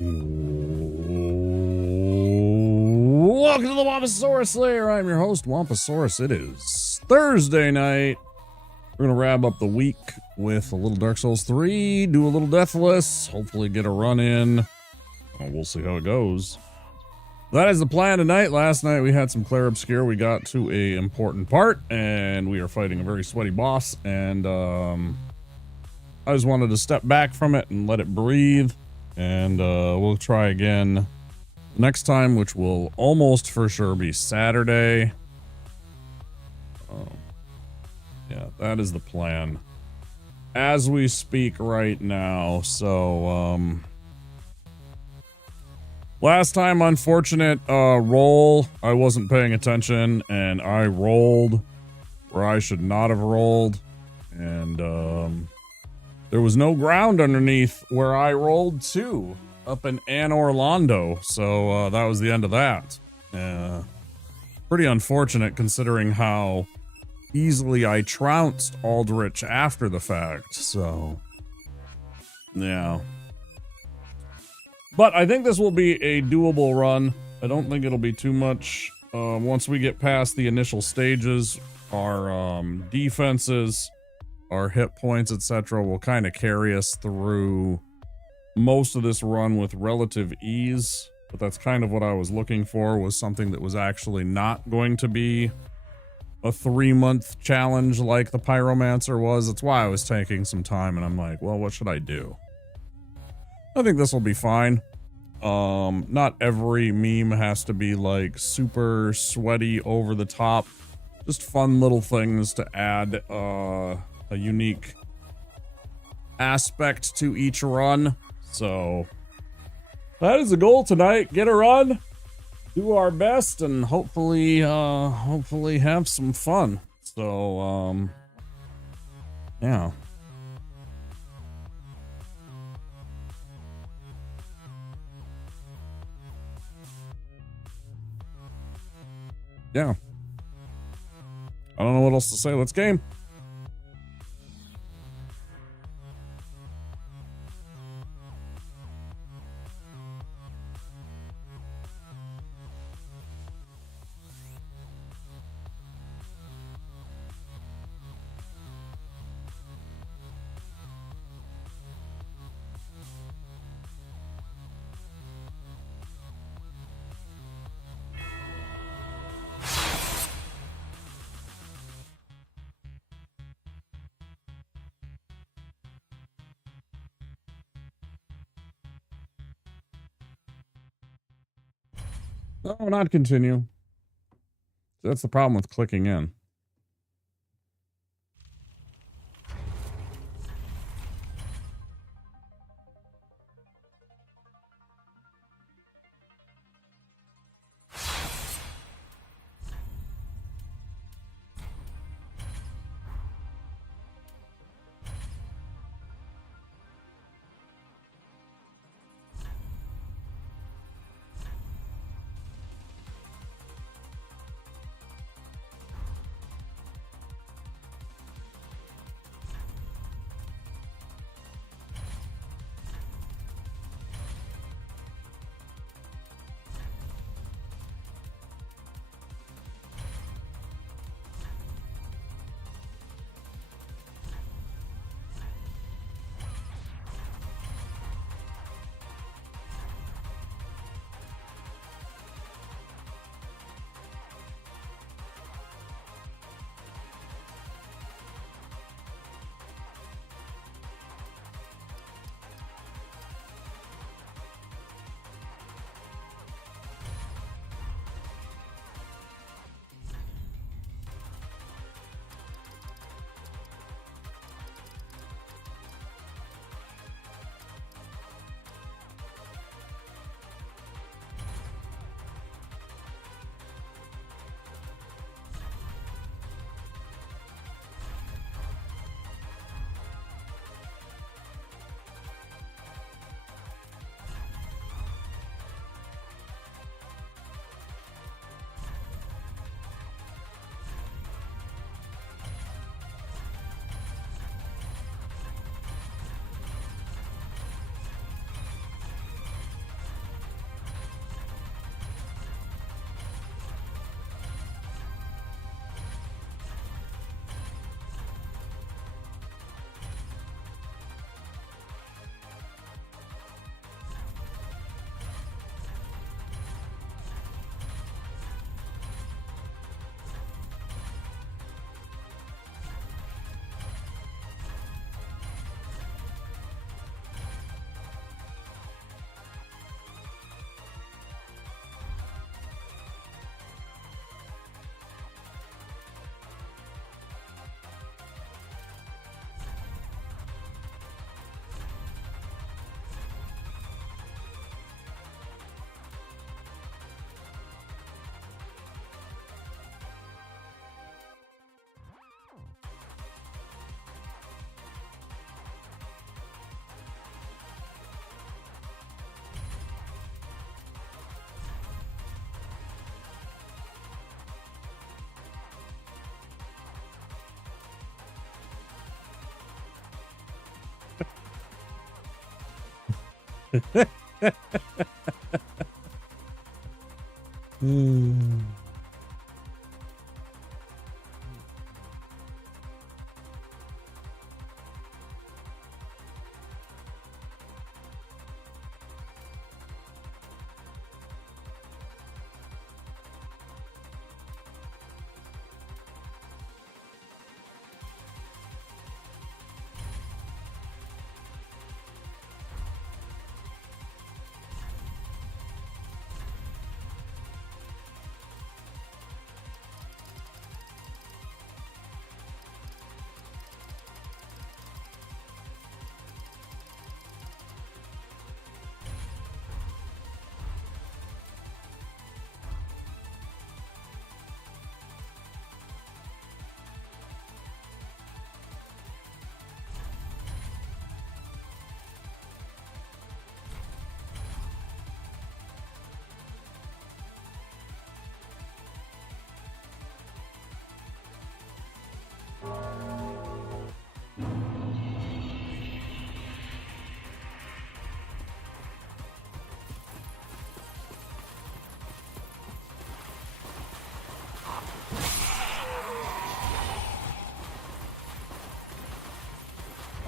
Welcome to the Wamposaurus Slayer. I'm your host, Wamposaurus. It is Thursday night. We're going to wrap up the week with a little Dark Souls 3, do a little Deathless, hopefully get a run in. We'll see how it goes. That is the plan tonight. Last night we had some Clair Obscure. We got to a important part, and we are fighting a very sweaty boss, and I just wanted to step back from it and let it breathe, and we'll try again next time, which will almost for sure be Saturday. Yeah, that is the plan as we speak right now. So last time, unfortunate roll, I wasn't paying attention and I rolled where I should not have rolled, and there was no ground underneath where I rolled to up in Orlando, so that was the end of that. Pretty unfortunate considering how easily I trounced Aldrich after the fact, so yeah. But I think this will be a doable run. I don't think it'll be too much. Once we get past the initial stages, our defenses, our hit points, etc. will kind of carry us through most of this run with relative ease. But that's kind of what I was looking for, was something that was actually not going to be a 3-month challenge like the Pyromancer was. That's why I was taking some time, and I'm like, well, what should I do? I think this will be fine. Not every meme has to be like super sweaty over the top. Just fun little things to add a unique aspect to each run. So that is the goal tonight. Get a run, do our best, and hopefully have some fun. So yeah. Yeah. I don't know what else to say. Let's game. No, not continue. That's the problem with clicking in.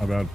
My bad.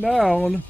Down.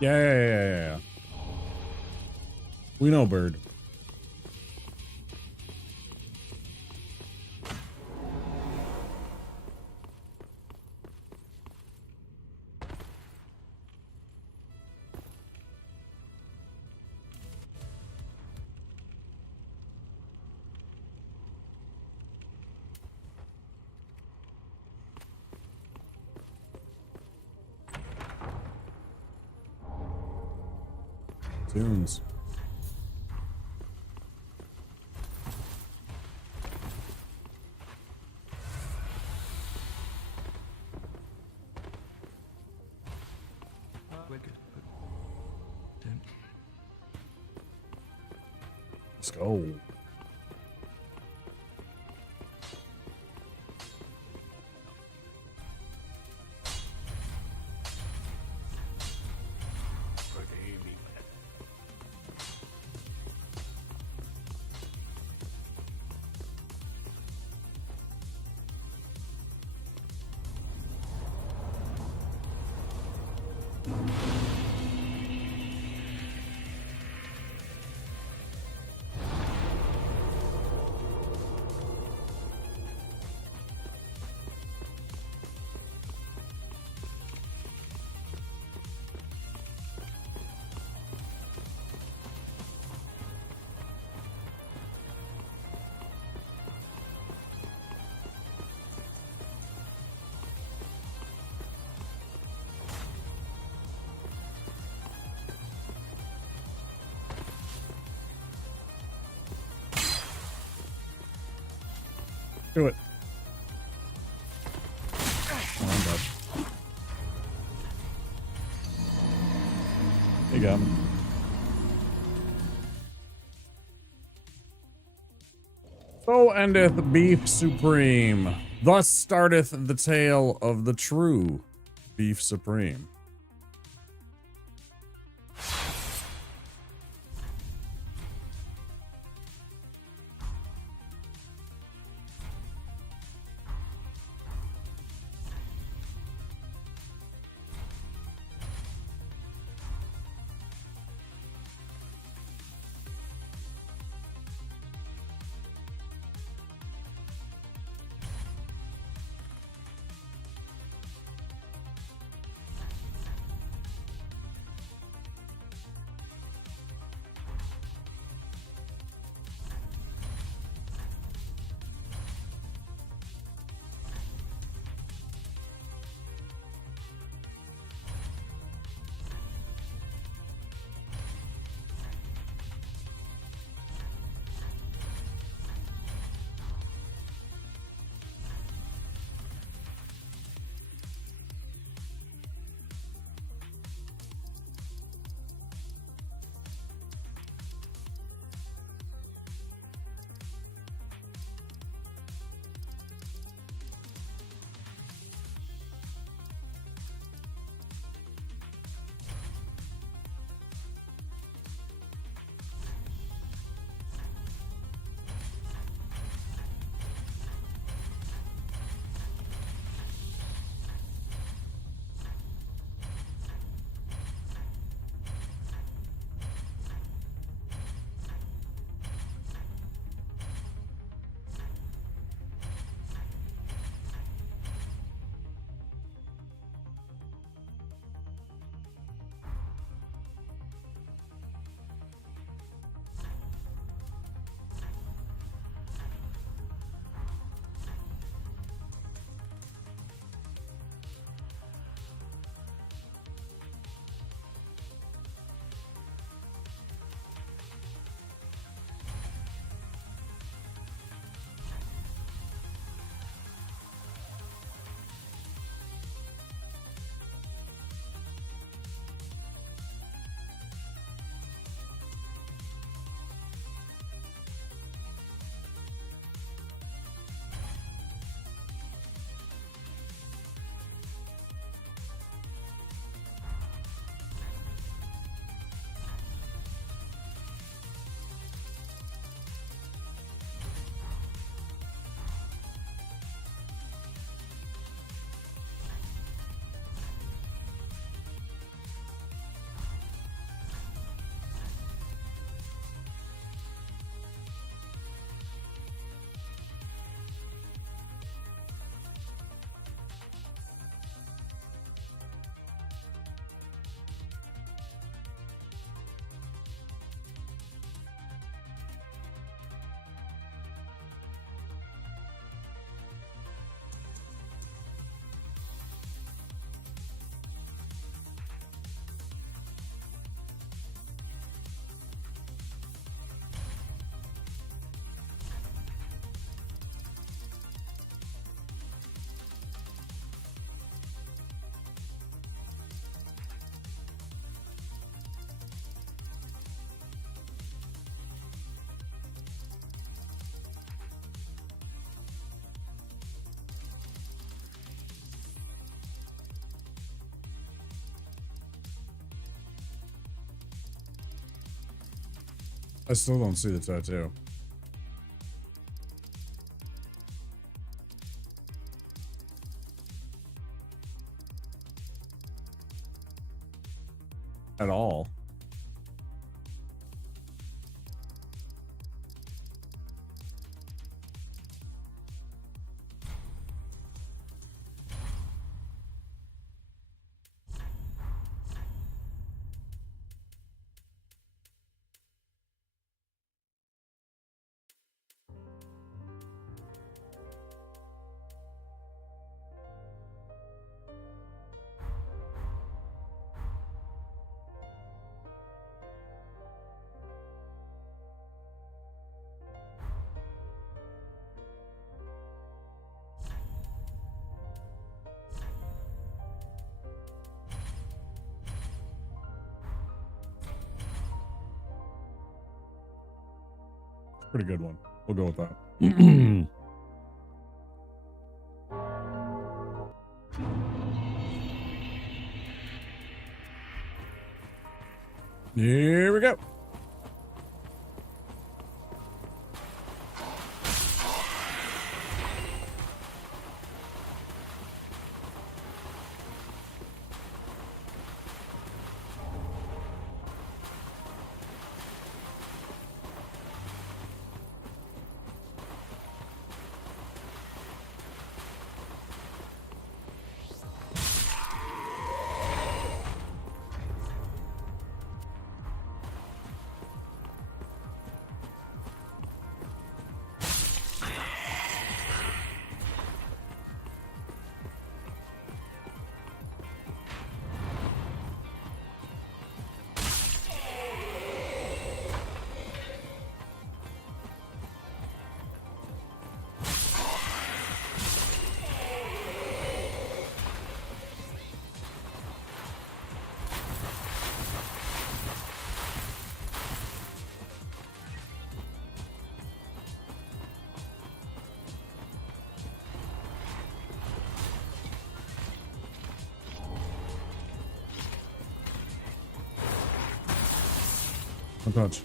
Yeah. We know, bird. Tunes. We're good. Don't. Let's go. Do it. Oh, I'm dead. You got me. So endeth Beef Supreme. Thus starteth the tale of the true Beef Supreme. I still don't see the tattoo. At all. Pretty good one. We'll go with that. Here we go. Don't touch.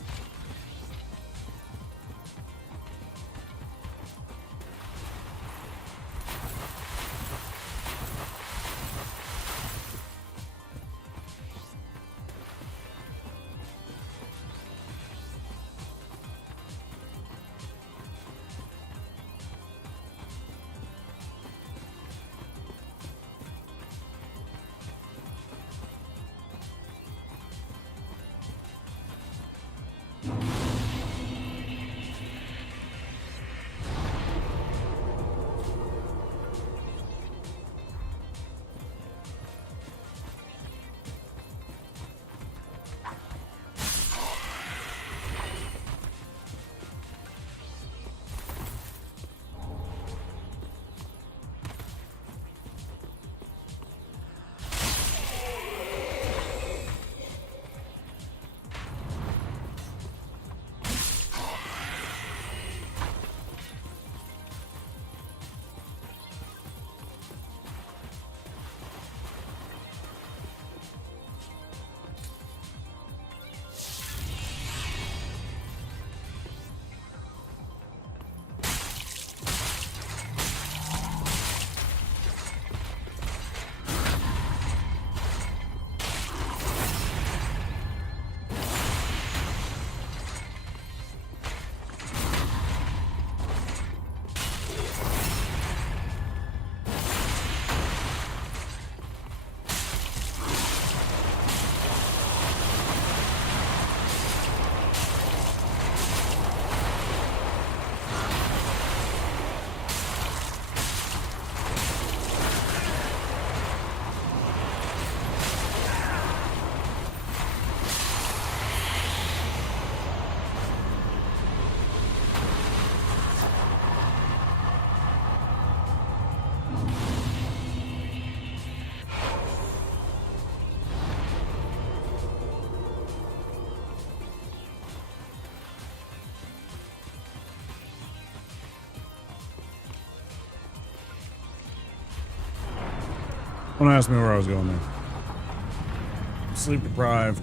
Don't ask me where I was going there. Sleep deprived.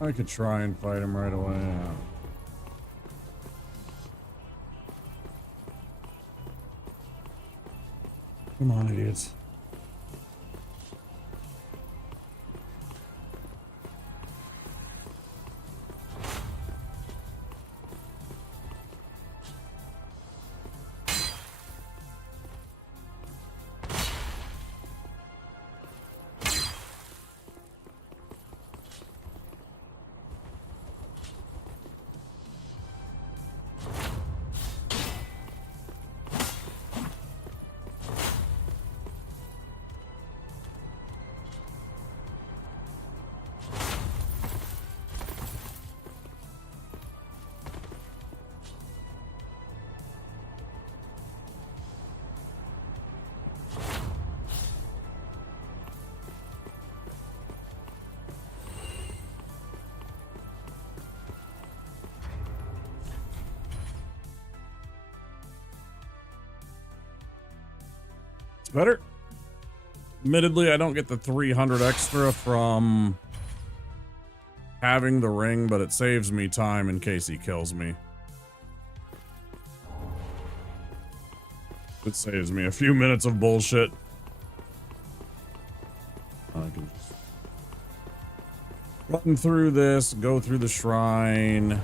I could try and fight him right away. Yeah. Come on, idiots. It's better. Admittedly, I don't get the 300 extra from having the ring, but it saves me time in case he kills me. It saves me a few minutes of bullshit. I can just run through this, go through the shrine.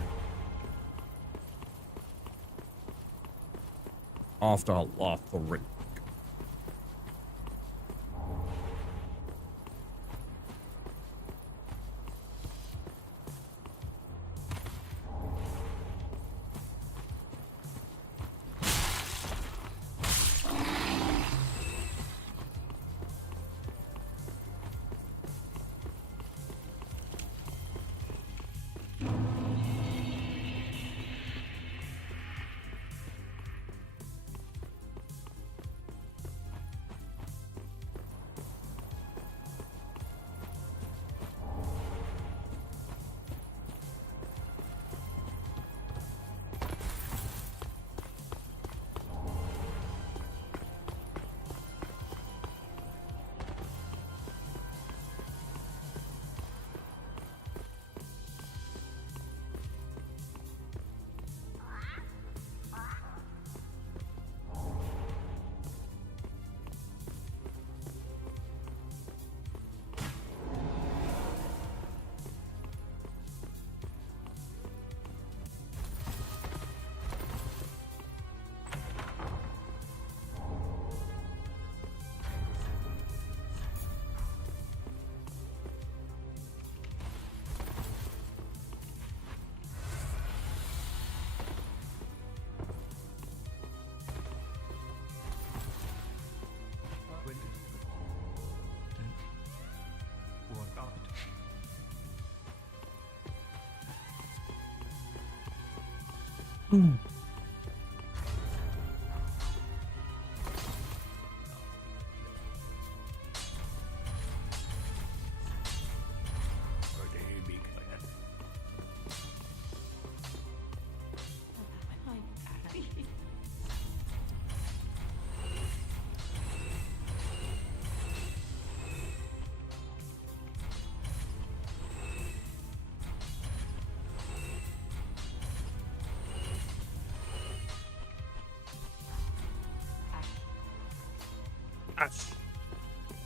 Off the ring.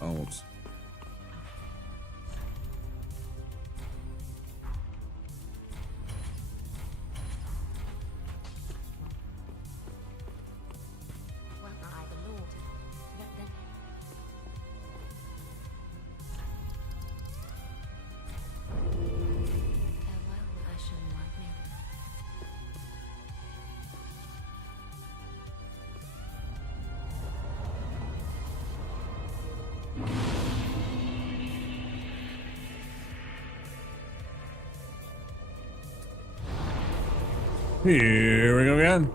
Oh, whoops. Here we go again.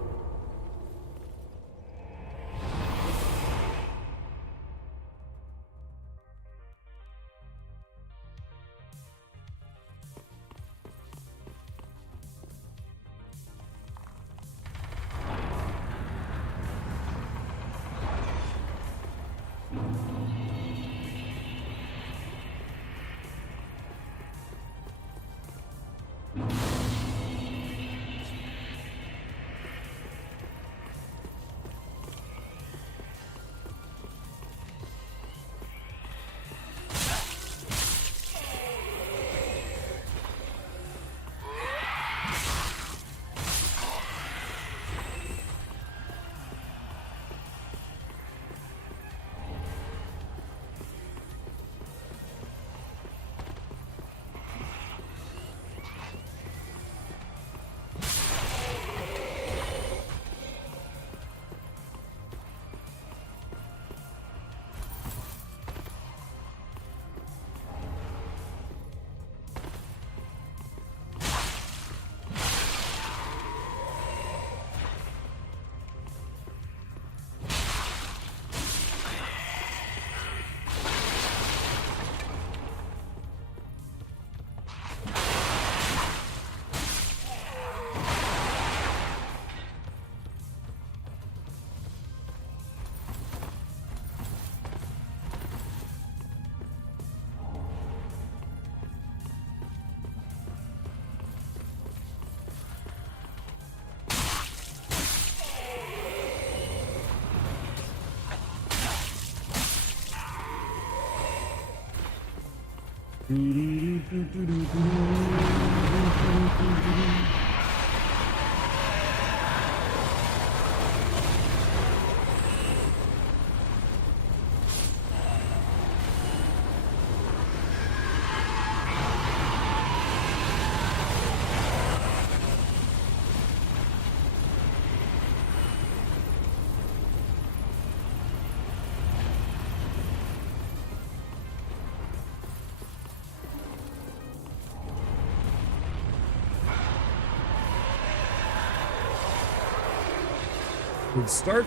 Good start.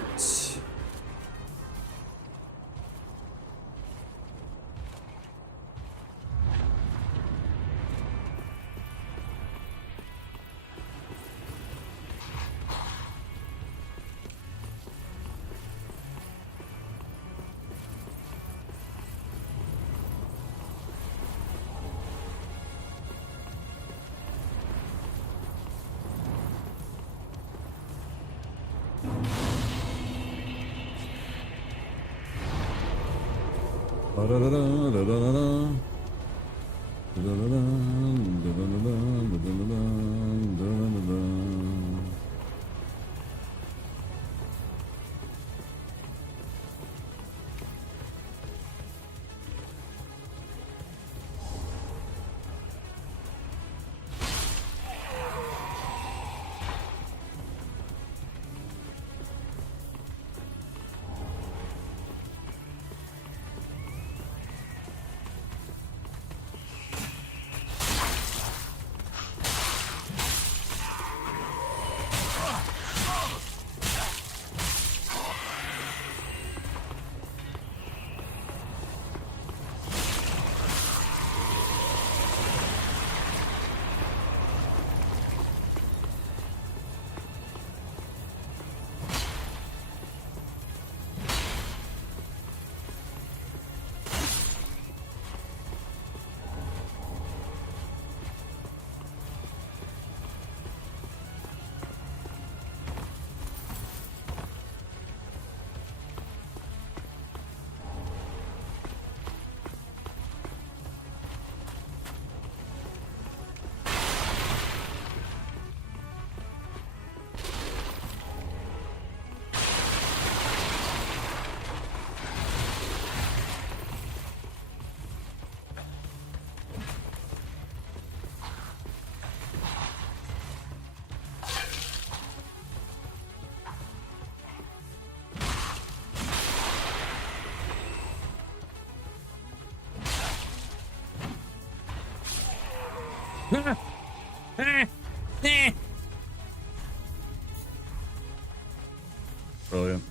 Brilliant.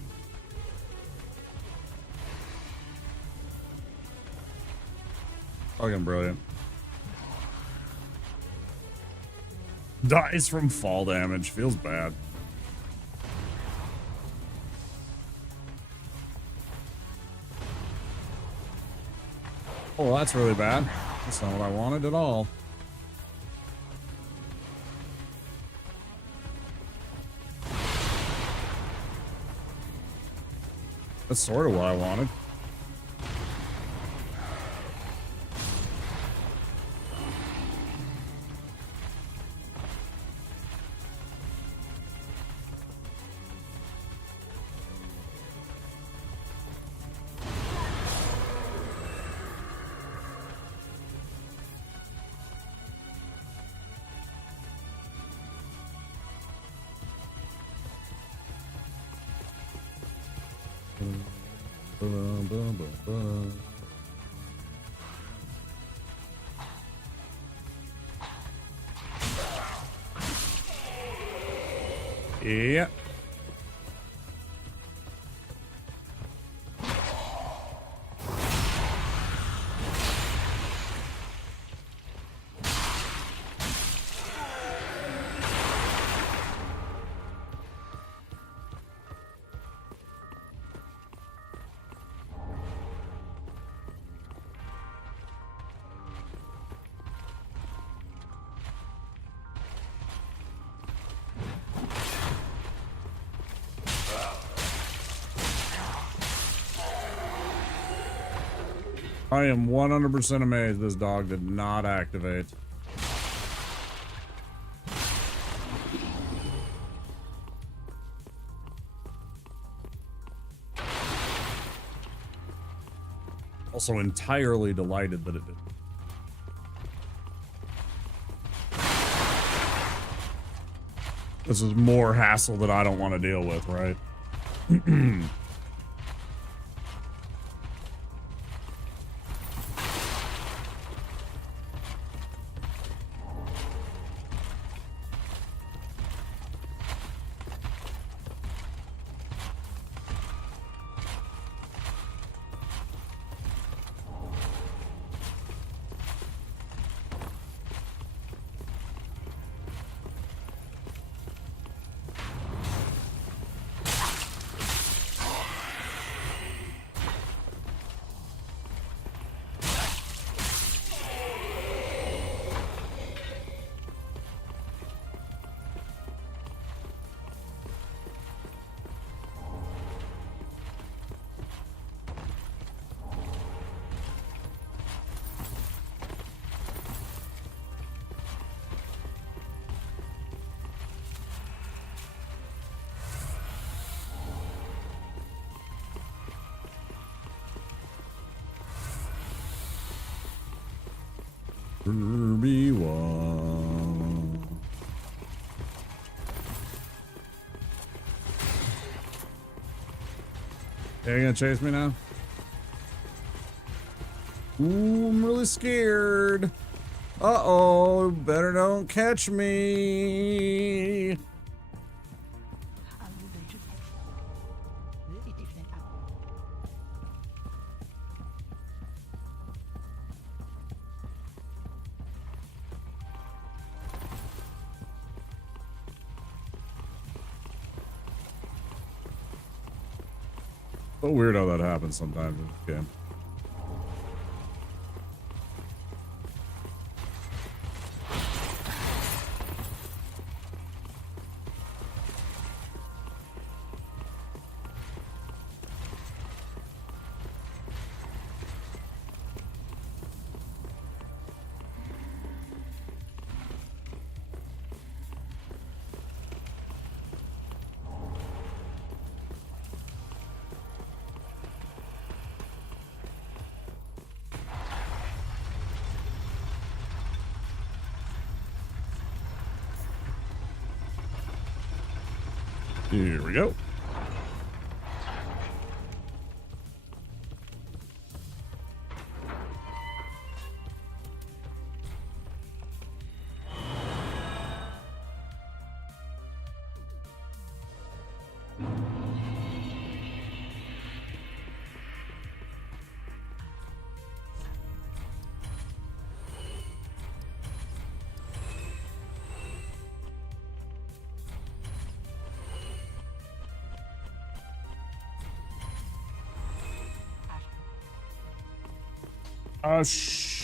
Fucking brilliant. Dies from fall damage. Feels bad. Oh, that's really bad. That's not what I wanted at all. That's sort of what I wanted. Yeah. I am 100% amazed this dog did not activate. Also entirely delighted that it did. This is more hassle that I don't want to deal with, right? Kirby one. Are you gonna chase me now? Ooh, I'm really scared. Uh-oh, better don't catch me. So weird how that happens sometimes in this game. Here we go. Shh.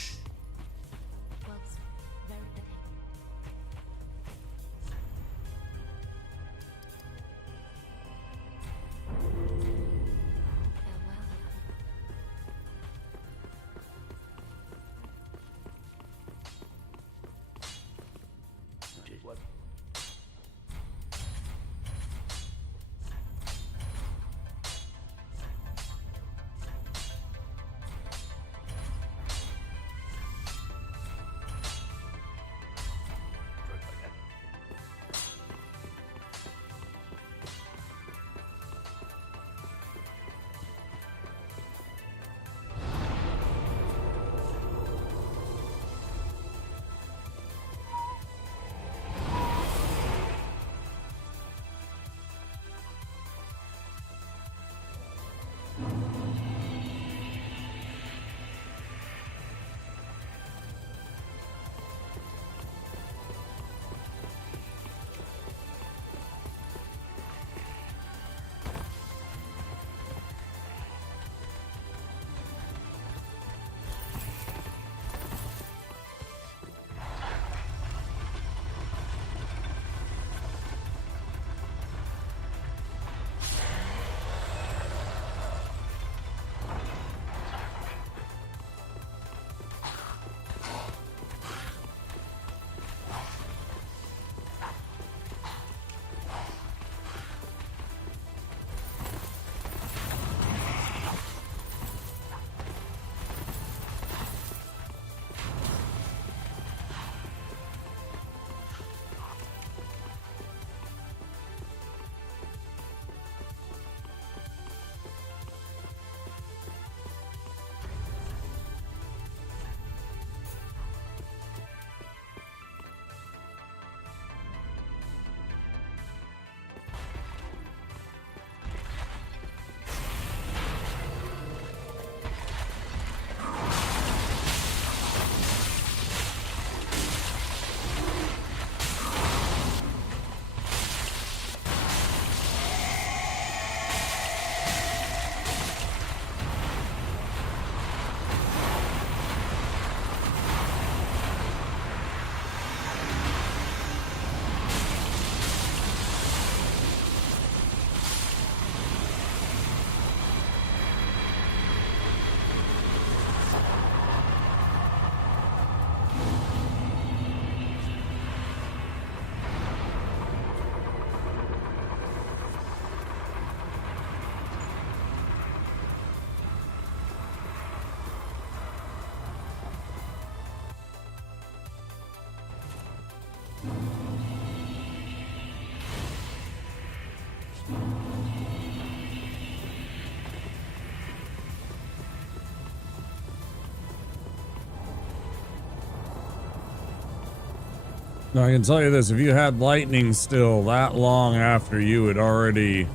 Now, I can tell you this, if you had lightning still that long after you had already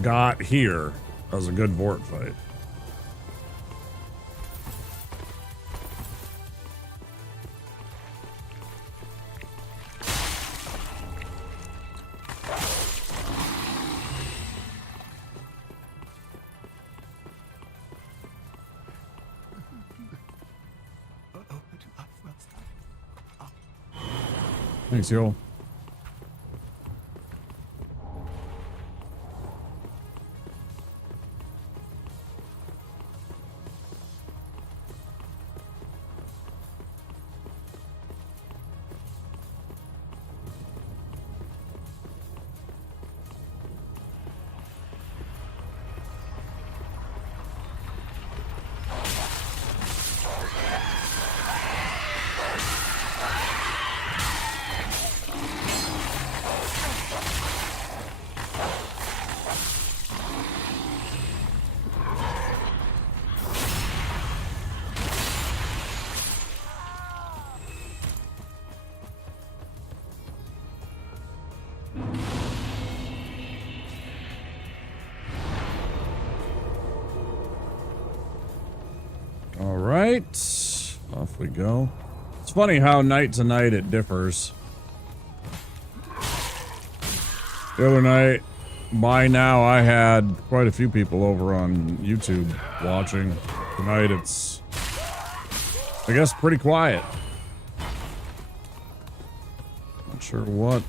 got here, that was a good Vort fight. Thanks, yo. All right, off we go. It's funny how night to night it differs. The other night, by now, I had quite a few people over on YouTube watching. Tonight it's, I guess, pretty quiet. Not sure what.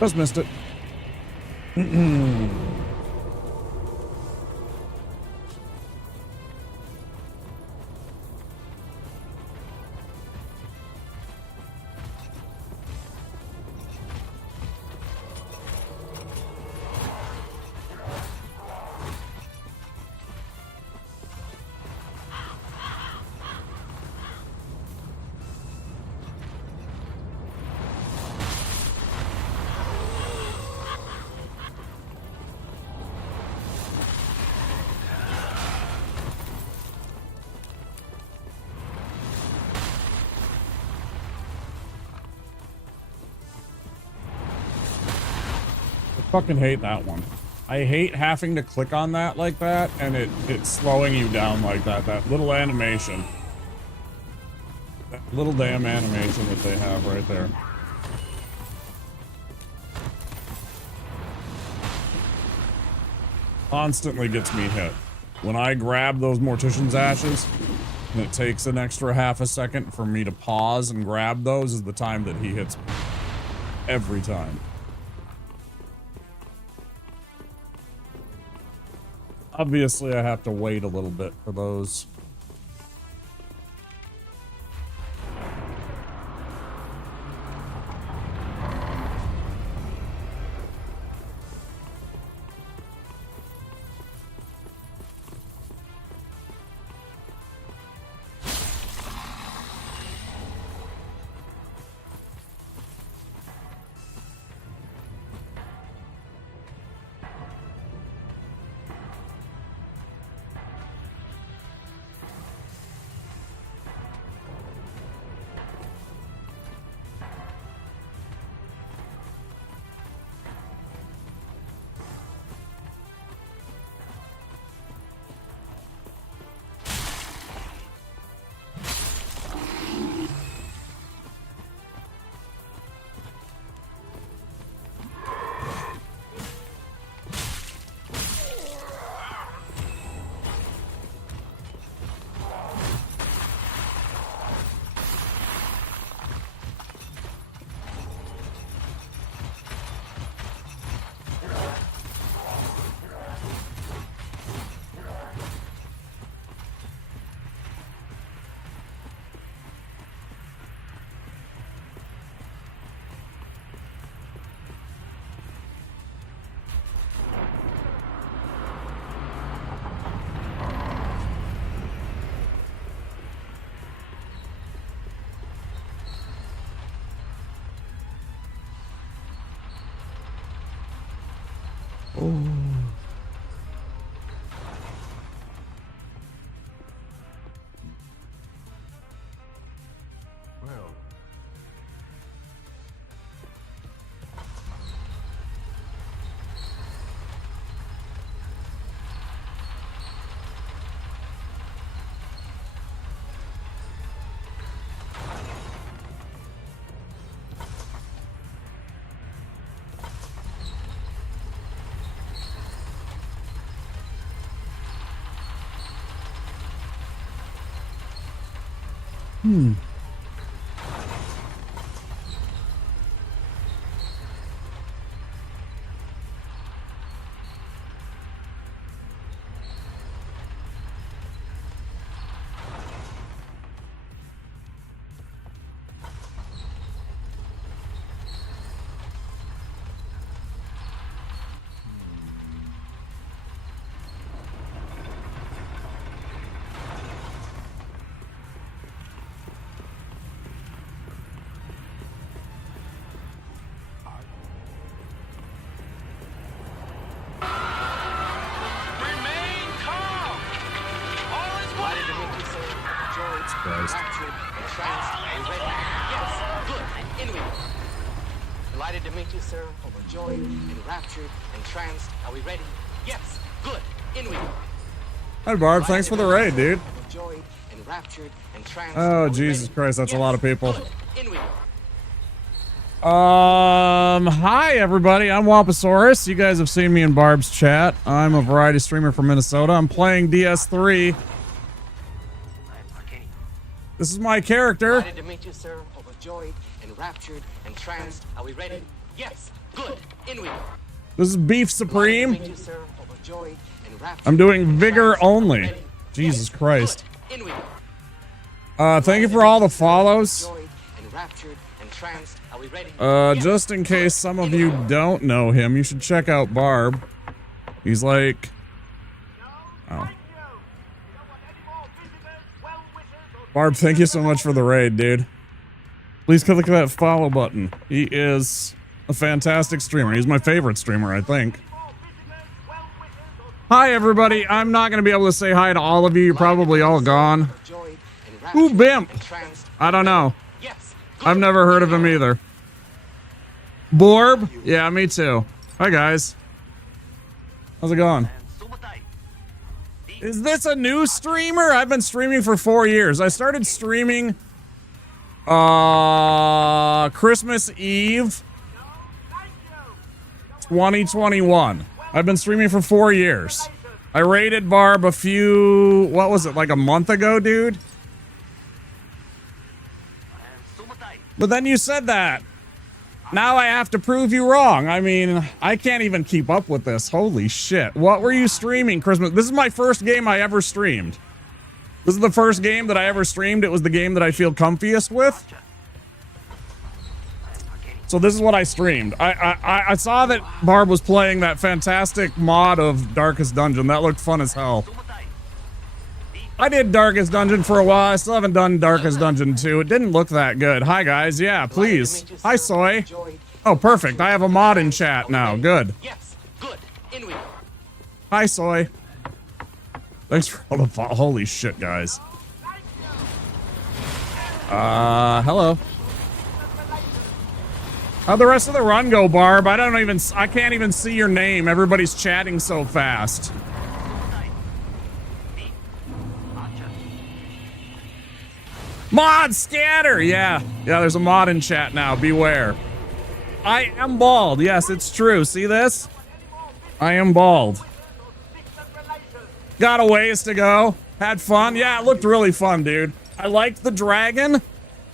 Just missed it. Fucking hate that one. I hate having to click on that like that and it's slowing you down like that. That little animation. That little damn animation that they have right there. Constantly gets me hit. When I grab those Mortician's Ashes, and it takes an extra half a second for me to pause and grab those, is the time that he hits me. Every time. Obviously, I have to wait a little bit for those. world. Christ. Delighted to meet you, sir. Overjoyed, enraptured, entranced. Are we ready? Yes. Good. In we go. Hi, Barb. Thanks for the raid, dude. Overjoyed, enraptured, entranced. Oh, Jesus Christ. That's a lot of people. Good. In we go. Hi, everybody. I'm Wapasaurus. You guys have seen me in Barb's chat. I'm a variety streamer from Minnesota. I'm playing DS3. This is my character. Delighted to meet you, sir. Overjoyed, enraptured, entranced. Are we ready? Yes. Good. In we go. This is Beef Supreme. Meet you, sir. Overjoyed, enraptured, I'm doing Vigor entranced. Are we only. ready? Jesus Yes. Christ. Good. In we go. Thank you for all the follows. Overjoyed, enraptured, entranced. Are we ready? Yes. Just in case some of you don't know him, you should check out Barb. He's like... Oh. Barb, thank you so much for the raid, dude. Please click that follow button. He is a fantastic streamer. He's my favorite streamer, I think. Hi, everybody. I'm not going to be able to say hi to all of you. You're probably all gone. Ooh, Bimp. I don't know. I've never heard of him either. Borb? Yeah, me too. Hi, guys. How's it going? Is this a new streamer? I've been streaming for 4 years. I started streaming Christmas Eve 2021. I've been streaming for 4 years. I raided Barb a few, what was it, like a month ago, dude? But then you said that. Now I have to prove you wrong. I mean, I can't even keep up with this. Holy shit. What were you streaming Christmas? This is my first game I ever streamed. This is the first game that I ever streamed. It was the game that I feel comfiest with. So this is what I streamed. I saw that Barb was playing that fantastic mod of Darkest Dungeon. That looked fun as hell. I did Darkest Dungeon for a while. I still haven't done Darkest Dungeon 2. It didn't look that good. Hi, guys. Yeah, please. Hi, Soy. Oh, perfect. I have a mod in chat now. Good. Yes. Good. In we go. Hi, Soy. Thanks for all the holy shit, guys. Hello. How'd the rest of the run go, Barb? I can't even see your name. Everybody's chatting so fast. Mod scatter! Yeah, there's a mod in chat now. Beware. I am bald. Yes, it's true. See this? I am bald. Got a ways to go. Had fun. Yeah, it looked really fun, dude. I liked the dragon.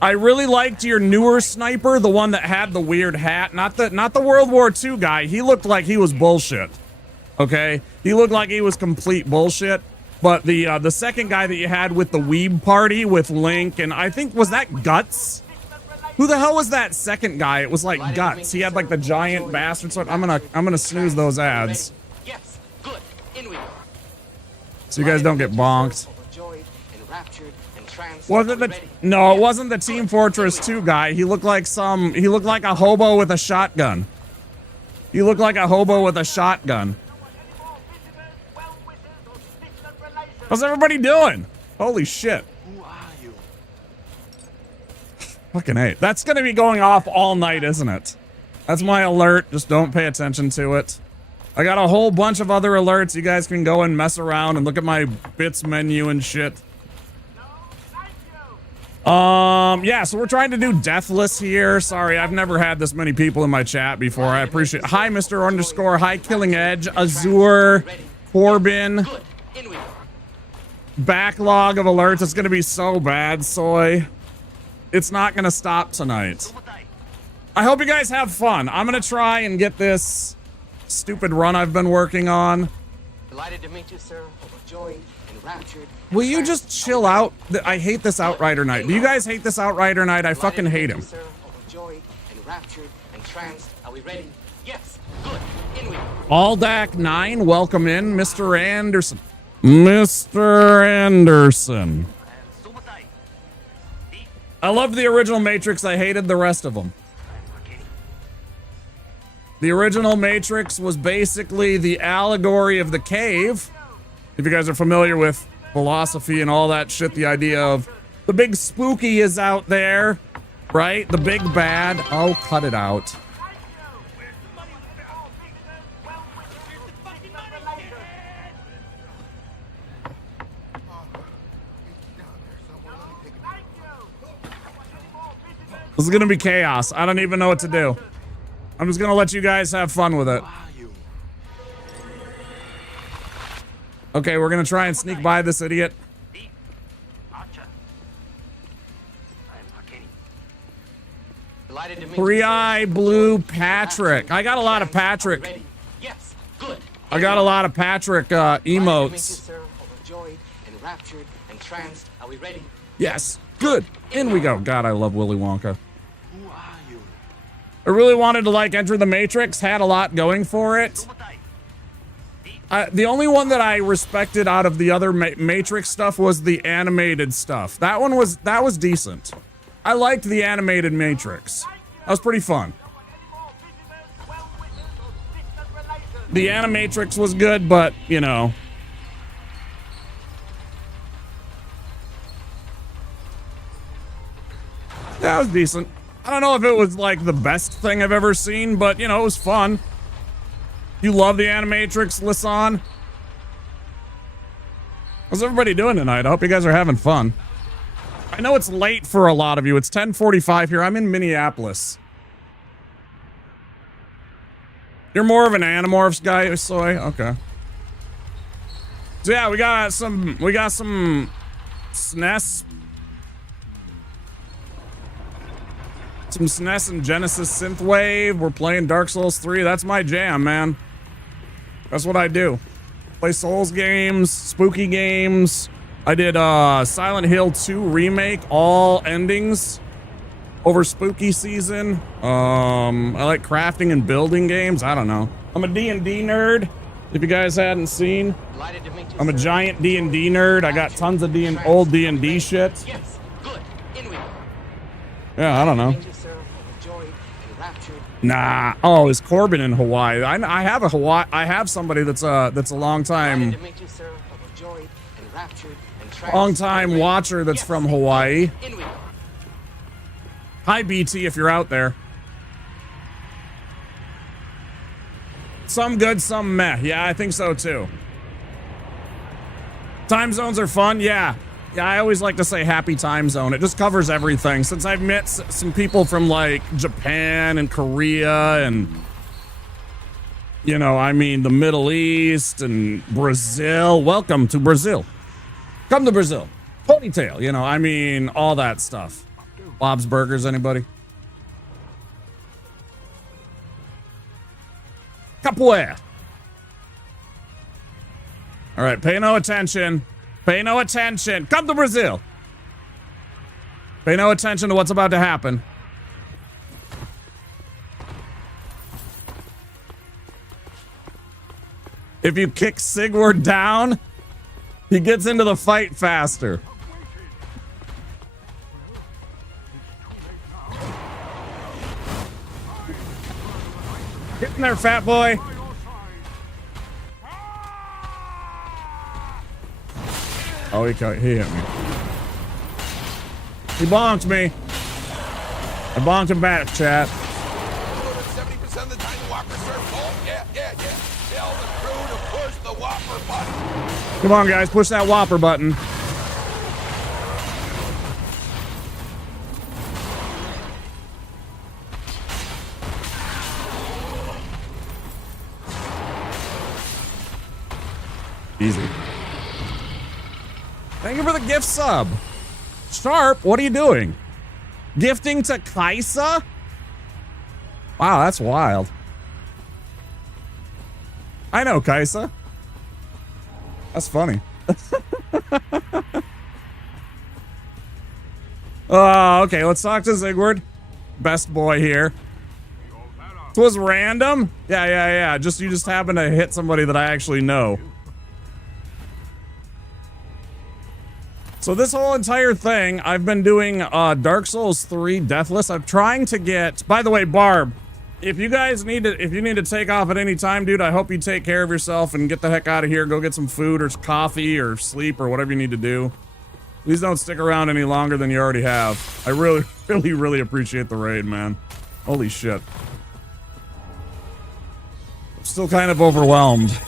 I really liked your newer sniper, the one that had the weird hat. Not the World War II guy. He looked like he was bullshit. Okay? He looked like he was complete bullshit. But the second guy that you had with the Weeb party with Link, and I think, was that Guts? Who the hell was that second guy? It was like Guts. He had like the giant bastard sword. I'm gonna snooze those ads. Yes. Good. In we go. So you guys don't get bonked. Was it the no, it wasn't the Team Fortress 2 guy. He looked like a hobo with a shotgun. He looked like a hobo with a shotgun. How's everybody doing? Holy shit. Who are you? Fucking A. That's going to be going off all night, isn't it? That's my alert. Just don't pay attention to it. I got a whole bunch of other alerts. You guys can go and mess around and look at my bits menu and shit. Yeah, so we're trying to do Deathless here. Sorry, I've never had this many people in my chat before. I appreciate it. Hi, Mr. Underscore. Hi, Killing Edge. Azure. Corbin. Backlog of alerts. It's going to be so bad, Soy. It's not going to stop tonight. I hope you guys have fun. I'm going to try and get this stupid run I've been working on. Delighted to meet you, sir. Overjoyed, enraptured. Will you just chill out? I hate this Outrider Knight. Do you guys hate this Outrider Knight? I fucking hate him. Sir, overjoyed, enraptured, entranced. Are we ready? Yes. Good. In we go. Aldak 9, welcome in, Mr. Anderson. Mr. Anderson. I loved the original Matrix. I hated the rest of them. The original Matrix was basically the allegory of the cave. If you guys are familiar with philosophy and all that shit, the idea of the big spooky is out there, right? The big bad. Oh, cut it out. This is gonna be chaos. I don't even know what to do. I'm just gonna let you guys have fun with it. Okay, we're gonna try and sneak by this idiot. Three-Eye Blue Patrick. I got a lot of Patrick. Yes. Good. I got a lot of Patrick emotes. Overjoyed, enraptured, entranced. Are we ready? Yes. Good. In we go. God, I love Willy Wonka. I really wanted to like Enter the Matrix. Had a lot going for it. The only one that I respected out of the other Matrix stuff was the animated stuff. That was decent. I liked the animated Matrix. That was pretty fun. The Animatrix was good, but you know. That was decent. I don't know if it was like the best thing I've ever seen, but you know, it was fun. You love the Animatrix, Lisan? How's everybody doing tonight? I hope you guys are having fun. I know it's late for a lot of you. It's 10:45 here. I'm in Minneapolis. You're more of an Animorphs guy, Soy? Okay. So yeah, we got some SNES. Some SNES and Genesis synthwave. We're playing Dark Souls 3. That's my jam, man. That's what I do. Play Souls games, spooky games. I did Silent Hill 2 remake, all endings over spooky season. I like crafting and building games. I don't know. I'm a D&D nerd. If you guys hadn't seen, I'm a giant D&D nerd. I got tons of old D&D shit. Yes. Good. In we go. Yeah, I don't know. Nah. Oh, is Corbin in Hawaii? I have a Hawaii. I have somebody that's a long time watcher that's from Hawaii. Hi, BT, if you're out there. Some good, some meh. Yeah, I think so too. Time zones are fun. Yeah. Yeah, I always like to say happy time zone. It just covers everything. Since I've met some people from like Japan and Korea and, you know, I mean, the Middle East and Brazil. Welcome to Brazil. Come to Brazil. Ponytail, you know, I mean, all that stuff. Bob's Burgers, anybody? Capoeira. All right, pay no attention. Pay no attention. Come to Brazil. Pay no attention to what's about to happen. If you kick Sigurd down, he gets into the fight faster. Get in there, fat boy. Oh, he hit me. He bonked me. I bonked him back, chat. 70% of the time the Whopper serves cold. Yeah. Tell the crew to push the Whopper button. Come on, guys, push that Whopper button. Easy. Thank you for the gift sub. Sharp, what are you doing? Gifting to Kaisa? Wow, that's wild. I know Kaisa. That's funny. Oh, okay, let's talk to Zigward. Best boy here. This was random? Yeah. You just happened to hit somebody that I actually know. So this whole entire thing, I've been doing Dark Souls 3 Deathless. I'm trying to get, by the way, Barb, if you guys need to take off at any time, dude, I hope you take care of yourself and get the heck out of here. Go get some food or coffee or sleep or whatever you need to do. Please don't stick around any longer than you already have. I really appreciate the raid, man. Holy shit. I'm still kind of overwhelmed.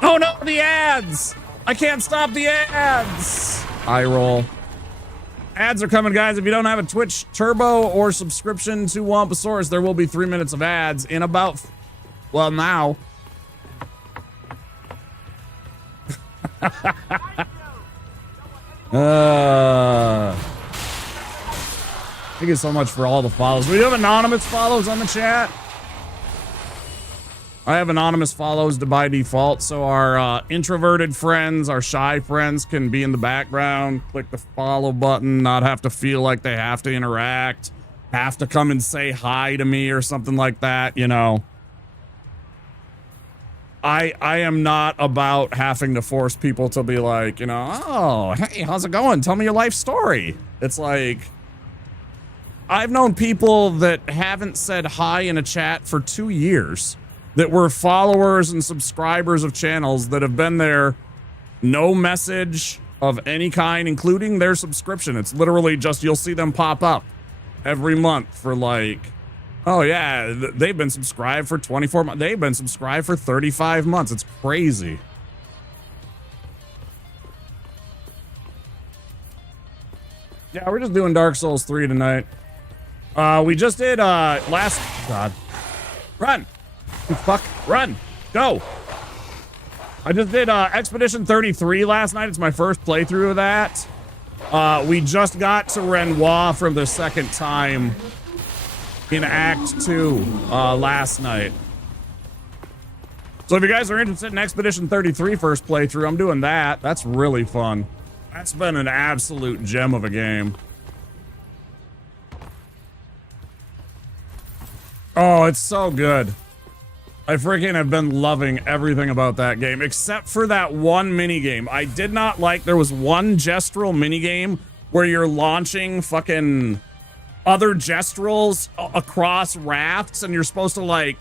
Oh no, the ads! I can't stop the ads! Eye roll. Ads are coming, guys. If you don't have a Twitch Turbo or subscription to Wamposaurus, there will be 3 minutes of ads in about, well, now. Thank you so much for all the follows. We have anonymous follows on the chat. I have anonymous follows by default, so our introverted friends, our shy friends can be in the background, click the follow button, not have to feel like they have to interact, have to come and say hi to me or something like that, you know. I am not about having to force people to be like, you know, oh, hey, how's it going? Tell me your life story. It's like, I've known people that haven't said hi in a chat for 2 years. That were followers and subscribers of channels that have been there, no message of any kind, including their subscription. It's literally just, you'll see them pop up every month for like, oh yeah, they've been subscribed for 24 months. They've been subscribed for 35 months. It's crazy. Yeah, we're just doing Dark Souls 3 tonight. We just did, God. Run! Fuck, run, go. I just did Expedition 33 last night. It's my first playthrough of that. We just got to Renoir for the second time in Act 2 last night. So if you guys are interested in Expedition 33 first playthrough, I'm doing that. That's really fun. That's been an absolute gem of a game. Oh, it's so good. I freaking have been loving everything about that game, except for that one minigame. I did not like, there was one gestural minigame where you're launching fucking other gestrals across rafts and you're supposed to like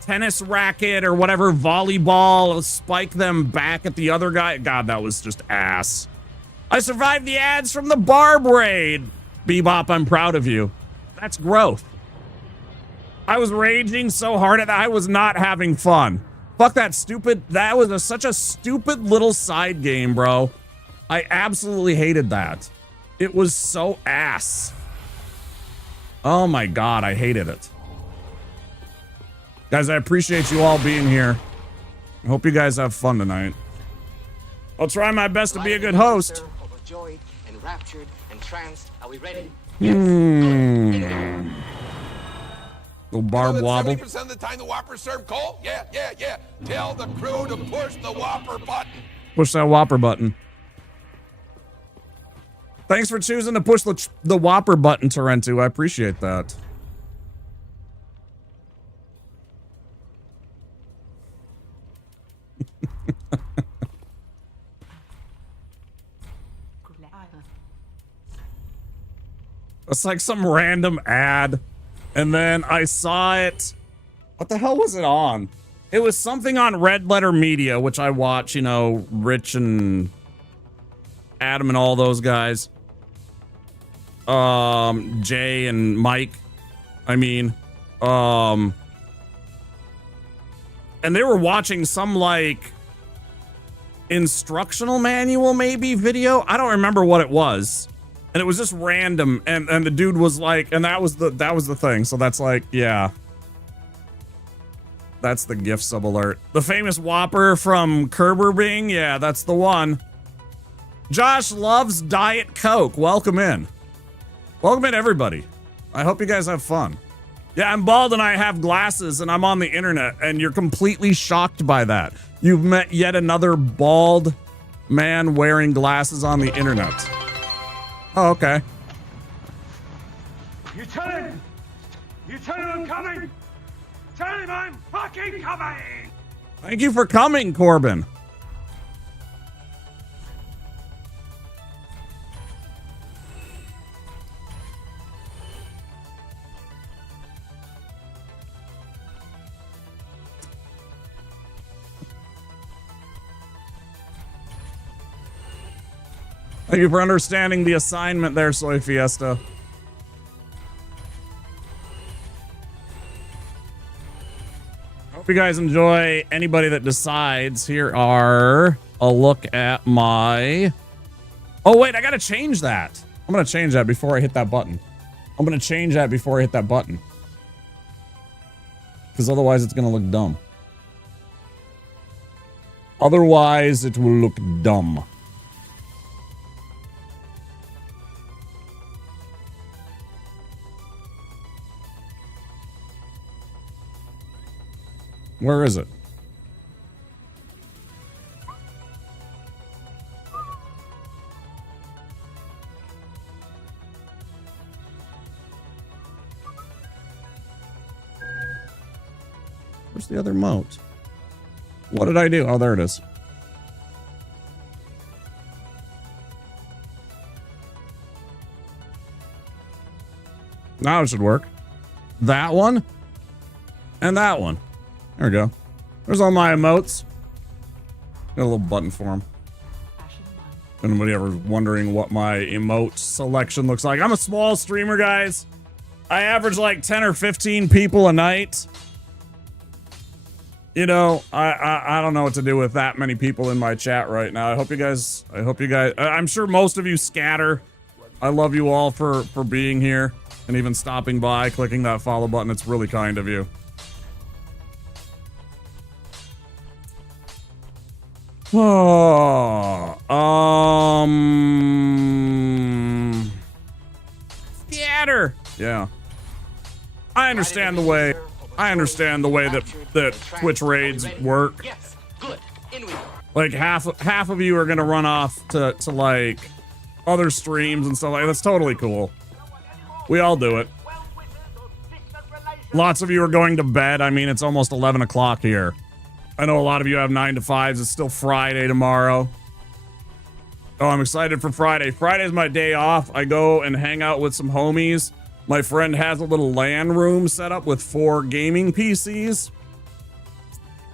tennis racket or whatever, volleyball, spike them back at the other guy. God, that was just ass. I survived the ads from the Barb raid. Bebop, I'm proud of you. That's growth. I was raging so hard at that. I was not having fun. Fuck that stupid. That was such a stupid little side game, bro. I absolutely hated that. It was so ass. Oh my God, I hated it. Guys, I appreciate you all being here. I hope you guys have fun tonight. I'll try my best to be a good host. Overjoyed, enraptured, entranced. Are we ready? Little Barb wobble. 70% of the time the Whopper served cold. Yeah. Tell the crew to push the Whopper button. Push that Whopper button. Thanks for choosing to push the Whopper button, Torrentu. I appreciate that. It's like some random ad. And then I saw it. What the hell was it on? It was something on Red Letter Media, which I watch, you know, Rich and Adam and all those guys. Jay and Mike. I mean, and they were watching some like instructional manual maybe video. I don't remember what it was. And it was just random, and the dude was like, and that was the thing. So that's like, yeah. That's the gift sub alert. The famous Whopper from Kerber Bing, yeah, that's the one. Josh loves Diet Coke. Welcome in. Welcome in, everybody. I hope you guys have fun. Yeah, I'm bald and I have glasses and I'm on the internet, and you're completely shocked by that. You've met yet another bald man wearing glasses on the internet. Oh, okay. You tell him! You tell him I'm coming! Tell him I'm fucking coming! Thank you for coming, Corbin. Thank you for understanding the assignment there, Soy Fiesta. Hope you guys enjoy Anybody That Decides. Here are a look at my... Oh, wait, I gotta change that. I'm gonna change that before I hit that button. Because otherwise it's gonna look dumb. Otherwise it will look dumb. Where is it? Where's the other moat? What did I do? Oh, there it is. Now it should work. That one and that one. There we go. There's all my emotes. Got a little button for them. Anybody ever wondering what my emote selection looks like? I'm a small streamer, guys. I average like 10 or 15 people a night. You know, I don't know what to do with that many people in my chat right now. I hope you guys, I'm sure most of you scatter. I love you all for being here and even stopping by, clicking that follow button. It's really kind of you. Oh, scatter. Yeah. I understand the way that Twitch raids work. Yes, good. In we go. Like half of you are gonna run off to like other streams and stuff like that. That's totally cool. We all do it. Lots of you are going to bed. I mean, it's almost 11 o'clock here. I know a lot of you have 9 to 5s. It's still Friday tomorrow. Oh, I'm excited for Friday. Friday's my day off. I go and hang out with some homies. My friend has a little LAN room set up with 4 gaming PCs.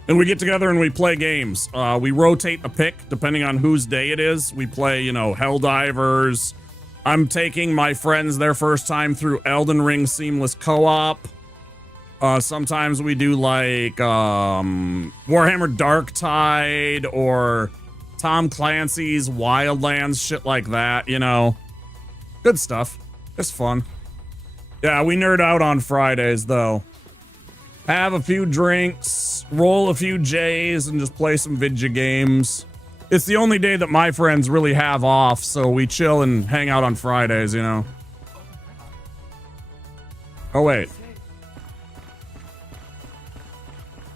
And we get together and we play games. We rotate a pick depending on whose day it is. We play, you know, Helldivers. I'm taking my friends their first time through Elden Ring Seamless Co-op. Sometimes we do like Warhammer Darktide or Tom Clancy's Wildlands, shit like that, you know. Good stuff. It's fun. Yeah, we nerd out on Fridays, though. Have a few drinks, roll a few J's, and just play some video games. It's the only day that my friends really have off, so we chill and hang out on Fridays, you know. Oh, wait.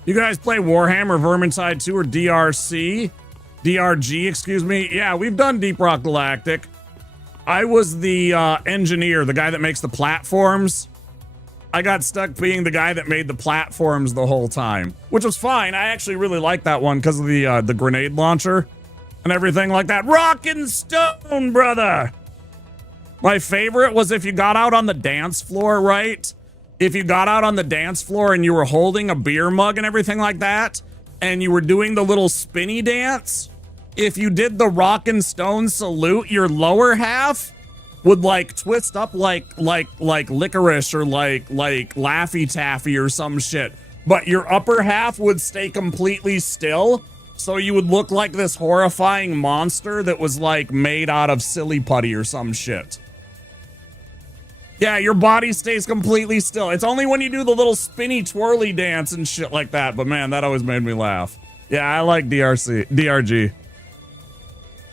You guys play Warhammer Vermintide 2 or DRC? DRG, excuse me. Yeah, we've done Deep Rock Galactic. I was the engineer, the guy that makes the platforms. I got stuck being the guy that made the platforms the whole time, which was fine. I actually really liked that one because of the grenade launcher and everything like that. Rock and stone, brother. My favorite was if you got out on the dance floor, right? If you got out on the dance floor and you were holding a beer mug and everything like that, and you were doing the little spinny dance, if you did the rock and stone salute, your lower half would like twist up like licorice or like Laffy Taffy or some shit. But your upper half would stay completely still. So you would look like this horrifying monster that was like made out of silly putty or some shit. Yeah, your body stays completely still. It's only when you do the little spinny twirly dance and shit like that. But man, that always made me laugh. Yeah, I like DRG.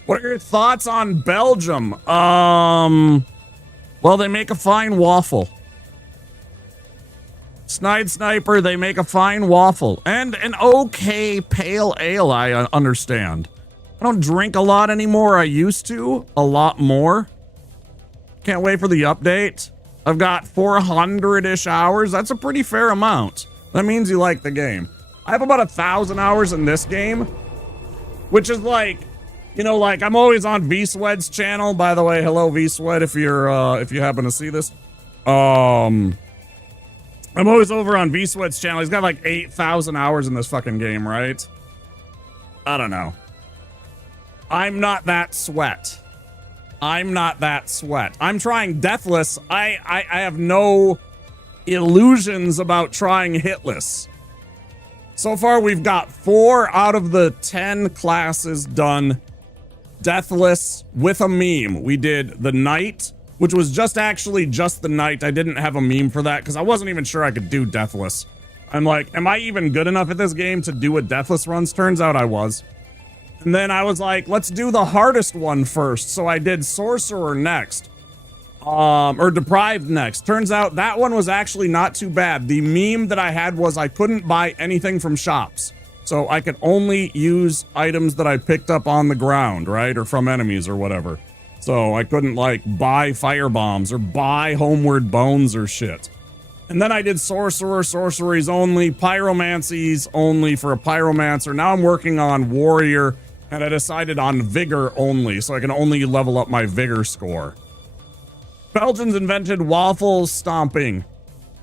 What are your thoughts on Belgium? Well, they make a fine waffle. Snide Sniper, they make a fine waffle. And an okay pale ale, I understand. I don't drink a lot anymore. I used to. A lot more. Can't wait for the update. I've got 400-ish hours. That's a pretty fair amount. That means you like the game. I have about 1,000 hours in this game, which is like, you know, like I'm always on V-Swed's channel. By the way, hello V-Swed if you happen to see this. I'm always over on V-Swed's channel. He's got like 8,000 hours in this fucking game, right? I don't know. I'm not that sweat. I'm not that sweat. I'm trying Deathless. I have no illusions about trying Hitless. So far, we've got 4 out of the 10 classes done Deathless with a meme. We did the Knight, which was just the Knight. I didn't have a meme for that because I wasn't even sure I could do Deathless. I'm like, am I even good enough at this game to do what Deathless runs? Turns out I was. And then I was like, let's do the hardest one first. So I did Sorcerer next. Or Deprived next. Turns out that one was actually not too bad. The meme that I had was I couldn't buy anything from shops. So I could only use items that I picked up on the ground, right? Or from enemies or whatever. So I couldn't like buy fire bombs or buy homeward bones or shit. And then I did Sorcerer, Sorceries only, Pyromancies only for a Pyromancer. Now I'm working on Warrior. And I decided on Vigor only, so I can only level up my Vigor score. Belgians invented waffle stomping.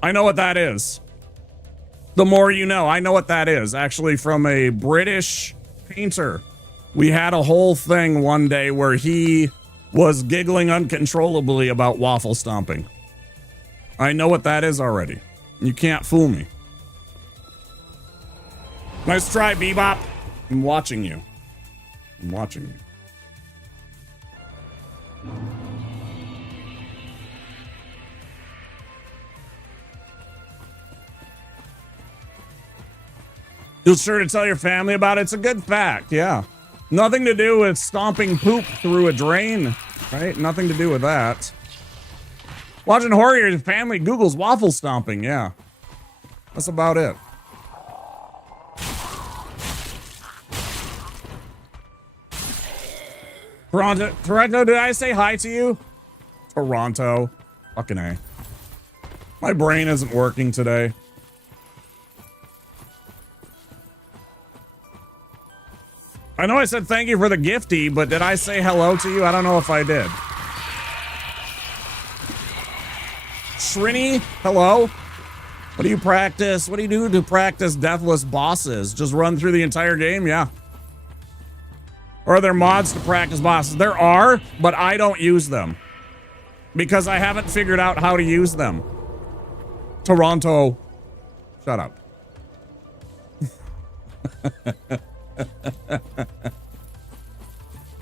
I know what that is. The more you know, I know what that is. Actually, from a British painter. We had a whole thing one day where he was giggling uncontrollably about waffle stomping. I know what that is already. You can't fool me. Nice try, Bebop. I'm watching you. I'm watching you. You're sure to tell your family about it? It's a good fact, yeah. Nothing to do with stomping poop through a drain, right? Nothing to do with that. Watching horror, your family Googles waffle stomping, yeah. That's about it. Toronto, did I say hi to you? Toronto. Fucking A. My brain isn't working today. I know I said thank you for the gifty, but did I say hello to you? I don't know if I did. Shrini, hello? What do you practice? What do you do to practice Deathless bosses? Just run through the entire game? Yeah. Or are there mods to practice bosses? There are, but I don't use them. Because I haven't figured out how to use them. Toronto. Shut up.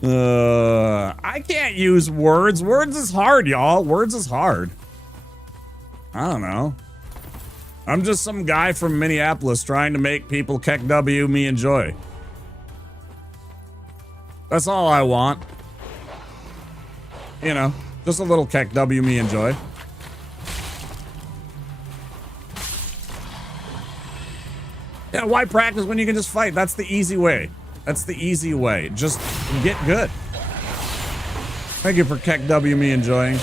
I can't use words. Words is hard, y'all. Words is hard. I don't know. I'm just some guy from Minneapolis trying to make people keck W me enjoy. That's all I want. You know, just a little keck W me enjoy. Yeah, why practice when you can just fight? That's the easy way. That's the easy way. Just get good. Thank you for keck W me enjoying.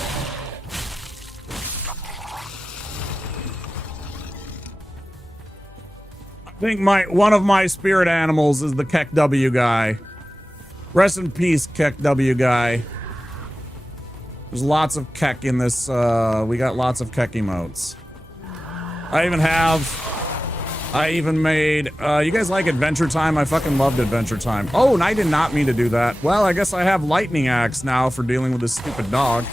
I think one of my spirit animals is the keck W guy. Rest in peace, keck W guy. There's lots of keck in this. We got lots of keck emotes. I even made, you guys like Adventure Time? I fucking loved Adventure Time. Oh, and I did not mean to do that. Well, I guess I have Lightning Axe now for dealing with this stupid dog.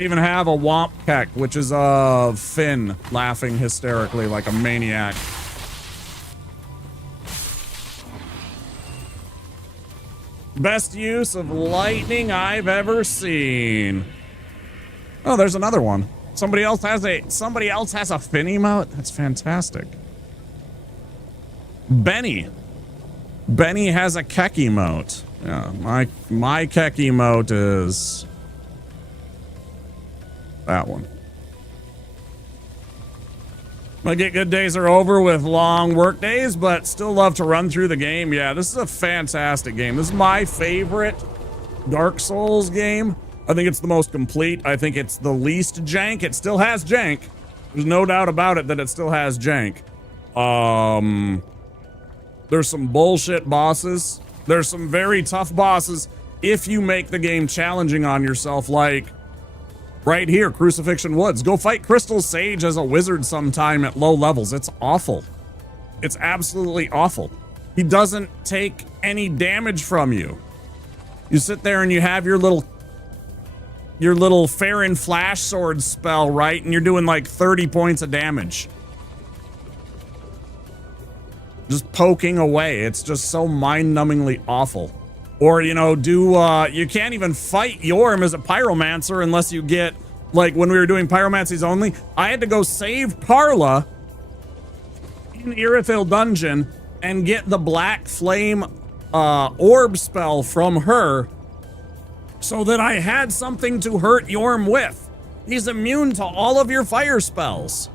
even have a Womp Keck, which is a Finn laughing hysterically like a maniac. Best use of lightning I've ever seen. Oh, there's another one. Somebody else has a Finn emote? That's fantastic. Benny has a Keck emote. Yeah, my Keck emote is that one. My Get Good days are over with long work days, but still love to run through the game. Yeah, this is a fantastic game. This is my favorite Dark Souls game. I think it's the most complete. I think it's the least jank. It still has jank. There's no doubt about it that it still has jank. There's some bullshit bosses. There's some very tough bosses if you make the game challenging on yourself, like right here, Crucifixion Woods. Go fight Crystal Sage as a wizard sometime at low levels. It's awful. It's absolutely awful. He doesn't take any damage from you. You sit there and you have your little Farron Flash Sword spell, right? And you're doing like 30 points of damage. Just poking away. It's just so mind-numbingly awful. Or, you know, you can't even fight Yorm as a pyromancer unless you get, like when we were doing pyromancies only, I had to go save Carla in Irithil Dungeon and get the Black Flame orb spell from her so that I had something to hurt Yorm with. He's immune to all of your fire spells.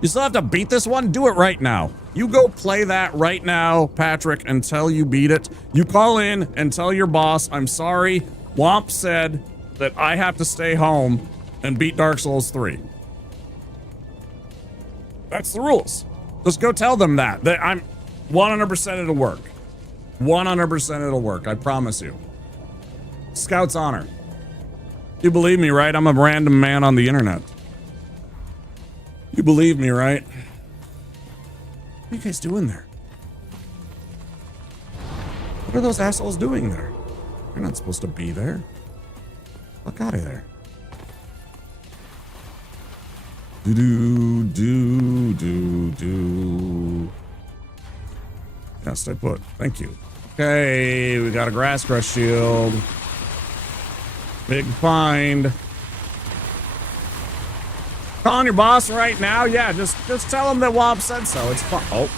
You still have to beat this one? Do it right now. You go play that right now, Patrick, until you beat it. You call in and tell your boss, I'm sorry, Womp said that I have to stay home and beat Dark Souls 3. That's the rules. Just go tell them that I'm 100% it'll work. 100% it'll work, I promise you. Scout's honor. You believe me, right? I'm a random man on the internet. You believe me, right? What are you guys doing there? What are those assholes doing there? They're not supposed to be there. Fuck out of there. Do. Yeah, stay put. Thank you. Okay, we got a grass crush shield. Big find. Calling your boss right now? Yeah, just tell him that Womp said so. It's fine. Oh.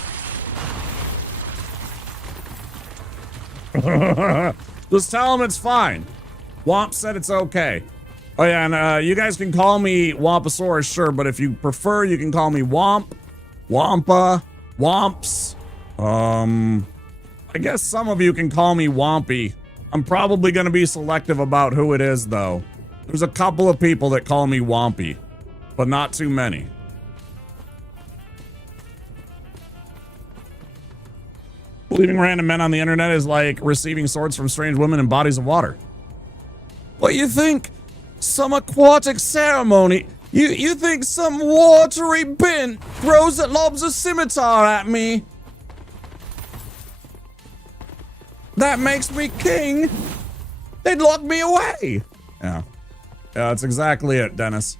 Just tell him it's fine. Womp said it's okay. Oh yeah, and you guys can call me Wompasaurus, sure, but if you prefer, you can call me Womp, Wampa, Womps. I guess some of you can call me Wompy. I'm probably gonna be selective about who it is, though. There's a couple of people that call me Wompy, but not too many. Believing random men on the internet is like receiving swords from strange women in bodies of water. What you think? Some aquatic ceremony? You think some watery bin throws that lobs a scimitar at me? That makes me king. They'd lock me away. Yeah, that's exactly it, Dennis.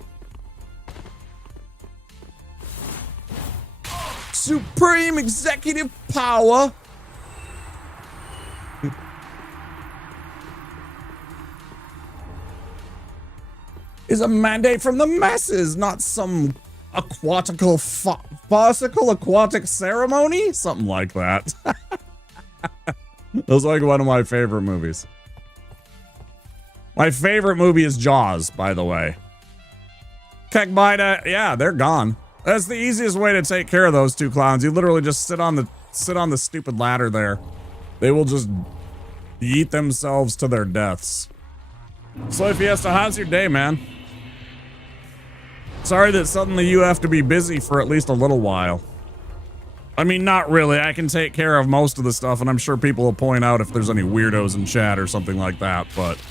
Supreme executive power. Is a mandate from the masses, not some farcical aquatic ceremony? Something like that. That was like one of my favorite movies. My favorite movie is Jaws, by the way. Kekbida, yeah, they're gone. That's the easiest way to take care of those two clowns. You literally just sit on the stupid ladder there. They will just eat themselves to their deaths. Soy Fiesta, how's your day, man? Sorry that suddenly you have to be busy for at least a little while. I mean, not really. I can take care of most of the stuff, and I'm sure people will point out if there's any weirdos in chat or something like that, but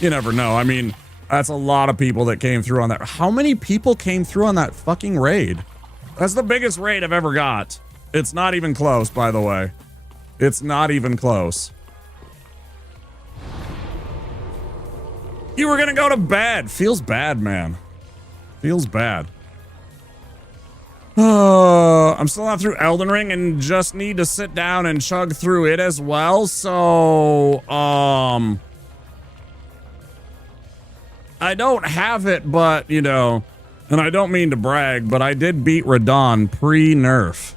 you never know. I mean, that's a lot of people that came through on that. How many people came through on that fucking raid? That's the biggest raid I've ever got. It's not even close, by the way. It's not even close. You were gonna go to bed. Feels bad, man. Feels bad. I'm still not through Elden Ring and just need to sit down and chug through it as well. So, I don't have it, but, you know, and I don't mean to brag, but I did beat Radon pre-nerf.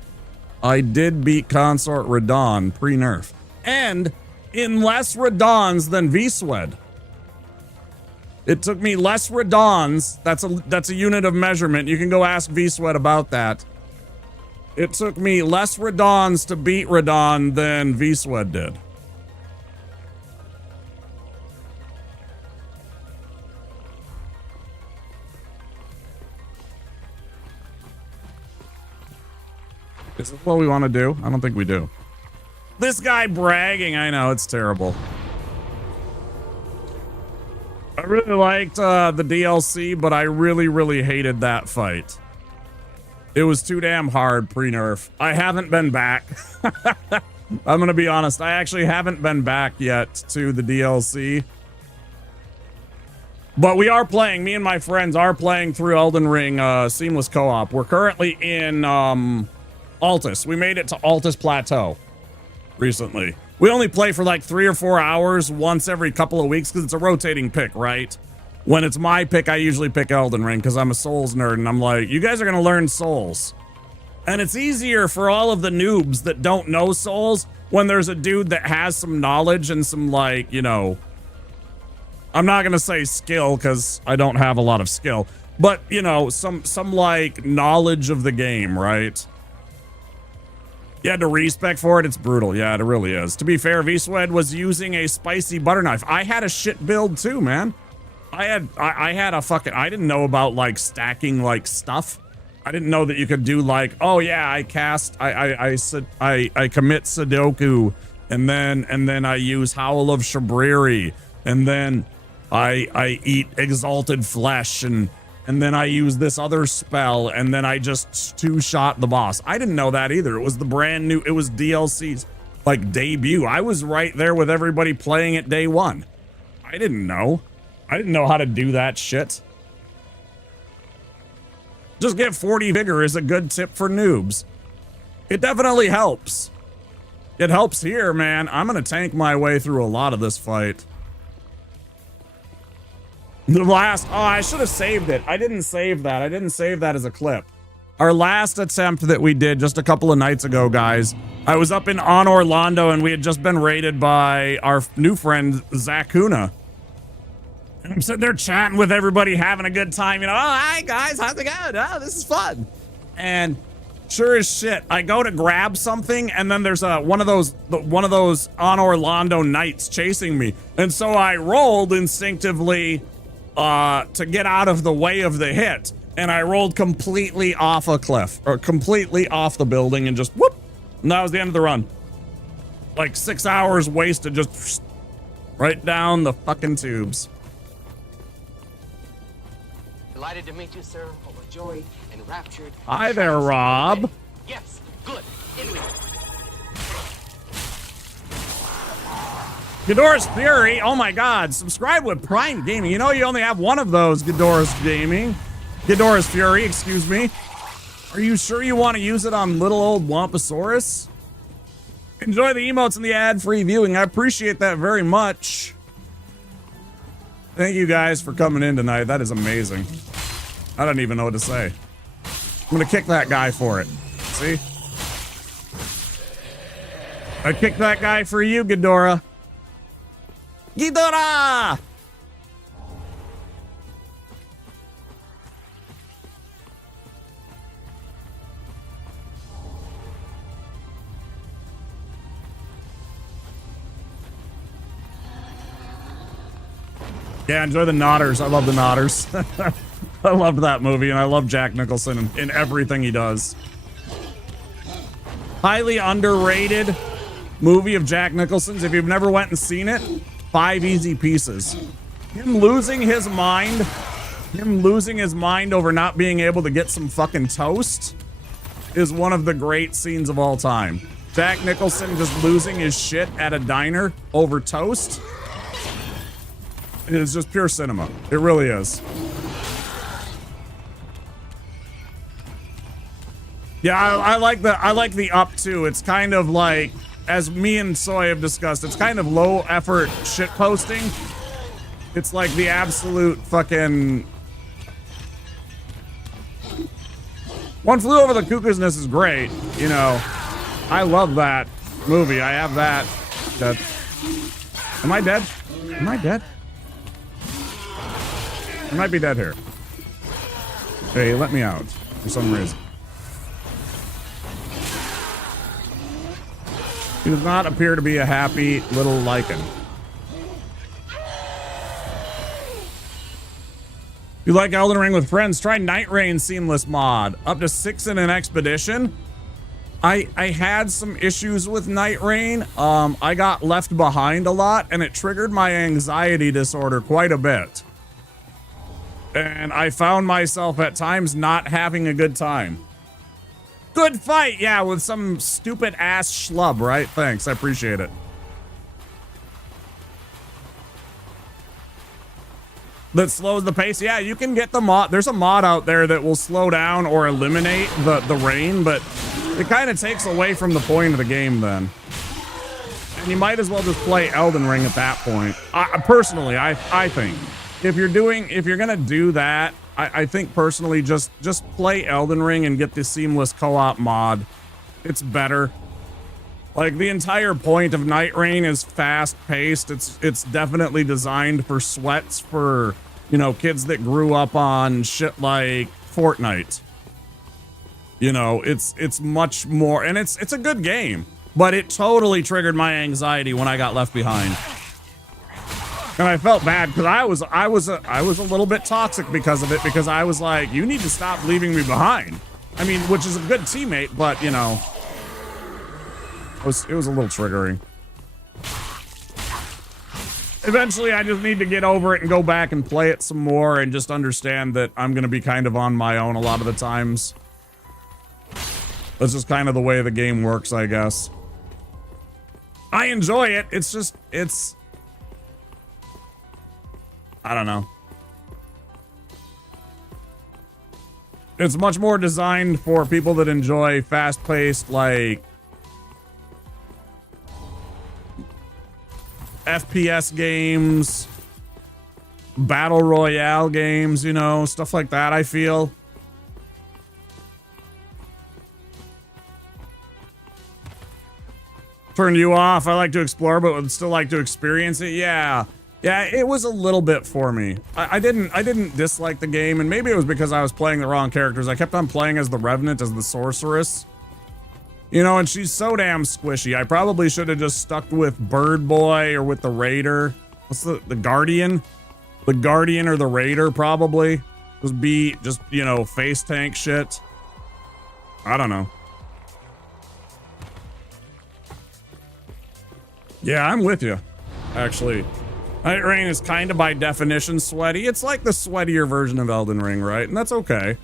I did beat Consort Radon pre-nerf. And in less Radons than V-Swed. It took me less Radons. That's a unit of measurement. You can go ask V-Sweat about that. It took me less Radons to beat Radon than V-Sweat did. Is this what we want to do? I don't think we do. This guy bragging. I know, it's terrible. I really liked the DLC, but I really hated that fight. It was too damn hard pre-nerf. I haven't been back. I'm gonna be honest, I actually haven't been back yet to the DLC. But we are playing, me and my friends are playing through Elden Ring Seamless Co-op. We're currently in Altus. We made it to Altus Plateau recently. We only play for like 3 or 4 hours once every couple of weeks because it's a rotating pick, right? When it's my pick, I usually pick Elden Ring because I'm a Souls nerd and I'm like, you guys are going to learn Souls. And it's easier for all of the noobs that don't know Souls when there's a dude that has some knowledge and some, like, you know, I'm not going to say skill because I don't have a lot of skill, but, you know, some like knowledge of the game, right? You had to respec for it. It's brutal. Yeah, it really is. To be fair, V-Swed was using a spicy butter knife. I had a shit build too, man. I had a fucking, I didn't know about like stacking like stuff. I didn't know that you could do like, oh yeah, I commit Sudoku and then I use Howl of Shabriri and then I eat exalted flesh and then I use this other spell, and then I just two-shot the boss. I didn't know that either. It was the brand new, it was DLC's, like, debut. I was right there with everybody playing it day one. I didn't know. I didn't know how to do that shit. Just get 40 Vigor is a good tip for noobs. It definitely helps. It helps here, man. I'm gonna tank my way through a lot of this fight. The last, oh, I should have saved it. I didn't save that. I didn't save that as a clip. Our last attempt that we did just a couple of nights ago, guys, I was up in Orlando and we had just been raided by our new friend, Zakuna. And I'm sitting there chatting with everybody, having a good time. You know, oh, hi guys, how's it going? Oh, this is fun. And sure as shit, I go to grab something and then there's one of those on Orlando knights chasing me. And so I rolled instinctively to get out of the way of the hit, and I rolled completely off a cliff or completely off the building and just whoop, and that was the end of the run. Like 6 hours wasted just right down the fucking tubes. Delighted to meet you, sir. Overjoyed and raptured. Hi there, Rob. Yes, good. In we go. Ghidorah's Fury, oh my god, subscribe with Prime Gaming. You know you only have one of those, Ghidorah's Fury, excuse me. Are you sure you want to use it on little old Wamposaurus? Enjoy the emotes and the ad-free viewing. I appreciate that very much. Thank you guys for coming in tonight. That is amazing. I don't even know what to say. I'm gonna kick that guy for it. See? I kicked that guy for you, Ghidorah. Ghidorah! Yeah, enjoy the Nodders. I love the Nodders. I loved that movie, and I love Jack Nicholson in everything he does. Highly underrated movie of Jack Nicholson's. If you've never went and seen it, 5 easy pieces. Him losing his mind over not being able to get some fucking toast is one of the great scenes of all time. Jack Nicholson just losing his shit at a diner over toast It's just pure cinema. It really is. Yeah, I like the up too. It's kind of like, as me and Soy have discussed, it's kind of low effort shit posting. It's like the absolute fucking One Flew Over the Cuckoo's Nest is great. You know, I love that movie. I have that. Am I dead? Am I dead? I might be dead here. Hey, let me out for some reason. He does not appear to be a happy little lichen. If you like Elden Ring with friends, try Night Rain Seamless mod. Up to 6 in an expedition. I had some issues with Night Rain. I got left behind a lot, and it triggered my anxiety disorder quite a bit. And I found myself at times not having a good time. Good fight, yeah, with some stupid ass schlub, right? Thanks, I appreciate it. That slows the pace. Yeah, you can get the mod. There's a mod out there that will slow down or eliminate the rain, but it kind of takes away from the point of the game then. And you might as well just play Elden Ring at that point. Personally, I think. If you're gonna do that, I think personally just play Elden Ring and get the seamless co-op mod. It's better. Like, the entire point of Night Rain is fast paced. It's definitely designed for sweats for, you know, kids that grew up on shit like Fortnite. You know, it's much more, and it's a good game, but it totally triggered my anxiety when I got left behind. And I felt bad because I was a little bit toxic because of it, because I was like, you need to stop leaving me behind. I mean, which is a good teammate, but you know, it was a little triggering. Eventually, I just need to get over it and go back and play it some more and just understand that I'm going to be kind of on my own a lot of the times. That's just kind of the way the game works, I guess. I enjoy it. It's just, I don't know. It's much more designed for people that enjoy fast-paced, like, FPS games, battle royale games, you know, stuff like that, I feel. Turned you off. I like to explore, but would still like to experience it. Yeah. Yeah, it was a little bit for me. I didn't dislike the game, and maybe it was because I was playing the wrong characters. I kept on playing as the Revenant, as the Sorceress. You know, and she's so damn squishy. I probably should have just stuck with Bird Boy or with the Raider. What's the Guardian? The Guardian or the Raider, probably. Just be, you know, face tank shit. I don't know. Yeah, I'm with you, actually. Night Rain is kind of by definition sweaty. It's like the sweatier version of Elden Ring, right? And that's okay.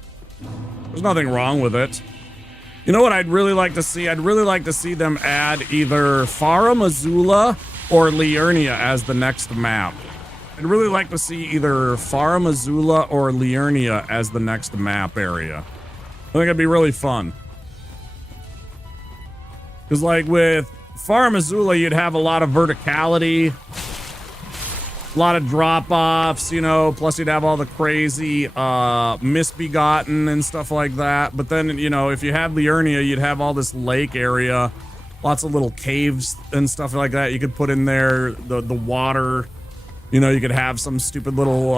There's nothing wrong with it. You know what I'd really like to see? I'd really like to see them add either Fara Mazula or Liurnia as the next map. I'd really like to see either Fara Mazula or Liurnia as the next map area. I think it'd be really fun. Because like with Fara Mazula, you'd have a lot of verticality, a lot of drop-offs, you know, plus you'd have all the crazy misbegotten and stuff like that. But then, you know, if you had Liurnia, you'd have all this lake area, lots of little caves and stuff like that you could put in there, the water, you know, you could have some stupid little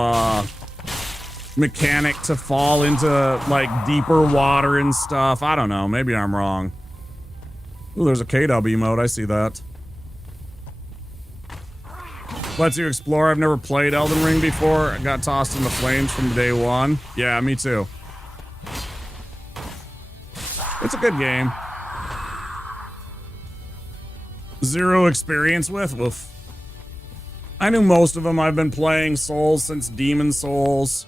mechanic to fall into like deeper water and stuff. I don't know, maybe I'm wrong. Ooh, there's a KW mode, I see that. Lets you explore. I've never played Elden Ring before. I got tossed in the flames from day one. Yeah, me too. It's a good game. Zero experience with? Oof. I knew most of them. I've been playing Souls since Demon Souls.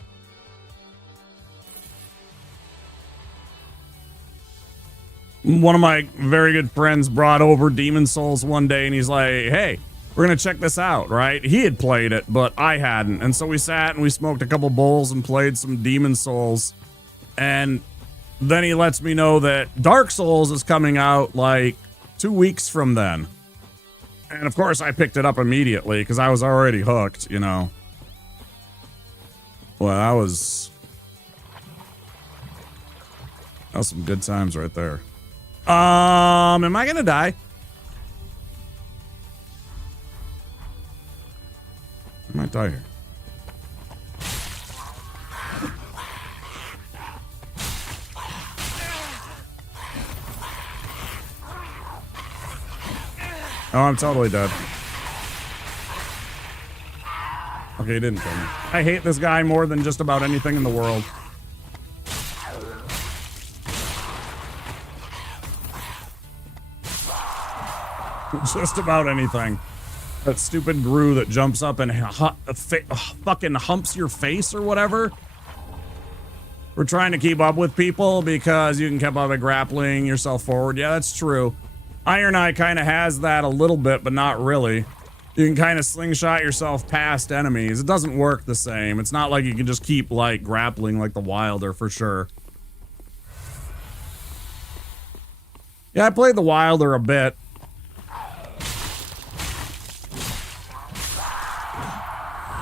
One of my very good friends brought over Demon Souls one day and he's like, hey, we're gonna check this out, right? He had played it, but I hadn't. And so we sat and we smoked a couple bowls and played some Demon Souls. And then he lets me know that Dark Souls is coming out like 2 weeks from then. And of course I picked it up immediately because I was already hooked, you know. Well, that was some good times right there. Am I gonna die? I might die here. Oh, I'm totally dead. Okay, he didn't kill me. I hate this guy more than just about anything in the world. Just about anything. That stupid Gru that jumps up and fucking humps your face or whatever. We're trying to keep up with people because you can keep up at grappling yourself forward. Yeah, that's true. Iron Eye kind of has that a little bit, but not really. You can kind of slingshot yourself past enemies. It doesn't work the same. It's not like you can just keep, like, grappling like the Wilder, for sure. Yeah, I played the Wilder a bit.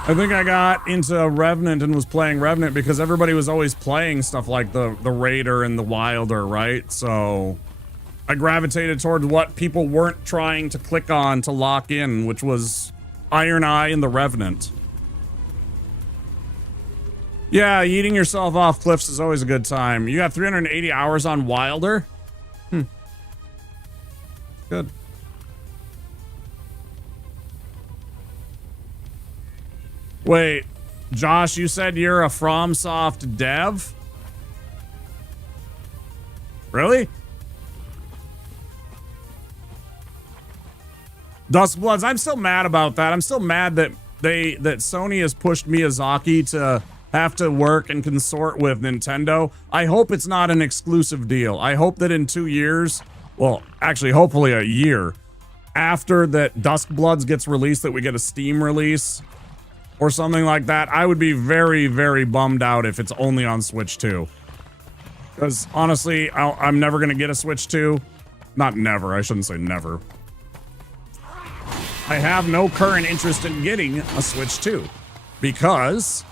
I think I got into Revenant and was playing Revenant because everybody was always playing stuff like the Raider and the Wilder, right? So I gravitated towards what people weren't trying to click on to lock in, which was Iron Eye and the Revenant. Yeah, eating yourself off cliffs is always a good time. You got 380 hours on Wilder? Good. Wait, Josh, you said you're a FromSoft dev? Really? Duskbloods, I'm still mad about that. I'm still mad that Sony has pushed Miyazaki to have to work and consort with Nintendo. I hope it's not an exclusive deal. I hope that in 2 years, well, actually, hopefully a year, after that Duskbloods gets released, that we get a Steam release or something like that. I would be very, very bummed out if it's only on Switch 2. Because honestly, I'm never going to get a Switch 2. Not never, I shouldn't say never. I have no current interest in getting a Switch 2 because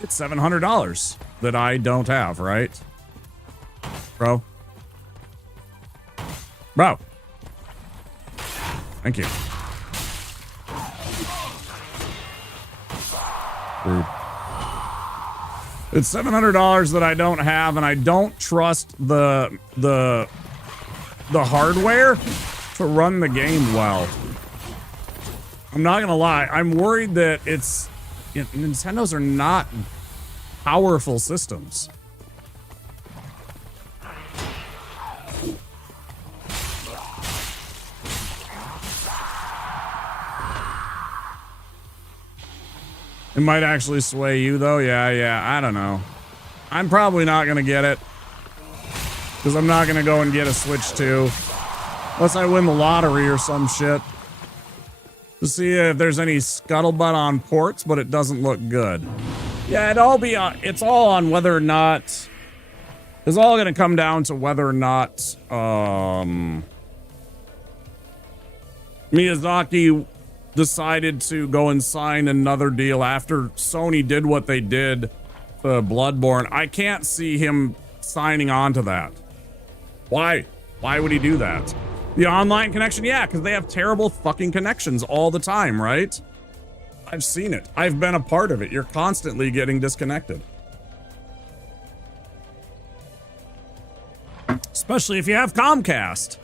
it's $700 that I don't have, right? Bro. Thank you. Rude. It's $700 that I don't have, and I don't trust the hardware to run the game well. I'm not gonna lie. I'm worried that it's... Nintendos are not powerful systems. It might actually sway you, though. Yeah, I don't know. I'm probably not gonna get it. Because I'm not gonna go and get a Switch 2. Unless I win the lottery or some shit. To see if there's any scuttlebutt on ports, but it doesn't look good. Yeah, it's all on whether or not... It's all gonna come down to whether or not, Miyazaki decided to go and sign another deal after Sony did what they did to Bloodborne. I can't see him signing on to that. Why? Why would he do that? The online connection? Yeah, because they have terrible fucking connections all the time, right? I've seen it. I've been a part of it. You're constantly getting disconnected. Especially if you have Comcast.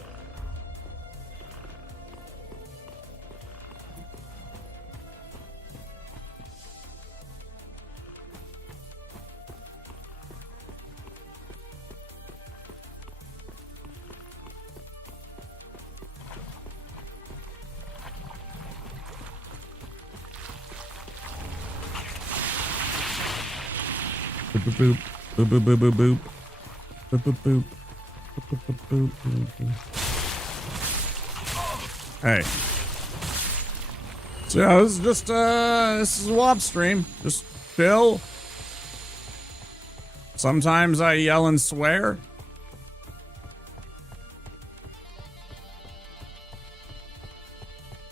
Boop, boop, boop, boop, boop, boop. Boop, boop, boop. Boop, boop, boop, boop, boop. Hey. So yeah, this is just this is a WAP stream. Just chill. Sometimes I yell and swear.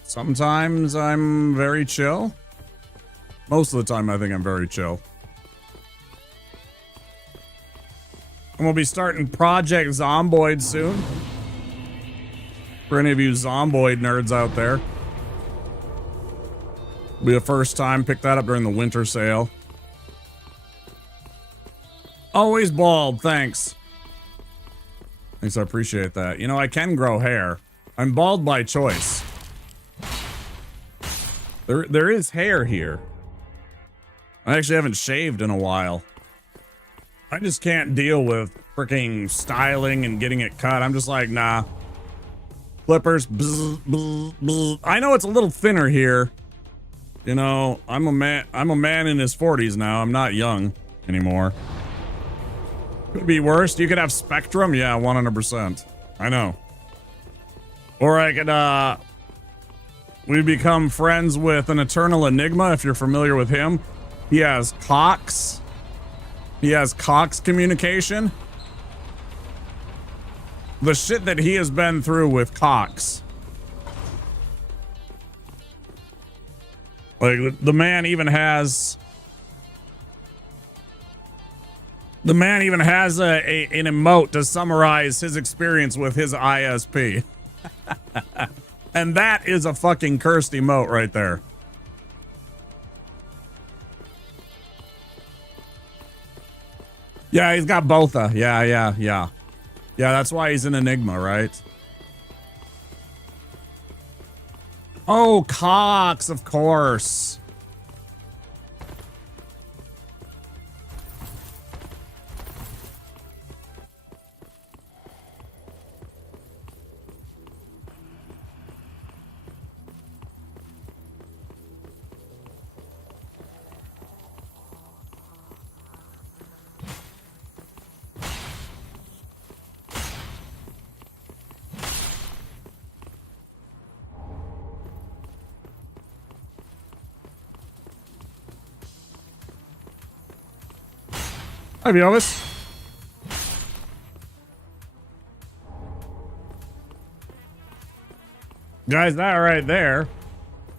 Sometimes I'm very chill. Most of the time I think I'm very chill. And we'll be starting Project Zomboid soon. For any of you Zomboid nerds out there. Be the first time. Pick that up during the winter sale. Always bald, thanks. Thanks, I appreciate that. You know, I can grow hair. I'm bald by choice. There is hair here. I actually haven't shaved in a while. I just can't deal with freaking styling and getting it cut. I'm just like, nah. Clippers. Bzz, bzz, bzz. I know it's a little thinner here. You know, I'm a man in his 40s now. I'm not young anymore. Could be worse. You could have Spectrum. Yeah, 100%. I know. Or I could, we become friends with an Eternal Enigma, if you're familiar with him. He has Cox. He has Cox communication. The shit that he has been through with Cox. Like, the man even has... The man even has an emote to summarize his experience with his ISP. And that is a fucking cursed emote right there. Yeah, he's got both. Yeah, that's why he's an Enigma, right? Oh, Cox, of course. Hi, Elvis. Guys, that right there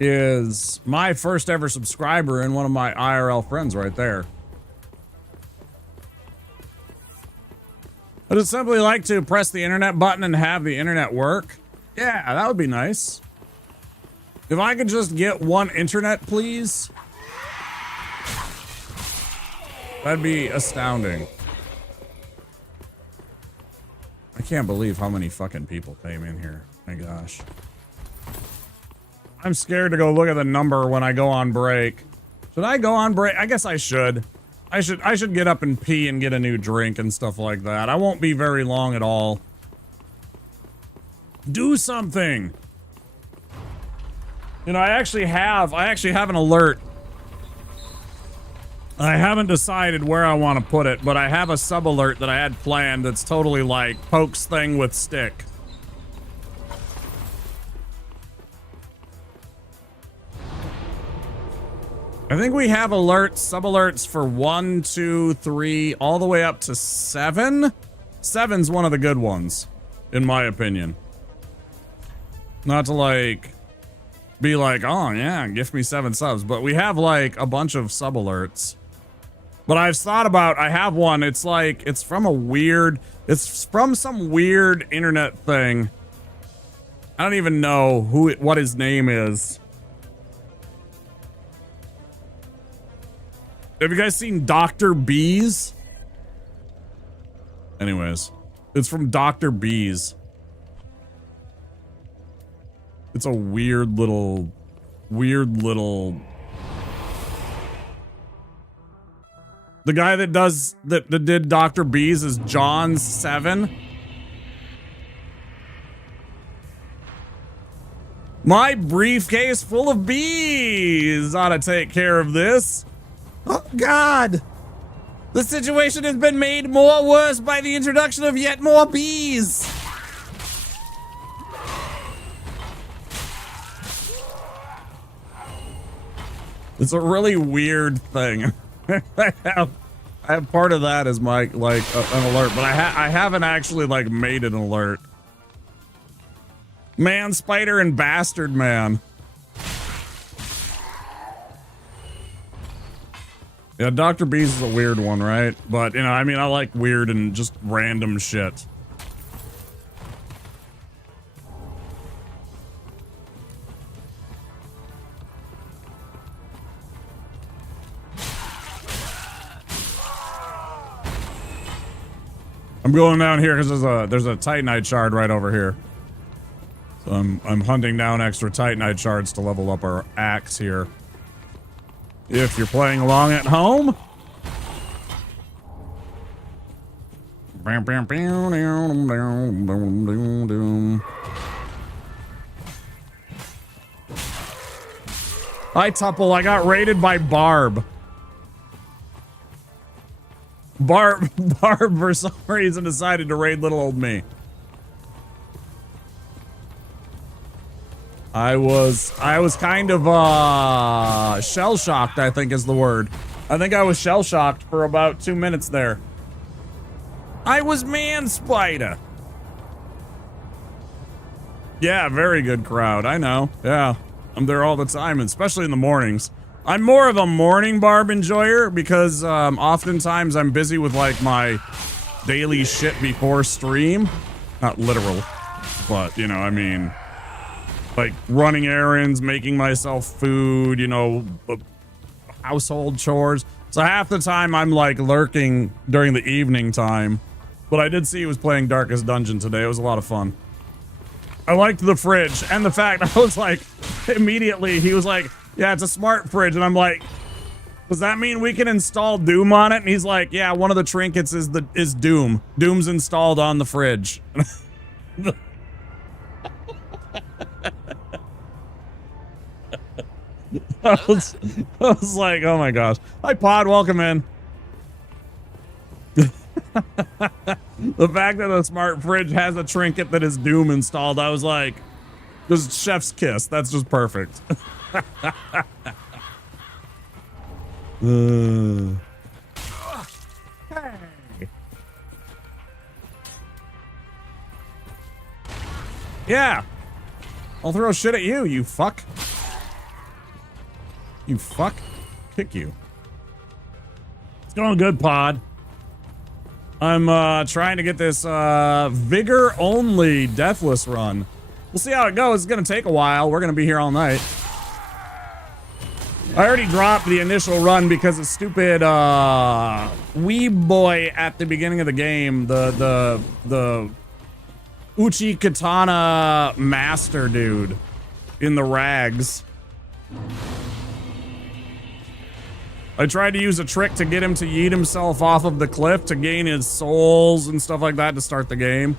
is my first ever subscriber and one of my IRL friends right there. I just simply like to press the internet button and have the internet work. Yeah, that would be nice. If I could just get one internet, please. That'd be astounding. I can't believe how many fucking people came in here. My gosh. I'm scared to go look at the number when I go on break. Should I go on break? I guess I should. I should get up and pee and get a new drink and stuff like that. I won't be very long at all. Do something. You know, I actually have an alert. I haven't decided where I want to put it, but I have a sub alert that I had planned that's totally like Pokes thing with stick. I think we have sub alerts for 1, 2, 3, all the way up to 7. 7's one of the good ones, in my opinion. Not to like be like, oh yeah, gift me 7 subs, but we have like a bunch of sub alerts. But I've thought about, I have one, it's like, it's from some weird internet thing. I don't even know what his name is. Have you guys seen Dr. Bees? Anyways, it's from Dr. Bees. It's a weird little... The guy that did Dr. Bees is John7. My briefcase full of bees ought to take care of this. Oh, God. The situation has been made more worse by the introduction of yet more bees. It's a really weird thing. I have part of that as my, like, an alert, but I haven't actually, like, made an alert. Man, spider, and bastard man. Yeah, Dr. Bees is a weird one, right? But, you know, I mean, I like weird and just random shit. I'm going down here because there's a Titanite shard right over here. So I'm hunting down extra Titanite shards to level up our axe here. If you're playing along at home. Hi, Tupple. I got raided by Barb. Barb, for some reason, decided to raid little old me. I was kind of, shell-shocked, I think is the word. I think I was shell-shocked for about 2 minutes there. I was man-spider. Yeah, very good crowd, I know. Yeah, I'm there all the time, especially in the mornings. I'm more of a morning Barb enjoyer because, oftentimes I'm busy with, like, my daily shit before stream. Not literal, but, you know, I mean... like running errands, making myself food, you know, household chores. So half the time I'm like lurking during the evening time. But I did see he was playing Darkest Dungeon today. It was a lot of fun. I liked the fridge and the fact I was like, immediately he was like, yeah, it's a smart fridge. And I'm like, does that mean we can install Doom on it? And he's like, yeah, one of the trinkets is Doom. Doom's installed on the fridge. I was like, oh my gosh. Hi, Pod, welcome in. The fact that a smart fridge has a trinket that is Doom installed, I was like, just chef's kiss. That's just perfect. Hey. Yeah. I'll throw shit at you, you fuck. You fuck. Kick you. It's going good, Pod. I'm trying to get this Vigor only Deathless run. We'll see how it goes. It's gonna take a while. We're gonna be here all night. I already dropped the initial run because of stupid weeb boy at the beginning of the game. The Uchi Katana master dude in the rags. I tried to use a trick to get him to yeet himself off of the cliff to gain his souls and stuff like that to start the game.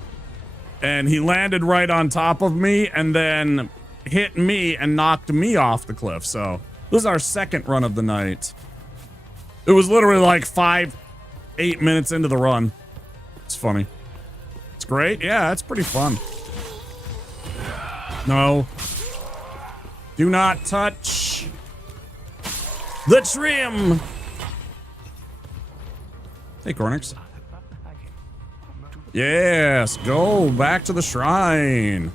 And he landed right on top of me and then hit me and knocked me off the cliff. So this is our second run of the night. It was literally like 8 minutes into the run. It's funny. It's great. Yeah, it's pretty fun. No. Do not touch the trim. Hey, Cornix. Yes, go back to the shrine.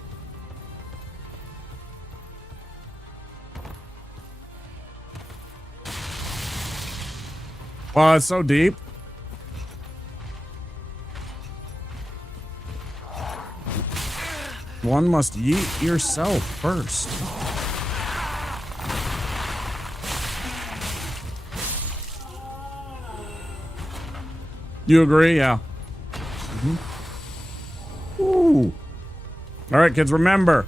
Wow, it's so deep. One must yeet yourself first. You agree? Yeah. Ooh. All right, kids, remember.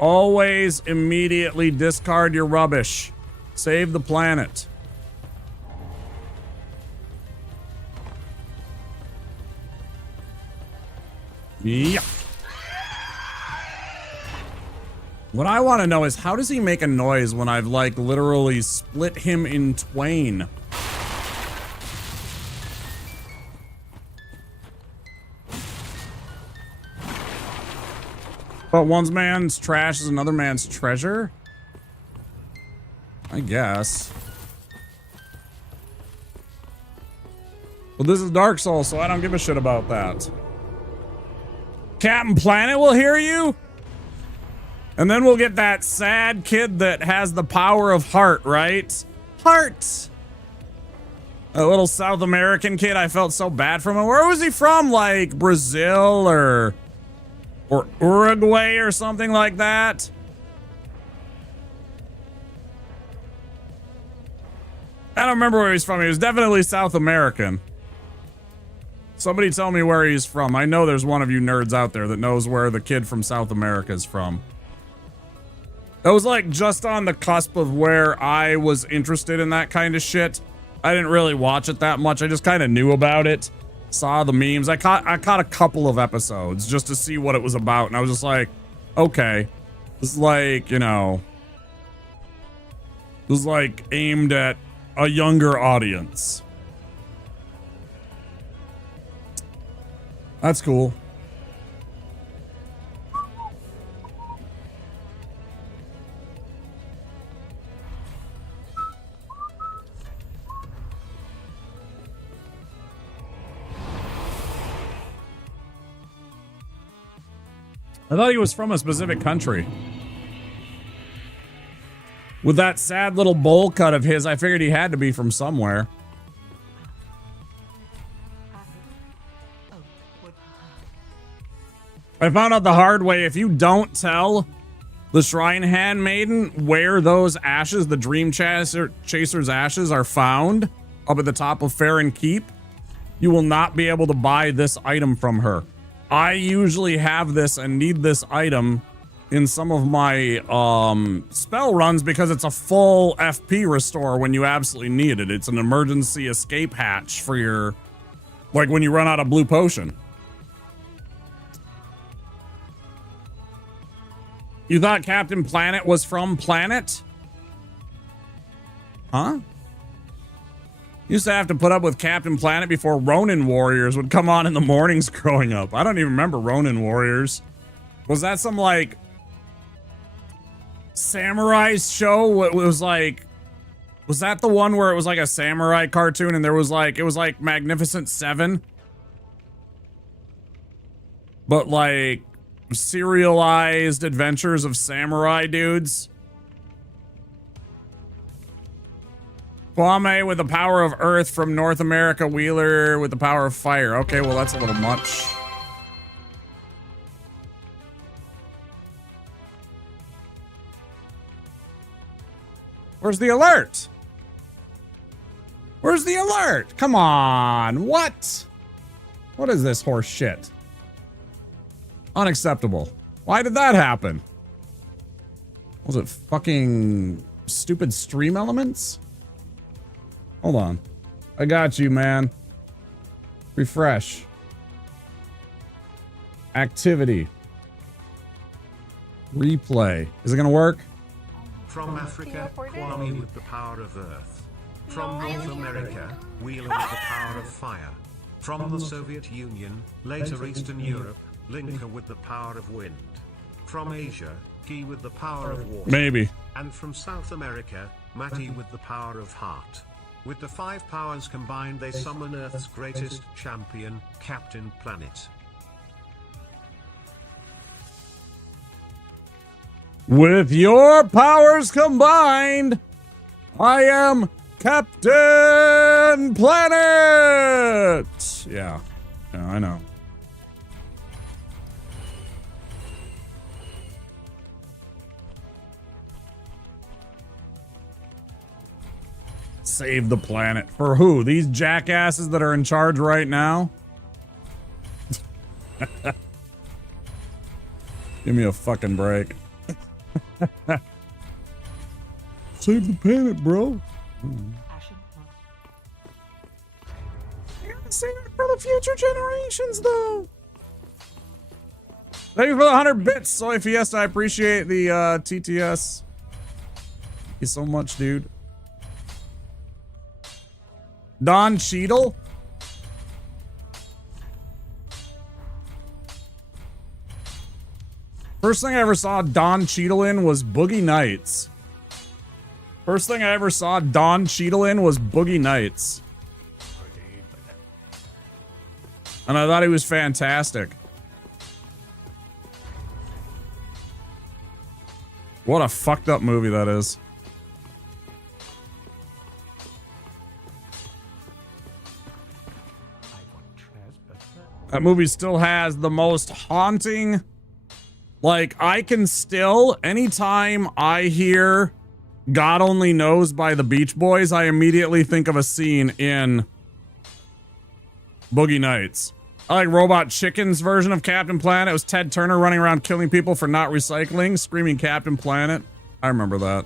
Always immediately discard your rubbish. Save the planet. Yeah. What I want to know is how does he make a noise when I've like literally split him in twain? But one man's trash is another man's treasure? I guess. Well, this is Dark Souls, so I don't give a shit about that. Captain Planet will hear you? And then we'll get that sad kid that has the power of heart, right? Heart! A little South American kid. I felt so bad for him. Where was he from? Like Brazil or Uruguay or something like that? I don't remember where he's from. He was definitely South American. Somebody tell me where he's from. I know there's one of you nerds out there that knows where the kid from South America is from. That was like just on the cusp of where I was interested in that kind of shit. I didn't really watch it that much. I just kind of knew about it. Saw the memes. I caught a couple of episodes just to see what it was about. And I was just like, okay. This is like, you know. This is like aimed at a younger audience. That's cool. I thought he was from a specific country. With that sad little bowl cut of his, I figured he had to be from somewhere. I found out the hard way. If you don't tell the Shrine Handmaiden where those ashes, the Dream Chaser's ashes, are found up at the top of Farron Keep, you will not be able to buy this item from her. I usually have this and need this item in some of my spell runs because it's a full FP restore when you absolutely need it. It's an emergency escape hatch for your, like when you run out of blue potion. You thought Captain Planet was from Planet? Huh? Used to have to put up with Captain Planet before Ronin Warriors would come on in the mornings growing up. I don't even remember Ronin Warriors. Was that some like samurai show? It was like, was that the one where it was like a samurai cartoon and there was like, it was like Magnificent Seven? But like serialized adventures of samurai dudes? Kwame with the power of earth from North America. Wheeler with the power of fire. Okay, well, that's a little much. Where's the alert? Where's the alert? Come on. What? What is this horse shit? Unacceptable. Why did that happen? Was it fucking stupid stream elements? Hold on. I got you, man. Refresh. Activity. Replay. Is it gonna work? From Africa, Kwame with the power of earth. From North America, Wheeler with the power of fire. From the Soviet Union, later Eastern Europe, Linka with the power of wind. From Asia, Guy with the power of water. Maybe. And from South America, Matty with the power of heart. With the 5 powers combined, they summon Earth's greatest champion, Captain Planet. With your powers combined, I am Captain Planet! Yeah, I know. Save the planet. For who? These jackasses that are in charge right now? Give me a fucking break. Save the planet, bro. You gotta save it for the future generations, though. Thank you for the 100 bits, Soy Fiesta. I appreciate the TTS. Thank you so much, dude. Don Cheadle? First thing I ever saw Don Cheadle in was Boogie Nights. First thing I ever saw Don Cheadle in was Boogie Nights. And I thought he was fantastic. What a fucked up movie that is. That movie still has the most haunting... Like, I can still, anytime I hear God Only Knows by the Beach Boys, I immediately think of a scene in Boogie Nights. I like Robot Chicken's version of Captain Planet. It was Ted Turner running around killing people for not recycling, screaming Captain Planet. I remember that.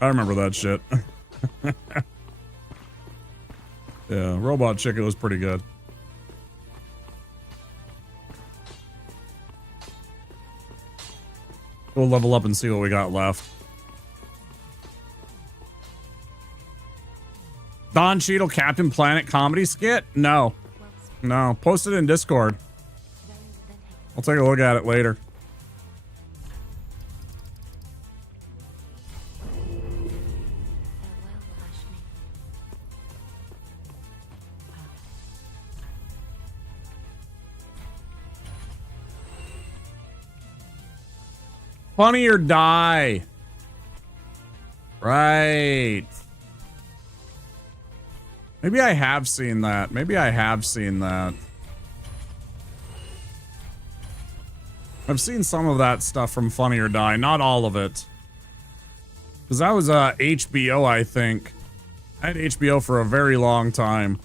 I remember that shit. Yeah, Robot Chicken was pretty good. We'll level up and see what we got left. Don Cheadle Captain Planet comedy skit? No. No. Post it in Discord. I'll take a look at it later. Funny or Die. Right. Maybe I have seen that. Maybe I have seen that. I've seen some of that stuff from Funny or Die. Not all of it. Because that was HBO, I think. I had HBO for a very long time.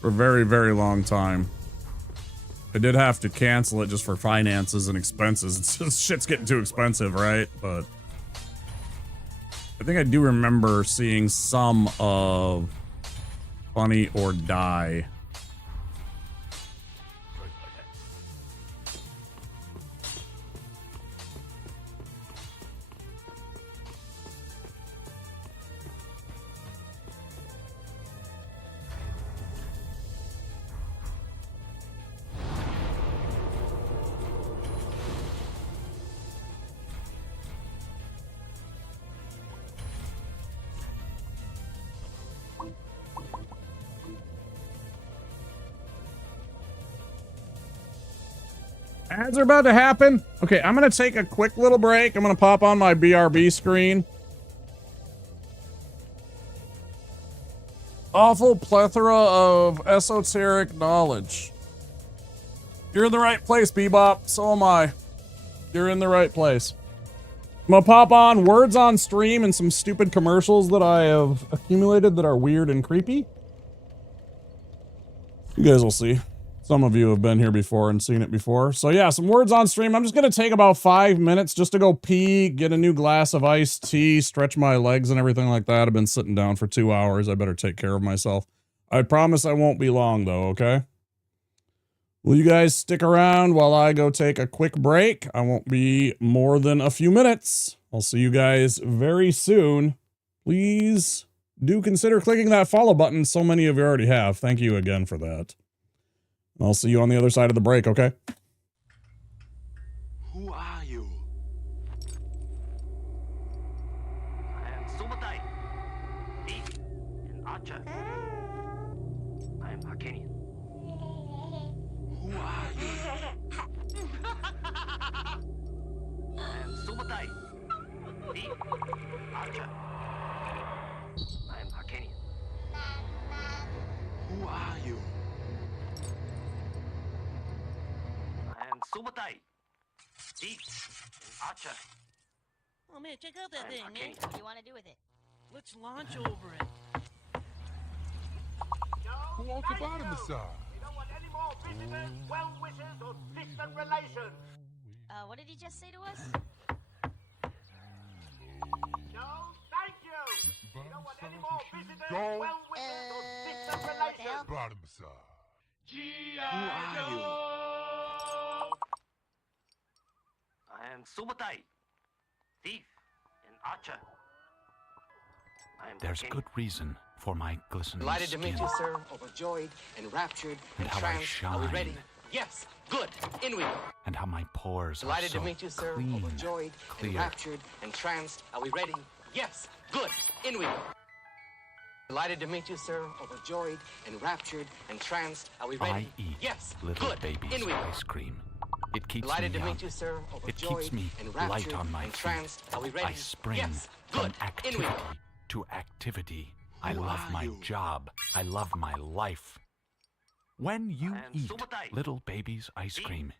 For a very, very long time. I did have to cancel it just for finances and expenses. It's just, shit's getting too expensive, right? But I think I do remember seeing some of Funny or Die. Ads are about to happen. Okay, I'm going to take a quick little break. I'm going to pop on my BRB screen. Awful plethora of esoteric knowledge. You're in the right place, Bebop. So am I. You're in the right place. I'm going to pop on words on stream and some stupid commercials that I have accumulated that are weird and creepy. You guys will see. Some of you have been here before and seen it before. So yeah, some words on stream. I'm just going to take about 5 minutes just to go pee, get a new glass of iced tea, stretch my legs and everything like that. I've been sitting down for 2 hours. I better take care of myself. I promise I won't be long though, okay? Will you guys stick around while I go take a quick break? I won't be more than a few minutes. I'll see you guys very soon. Please do consider clicking that follow button. So many of you already have. Thank you again for that. I'll see you on the other side of the break, okay? Who are you? I am Sumatai, thief and archer. I am Hakenian. Who are you? I am Sumatai, thief, archer. I am Hakenian. Who are you? Sumatai, thief, and archer. Oh man, check out that thing, man. What do you want to do with it? Let's launch over it. Who wants the bottom massage? We don't want any more visitors, well wishers, or distant relations. What did he just say to us? No, thank you. We don't want any more visitors, well wishers, or distant relations. Bottom massage. Who are you? I am Sumatai, thief and archer. I am There's Hakenian. good reason for my glistening Delighted to skin. meet you, sir. Overjoyed, enraptured, And how I entranced. Are we shine. ready? Yes. Good. In we go. And how my pores Delighted are so to meet you, sir. clean, Overjoyed, clear. enraptured, entranced. Are we ready? Yes, good. In we go. Delighted to meet you, sir. Overjoyed, enraptured, entranced. Are we ready? I eat Yes, little good. baby's In we go. ice cream. It keeps Delighted me to young. meet you, sir. It Overjoyed, keeps me enraptured, light on my feet. entranced. Are we ready? I spring Yes, from good. In we activity go. to activity. I love my job. I love my life. When you eat little baby's ice cream,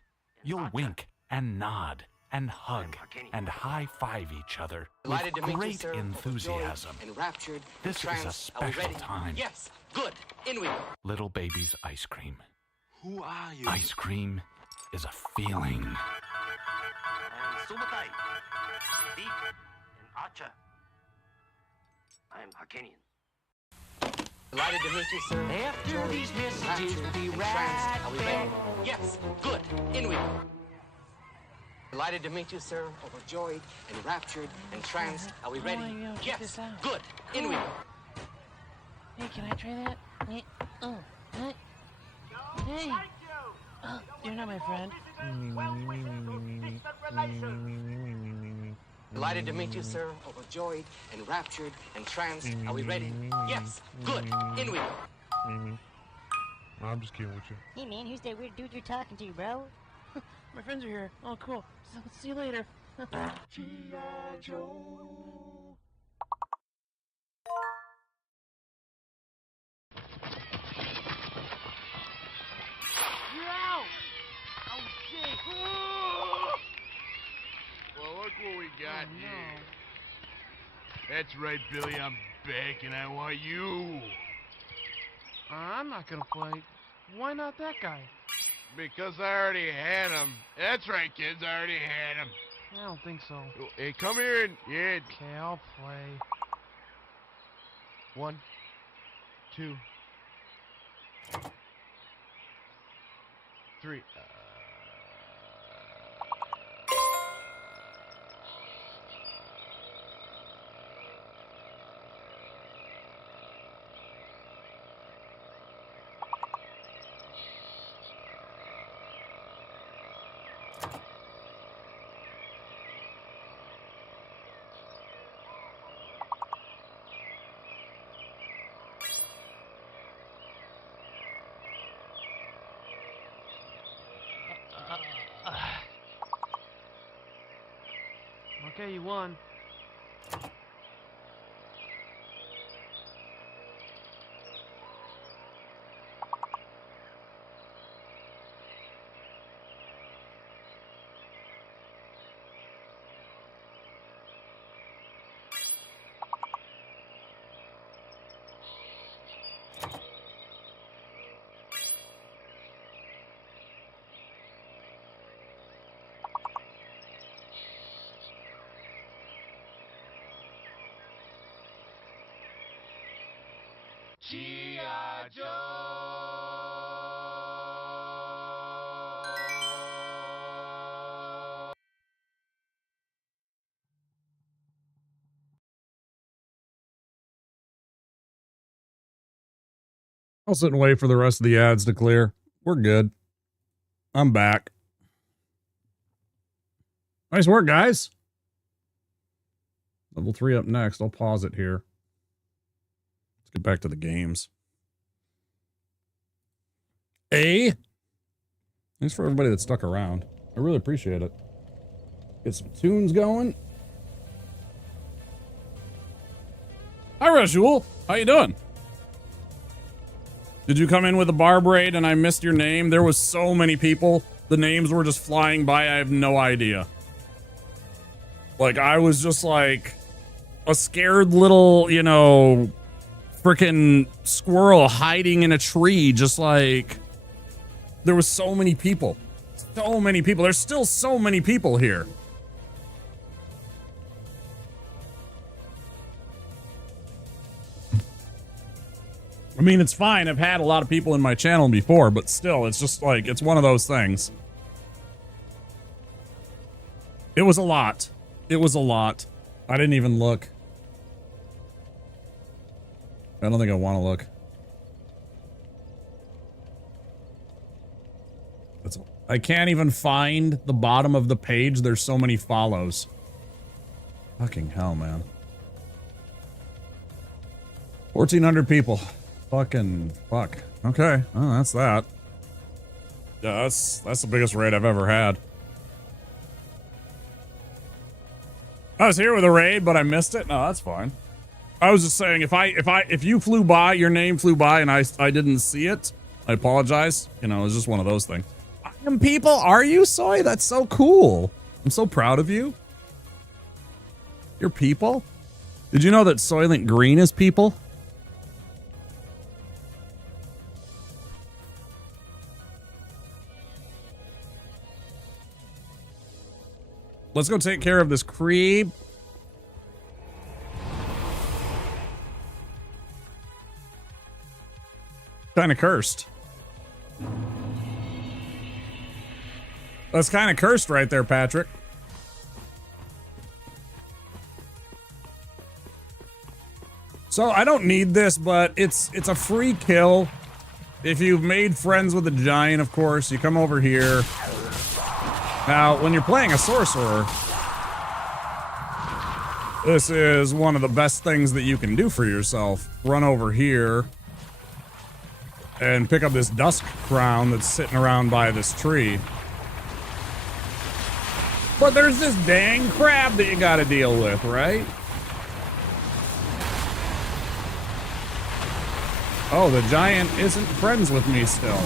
you'll wink and nod and hug and high-five each other with Delighted to meet you, great sir. enthusiasm. Overjoyed, enraptured, This is a entranced. Are we special ready? time. Yes, good. In we go. Little baby's ice cream. Who are you? Ice cream is a feeling. I am Subutai, thief and archer. I am Hakenian. Delighted to meet you, sir. After these messages, we'll be entranced. right Are we back. ready? Yes, good. In we go. Delighted to meet you, sir. Overjoyed, enraptured, entranced. Are we ready? yo, check Yes, this out. good. In we go. Hey, can I try that? Hey, oh, what? No, Hey. thank you. Oh, you're not my friend. Visitors well wishes to distant relations. Delighted to meet you, sir. Overjoyed, enraptured, entranced. Are we ready? Yes, good. In we go. I'm just kidding with you. Hey, man, who's that weird dude you're talking to, bro? My friends are here. Oh, cool. So, see you later. Well, look what we got here. That's right, Billy. I'm back, and I want you. I'm not gonna fight. Why not that guy? Because I already had him. That's right, kids. I already had him. I don't think so. Hey, come here and Okay, I'll play. 1, 2, 3. Okay, you won. G.I. Joe! I'll sit and wait for the rest of the ads to clear. We're good. I'm back. Nice work, guys. Level 3 up next. I'll pause it here. Let's get back to the games. Thanks for everybody that stuck around. I really appreciate it. Get some tunes going. Hi, Rajul. How you doing? Did you come in with a barb raid and I missed your name? There was so many people. The names were just flying by. I have no idea. Like, I was just like a scared little, you know, freaking squirrel hiding in a tree. Just like, there was so many people. So many people. There's still so many people here. I mean, it's fine. I've had a lot of people in my channel before, but still, it's just like, it's one of those things. It was a lot. It was a lot. I didn't even look. I don't think I want to look. I can't even find the bottom of the page. There's so many follows. Fucking hell, man. 1,400 people. Fucking fuck. Okay. Oh, that's that. Yeah, that's the biggest raid I've ever had. I was here with a raid, but I missed it. No, that's fine. I was just saying, if you flew by, your name flew by, and I didn't see it, I apologize. You know, it's just one of those things. I am people, are you, Soy? That's so cool. I'm so proud of you. You're people? Did you know that Soylent Green is people? Let's go take care of this creep. Kind of cursed. That's kind of cursed right there, Patrick. So I don't need this, but it's a free kill. If you've made friends with a giant, of course, you come over here. Now, when you're playing a sorcerer, this is one of the best things that you can do for yourself. Run over here and pick up this dusk crown that's sitting around by this tree. But there's this dang crab that you gotta deal with, right? Oh, the giant isn't friends with me still.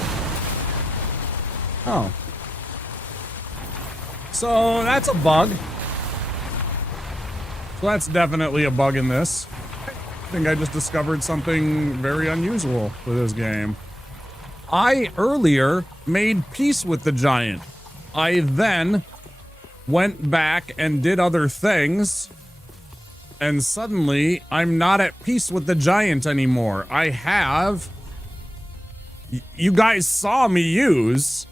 Oh. So that's a bug. So that's definitely a bug in this. I think I just discovered something very unusual with this game. I earlier made peace with the giant. I then went back and did other things, and suddenly I'm not at peace with the giant anymore. I have... You guys saw me use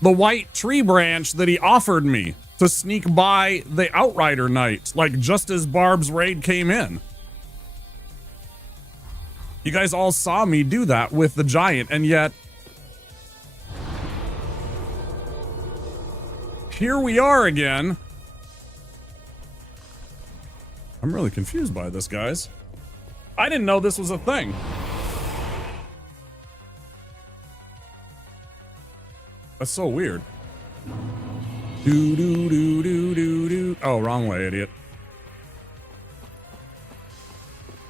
the white tree branch that he offered me to sneak by the Outrider Knight, like just as Barb's raid came in. You guys all saw me do that with the giant, and yet here we are again. I'm really confused by this, guys. I didn't know this was a thing. That's so weird. Do do do do do do. Oh, wrong way, idiot.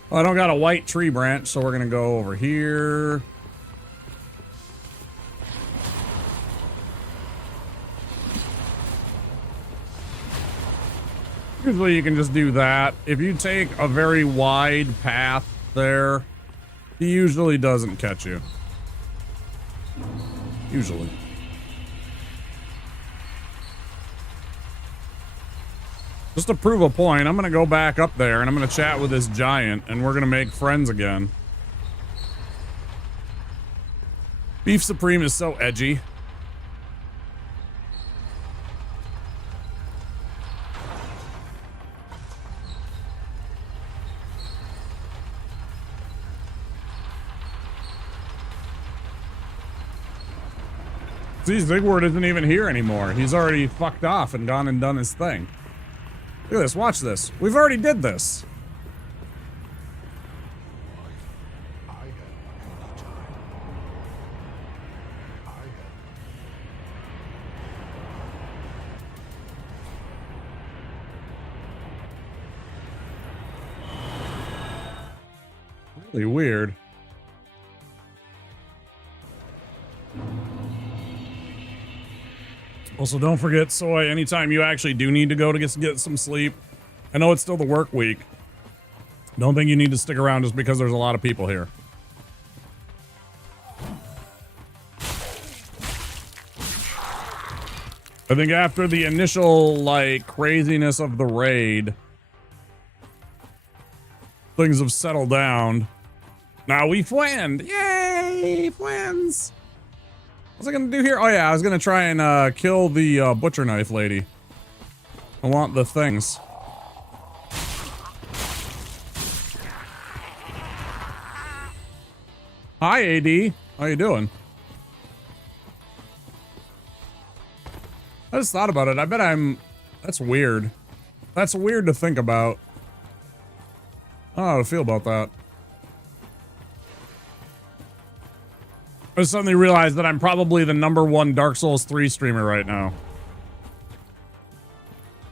Well, I don't got a white tree branch, so we're gonna go over here. Usually you can just do that. If you take a very wide path there, he usually doesn't catch you. Usually. Just to prove a point, I'm gonna go back up there and I'm gonna chat with this giant and we're gonna make friends again. Beef Supreme is so edgy. See, Zigward isn't even here anymore. He's already fucked off and gone and done his thing. Look at this, watch this. We've already did this. Really weird. Also, don't forget, Soy, anytime you actually do need to go to get some sleep, I know it's still the work week. Don't think you need to stick around just because there's a lot of people here. I think after the initial, like, craziness of the raid, things have settled down. Now we fwanned! Yay! Fwans! What's I gonna do here? Oh yeah, I was gonna try and kill the butcher knife lady. I want the things. Hi, AD. How you doing? I just thought about it. I bet I'm... That's weird. That's weird to think about. I don't know how to feel about that. I suddenly realized that I'm probably the #1 Dark Souls 3 streamer right now.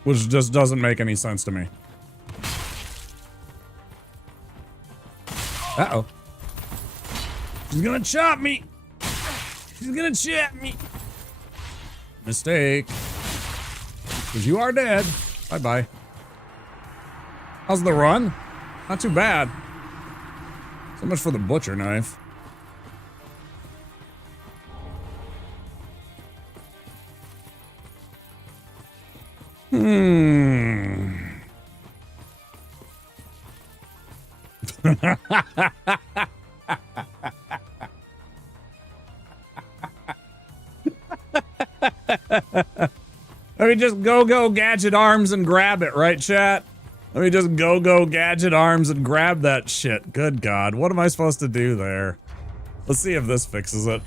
Which just doesn't make any sense to me. Uh-oh. She's gonna chop me! She's gonna chop me! Mistake. Because you are dead. Bye-bye. How's the run? Not too bad. So much for the butcher knife. Let me just go gadget arms and grab it, right, chat? Let me just go gadget arms and grab that shit. Good God, what am I supposed to do there? Let's see if this fixes it.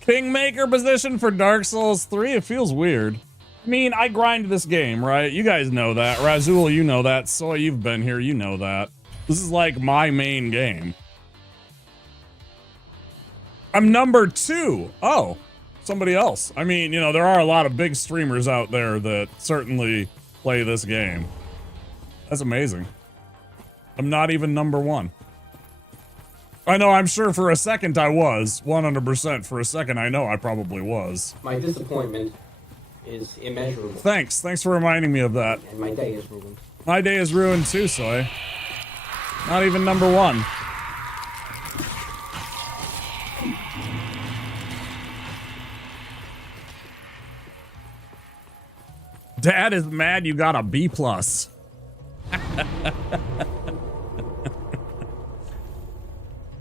Kingmaker position for Dark Souls 3? It feels weird. I mean, I grind this game, right? You guys know that. Razul, you know that. Soy, you've been here, you know that. This is like my main game. I'm #2. Oh, somebody else. I mean, you know, there are a lot of big streamers out there that certainly play this game. That's amazing. I'm not even #1. I know, I'm sure for a second I was. 100%. For a second, I know I probably was. My disappointment is immeasurable. Thanks for reminding me of that. And my day is ruined. My day is ruined too, Soy. Not even #1. Dad is mad you got a B+.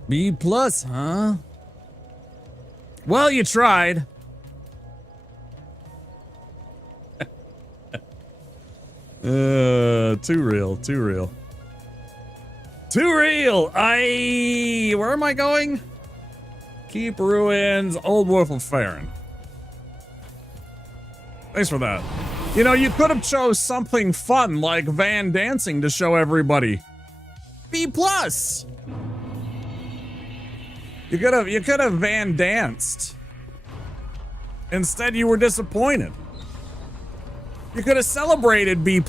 B+, huh? Well, you tried. Too real. Too real. Where am I going? Keep Ruins, Old Wolf of Farron. Thanks for that. You know, you could have chose something fun like Van Dancing to show everybody. B+. You could have Van Danced. Instead, you were disappointed. You could have celebrated B+.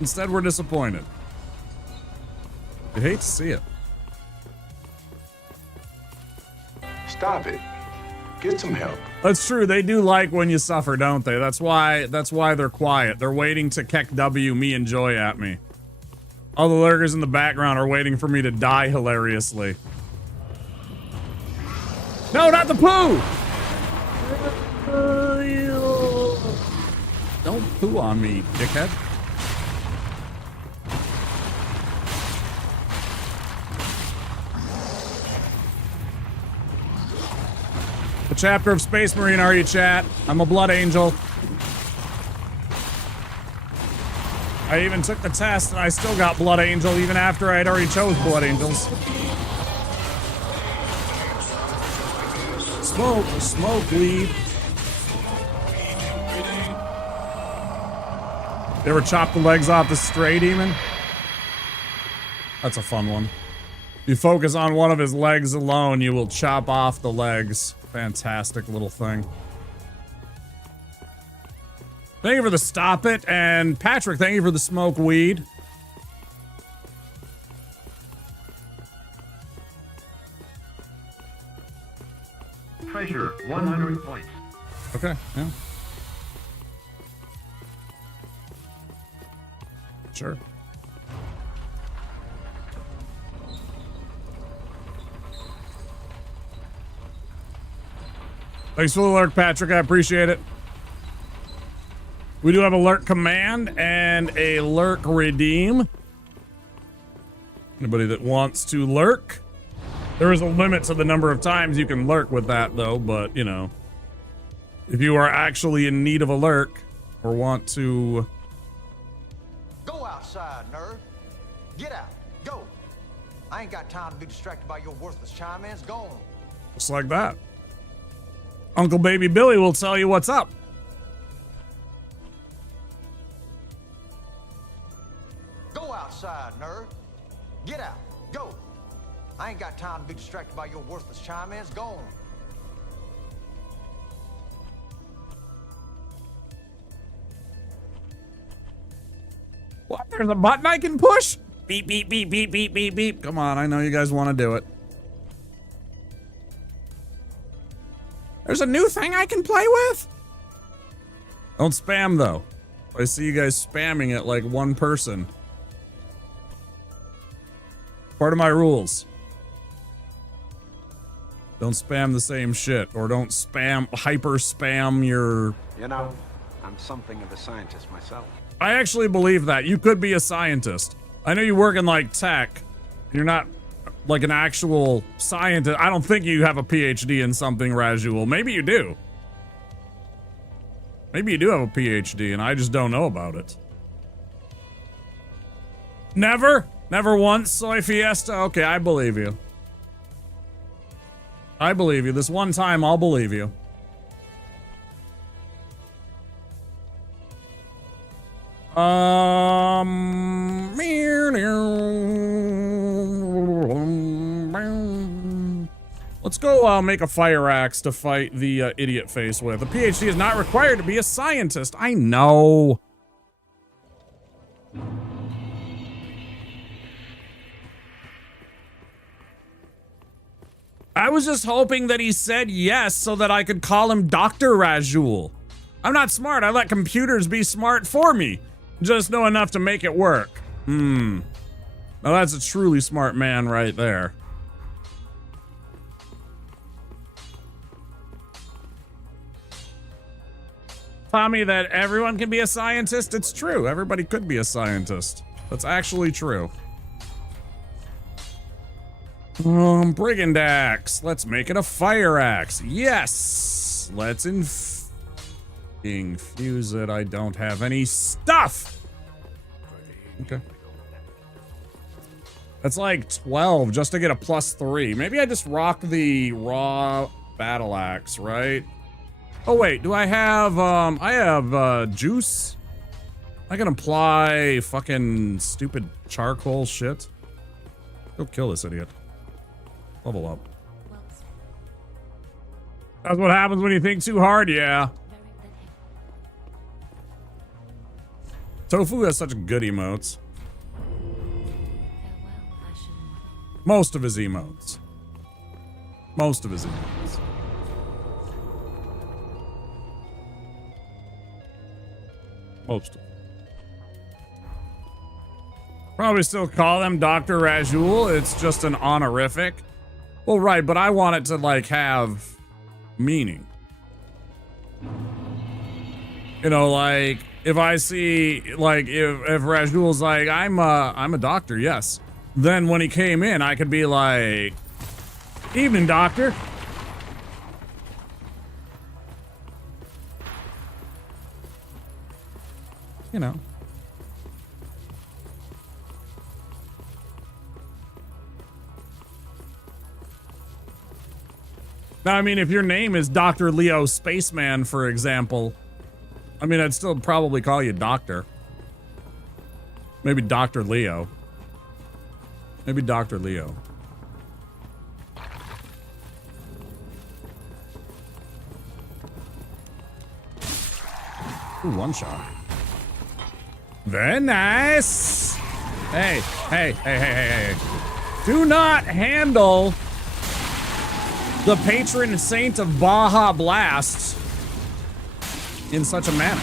Instead, we're disappointed. I hate to see it. Stop it. Get some help. That's true. They do like when you suffer, don't they? That's why they're quiet. They're waiting to Keck W me and Joy at me. All the lurkers in the background are waiting for me to die hilariously. No, not the poo! Don't poo on me, dickhead. What chapter of Space Marine are you, chat? I'm a Blood Angel. I even took the test and I still got Blood Angel even after I had already chose Blood Angels. Smoke weed. You ever chop the legs off the stray demon? That's a fun one. If you focus on one of his legs alone, you will chop off the legs. Fantastic little thing. Thank you for the stop it, and Patrick, thank you for the smoke weed. Treasure, 100 points. Okay, yeah. Sure. Thanks for the lurk, Patrick. I appreciate it. We do have a lurk command and a lurk redeem. Anybody that wants to lurk. There is a limit to the number of times you can lurk with that, though, but, you know. If you are actually in need of a lurk or want to... Go outside, nerd. Get out. Go. I ain't got time to be distracted by your worthless chime-ins. Go on. Just like that. Uncle Baby Billy will tell you what's up. by your worthless Chi-Mans, gone. What? There's a button I can push? Beep, beep, beep, beep, beep, beep, beep. Come on, I know you guys want to do it. There's a new thing I can play with? Don't spam, though. I see you guys spamming it like one person. Part of my rules. Don't spam the same shit, or don't hyper spam your... You know, I'm something of a scientist myself. I actually believe that. You could be a scientist. I know you work in, like, tech. You're not, like, an actual scientist. I don't think you have a PhD in something, Rajul. Maybe you do. Maybe you do have a PhD, and I just don't know about it. Never? Never once, Soy Fiesta? Okay, I believe you. I believe you. This one time, I'll believe you. Let's go make a fire axe to fight the idiot face with. A PhD is not required to be a scientist. I know. I was just hoping that he said yes so that I could call him Dr. Rajul. I'm not smart. I let computers be smart for me. Just know enough to make it work. Now that's a truly smart man right there. Tommy, that everyone can be a scientist? It's true. Everybody could be a scientist. That's actually true. Brigand axe. Let's make it a fire axe. Yes. Let's infuse it. I don't have any stuff. Okay. That's like 12 just to get a +3. Maybe I just rock the raw battle axe, right? Oh wait, do I have juice? I can apply fucking stupid charcoal shit. Go kill this idiot. Level up. That's what happens when you think too hard, yeah. Tofu has such good emotes. Most of his emotes. Most of his emotes. Most of them. Probably still call them Dr. Rajul. It's just an honorific. Well, right, but I want it to, like, have meaning. You know, like, if I see, like, if Rajul's like, I'm a doctor, yes. Then when he came in, I could be like, evening, doctor. You know. Now, I mean, if your name is Dr. Leo Spaceman, for example, I mean, I'd still probably call you Doctor. Maybe Dr. Leo. Maybe Dr. Leo. Ooh, one shot. Very nice. Hey, hey, hey, hey, hey, hey. Do not handle the patron saint of Baja Blast in such a manner.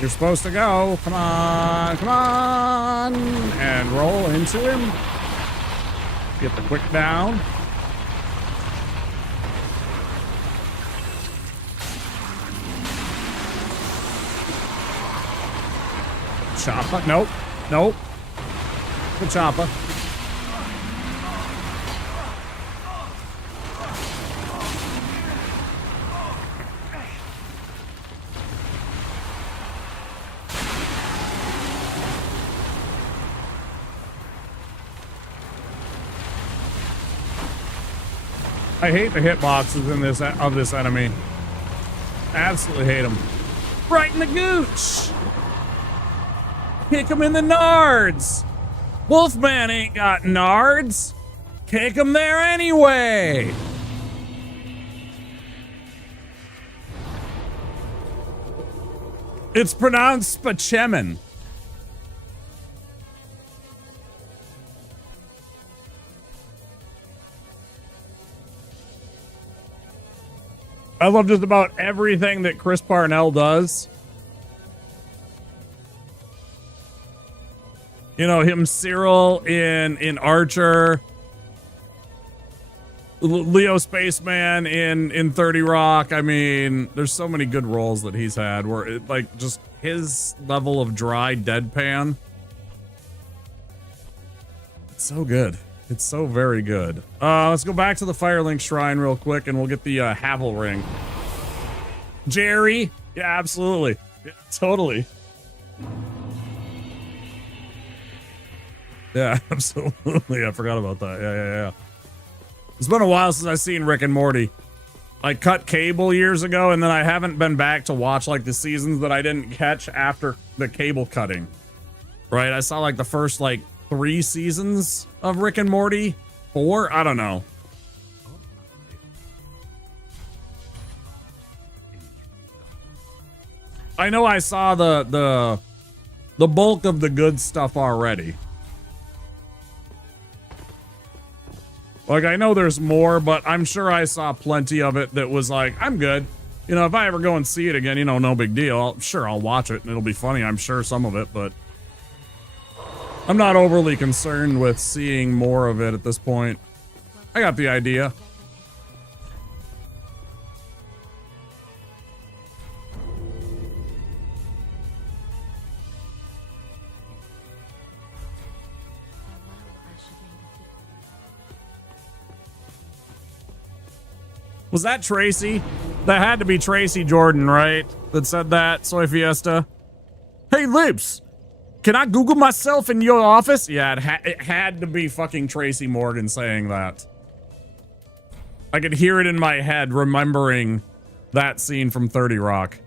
You're supposed to go. Come on, come on. And roll into him. Get the quick down. Chopper. Nope. Nope. The chopper. I hate the hitboxes in this of this enemy. Absolutely hate them. Right in the gooch. Kick him in the nards. Wolfman ain't got nards. Kick him there anyway. It's pronounced Spachemin. I love just about everything that Chris Parnell does. You know, him, Cyril in Archer, Leo Spaceman in 30 Rock. I mean, there's so many good roles that he's had where it, like, just his level of dry deadpan. It's so good. It's so very good. Let's go back to the Firelink Shrine real quick and we'll get the Havel Ring. Jerry? Yeah, absolutely. Yeah, totally. Yeah, absolutely. I forgot about that. Yeah. It's been a while since I've seen Rick and Morty. I cut cable years ago and then I haven't been back to watch like the seasons that I didn't catch after the cable cutting. Right? I saw like the first like 3 seasons of Rick and Morty. 4? I don't know. I know I saw the bulk of the good stuff already. Like, I know there's more, but I'm sure I saw plenty of it that was like, I'm good. You know, if I ever go and see it again, you know, no big deal. Sure, I'll watch it and it'll be funny. I'm sure some of it, but I'm not overly concerned with seeing more of it at this point. I got the idea. Was that Tracy? That had to be Tracy Jordan, right? That said that, Soy Fiesta. Hey, Lips, can I Google myself in your office? Yeah, it had to be fucking Tracy Morgan saying that. I could hear it in my head, remembering that scene from 30 Rock.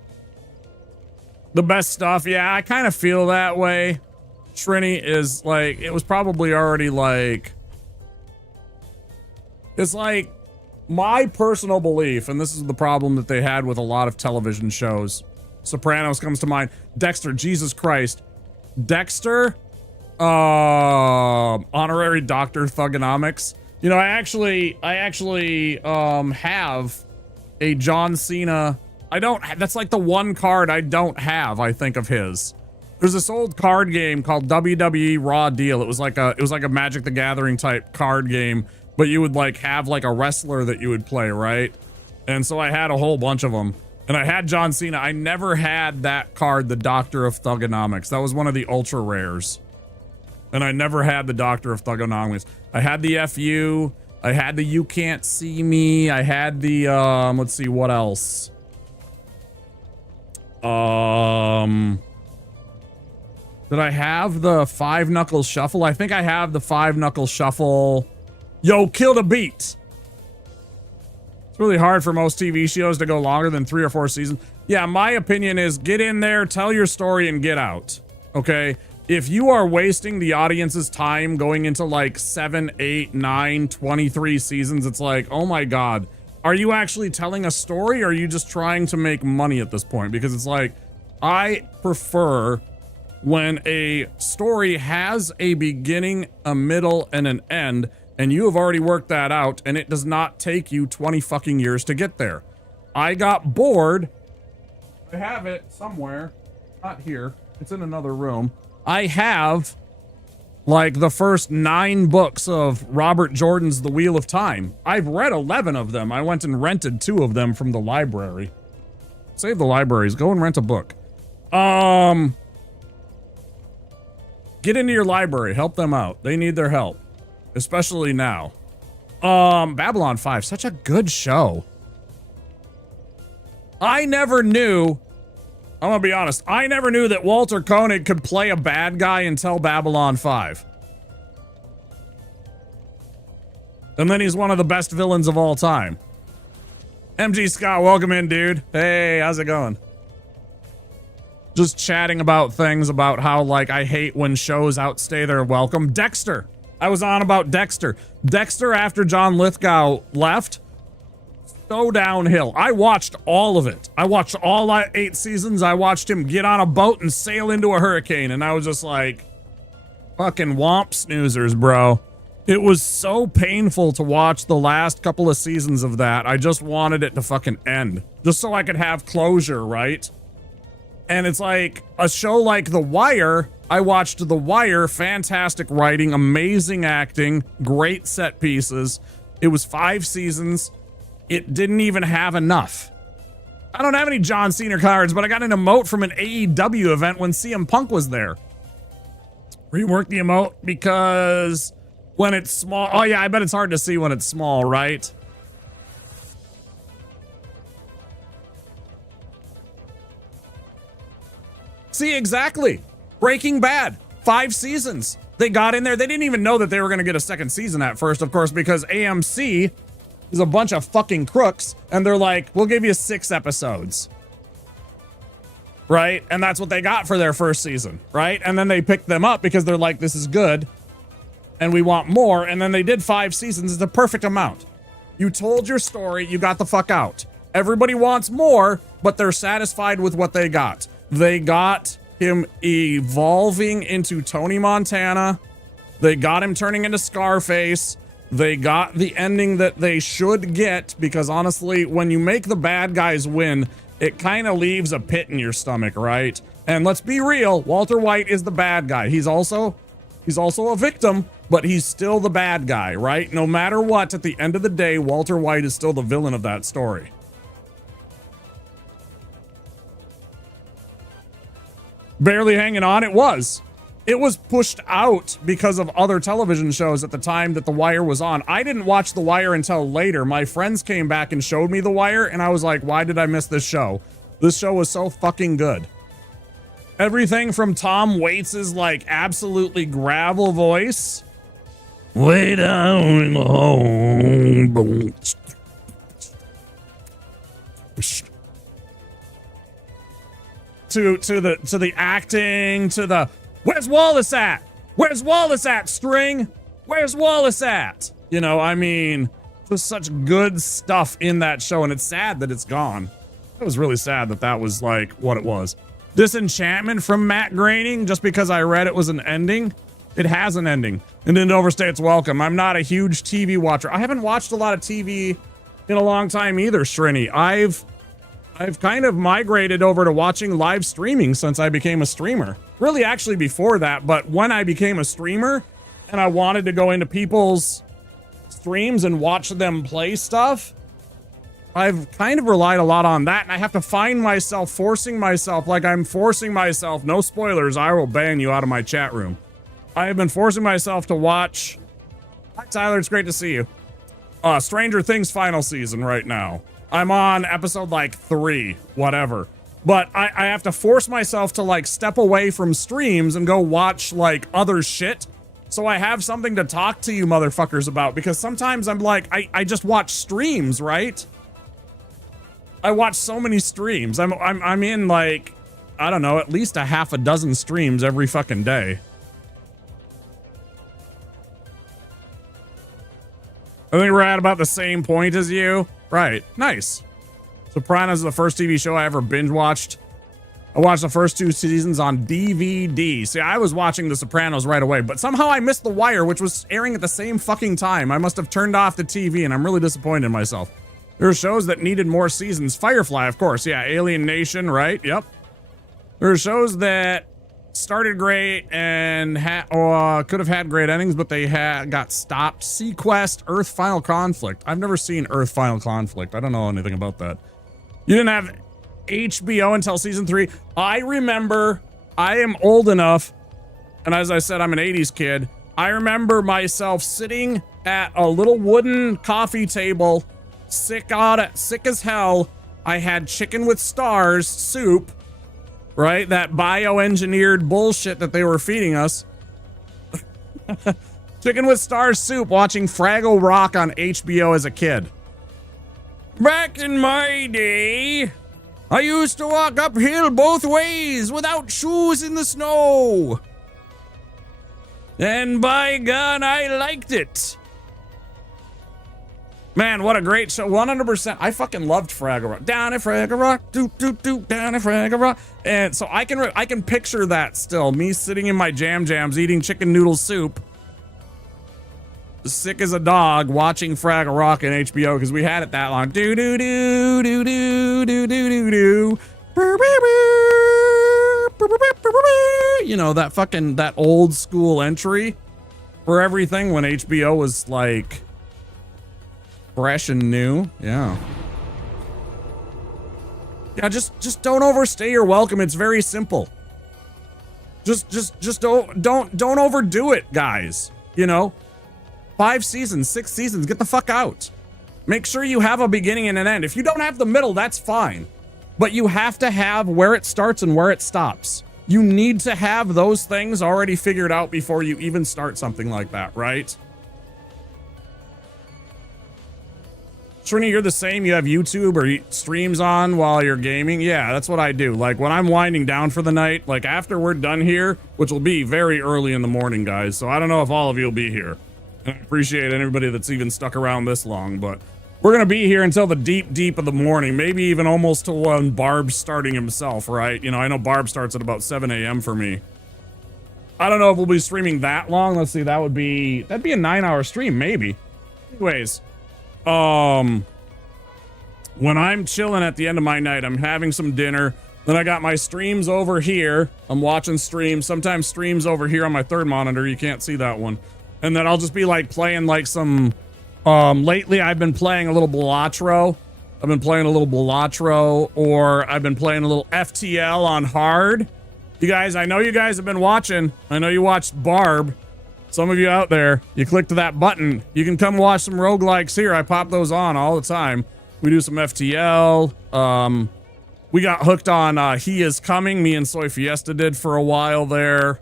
The best stuff, yeah, I kind of feel that way. Trini is like, it was probably already like, it's like, my personal belief, and this is the problem that they had with a lot of television shows. Sopranos comes to mind. Dexter, Jesus Christ. Dexter, honorary Dr. Thugonomics. You know, I actually have a John Cena. That's like the one card I don't have, I think, of his. There's this old card game called WWE Raw Deal. It was like a Magic the Gathering type card game. But you would like have like a wrestler that you would play, right? And so I had a whole bunch of them. And I had John Cena. I never had that card, the Doctor of Thugonomics. That was one of the ultra rares. And I never had the Doctor of Thugonomics. I had the FU. I had the You Can't See Me. I had the, let's see, what else? Did I have the 5-Knuckle Shuffle? I think I have the 5-Knuckle Shuffle. Yo, kill the beat. It's really hard for most TV shows to go longer than 3 or 4 seasons. Yeah, my opinion is get in there, tell your story, and get out. Okay? If you are wasting the audience's time going into like 7, 8, 9, 23 seasons, it's like, oh my God. Are you actually telling a story, or are you just trying to make money at this point? Because it's like, I prefer when a story has a beginning, a middle, and an end, and you have already worked that out, and it does not take you 20 fucking years to get there. I got bored. I have it somewhere. Not here. It's in another room. I have, like, the first 9 books of Robert Jordan's The Wheel of Time. I've read 11 of them. I went and rented 2 of them from the library. Save the libraries. Go and rent a book. Get into your library. Help them out. They need their help. Especially now. Babylon 5, such a good show. I never knew, I'm gonna be honest, I never knew that Walter Koenig could play a bad guy until Babylon 5. And then he's one of the best villains of all time. MG Scott, welcome in, dude. Hey, how's it going? Just chatting about things about how, like, I hate when shows outstay their welcome. Dexter. I was on about Dexter. Dexter, after John Lithgow left, so downhill. I watched all of it. I watched all 8 seasons. I watched him get on a boat and sail into a hurricane. And I was just like, fucking womp snoozers, bro. It was so painful to watch the last couple of seasons of that. I just wanted it to fucking end. Just so I could have closure, right? And it's like a show like The Wire. I watched The Wire, fantastic writing, amazing acting, great set pieces. It was 5 seasons. It didn't even have enough. I don't have any John Cena cards, but I got an emote from an AEW event when CM Punk was there. Rework the emote because when it's small. Oh yeah, I bet it's hard to see when it's small, right? See, exactly. Breaking Bad, 5 seasons. They got in there. They didn't even know that they were going to get a second season at first, of course, because AMC is a bunch of fucking crooks. And they're like, we'll give you 6 episodes. Right? And that's what they got for their first season. Right? And then they picked them up because they're like, this is good. And we want more. And then they did 5 seasons. It's a perfect amount. You told your story. You got the fuck out. Everybody wants more, but they're satisfied with what they got. They got him evolving into Tony Montana. They got him turning into Scarface. They got the ending that they should get, because honestly, when you make the bad guys win, it kind of leaves a pit in your stomach, right? And let's be real, Walter White is the bad guy. He's also a victim, but he's still the bad guy, right? No matter what, at the end of the day, Walter White is still the villain of that story. Barely hanging on, it was pushed out because of other television shows at the time that The Wire was on. I didn't watch The Wire until later. My friends came back and showed me The Wire, and I was like, why did I miss this show? This show was so fucking good. Everything from Tom Waits' like absolutely gravel voice, way down in the hole, to the acting, to the where's Wallace at? Where's Wallace at, String? Where's Wallace at? You know, I mean, just such good stuff in that show, and it's sad that it's gone. It was really sad that that was like what it was. Disenchantment from Matt Groening, just because I read it was an ending. It has an ending. And didn't overstay its welcome. I'm not a huge TV watcher. I haven't watched a lot of TV in a long time either, Srini. I've kind of migrated over to watching live streaming since I became a streamer. Really actually before that, but when I became a streamer and I wanted to go into people's streams and watch them play stuff, I've kind of relied a lot on that, and I have to find myself forcing myself, like I'm forcing myself, no spoilers, I will ban you out of my chat room. I have been forcing myself to watch. Hi Tyler, it's great to see you. Stranger Things final season right now. I'm on episode like 3, whatever. But I have to force myself to like step away from streams and go watch like other shit. So I have something to talk to you motherfuckers about, because sometimes I'm like, I just watch streams, right? I watch so many streams. I'm in like, I don't know, at least a half a dozen streams every fucking day. I think we're at about the same point as you. Right, nice. Sopranos is the first TV show I ever binge watched. I watched the first 2 seasons on DVD. See, I was watching The Sopranos right away, but somehow I missed The Wire, which was airing at the same fucking time. I must have turned off the TV, and I'm really disappointed in myself. There are shows that needed more seasons. Firefly, of course. Yeah, Alien Nation, right? Yep. There are shows that started great and could have had great endings, but they got stopped. Sequest, Earth Final Conflict. I've never seen Earth Final Conflict. I don't know anything about that. You didn't have HBO until season 3. I remember, I am old enough, and as I said, I'm an 80s kid. I remember myself sitting at a little wooden coffee table, sick as hell. I had chicken with stars soup, right? That bioengineered bullshit that they were feeding us. Chicken with Star Soup watching Fraggle Rock on HBO as a kid. Back in my day, I used to walk uphill both ways without shoes in the snow. And by God, I liked it. Man, what a great show. 100%. I fucking loved Fraggle Rock. Down at Fraggle Rock, doot, doot, doot, down at Fraggle Rock. And so I can picture that still. Me sitting in my jam jams eating chicken noodle soup. Sick as a dog watching Fraggle Rock and HBO because we had it that long. Do do do do do do do do do. You know, that old school entry for everything when HBO was like fresh and new. Yeah. Yeah, just don't overstay your welcome. It's very simple. Just don't overdo it, guys. You know? 5 seasons, 6 seasons, get the fuck out. Make sure you have a beginning and an end. If you don't have the middle, that's fine. But you have to have where it starts and where it stops. You need to have those things already figured out before you even start something like that, right? Trini, you're the same. You have YouTube or streams on while you're gaming? Yeah, that's what I do. Like when I'm winding down for the night, like after we're done here, which will be very early in the morning, guys. So I don't know if all of you will be here. I appreciate anybody that's even stuck around this long, but we're going to be here until the deep of the morning, maybe even almost to when Barb's starting himself, right? You know, I know Barb starts at about 7 a.m. for me. I don't know if we'll be streaming that long. Let's see, that'd be a 9-hour stream, maybe. Anyways, when I'm chilling at the end of my night, I'm having some dinner. Then I got my streams over here. I'm watching streams, sometimes streams over here on my third monitor. You can't see that one. And then I'll just be like playing like some, lately I've been playing a little Balatro. Or I've been playing a little FTL on hard. You guys, I know you guys have been watching. I know you watched Barb. Some of you out there, you clicked that button. You can come watch some roguelikes here. I pop those on all the time. We do some FTL. We got hooked on He Is Coming. Me and Soy Fiesta did for a while there.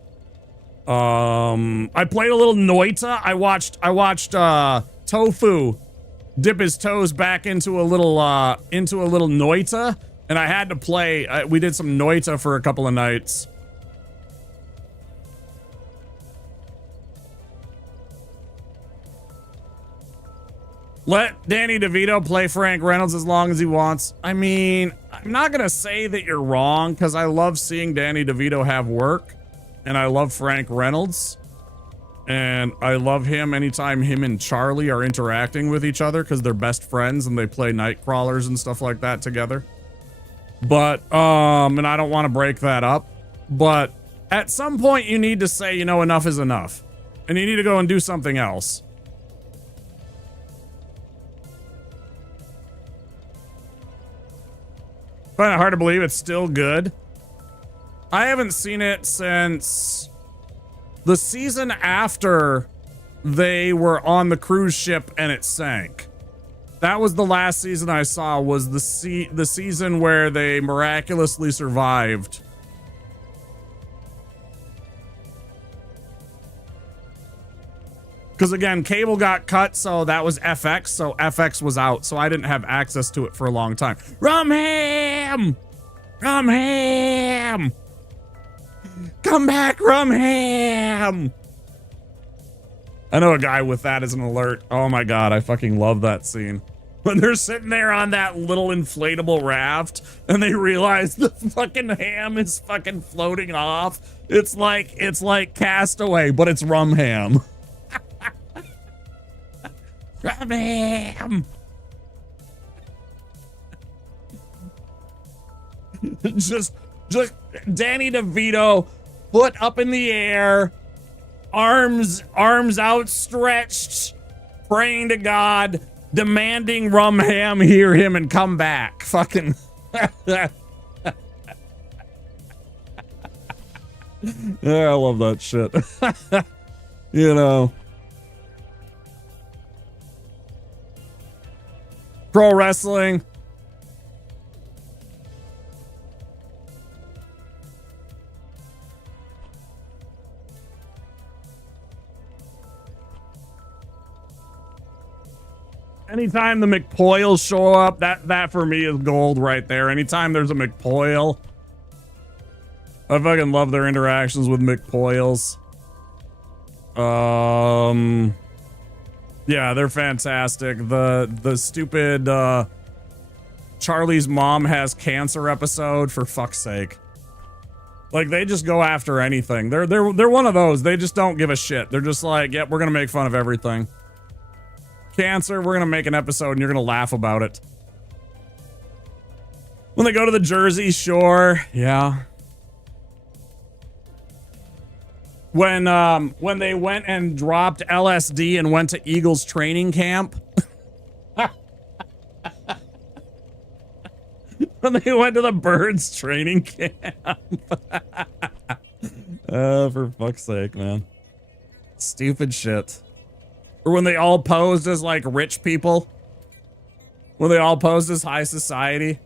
I played a little Noita. I watched Tofu dip his toes back into a little Noita, and I had to play. We did some Noita for a couple of nights. Let Danny DeVito play Frank Reynolds as long as he wants. I mean, I'm not gonna say that you're wrong because I love seeing Danny DeVito have work. And I love Frank Reynolds. And I love him anytime him and Charlie are interacting with each other because they're best friends and they play night crawlers and stuff like that together. But, and I don't want to break that up. But at some point you need to say, you know, enough is enough. And you need to go and do something else. Find it hard to believe it's still good. I haven't seen it since the season after they were on the cruise ship and it sank. That was the last season I saw, was the season where they miraculously survived. Because again, cable got cut, so that was FX, so FX was out, so I didn't have access to it for a long time. Rumham! Rumham! Come back, Rumham! I know a guy with that as an alert. Oh my god, I fucking love that scene. When they're sitting there on that little inflatable raft and they realize the fucking ham is fucking floating off. It's like Castaway, but it's Rumham. Rumham! just Danny DeVito, foot up in the air, arms outstretched, praying to God, demanding Rumham hear him and come back. Fucking yeah, I love that shit. You know, pro wrestling. Anytime the McPoyles show up, that for me is gold right there. Anytime there's a McPoyle. I fucking love their interactions with McPoyles. Yeah, they're fantastic. The stupid Charlie's mom has cancer episode, for fuck's sake. Like, they just go after anything. They're one of those. They just don't give a shit. They're just like, yep, we're gonna make fun of everything. Cancer, we're gonna make an episode and you're gonna laugh about it. When they go to the Jersey Shore, yeah. When they went and dropped LSD and went to Eagles training camp. When they went to the Birds training camp. For fuck's sake, man. Stupid shit. Or when they all posed as, like, rich people. When they all posed as high society.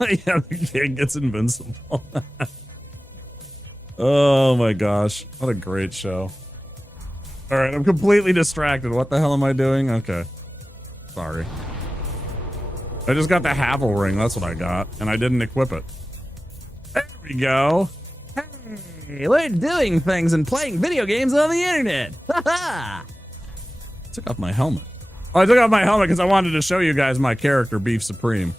Yeah, the kid gets invincible. Oh my gosh. What a great show. Alright, I'm completely distracted. What the hell am I doing? Okay. Sorry. I just got the Havel ring. That's what I got. And I didn't equip it. There we go. Hey, we're doing things and playing video games on the internet. Haha. Took off my helmet. Oh, I took off my helmet because I wanted to show you guys my character, Beef Supreme.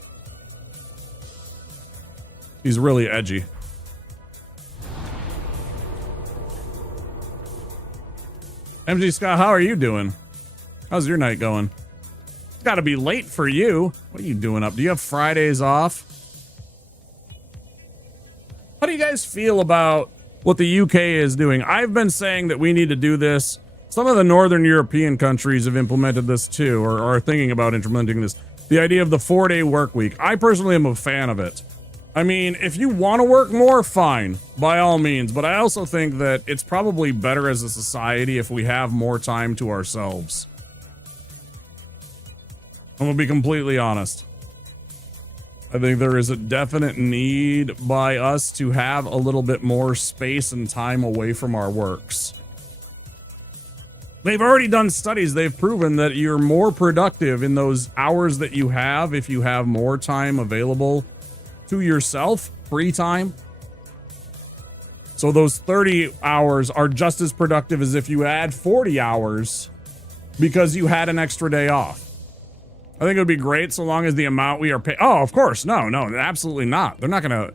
He's really edgy. MG Scott, how are you doing? How's your night going? It's gotta be late for you. What are you doing up? Do you have Fridays off? How do you guys feel about what the UK is doing? I've been saying that we need to do this. Some of the Northern European countries have implemented this too, or are thinking about implementing this. The idea of the 4-day work week. I personally am a fan of it. I mean, if you want to work more, fine, by all means. But I also think that it's probably better as a society if we have more time to ourselves. I'm gonna be completely honest. I think there is a definite need by us to have a little bit more space and time away from our works. They've already done studies. They've proven that you're more productive in those hours that you have if you have more time available to yourself, free time. So those 30 hours are just as productive as if you add 40 hours because you had an extra day off. I think it would be great so long as the amount we are paying. Oh, of course. No, absolutely not. They're not going to.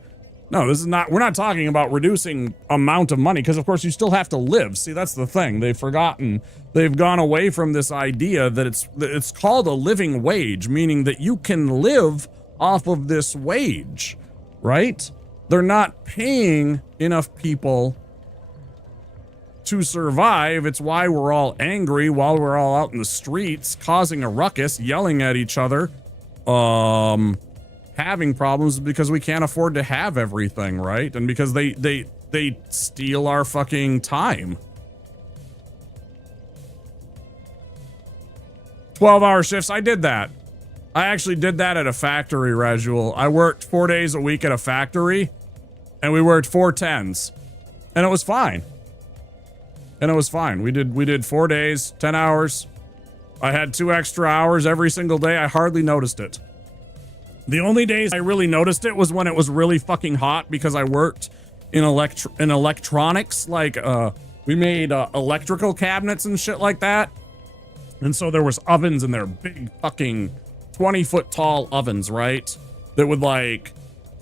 No, this is not. We're not talking about reducing amount of money because, of course, you still have to live. See, that's the thing. They've forgotten. They've gone away from this idea that it's called a living wage, meaning that you can live off of this wage, right? They're not paying enough people to survive. It's why we're all angry while we're all out in the streets, causing a ruckus, yelling at each other, having problems because we can't afford to have everything, right? And because they steal our fucking time. 12-hour shifts. I did that. I actually did that at a factory, Rajul. I worked 4 days a week at a factory, and we worked 4 10s, and it was fine. We did 4 days, 10 hours. I had 2 extra hours every single day. I hardly noticed it. The only days I really noticed it was when it was really fucking hot because I worked in electronics. Like, we made electrical cabinets and shit like that. And so there was ovens in there, big fucking 20-foot tall ovens, right? That would like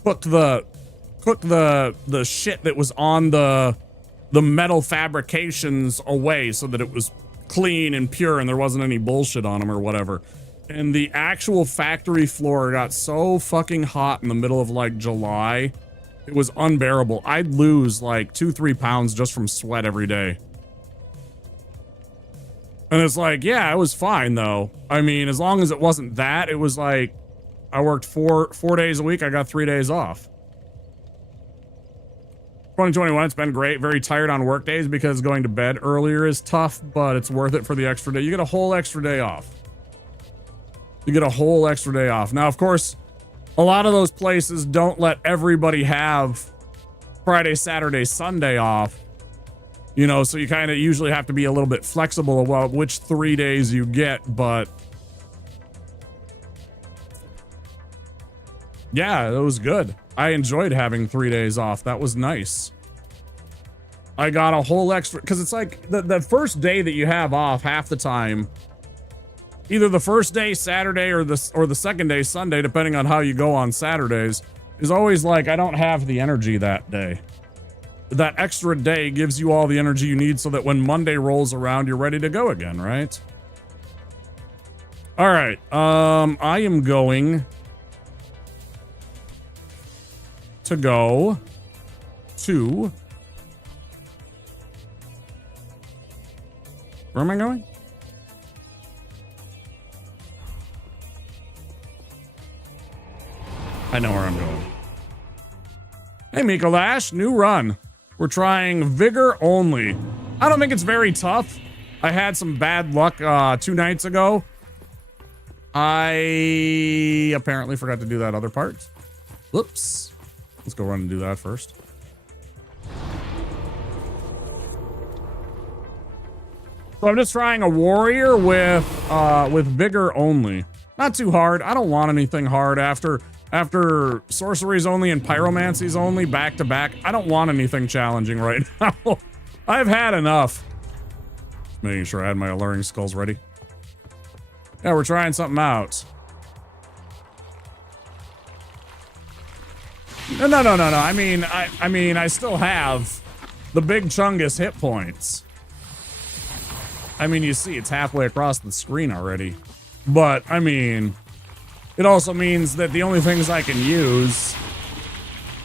cook the shit that was on the metal fabrications away so that it was clean and pure and there wasn't any bullshit on them or whatever. And the actual factory floor got so fucking hot in the middle of like July. It was unbearable. I'd lose like 2-3 pounds just from sweat every day. And it's like, yeah, it was fine though. I mean, as long as it wasn't that, it was like, I worked four days a week. I got 3 days off. 2021, it's been great. Very tired on work days because going to bed earlier is tough, but it's worth it for the extra day. You get a whole extra day off. Now, of course, a lot of those places don't let everybody have Friday, Saturday, Sunday off. You know, so you kind of usually have to be a little bit flexible about which 3 days you get, but yeah, it was good. I enjoyed having 3 days off. That was nice. I got a whole extra, because it's like the first day that you have off half the time, either the first day Saturday or the second day Sunday, depending on how you go on Saturdays, is always like, I don't have the energy that day. That extra day gives you all the energy you need so that when Monday rolls around, you're ready to go again, right? All right. I am going to go to... Where am I going? I know where I'm going. Hey, Mikolash, new run. We're trying Vigor only. I don't think it's very tough. I had some bad luck 2 nights ago. I apparently forgot to do that other part. Whoops. Let's go run and do that first. So I'm just trying a warrior with Vigor only. Not too hard. I don't want anything hard after sorceries only and pyromancies only back to back. I don't want anything challenging right now. I've had enough. Making sure I had my alluring skulls ready. Yeah, we're trying something out. No. I mean, I still have the big chungus hit points. I mean, you see, it's halfway across the screen already. But, I mean, it also means that the only things I can use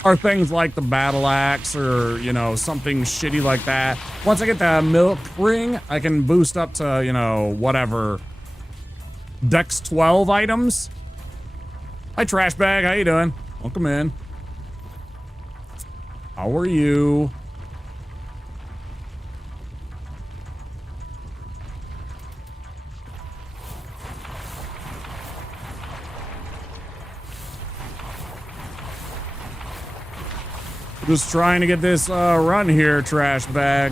are things like the battle axe or, you know, something shitty like that. Once I get the milk ring, I can boost up to, you know, whatever, Dex 12 items. Hi, trash bag. How you doing? Welcome in. How are you? Just trying to get this run here, trash bag.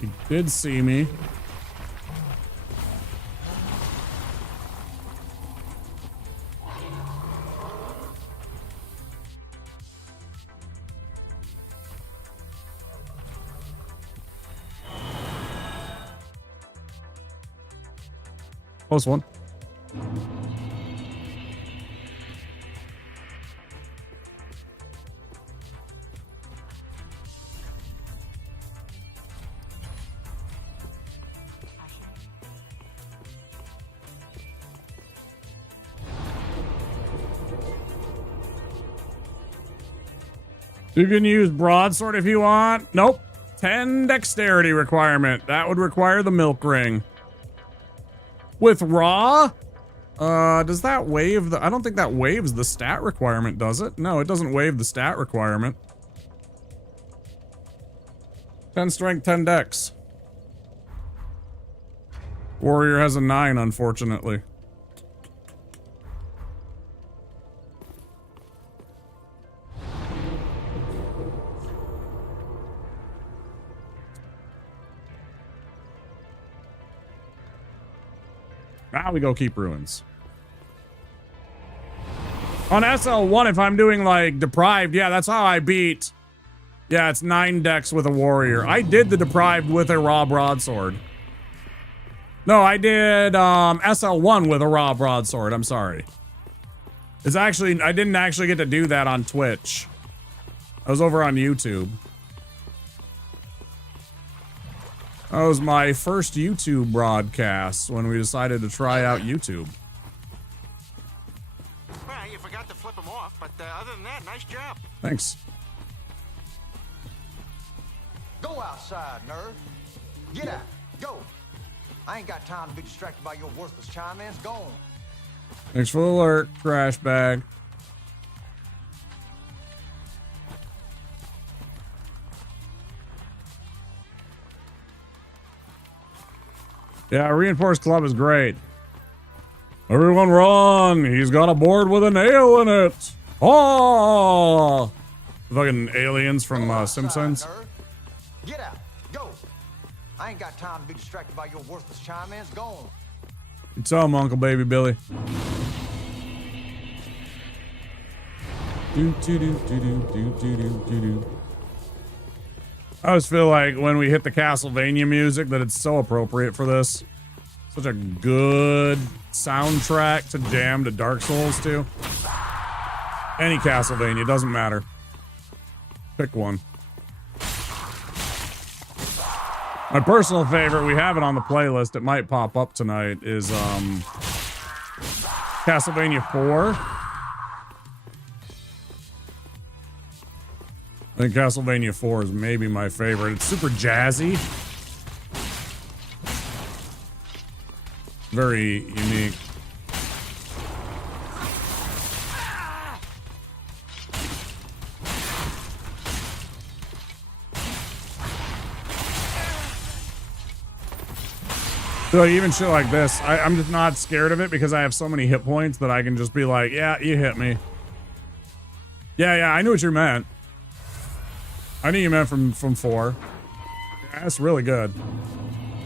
He did see me. Close one. You can use broadsword if you want. Nope. 10 dexterity requirement. That would require the milk ring. With raw, does that waive the... I don't think that waives the stat requirement, does it? No, it doesn't waive the stat requirement. 10 strength, 10 dex. Warrior has a 9, unfortunately. Now we go keep ruins. On SL1, if I'm doing like deprived, yeah, that's how I beat. Yeah, it's 9 dex with a warrior. I did the deprived with a raw broadsword. No, I did SL1 with a raw broadsword. I'm sorry. It's actually, I didn't actually get to do that on Twitch. I was over on YouTube. That was my first YouTube broadcast when we decided to try out YouTube. Well, you forgot to flip them off, but other than that, nice job. Thanks. Go outside, nerd. Get out. Go. I ain't got time to be distracted by your worthless chime-ins. Go on. Thanks for the alert, trash bag. Yeah, Reinforced Club is great. Everyone run! He's got a board with a nail in it! Oh! Fucking aliens from Simpsons. Get out. Go. I ain't got time to be distracted by your worthless chime-ins. Go on. You tell him, Uncle Baby Billy. I always feel like when we hit the Castlevania music that it's so appropriate for this. Such a good soundtrack to jam to Dark Souls to. Any Castlevania, doesn't matter. Pick one. My personal favorite, we have it on the playlist, it might pop up tonight, is Castlevania 4. I think Castlevania 4 is maybe my favorite. It's super jazzy. Very unique. So even shit like this, I'm just not scared of it because I have so many hit points that I can just be like, yeah, you hit me. Yeah, I knew what you meant. I knew you meant from 4. Yeah, that's really good.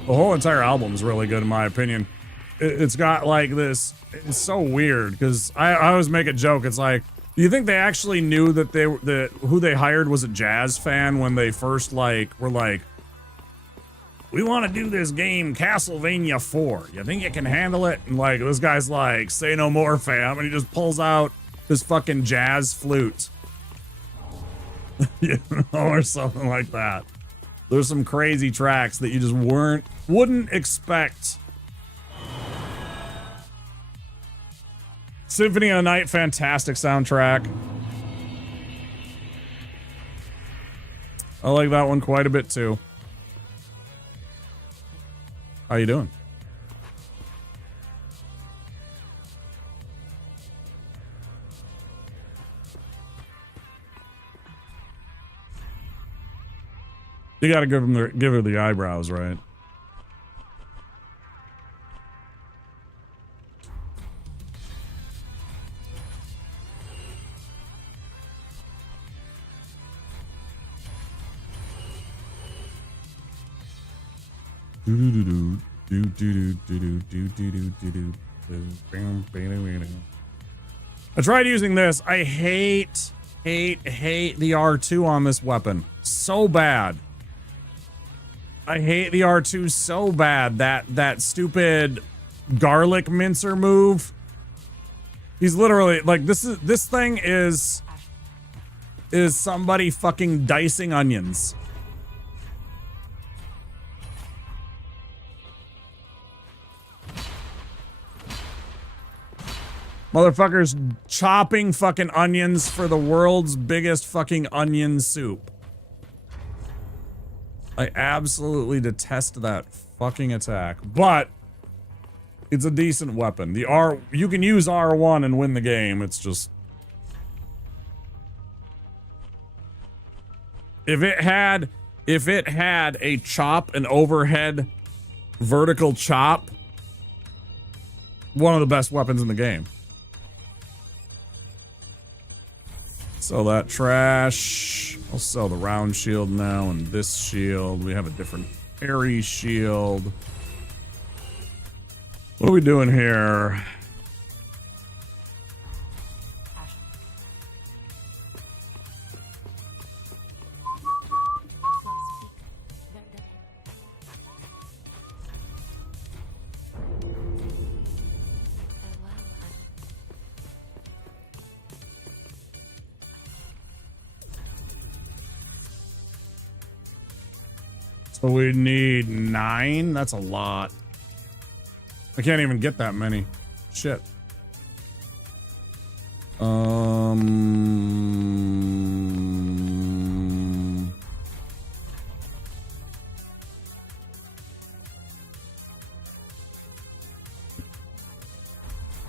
The whole entire album is really good in my opinion. It's got like this, it's so weird because I always make a joke. It's like, do you think they actually knew that who they hired was a jazz fan when they first were like, we want to do this game Castlevania 4. You think you can handle it? And like this guy's like, say no more, fam, and he just pulls out this fucking jazz flute. You know, or something like that. There's some crazy tracks that you just wouldn't expect. Symphony of the Night, fantastic soundtrack. I like that one quite a bit too. How you doing? You gotta give her the eyebrows, right? I tried using this. I hate the R2 on this weapon so bad. I hate the R2 so bad. That stupid garlic mincer move. He's literally like, this thing is somebody fucking dicing onions. Motherfuckers chopping fucking onions for the world's biggest fucking onion soup. I absolutely detest that fucking attack, but it's a decent weapon. You can use R1 and win the game. It's just, if it had a chop, an overhead vertical chop, one of the best weapons in the game. Sell that trash. I'll sell the round shield now and this shield. We have a different parry shield. What are we doing here? So we need 9? That's a lot. I can't even get that many. Shit.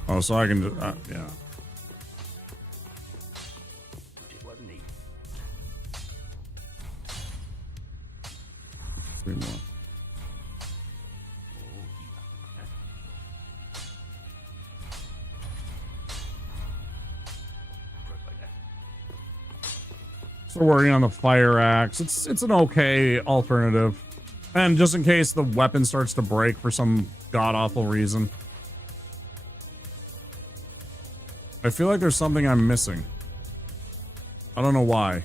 Oh, so I can, yeah. 3 more. So working on the fire axe. It's an okay alternative. And just in case the weapon starts to break for some god-awful reason. I feel like there's something I'm missing. I don't know why.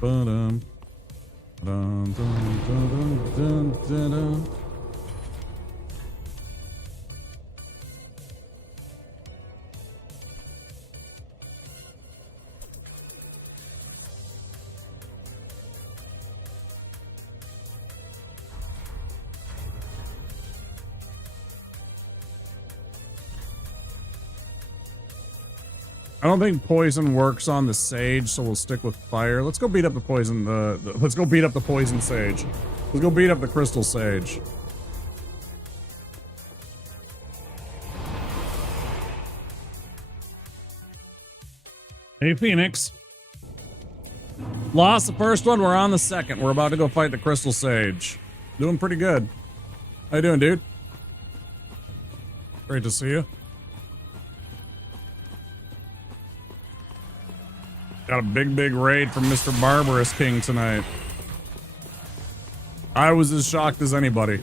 Ba-dum. Dun, dun, dun, dun, dun, dun. I don't think poison works on the sage, so we'll stick with fire. Let's go beat up the poison. Let's go beat up the poison sage. Let's go beat up the crystal sage. Hey, Phoenix. Lost the first one. We're on the second. We're about to go fight the crystal sage. Doing pretty good. How you doing, dude? Great to see you. Got a big raid from Mr. Barbarous King tonight. I was as shocked as anybody.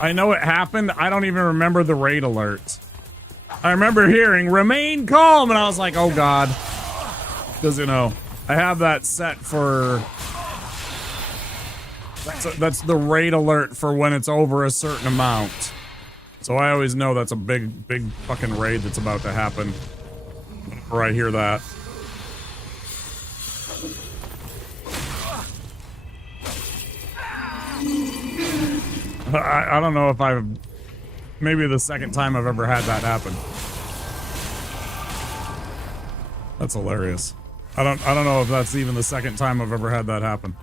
I know it happened. I don't even remember the raid alert. I remember hearing, remain calm, and I was like, oh god. Because, you know, I have that set for... That's the raid alert for when it's over a certain amount. So I always know that's a big fucking raid that's about to happen. Whenever I hear that. I don't know if I've... Maybe the second time I've ever had that happen. That's hilarious. I don't know if that's even the second time I've ever had that happen.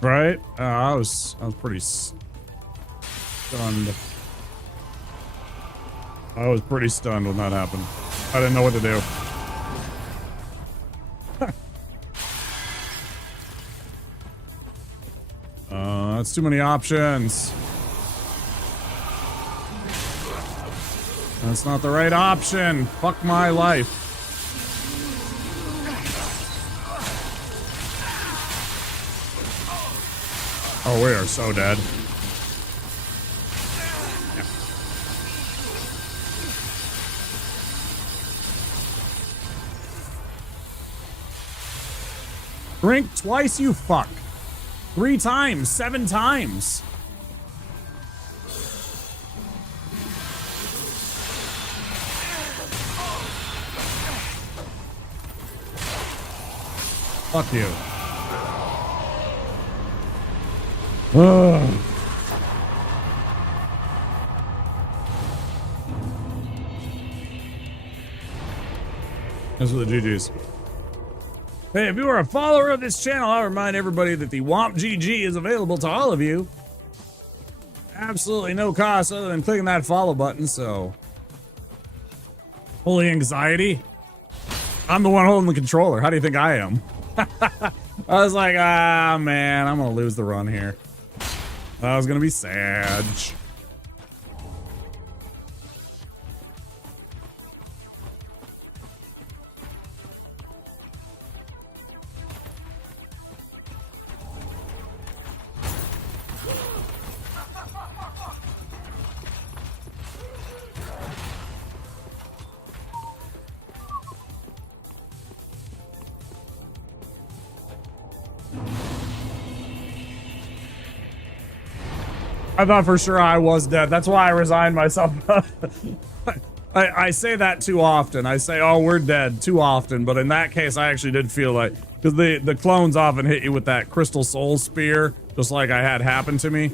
Right? I was pretty stunned. I was pretty stunned when that happened. I didn't know what to do. That's too many options. That's not the right option. Fuck my life. Oh, we are so dead. Drink twice, you fuck. 3 times, 7 times. Fuck you. Ugh. Those are the GGs. Hey, if you are a follower of this channel, I'll remind everybody that the Womp GG is available to all of you. Absolutely no cost other than clicking that follow button, so... Holy anxiety. I'm the one holding the controller. How do you think I am? I was like, ah, man, I'm gonna lose the run here. I was gonna be sad. I thought for sure I was dead. That's why I resigned myself. I say that too often. I say, oh, we're dead too often. But in that case, I actually did feel like... Because the clones often hit you with that crystal soul spear. Just like I had happen to me.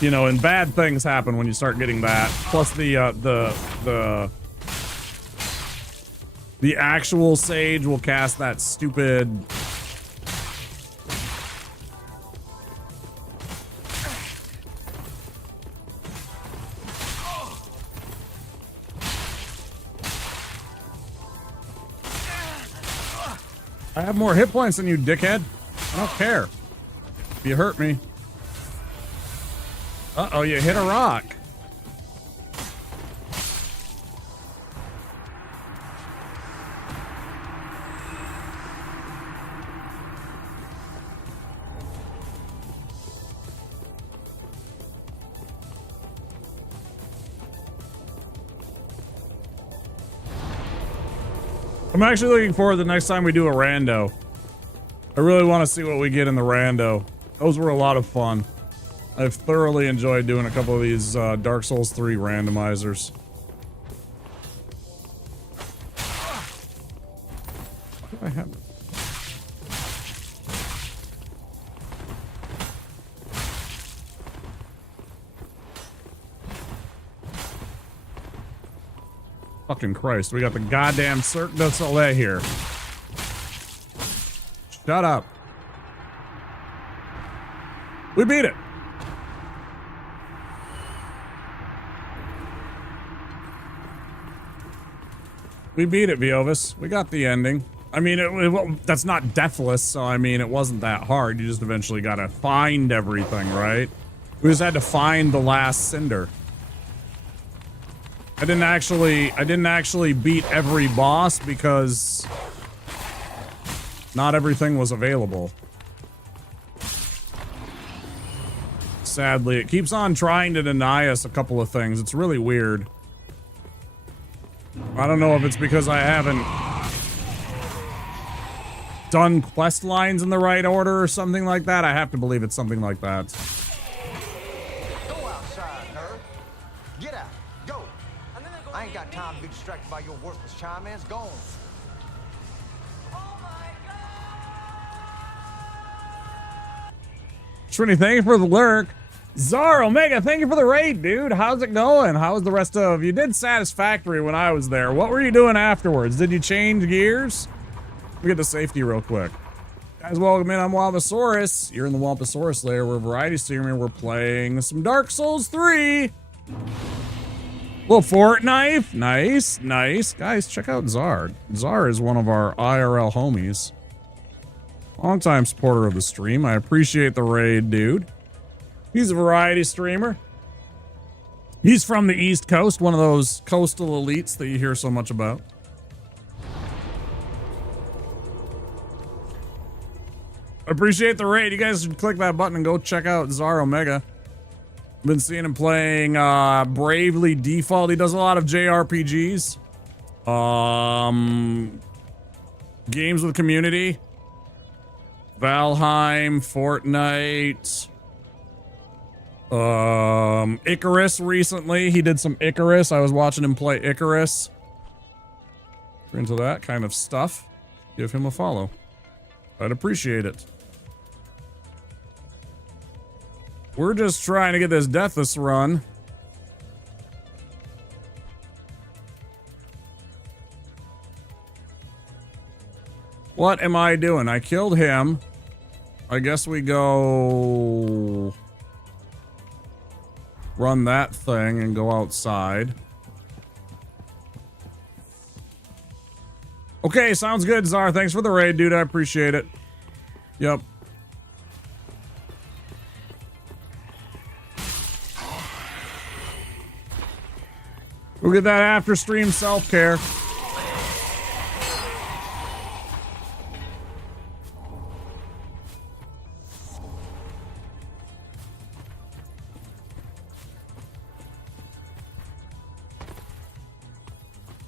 You know, and bad things happen when you start getting that. Plus the actual sage will cast that stupid... I have more hit points than you, dickhead. I don't care. You hurt me. Uh-oh, you hit a rock. I'm actually looking forward to the next time we do a rando. I really want to see what we get in the rando. Those were a lot of fun. I've thoroughly enjoyed doing a couple of these Dark Souls 3 randomizers. What do I have? Fucking Christ, we got the goddamn Cirque du Soleil here. Shut up. We beat it. We beat it, Viovis. We got the ending. I mean, that's not deathless, so I mean, it wasn't that hard. You just eventually gotta find everything, right? We just had to find the last cinder. I didn't actually beat every boss because not everything was available. Sadly, it keeps on trying to deny us a couple of things. It's really weird. I don't know if it's because I haven't done quest lines in the right order or something like that. I have to believe it's something like that. Go outside, nerd. Get out. Go. I ain't got time to be distracted by your worthless chime-ins. Go on. Trini, thank you for the lurk. Czar Omega, thank you for the raid, dude. How's it going? How's the rest of you? Did Satisfactory when I was there. What were you doing afterwards? Did you change gears? Let me get to safety real quick. Guys, welcome in. I'm Wamposaurus. You're in the Wamposaurus layer. We're a variety streamer. We're playing some Dark Souls 3. Little Fortnite. Nice, nice. Guys, check out Czar. Czar is one of our IRL homies. Longtime supporter of the stream. I appreciate the raid, dude. He's a variety streamer. He's from the East Coast, one of those coastal elites that you hear so much about. Appreciate the raid. You guys should click that button and go check out Czar Omega. Been seeing him playing Bravely Default. He does a lot of JRPGs. Games with community. Valheim, Fortnite. Icarus recently. He did some Icarus. I was watching him play Icarus. If you're into that kind of stuff, give him a follow. I'd appreciate it. We're just trying to get this Deathless run. What am I doing? I killed him. I guess we go run that thing and go outside. Okay, sounds good, Czar. Thanks for the raid, dude. I appreciate it. Yep. We'll get that after stream self-care.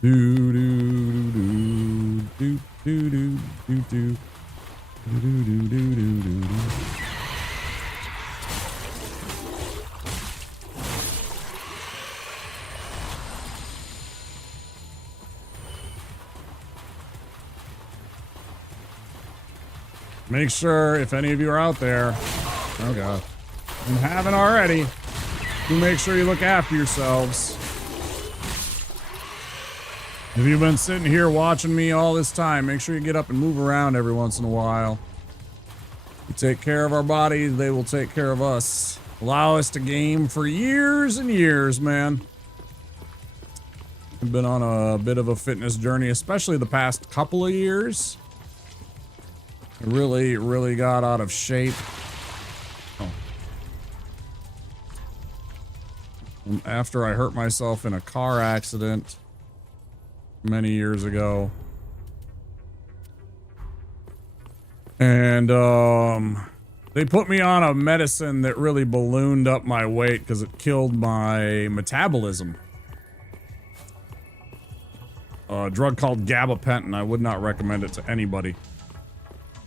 Do do do do do do do do do do do do do. Make sure, if any of you are out there, oh god, and haven't already, do make sure you look after yourselves. If you've been sitting here watching me all this time, make sure you get up and move around every once in a while. We take care of our bodies, they will take care of us. Allow us to game for years and years, man. I've been on a bit of a fitness journey, especially the past couple of years. I really, really got out of shape. Oh. After I hurt myself in a car accident many years ago. And, they put me on a medicine that really ballooned up my weight because it killed my metabolism. A drug called gabapentin. I would not recommend it to anybody,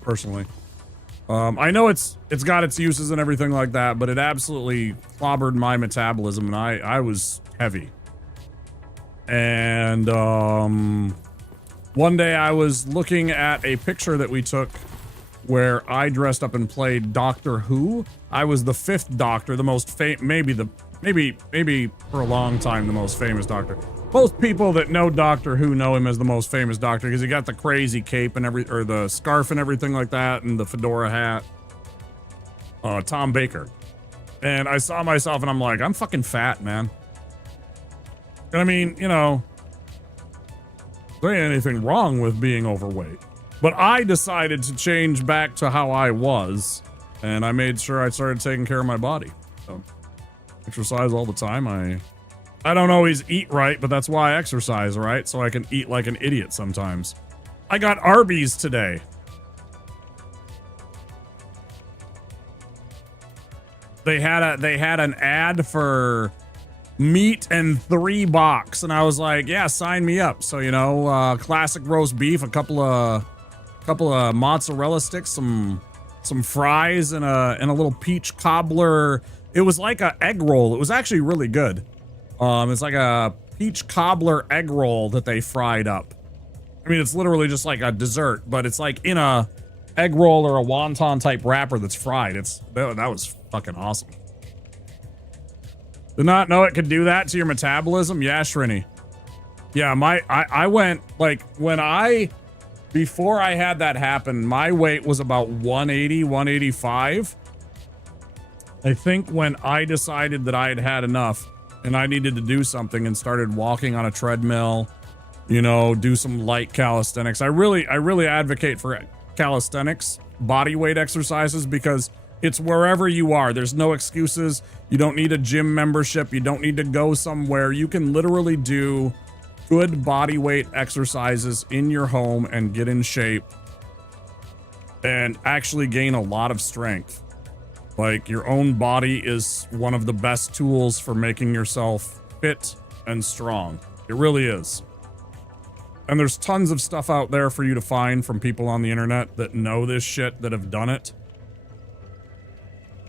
personally. I know it's got its uses and everything like that, but it absolutely clobbered my metabolism, and I was heavy. And one day I was looking at a picture that we took where I dressed up and played Doctor Who. I was the 5th Doctor, the most maybe for a long time the most famous Doctor. Most people that know Doctor Who know him as the most famous Doctor because he got the crazy cape and or the scarf and everything like that, and the fedora hat. Tom Baker. And I saw myself and I'm like, I'm fucking fat, man. And I mean, you know, there ain't anything wrong with being overweight. But I decided to change back to how I was, and I made sure I started taking care of my body. So, exercise all the time. I don't always eat right, but that's why I exercise, right? So I can eat like an idiot sometimes. I got Arby's today. They had an ad for meat and $3, and I was like, yeah, sign me up. So, you know, classic roast beef, a couple of mozzarella sticks, some fries, and a little peach cobbler. It was like an egg roll. It was actually really good. It's like a peach cobbler egg roll that they fried up. I mean, it's literally just like a dessert, but it's like in a egg roll or a wonton type wrapper that's fried. That was fucking awesome. Did not know it could do that to your metabolism. Yeah, Shrini. Yeah, I went like before I had that happen, my weight was about 180, 185. I think when I decided that I had had enough and I needed to do something and started walking on a treadmill, you know, do some light calisthenics. I really advocate for calisthenics, body weight exercises, because it's wherever you are. There's no excuses. You don't need a gym membership. You don't need to go somewhere. You can literally do good body weight exercises in your home and get in shape and actually gain a lot of strength. Like, your own body is one of the best tools for making yourself fit and strong. It really is. And there's tons of stuff out there for you to find from people on the internet that know this shit, that have done it.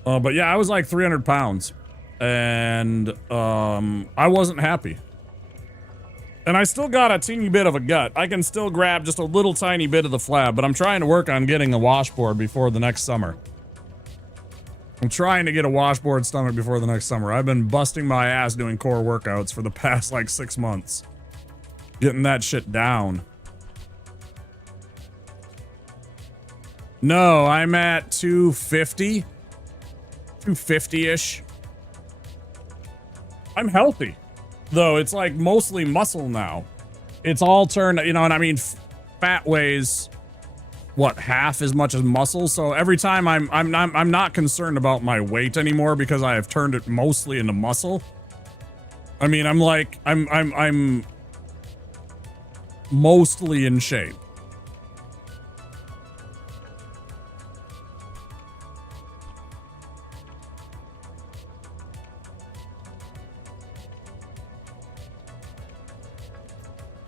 But yeah, I was like 300 pounds and I wasn't happy. And I still got a teeny bit of a gut. I can still grab just a little tiny bit of the flab, but I'm trying to work on getting a washboard before the next summer. I'm trying to get a washboard stomach before the next summer. I've been busting my ass doing core workouts for the past like 6 months. Getting that shit down. No, I'm at 250. 250-ish. I'm healthy. Though it's like mostly muscle now. It's all turned, you know, and I mean, fat weighs what, half as much as muscle. So every time I'm not concerned about my weight anymore because I have turned it mostly into muscle. I mean, I'm mostly in shape.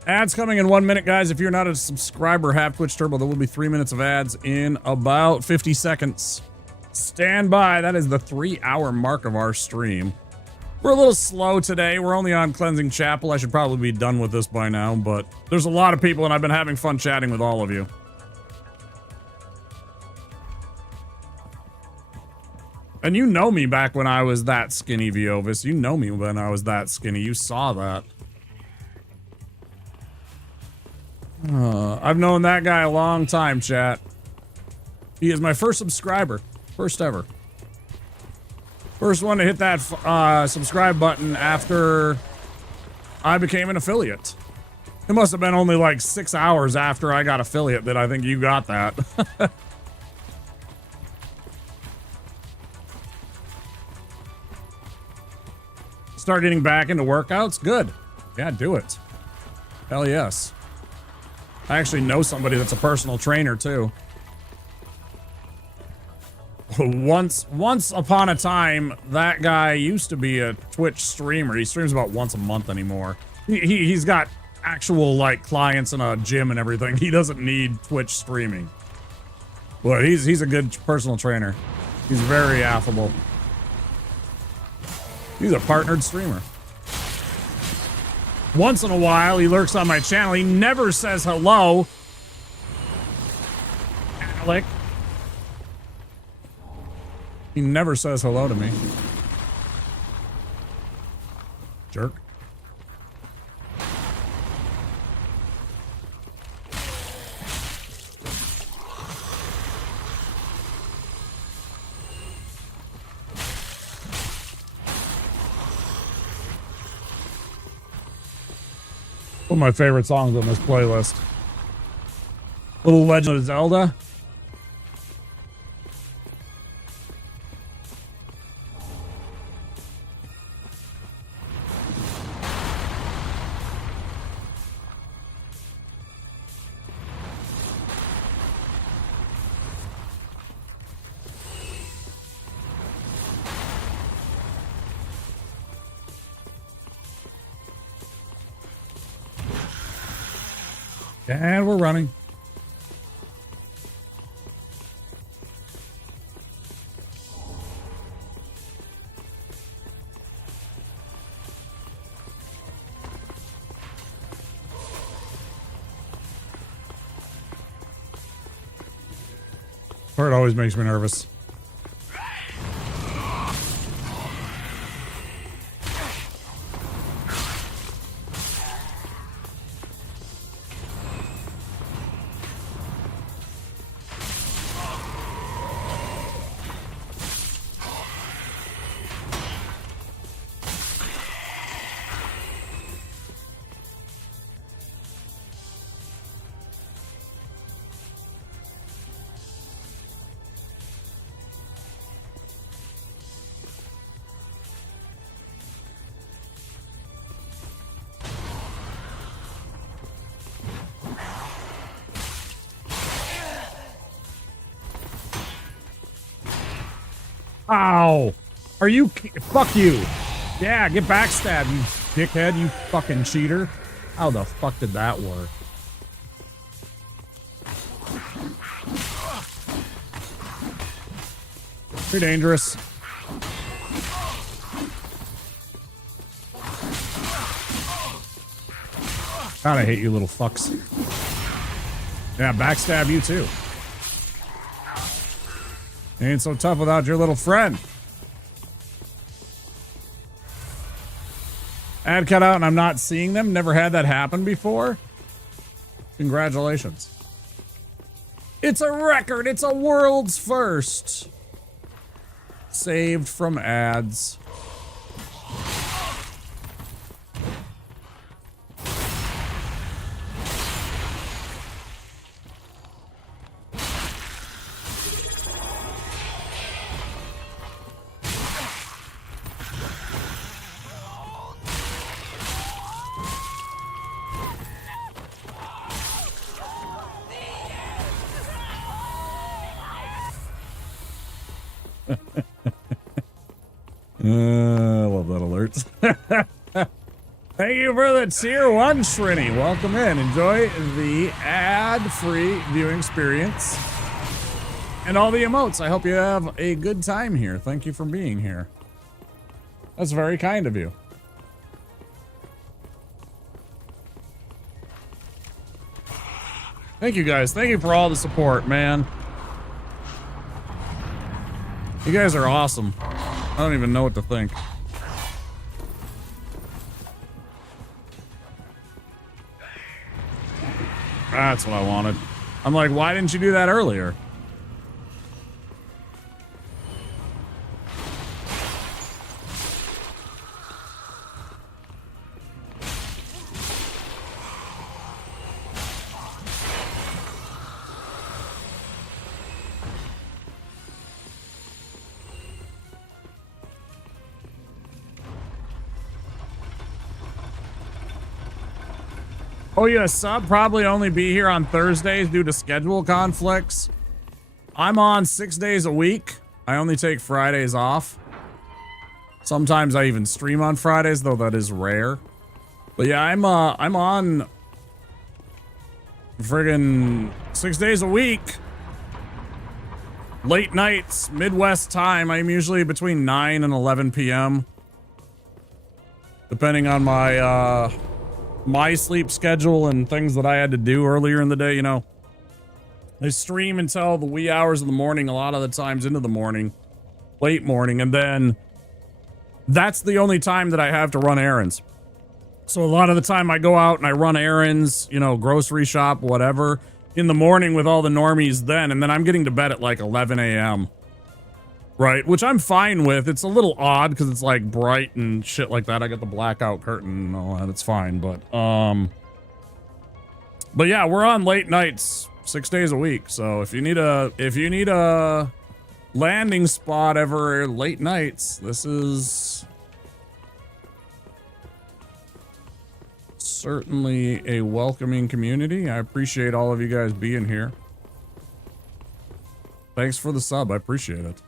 Ads coming in 1 minute, guys. If you're not a subscriber, have Twitch Turbo. There will be 3 minutes of ads in about 50 seconds. Stand by. That is the 3-hour mark of our stream. We're a little slow today. We're only on Cleansing Chapel. I should probably be done with this by now, but there's a lot of people and I've been having fun chatting with all of you. And you know me back when I was that skinny, Viovis. You know me when I was that skinny. You saw that. I've known that guy a long time, chat. He is my first subscriber. First ever. First one to hit that subscribe button after I became an affiliate. It must have been only like 6 hours after I got affiliate that I think you got that. start getting back into workouts, good. Yeah, do it. Hell yes. I actually know somebody that's a personal trainer too. Once upon a time, that guy used to be a Twitch streamer. He streams about once a month anymore. He's got actual like clients in a gym and everything. He doesn't need Twitch streaming. But he's a good personal trainer. He's very affable. He's a partnered streamer. Once in a while, he lurks on my channel. He never says hello. Alec. He never says hello to me. Jerk. One of my favorite songs on this playlist. Little Legend of Zelda. And we're running. Part always makes me nervous. Ow! Are you... Fuck you! Yeah, get backstabbed, you dickhead, you fucking cheater. How the fuck did that work? Pretty dangerous. God, I hate you little fucks. Yeah, backstab you too. Ain't so tough without your little friend. Ad cut out and I'm not seeing them. Never had that happen before. Congratulations. It's a record. It's a world's first. Saved from ads. I love that alert. Thank you for the tier 1, Shrini. Welcome in. Enjoy the ad-free viewing experience and all the emotes. I hope you have a good time here. Thank you for being here. That's very kind of you. Thank you guys. Thank you for all the support, man. You guys are awesome. I don't even know what to think. That's what I wanted. I'm like, why didn't you do that earlier? Oh, yeah, sub probably only be here on Thursdays due to schedule conflicts. I'm on 6 days a week. I only take Fridays off. Sometimes I even stream on Fridays, though that is rare. But yeah, I'm on friggin' 6 days a week. Late nights, Midwest time. I'm usually between 9 and 11 p.m. Depending on my sleep schedule and things that I had to do earlier in the day, you know. I stream until the wee hours of the morning, a lot of the times into the morning, late morning, and then that's the only time that I have to run errands. So a lot of the time I go out and I run errands, you know, grocery shop, whatever, in the morning with all the normies then, and then I'm getting to bed at like 11 a.m. Right, which I'm fine with. It's a little odd because it's like bright and shit like that. I got the blackout curtain and all that. It's fine, but yeah, we're on late nights 6 days a week. So if you need a landing spot ever late nights, this is certainly a welcoming community. I appreciate all of you guys being here. Thanks for the sub. I appreciate it.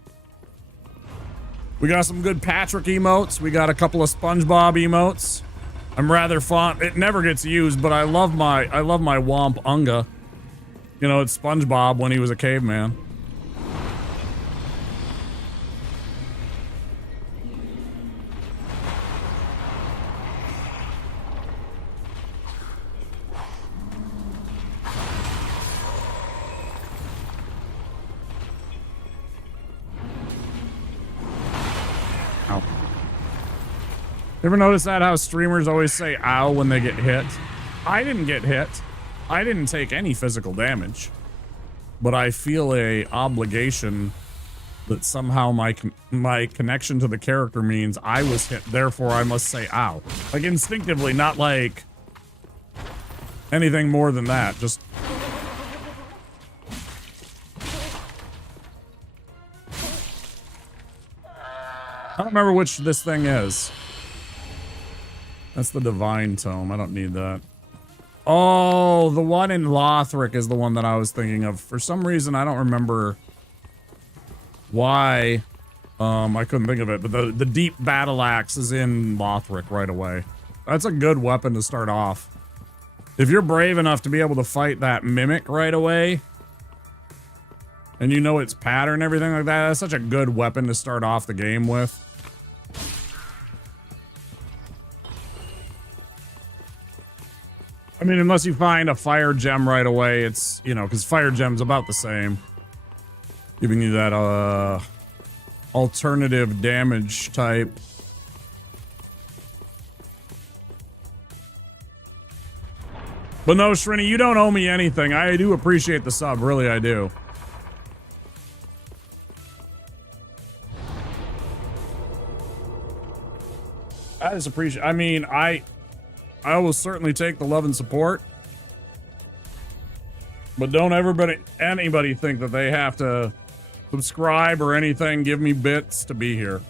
We got some good Patrick emotes. We got a couple of SpongeBob emotes. I'm rather fond. It never gets used, but I love my Womp Unga. You know, it's SpongeBob when he was a caveman. You ever notice that, how streamers always say ow when they get hit? I didn't get hit. I didn't take any physical damage. But I feel a obligation that somehow my connection to the character means I was hit, therefore I must say ow. Like instinctively, not like anything more than that. Just I don't remember which this thing is. That's the Divine Tome. I don't need that. Oh, the one in Lothric is the one that I was thinking of. For some reason, I don't remember why I couldn't think of it. But the Deep Battle Axe is in Lothric right away. That's a good weapon to start off. If you're brave enough to be able to fight that Mimic right away, and you know its pattern and everything like that, that's such a good weapon to start off the game with. I mean, unless you find a fire gem right away, it's, you know, because fire gem's about the same. Giving you that, alternative damage type. But no, Shrini, you don't owe me anything. I do appreciate the sub, really I do. I just appreciate, I mean, I will certainly take the love and support. But don't anybody think that they have to subscribe or anything, give me bits to be here.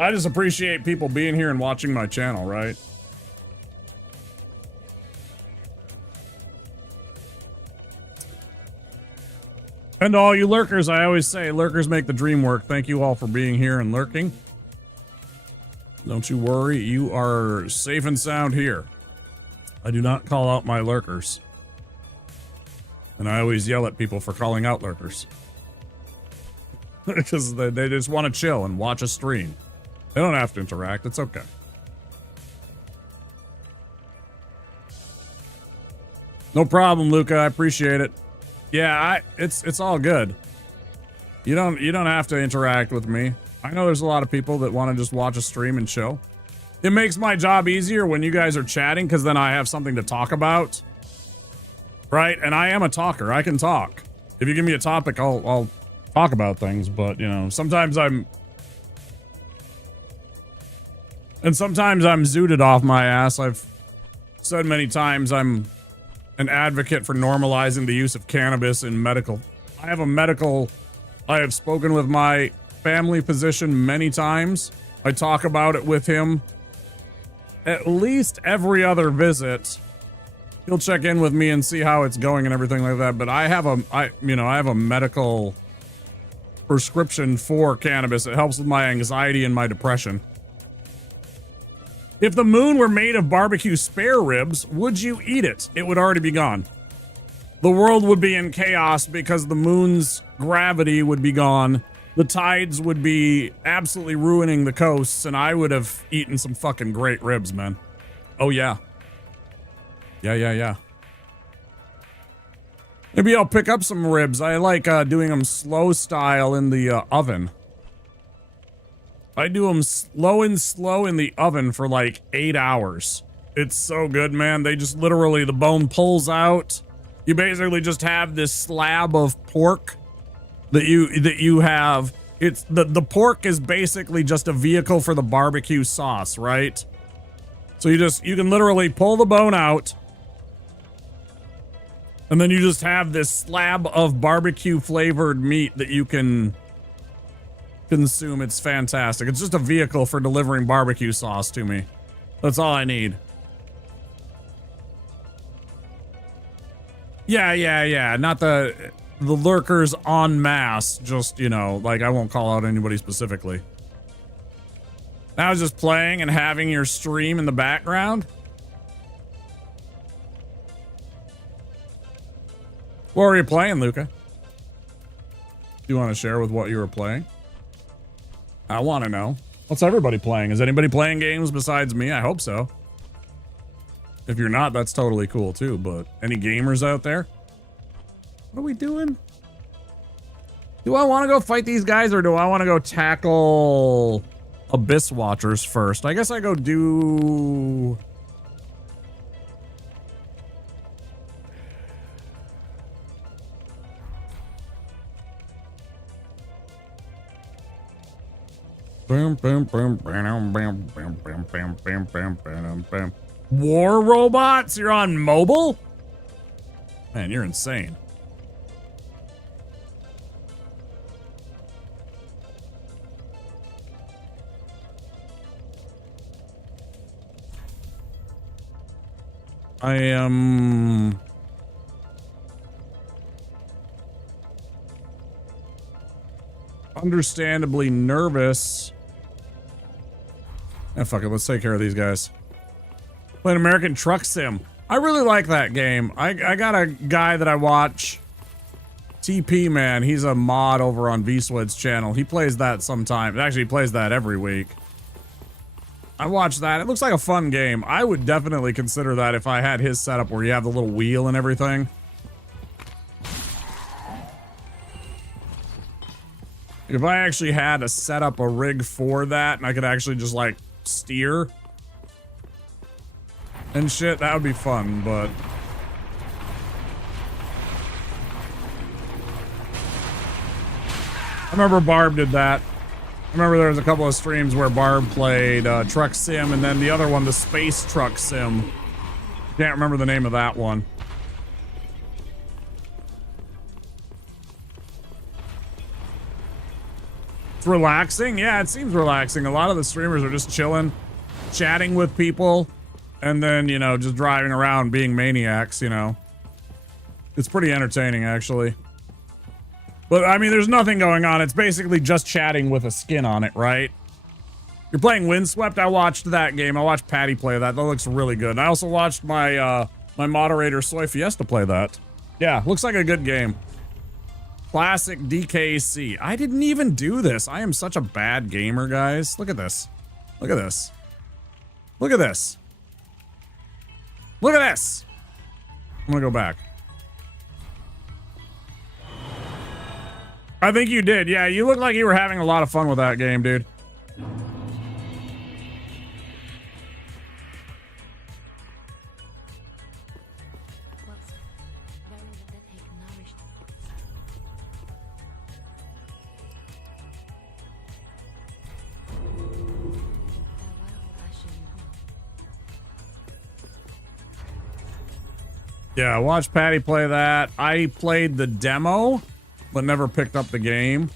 I just appreciate people being here and watching my channel, right? And to all you lurkers, I always say, lurkers make the dream work. Thank you all for being here and lurking. Don't you worry, you are safe and sound here. I do not call out my lurkers. And I always yell at people for calling out lurkers. Because they just want to chill and watch a stream. They don't have to interact, it's okay. No problem, Luca, I appreciate it. Yeah, it's all good. You don't have to interact with me. I know there's a lot of people that want to just watch a stream and chill. It makes my job easier when you guys are chatting, because then I have something to talk about. Right? And I am a talker. I can talk. If you give me a topic, I'll talk about things, but, you know, sometimes I'm zooted off my ass. I've said many times I'm an advocate for normalizing the use of cannabis in medical. I have spoken with my family physician many times. I talk about it with him at least every other visit, he'll check in with me and see how it's going and everything like that. But I have a medical prescription for cannabis. It helps with my anxiety and my depression. If the moon were made of barbecue spare ribs, would you eat it? It would already be gone. The world would be in chaos because the moon's gravity would be gone. The tides would be absolutely ruining the coasts, and I would have eaten some fucking great ribs, man. Oh, yeah. Yeah. Maybe I'll pick up some ribs. I like doing them slow style in the oven. I do them slow in the oven for like 8 hours. It's so good, man. They just literally, the bone pulls out. You basically just have this slab of pork that you have. It's the pork is basically just a vehicle for the barbecue sauce, right? So you can literally pull the bone out, and then you just have this slab of barbecue flavored meat that you can consume. It's fantastic. It's just a vehicle for delivering barbecue sauce to me. That's all I need. Yeah. Not the lurkers en masse. Just, like, I won't call out anybody specifically. I was just playing and having your stream in the background. What were you playing, Luca? Do you want to share with what you were playing? I want to know. What's everybody playing? Is anybody playing games besides me? I hope so. If you're not, that's totally cool too, but any gamers out there? What are we doing? Do I want to go fight these guys, or do I want to go tackle Abyss Watchers first? I guess I go do... War robots? You're on mobile? Man, you're insane. I am... understandably nervous. Fuck it, let's take care of these guys. Play an American Truck Sim. I really like that game. I got a guy that I watch, TP Man. He's a mod over on VSwed's channel. He plays that sometimes. Actually, he plays that every week. I watched that. It looks like a fun game. I would definitely consider that if I had his setup where you have the little wheel and everything. If I actually had to set up a rig for that and I could actually just like steer and shit, that would be fun, but I remember Barb did that. I remember there was a couple of streams where Barb played Truck Sim, and then the other one, the Space Truck Sim. Can't remember the name of that one. It's relaxing. Yeah, it seems relaxing. A lot of the streamers are just chilling, chatting with people, and then, just driving around being maniacs, It's pretty entertaining, actually. But, I mean, there's nothing going on. It's basically just chatting with a skin on it, right? You're playing Windswept? I watched that game. I watched Patty play that. That looks really good. And I also watched my my moderator, Soy Fiesta, play that. Yeah, looks like a good game. Classic DKC. I didn't even do this. I am such a bad gamer, guys. Look at this. Look at this. Look at this. Look at this. I'm gonna go back. I think you did. Yeah, you look like you were having a lot of fun with that game, dude. Yeah, watch Patty play that. I played the demo, but never picked up the game.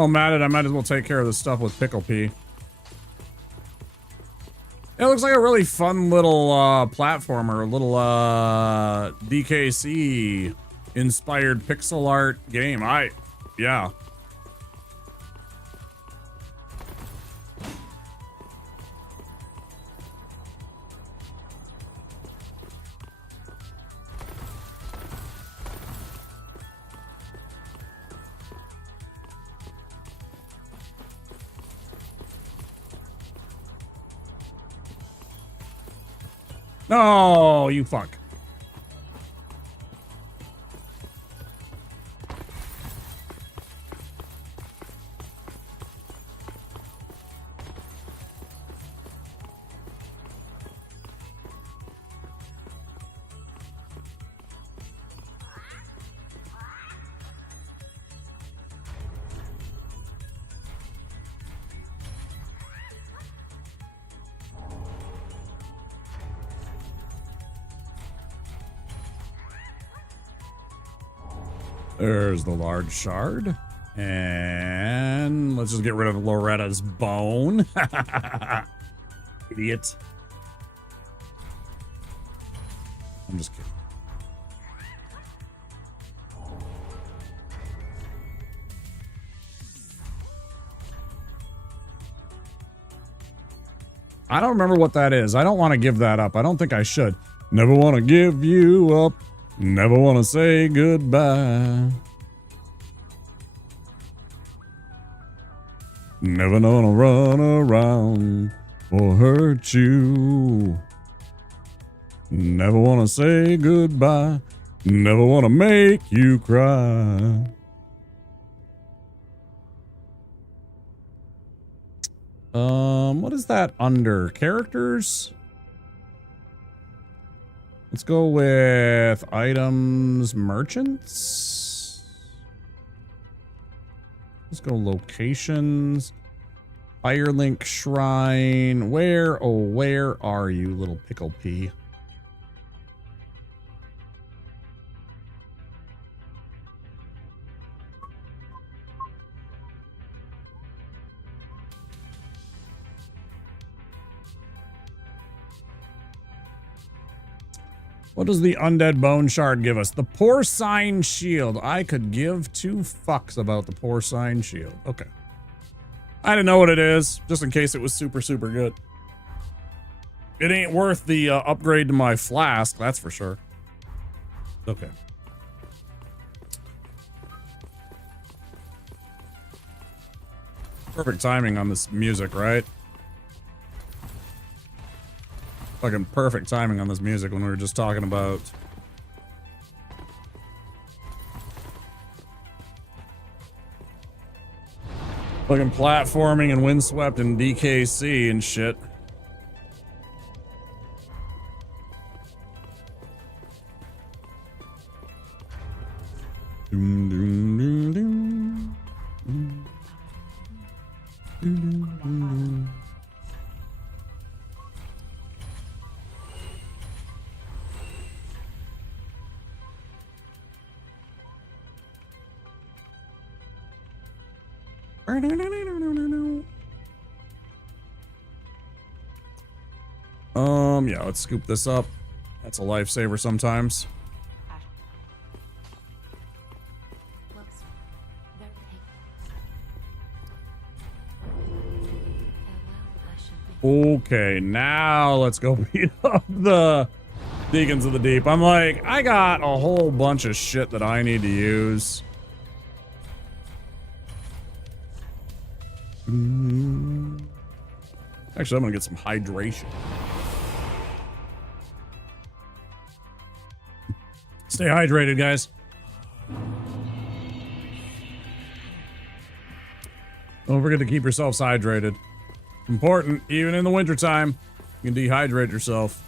Oh, Matt, I might as well take care of this stuff with Pickle Pea. It looks like a really fun little platformer, a little DKC inspired pixel art game. Yeah. No, you fuck. There's the large shard. And let's just get rid of Loretta's bone. Idiot. I'm just kidding. I don't remember what that is. I don't want to give that up. I don't think I should. Never want to give you up. Never want to say goodbye. Never gonna run around or hurt you. Never want to say goodbye. Never want to make you cry. What is that under? Characters? Let's go with items, merchants. Let's go locations. Firelink Shrine. Where are you, little Pickle Pea? What does the undead bone shard give us? The porcine shield. I could give 2 fucks about the porcine shield. Okay. I didn't know what it is, just in case it was super, super good. It ain't worth the upgrade to my flask, that's for sure. Okay. Perfect timing on this music, right? Fucking perfect timing on this music when we were just talking about fucking platforming and windswept and DKC and shit. Doom, doom, doom, doom. Doom, doom, doom, doom. Yeah, let's scoop this up. That's a lifesaver sometimes. Okay, now let's go beat up the Deacons of the Deep. I'm like, I got a whole bunch of shit that I need to use. Actually, I'm gonna get some hydration. Stay hydrated, guys. Don't forget to keep yourselves hydrated. Important, even in the wintertime. You can dehydrate yourself.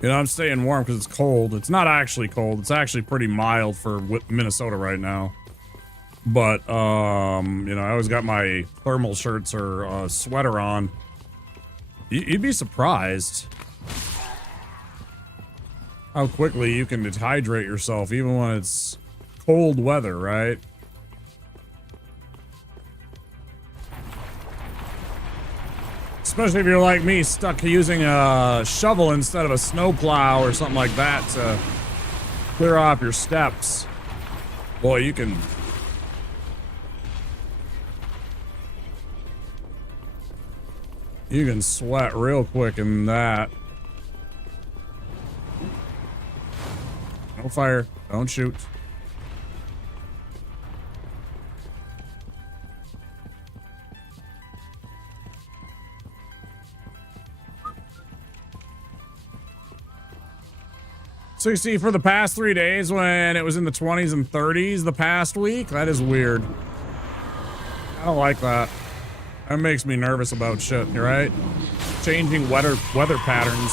You know, I'm staying warm because it's cold. It's not actually cold. It's actually pretty mild for Minnesota right now. But, you know, I always got my thermal shirts or sweater on. You'd be surprised how quickly you can dehydrate yourself, even when it's cold weather, right? Especially if you're like me, stuck using a shovel instead of a snowplow or something like that to clear off your steps. Boy, you can... You can sweat real quick in that. Don't fire. Don't shoot. So you see, for the past 3 days when it was in the 20s and 30s the past week, that is weird. I don't like that. That makes me nervous about shit, you right? Changing weather patterns.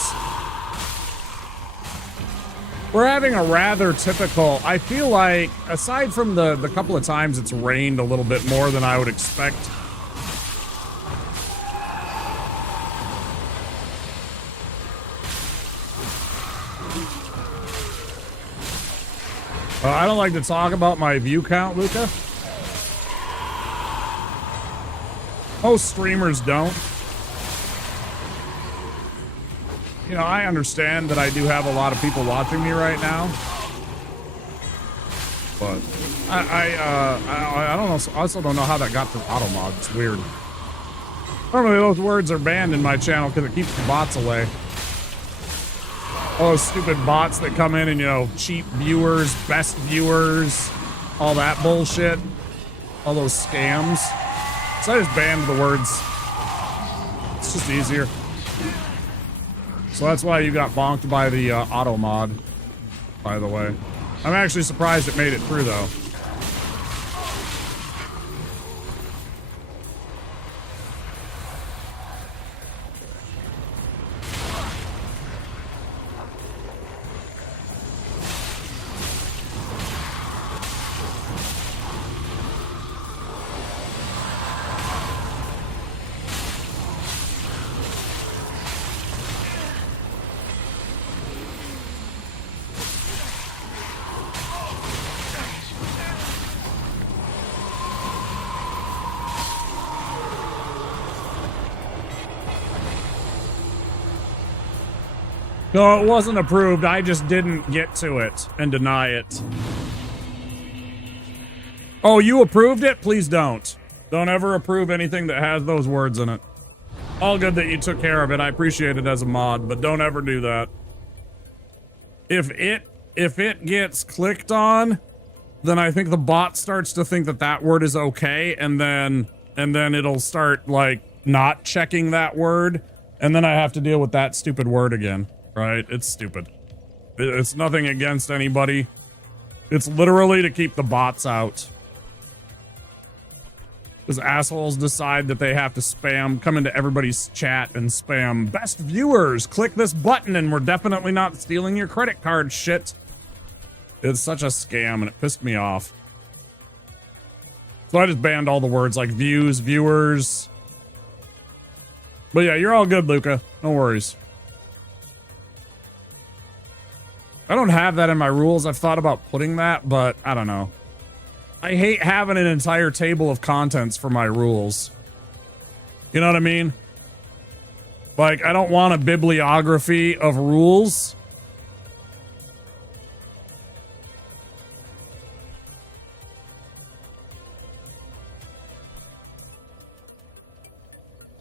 We're having a rather typical, I feel like, aside from the couple of times it's rained a little bit more than I would expect. I don't like to talk about my view count, Luca. Most streamers don't. You know, I understand that I do have a lot of people watching me right now. But I don't know. I also don't know how that got through auto mod. It's weird. Normally those words are banned in my channel because it keeps the bots away. All those stupid bots that come in and, you know, cheap viewers, best viewers, all that bullshit. All those scams. So I just banned the words. It's just easier. So that's why you got bonked by the auto mod, by the way. I'm actually surprised it made it through, though. No, it wasn't approved. I just didn't get to it and deny it. Oh, you approved it? Please don't. Don't ever approve anything that has those words in it. All good that you took care of it. I appreciate it as a mod, but don't ever do that. If it gets clicked on, then I think the bot starts to think that that word is okay, and then it'll start like not checking that word, and then I have to deal with that stupid word again. Right? It's stupid. It's nothing against anybody. It's literally to keep the bots out. Because assholes decide that they have to spam, come into everybody's chat and spam, best viewers, click this button and we're definitely not stealing your credit card shit. It's such a scam and it pissed me off. So I just banned all the words like views, viewers. But yeah, you're all good, Luca. No worries. I don't have that in my rules. I've thought about putting that, but I don't know. I hate having an entire table of contents for my rules. You know what I mean? Like, I don't want a bibliography of rules.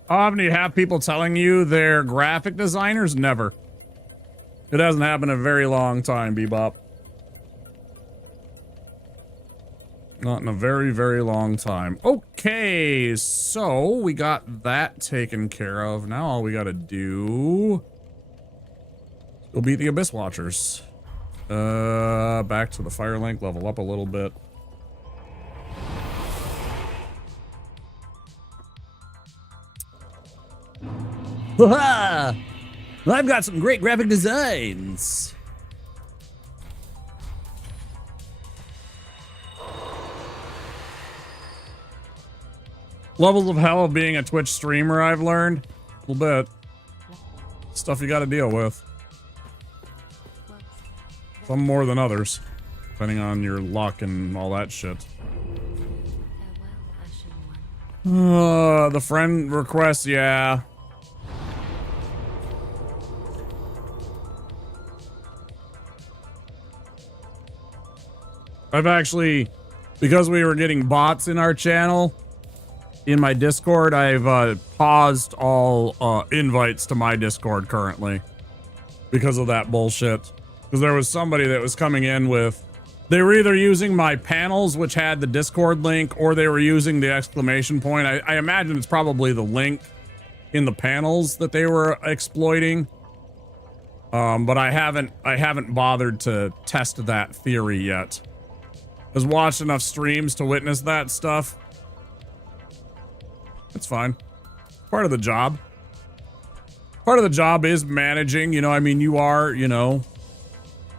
How often do you have people telling you they're graphic designers? Never. It hasn't happened in a very long time, Bebop. Not in a very, very long time. Okay, so we got that taken care of. Now all we gotta do... We'll beat the Abyss Watchers. Back to the Fire Link, level up a little bit. Ha-ha! I've got some great graphic designs. Levels of hell of being a Twitch streamer, I've learned. A little bit. Stuff you gotta deal with. Some more than others. Depending on your luck and all that shit. Farewell, The friend request, yeah. I've actually, because we were getting bots in our channel, in my Discord, I've paused all invites to my Discord currently because of that bullshit. Because there was somebody that was coming in with, they were either using my panels, which had the Discord link, or they were using the exclamation point. I imagine it's probably the link in the panels that they were exploiting. But I haven't bothered to test that theory yet. I've watched enough streams to witness that stuff. It's fine. Part of the job. Part of the job is managing, you know, I mean, you are, you know,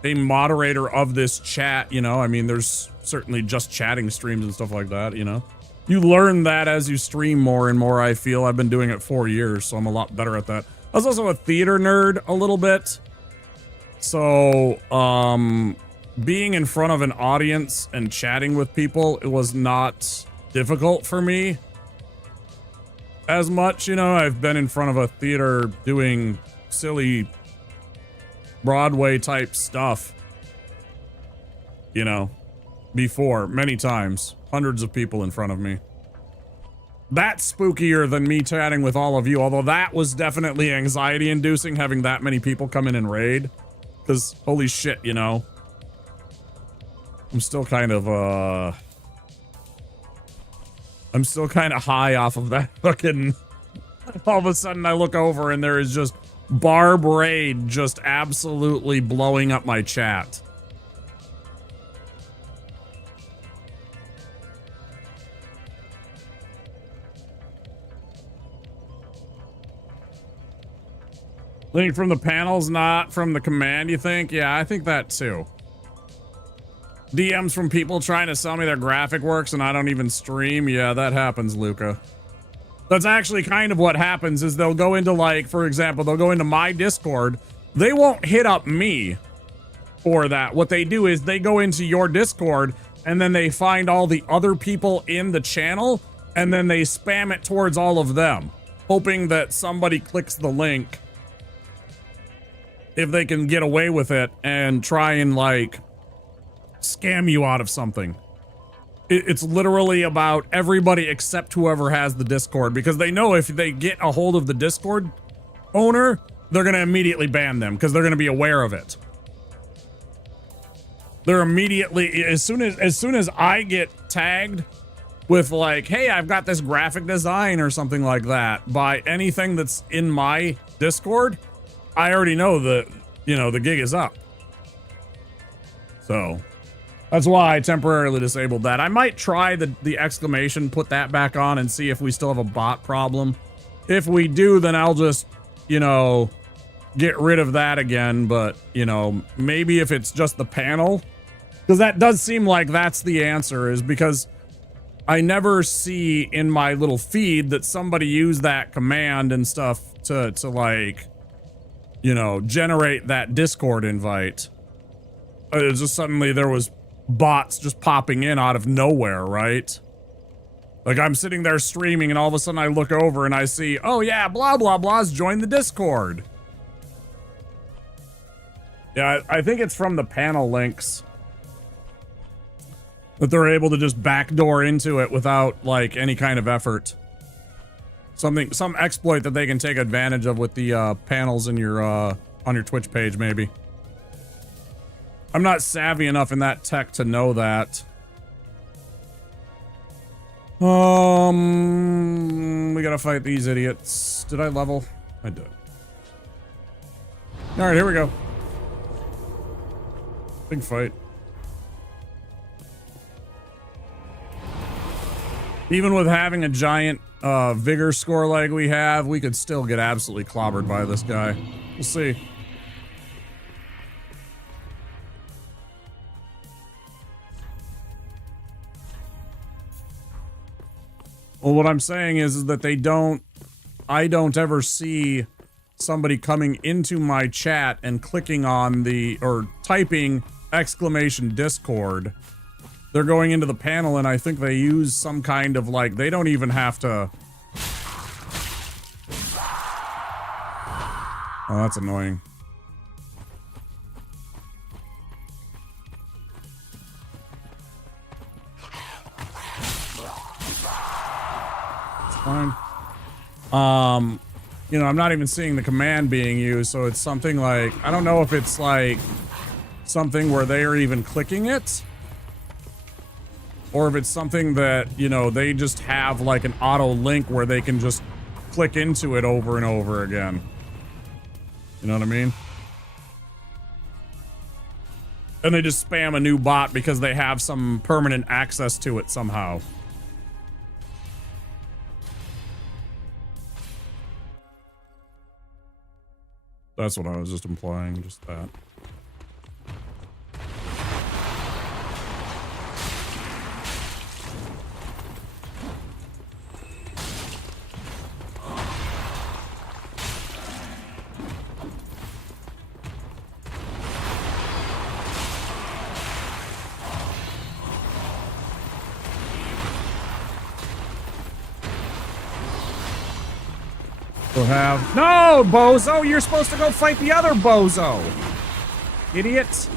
a moderator of this chat, you know, I mean, there's certainly just chatting streams and stuff like that, you know. You learn that as you stream more and more, I feel. I've been doing it 4 years, so I'm a lot better at that. I was also a theater nerd a little bit. So, being in front of an audience and chatting with people, it was not difficult for me as much, you know. I've been in front of a theater doing silly Broadway type stuff, you know, before, many times, hundreds of people in front of me. That's spookier than me chatting with all of you, although that was definitely anxiety inducing, having that many people come in and raid, because holy shit, you know, I'm still kind of high off of that fucking, all of a sudden I look over and there is just Barb Raid just absolutely blowing up my chat. Link from the panels, not from the command, you think? Yeah, I think that too. DMs from people trying to sell me their graphic works and I don't even stream. Yeah, that happens, Luca. That's actually kind of what happens is they'll go into, like, for example, they'll go into my Discord. They won't hit up me for that. What they do is they go into your Discord and then they find all the other people in the channel and then they spam it towards all of them, hoping that somebody clicks the link if they can get away with it and try and, like, scam you out of something. It's literally about everybody except whoever has the Discord, because they know if they get a hold of the Discord owner, they're going to immediately ban them because they're going to be aware of it. They're immediately, as soon as I get tagged with, like, hey, I've got this graphic design or something like that by anything that's in my Discord, I already know that, you know, the gig is up. So that's why I temporarily disabled that. I might try the exclamation, put that back on and see if we still have a bot problem. If we do, then I'll just, you know, get rid of that again. But, you know, maybe if it's just the panel, because that does seem like that's the answer, is because I never see in my little feed that somebody used that command and stuff to like, you know, generate that Discord invite. It's just suddenly there was bots just popping in out of nowhere, right? Like I'm sitting there streaming and all of a sudden I look over and I see, oh yeah, blah, blah, blah's joined the Discord. Yeah, I think it's from the panel links that they're able to just backdoor into it without like any kind of effort. Some exploit that they can take advantage of with the panels in your on your Twitch page, maybe. I'm not savvy enough in that tech to know that. We gotta fight these idiots. Did I level? I did. All right, here we go. Big fight. Even with having a giant Vigor score like we have, we could still get absolutely clobbered by this guy. We'll see. Well, what I'm saying is that I don't ever see somebody coming into my chat and clicking on or typing exclamation Discord. They're going into the panel and I think they use some kind of like, they don't even have to. Oh, that's annoying. It's fine. You know, I'm not even seeing the command being used, so it's something like, I don't know if it's like something where they are even clicking it, or if it's something that, you know, they just have like an auto link where they can just click into it over and over again. You know what I mean? And they just spam a new bot because they have some permanent access to it somehow. That's what I was just implying, just that. Have no, bozo, you're supposed to go fight the other bozo, idiot.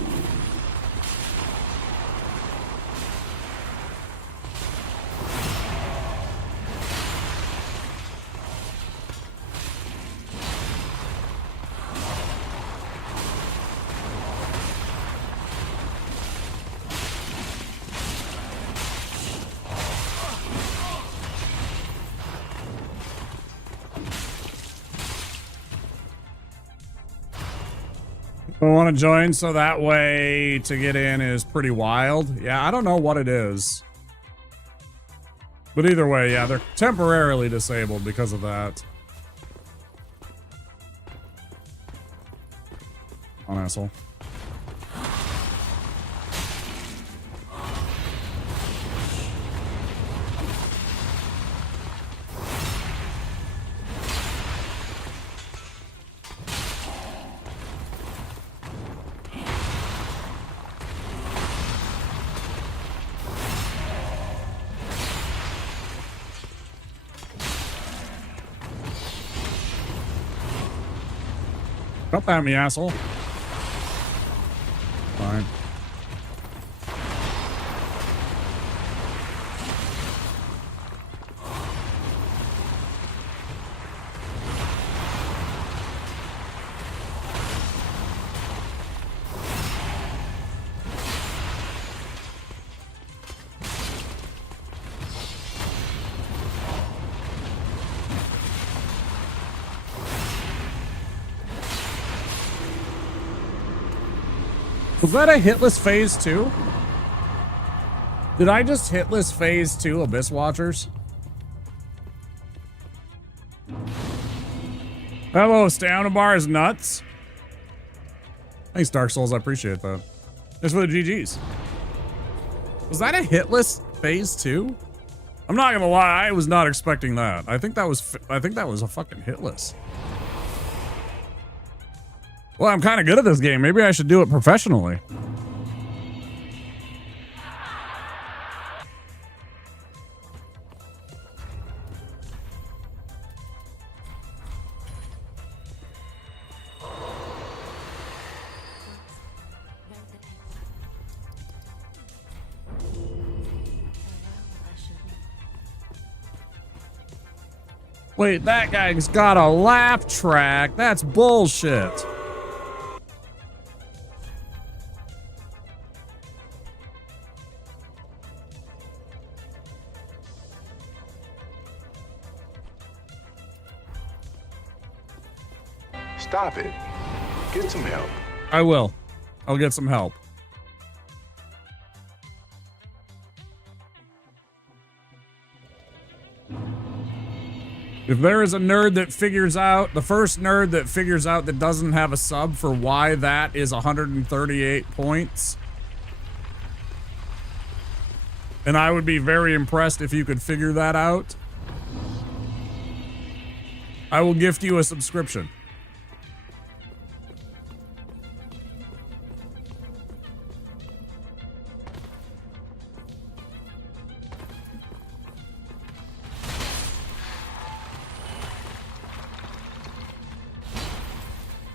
I want to join so that way to get in is pretty wild. Yeah, I don't know what it is. But either way, yeah, they're temporarily disabled because of that. On asshole. Jump at me, asshole. Fine. Was that a hitless phase 2? Did I just hitless phase 2 Abyss Watchers? Hello, Stamina Bar is nuts. Thanks, Dark Souls. I appreciate that. Thanks for the GGs. Was that a hitless phase 2? I'm not gonna lie, I was not expecting that. I think that was a fucking hitless. Well, I'm kind of good at this game. Maybe I should do it professionally. Wait, that guy's got a laugh track. That's bullshit. Stop it. Get some help. I will. I'll get some help. If there is a nerd that figures out, the first nerd that figures out that doesn't have a sub for why that is 138 points, and I would be very impressed if you could figure that out, I will gift you a subscription.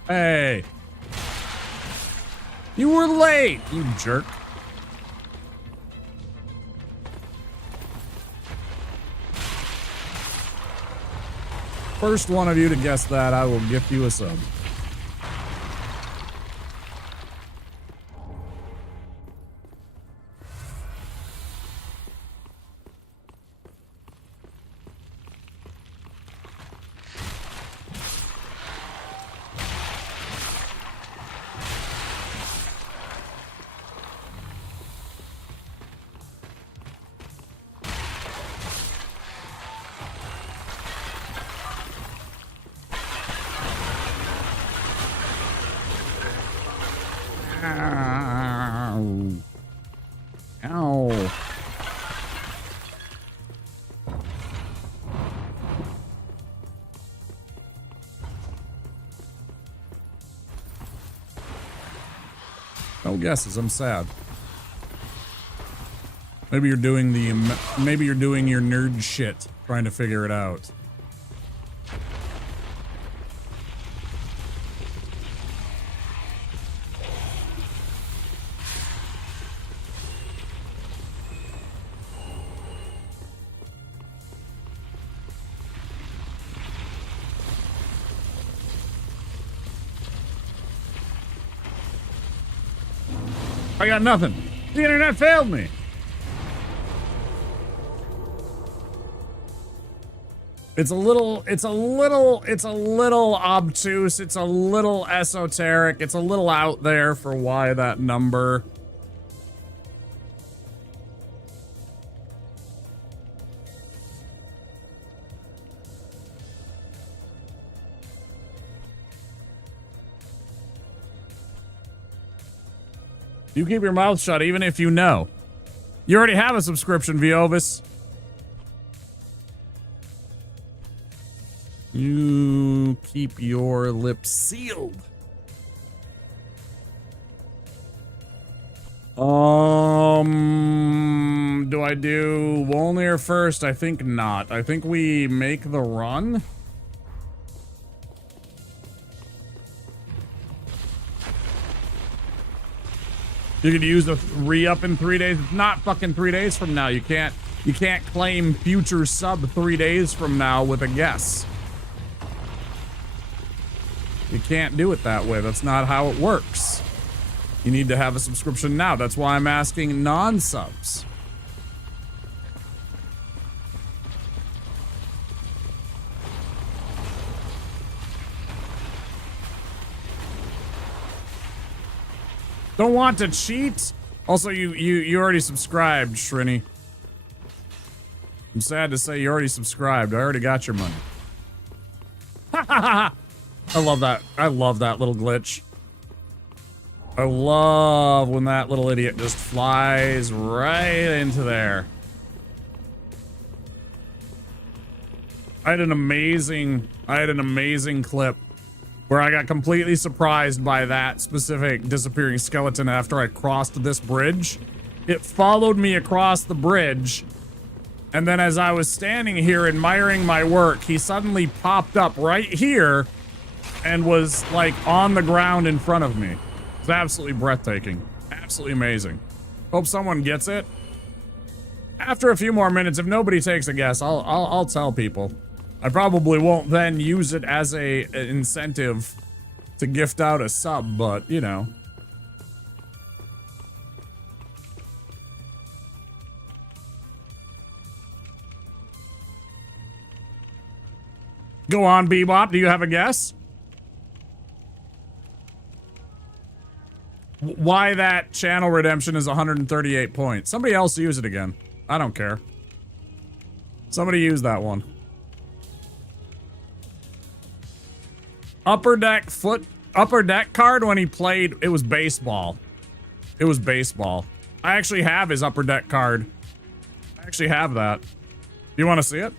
Hey. You were late, you jerk. First one of you to guess that, I will gift you a sub. Ow. Ow. No guesses, I'm sad. Maybe you're doing your nerd shit, trying to figure it out. I got nothing. The internet failed me. It's a little obtuse. It's a little esoteric. It's a little out there for why that number. You keep your mouth shut even if you know. You already have a subscription, Viovis. You keep your lips sealed. Do I do Wolnir first? I think not. I think we make the run. You could use a re-up in 3 days. It's not fucking 3 days from now. You can't claim future sub 3 days from now with a guess. You can't do it that way. That's not how it works. You need to have a subscription now. That's why I'm asking non-subs. Don't want to cheat? Also, you already subscribed, Shrini. I'm sad to say you already subscribed. I already got your money. Ha ha ha! I love that. I love that little glitch. I love when that little idiot just flies right into there. I had an amazing clip where I got completely surprised by that specific disappearing skeleton after I crossed this bridge. It followed me across the bridge, and then as I was standing here admiring my work, he suddenly popped up right here and was like on the ground in front of me. It's absolutely breathtaking. Absolutely amazing. Hope someone gets it. After a few more minutes, if nobody takes a guess, I'll tell people. I probably won't then use it as an incentive to gift out a sub, but, you know. Go on, Bebop. Do you have a guess? Why that channel redemption is 138 points. Somebody else use it again. I don't care. Somebody use that one. Upper deck card when he played, it was baseball. It was baseball. I actually have his upper deck card. I actually have that. You want to see it?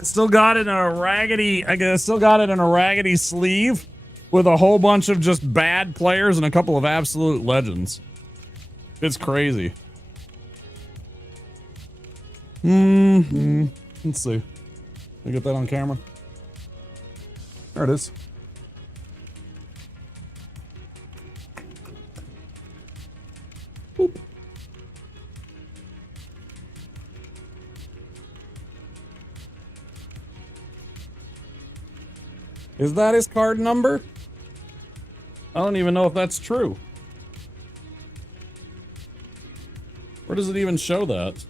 I still got it in a raggedy, still got it in a raggedy sleeve with a whole bunch of just bad players and a couple of absolute legends. It's crazy. Let's see. Can I get that on camera? There it is. Boop. Is that his card number? I don't even know if that's true. Where does it even show that?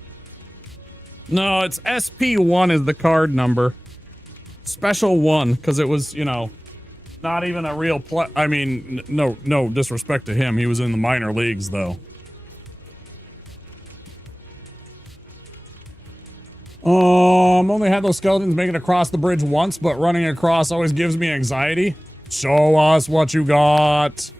No, it's SP1 is the card number. Special 1, because it was, you know, not even a real play. I mean, no disrespect to him. He was in the minor leagues, though. Only had those skeletons make it across the bridge once, but running across always gives me anxiety. Show us what you got.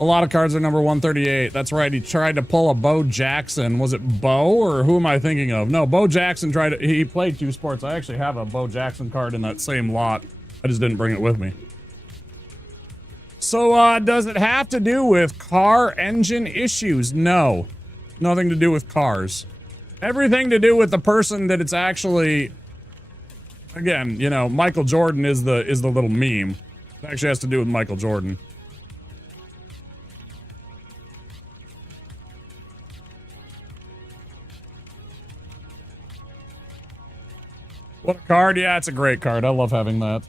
A lot of cards are number 138. That's right. He tried to pull a Bo Jackson. Was it Bo, or who am I thinking of? No, Bo Jackson he played 2 sports. I actually have a Bo Jackson card in that same lot. I just didn't bring it with me. So, does it have to do with car engine issues? No. Nothing to do with cars. Everything to do with the person that it's actually... Again, you know, Michael Jordan is the little meme. It actually has to do with Michael Jordan. What a card. Yeah, it's a great card. I love having that.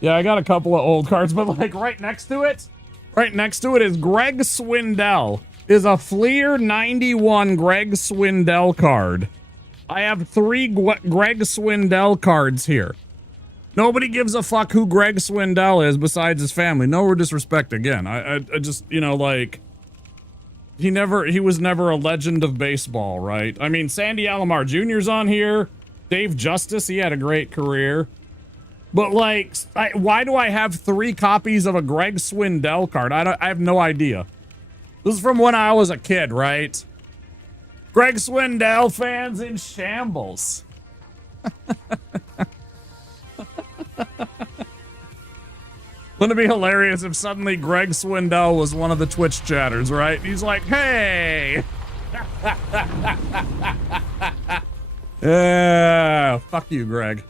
Yeah, I got a couple of old cards, but like right next to it is Greg Swindell. Is a Fleer 91 Greg Swindell card. I have 3 Greg Swindell cards here. Nobody gives a fuck who Greg Swindell is besides his family. No disrespect again. I just, you know, like... He was never a legend of baseball, right? I mean, Sandy Alomar Jr.'s on here. Dave Justice, he had a great career. But, like, why do I have 3 copies of a Greg Swindell card? I have no idea. This is from when I was a kid, right? Greg Swindell fans in shambles. Wouldn't it be hilarious if suddenly Greg Swindell was one of the Twitch chatters, right? He's like, hey! Yeah, fuck you, Greg.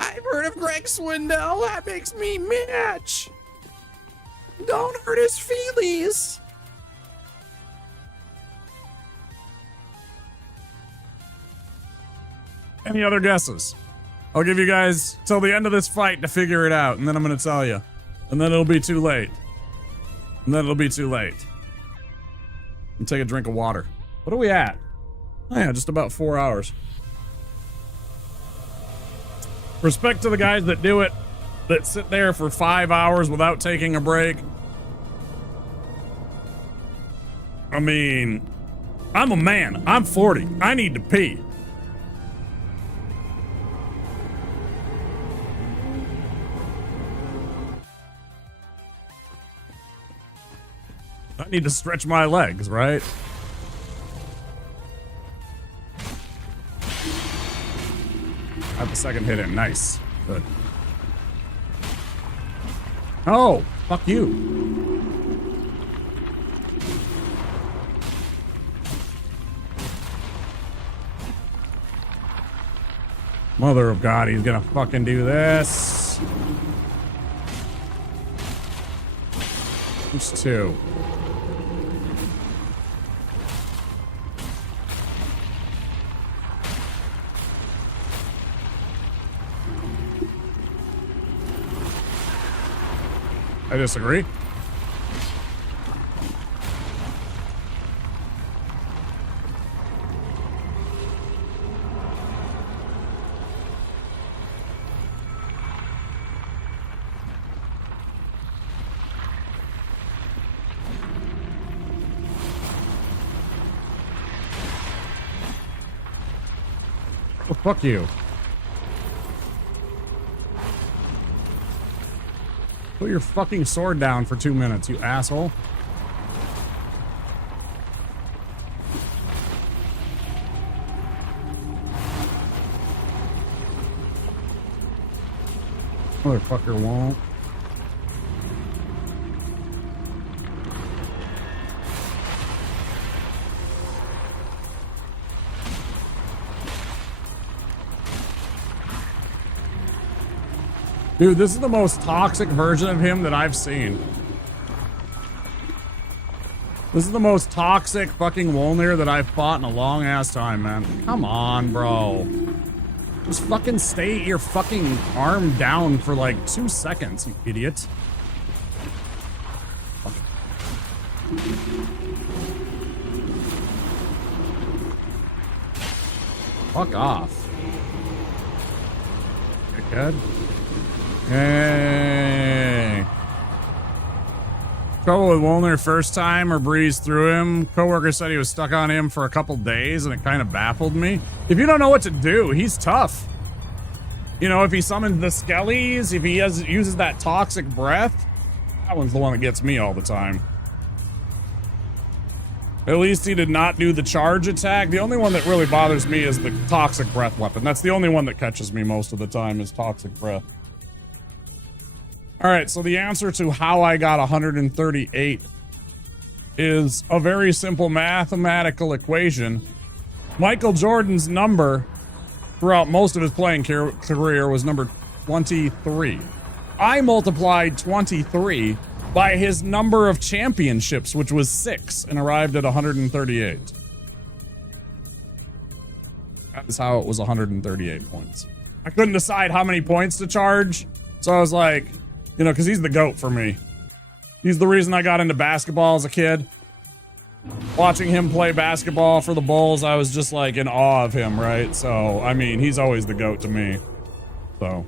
I've heard of Greg Swindell. That makes me Mitch. Don't hurt his feelies. Any other guesses? I'll give you guys till the end of this fight to figure it out, and then I'm gonna tell you. And then it'll be too late. And then it'll be too late. And take a drink of water. What are we at? Oh yeah, just about 4 hours. Respect to the guys that do it, that sit there for 5 hours without taking a break. I mean, I'm a man. I'm 40. I need to pee. I need to stretch my legs, right? Got the second hit in. Nice. Good. Oh, fuck you. Mother of God, he's gonna fucking do this. There's 2. I disagree. Oh, fuck you. Put your fucking sword down for 2 minutes, you asshole. Motherfucker won't. Dude, this is the most toxic version of him that I've seen. This is the most toxic fucking Wolnir that I've fought in a long ass time, man. Come on, bro. Just fucking stay your fucking arm down for like 2 seconds, you idiot. Fuck off. Dickhead. Hey. Trouble with Wolnir first time or breezed through him. Coworker said he was stuck on him for a couple days and it kind of baffled me. If you don't know what to do, he's tough. You know, if he summons the Skellies, if he uses that toxic breath, that one's the one that gets me all the time. At least he did not do the charge attack. The only one that really bothers me is the toxic breath weapon. That's the only one that catches me most of the time is toxic breath. All right, so the answer to how I got 138 is a very simple mathematical equation. Michael Jordan's number throughout most of his playing career was number 23. I multiplied 23 by his number of championships, which was 6, and arrived at 138. That is how it was 138 points. I couldn't decide how many points to charge, so I was like, you know, because he's the GOAT for me. He's the reason I got into basketball as a kid. Watching him play basketball for the Bulls, I was just like in awe of him, right? So, I mean, he's always the GOAT to me. So,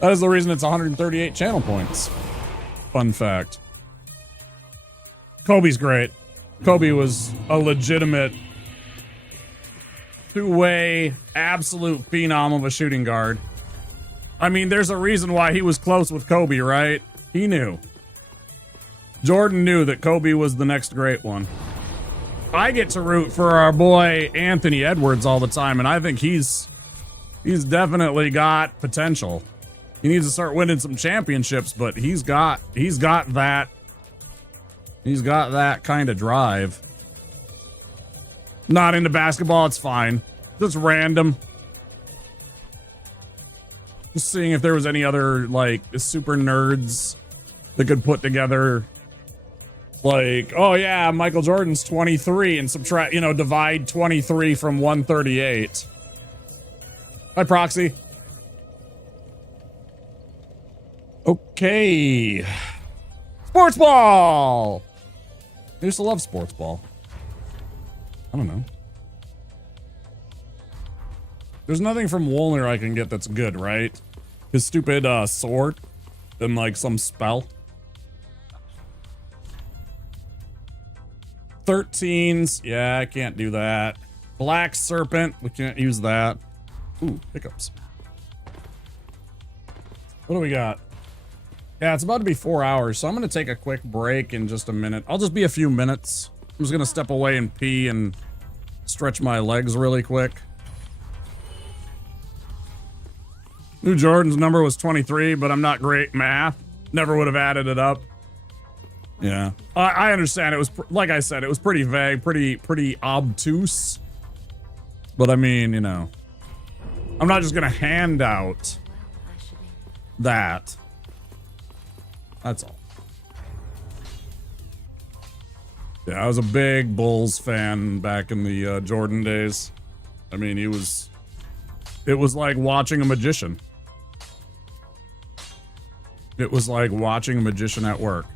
that is the reason it's 138 channel points. Fun fact. Kobe's great. Kobe was a legitimate two-way absolute phenom of a shooting guard. I mean, there's a reason why he was close with Kobe, right? He knew. Jordan knew that Kobe was the next great one. I get to root for our boy Anthony Edwards all the time, and I think he's definitely got potential. He needs to start winning some championships, but he's got that kind of drive. Not into basketball, it's fine. Just random. Just seeing if there was any other, like, super nerds that could put together, like, oh yeah, Michael Jordan's 23 and subtract, you know, divide 23 from 138. Hi, Proxy. Okay. Sports ball! I used to love sports ball. I don't know. There's nothing from Wolnir I can get that's good, right? His stupid sword and like some spell. 13s. Yeah, I can't do that. Black Serpent. We can't use that. Ooh, hiccups. What do we got? Yeah, it's about to be 4 hours, so I'm going to take a quick break in just a minute. I'll just be a few minutes. I'm just going to step away and pee and stretch my legs really quick. New Jordan's number was 23, but I'm not great at math. Never would have added it up. Yeah. I understand. It was, like I said, it was pretty vague, pretty obtuse. But I mean, you know, I'm not just going to hand out that. That's all. Yeah, I was a big Bulls fan back in the Jordan days. I mean, it was like watching a magician. It was like watching a magician at work.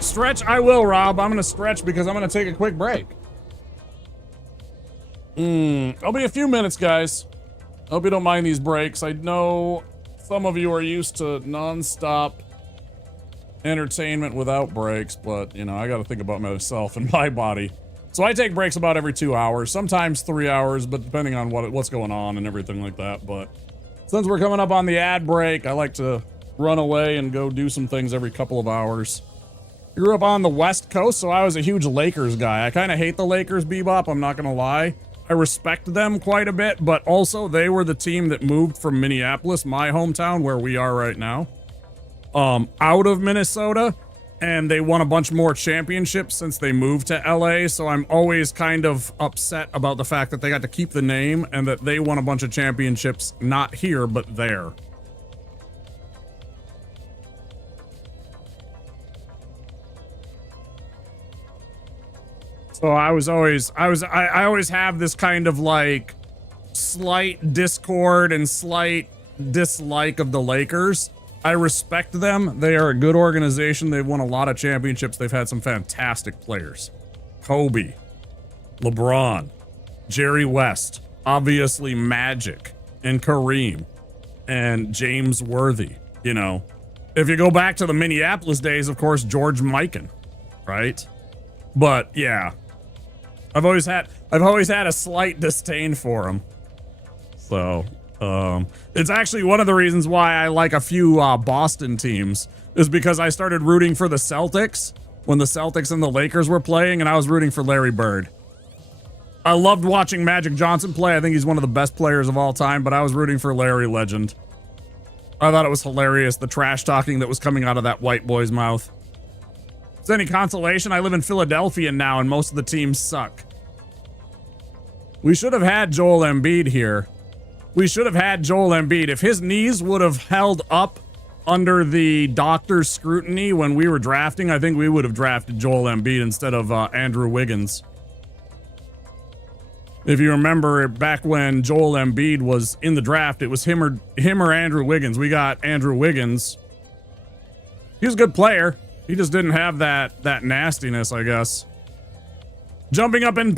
Stretch, I will, Rob. I'm going to stretch because I'm going to take a quick break. I'll be a few minutes, guys. Hope you don't mind these breaks. I know some of you are used to non-stop entertainment without breaks, but, you know, I got to think about myself and my body. So I take breaks about every 2 hours, sometimes 3 hours, but depending on what's going on and everything like that. But since we're coming up on the ad break, I like to run away and go do some things every couple of hours. I grew up on the West Coast, so I was a huge Lakers guy. I kind of hate the Lakers, Bebop, I'm not going to lie. I respect them quite a bit, but also they were the team that moved from Minneapolis, my hometown, where we are right now, out of Minnesota, and they won a bunch more championships since they moved to LA, so I'm always kind of upset about the fact that they got to keep the name and that they won a bunch of championships not here, but there. So I always have this kind of like slight discord and slight dislike of the Lakers. I respect them. They are a good organization. They've won a lot of championships. They've had some fantastic players. Kobe, LeBron, Jerry West, obviously Magic, and Kareem, and James Worthy. You know, if you go back to the Minneapolis days, of course, George Mikan, right? But yeah, I've always had a slight disdain for him. So, it's actually one of the reasons why I like a few Boston teams is because I started rooting for the Celtics when the Celtics and the Lakers were playing, and I was rooting for Larry Bird. I loved watching Magic Johnson play. I think he's one of the best players of all time, but I was rooting for Larry Legend. I thought it was hilarious, the trash talking that was coming out of that white boy's mouth. If it's any consolation, I live in Philadelphia now, and most of the teams suck. We should have had Joel Embiid here. We should have had Joel Embiid. If his knees would have held up under the doctor's scrutiny when we were drafting, I think we would have drafted Joel Embiid instead of Andrew Wiggins. If you remember back when Joel Embiid was in the draft, it was him or Andrew Wiggins. We got Andrew Wiggins. He was a good player. He just didn't have that nastiness, I guess. Jumping up and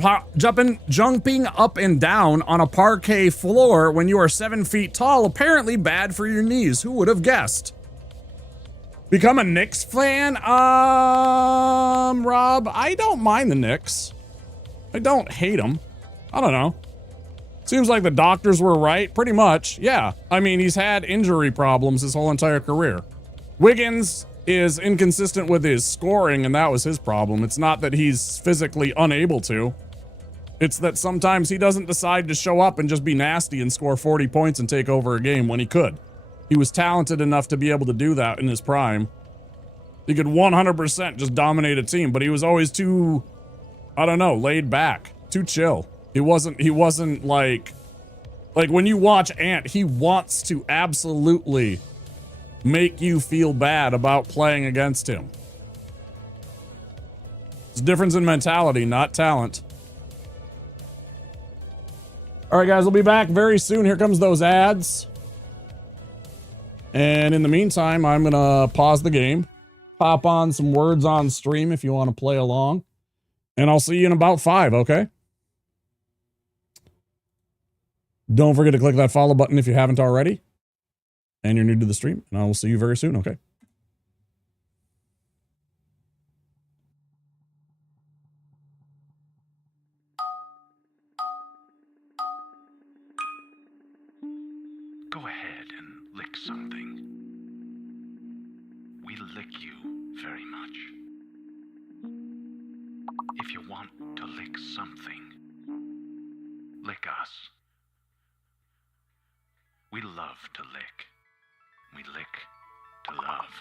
down on a parquet floor when you are 7 feet tall, apparently bad for your knees. Who would have guessed? Become a Knicks fan? Rob, I don't mind the Knicks. I don't hate them. I don't know. Seems like the doctors were right, pretty much. Yeah, I mean, he's had injury problems his whole entire career. Wiggins is inconsistent with his scoring, and that was his problem. It's not that he's physically unable to. It's that sometimes he doesn't decide to show up and just be nasty and score 40 points and take over a game when he could. He was talented enough to be able to do that in his prime. He could 100% just dominate a team, but he was always too, I don't know, laid back, too chill. He wasn't like when you watch Ant, he wants to absolutely make you feel bad about playing against him. It's a difference in mentality, not talent. All right, guys, we'll be back very soon. Here comes those ads. And in the meantime, I'm going to pause the game, pop on some words on stream if you want to play along, and I'll see you in about 5, okay? Don't forget to click that follow button if you haven't already. And you're new to the stream, and I will see you very soon, okay? Go ahead and lick something. We lick you very much. If you want to lick something, lick us. We love to lick. We lick to love.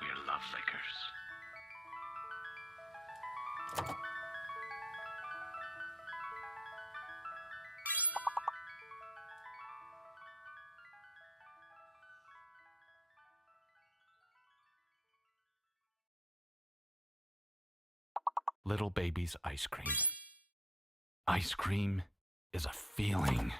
We're love lickers. Little baby's ice cream. Ice cream is a feeling.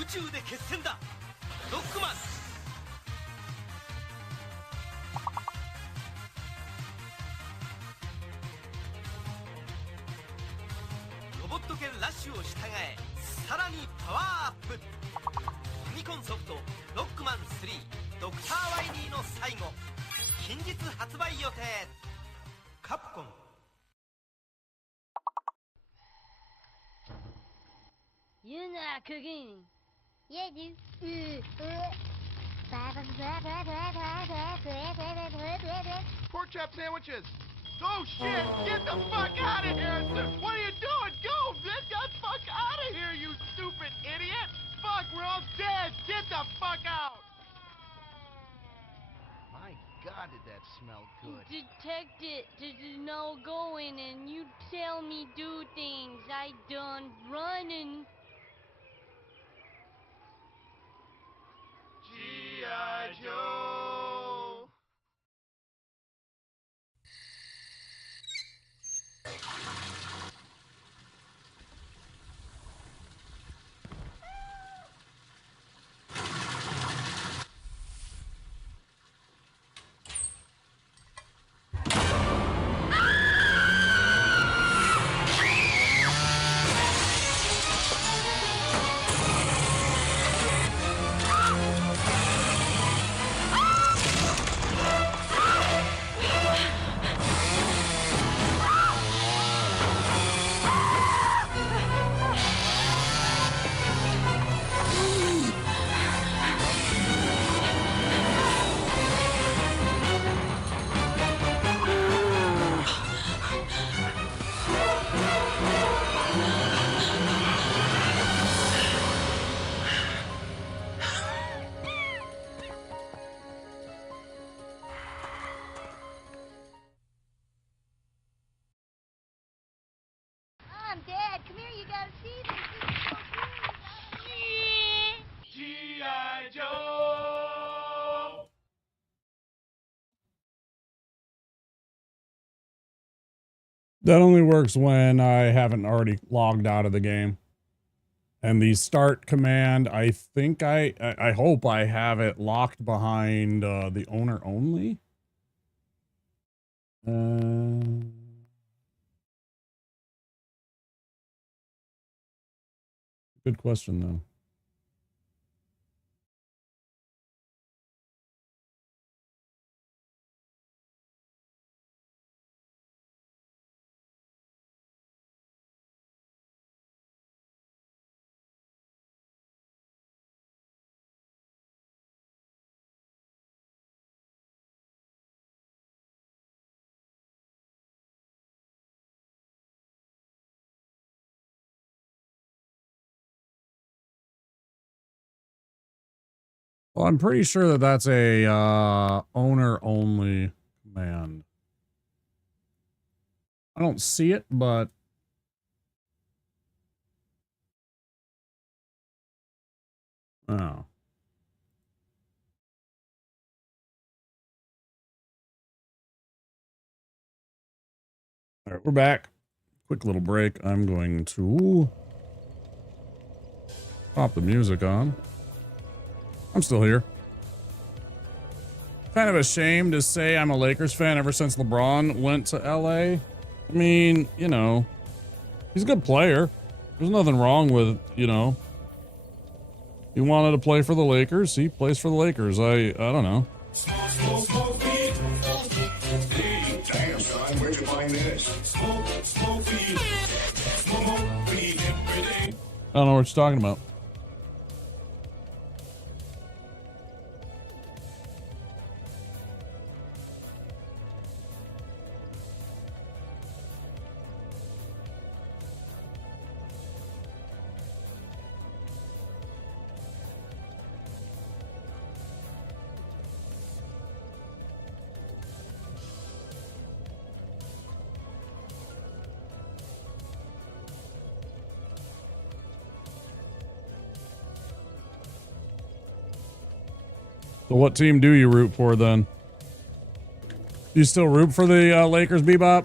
宇宙で決戦だ。ロックマン。ロボット犬ラッシュを従え、さらにパワーアップ。ファミコンソフトロックマン3ドクター・ワイニーの最後、近日発売予定。カプコン。You're not cooking. Yeah, dude. Pork chop sandwiches. Oh shit! Get the fuck out of here! What are you doing? Go! Get the fuck out of here, you stupid idiot! Fuck, we're all dead! Get the fuck out! My God, did that smell good? Detective, there's no going, and you tell me do things. I done running. G.I. Joe! Mom, Dad, come here, you gotta see this. This is so cool. G.I. Joe! That only works when I haven't already logged out of the game. And the start command, I think I hope I have it locked behind the owner only. Good question, though. Well, I'm pretty sure that that's a owner only command. I don't see it, but oh. All right, we're back. Quick little break. I'm going to pop the music on. I'm still here. Kind of ashamed to say I'm a Lakers fan ever since LeBron went to LA. I mean, you know, he's a good player. There's nothing wrong with, you know, he wanted to play for the Lakers. He plays for the Lakers. I don't know. Damn, son, where'd you find this? I don't know what you're talking about. So what team do you root for then? Do you still root for the Lakers, Bebop?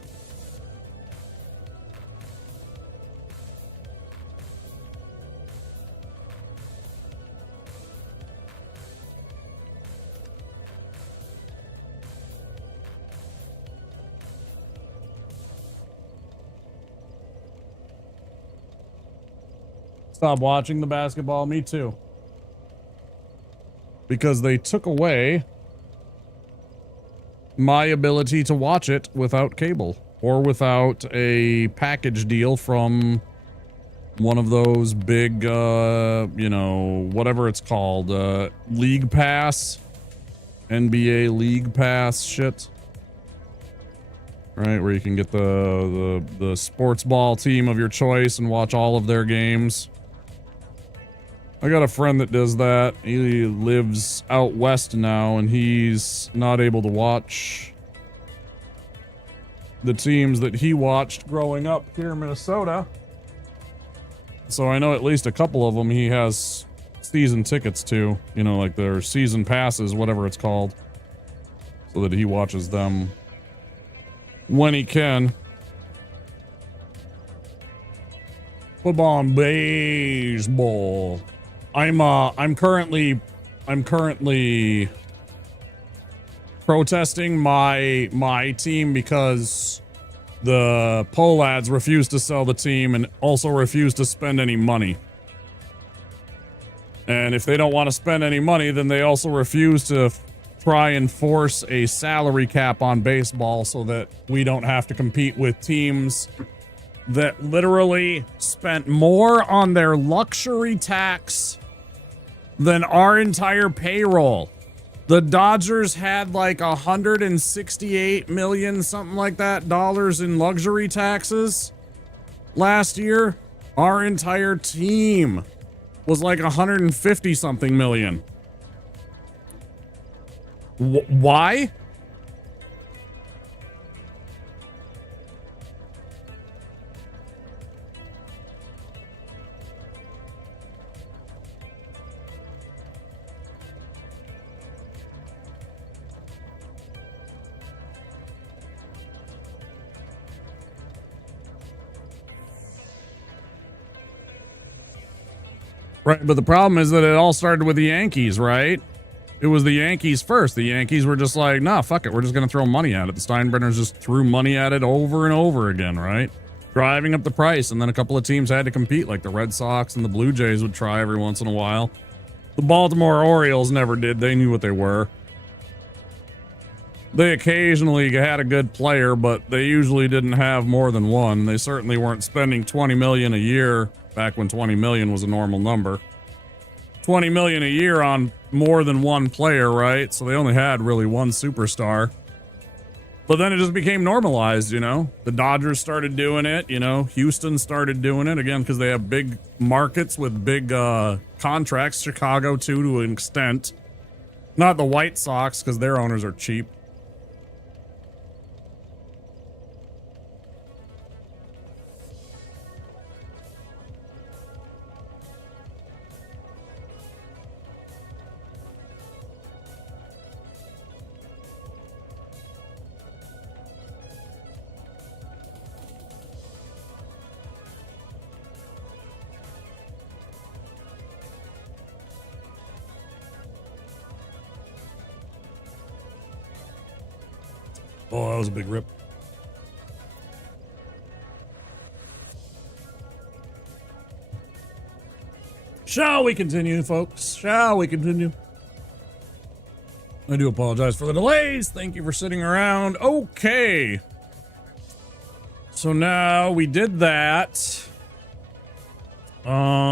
Stop watching the basketball. Me too. Because they took away my ability to watch it without cable or without a package deal from one of those big, you know, whatever it's called, League Pass, NBA League Pass shit. Right, where you can get the sports ball team of your choice and watch all of their games. I got a friend that does that. He lives out west now, and he's not able to watch the teams that he watched growing up here in Minnesota. So I know at least a couple of them he has season tickets to, you know, like their season passes, whatever it's called, so that he watches them when he can. Football and baseball. I'm currently protesting my team because the Polads refuse to sell the team and also refuse to spend any money. And if they don't want to spend any money, then they also refuse to try and force a salary cap on baseball so that we don't have to compete with teams that literally spent more on their luxury tax than our entire payroll. The Dodgers had like 168 million, something like that, dollars in luxury taxes last year. Our entire team was like 150 something million. Why? Right, but the problem is that it all started with the Yankees, right? It was the Yankees first. The Yankees were just like, nah, fuck it. We're just going to throw money at it. The Steinbrenners just threw money at it over and over again, right? Driving up the price. And then a couple of teams had to compete, like the Red Sox and the Blue Jays would try every once in a while. The Baltimore Orioles never did. They knew what they were. They occasionally had a good player, but they usually didn't have more than one. They certainly weren't spending $20 million a year back when 20 million was a normal number. 20 million a year on more than one player, right? So they only had really one superstar. But then it just became normalized, you know? The Dodgers started doing it, you know? Houston started doing it, again, because they have big markets with big contracts. Chicago, too, to an extent. Not the White Sox, because their owners are cheap. Oh, that was a big rip. Shall we continue, folks? Shall we continue? I do apologize for the delays. Thank you for sitting around. Okay. So now we did that. Yeah.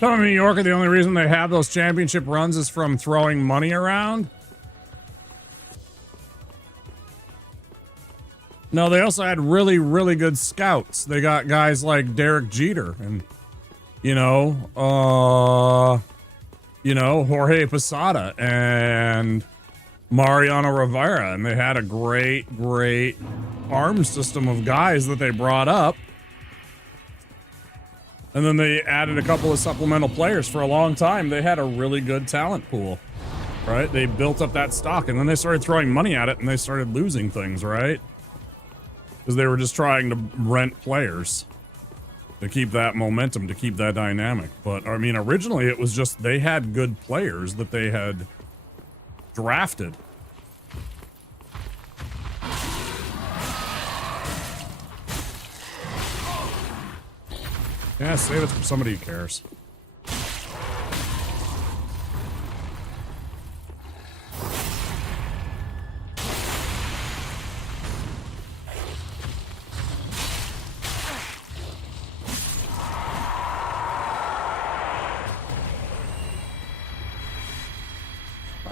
Some of New York, the only reason they have those championship runs is from throwing money around. No, they also had really, really good scouts. They got guys like Derek Jeter and, Jorge Posada and Mariano Rivera. And they had a great, great farm system of guys that they brought up. And then they added a couple of supplemental players. For a long time, they had a really good talent pool, right? They built up that stock, and then they started throwing money at it, and they started losing things, right? Because they were just trying to rent players. to keep that momentum, to keep that dynamic. But I mean, originally it was just they had good players that they had drafted. Yeah, save it for somebody who cares.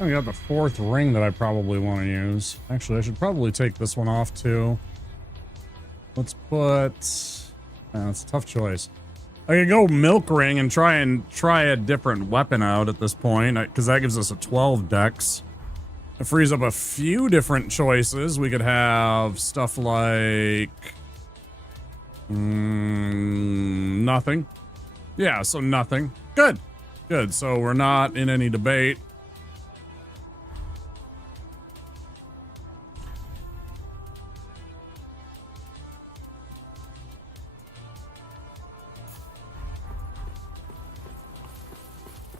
I got the 4th ring that I probably want to use. Actually, I should probably take this one off too. Let's put... that's a tough choice. I could go milk ring and try a different weapon out at this point, because that gives us a 12 dex. It frees up a few different choices. We could have stuff like... nothing. Yeah, so nothing. Good. Good, so we're not in any debate.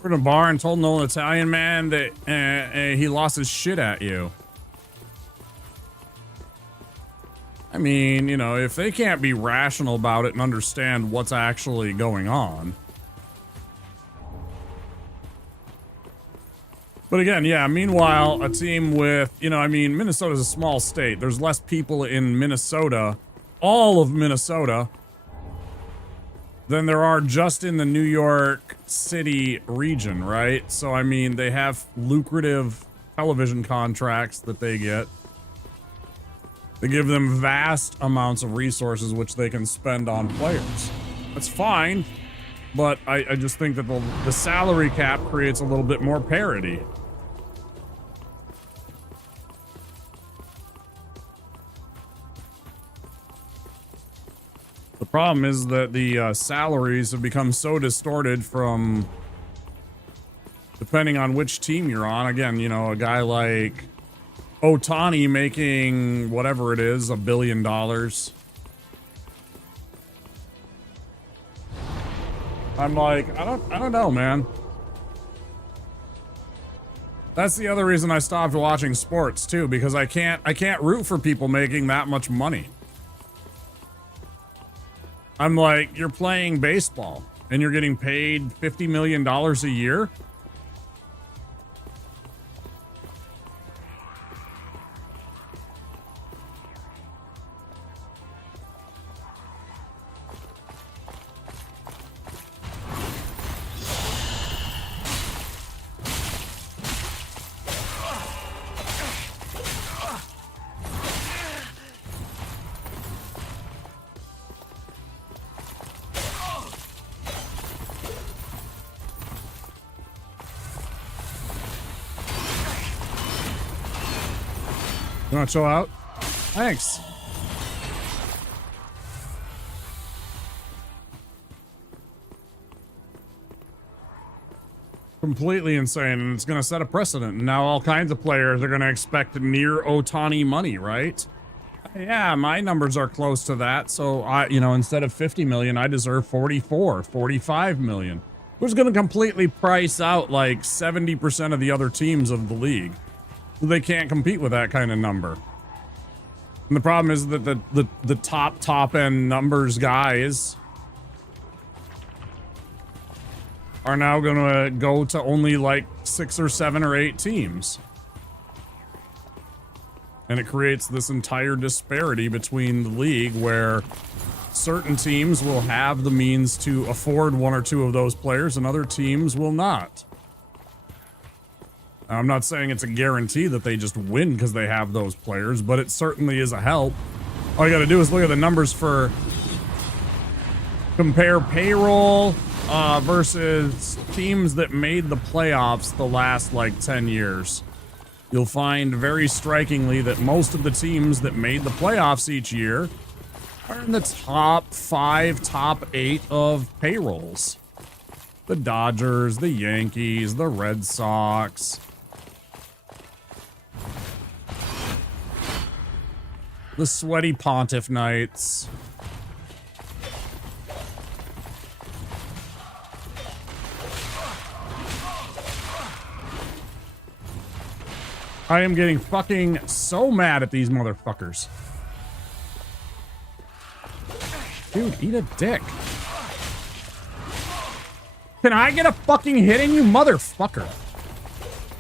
We're in a bar and told an old Italian man that he lost his shit at you. I mean, you know, if they can't be rational about it and understand what's actually going on. But again, yeah, meanwhile, a team with, you know, I mean, Minnesota's a small state. There's less people in Minnesota, all of Minnesota, than there are just in the New York City region, right? So, I mean, they have lucrative television contracts that they get. They give them vast amounts of resources which they can spend on players. That's fine, but I just think that the salary cap creates a little bit more parity. The problem is that the salaries have become so distorted from depending on which team you're on. Again, you know, a guy like Ohtani making whatever it is, $1 billion. I'm like, I don't know, man. That's the other reason I stopped watching sports too, because I can't root for people making that much money. I'm like, you're playing baseball and you're getting paid $50 million a year? You want to chill out? Thanks. Completely insane, and it's going to set a precedent. And now all kinds of players are going to expect near Ohtani money, right? Yeah, my numbers are close to that. So, you know, instead of 50 million, I deserve 44, 45 million. Who's going to completely price out like 70% of the other teams of the league? They can't compete with that kind of number. And the problem is that the top end numbers guys are now going to go to only like 6 or 7 or 8 teams. And it creates this entire disparity between the league where certain teams will have the means to afford 1 or 2 of those players and other teams will not. I'm not saying it's a guarantee that they just win because they have those players, but it certainly is a help. All you got to do is look at the numbers for compare payroll versus teams that made the playoffs the last like 10 years. You'll find very strikingly that most of the teams that made the playoffs each year are in the top 5, top 8 of payrolls. The Dodgers, the Yankees, the Red Sox. The sweaty Pontiff Knights. I am getting fucking so mad at these motherfuckers. Dude, eat a dick. Can I get a fucking hit in you, motherfucker?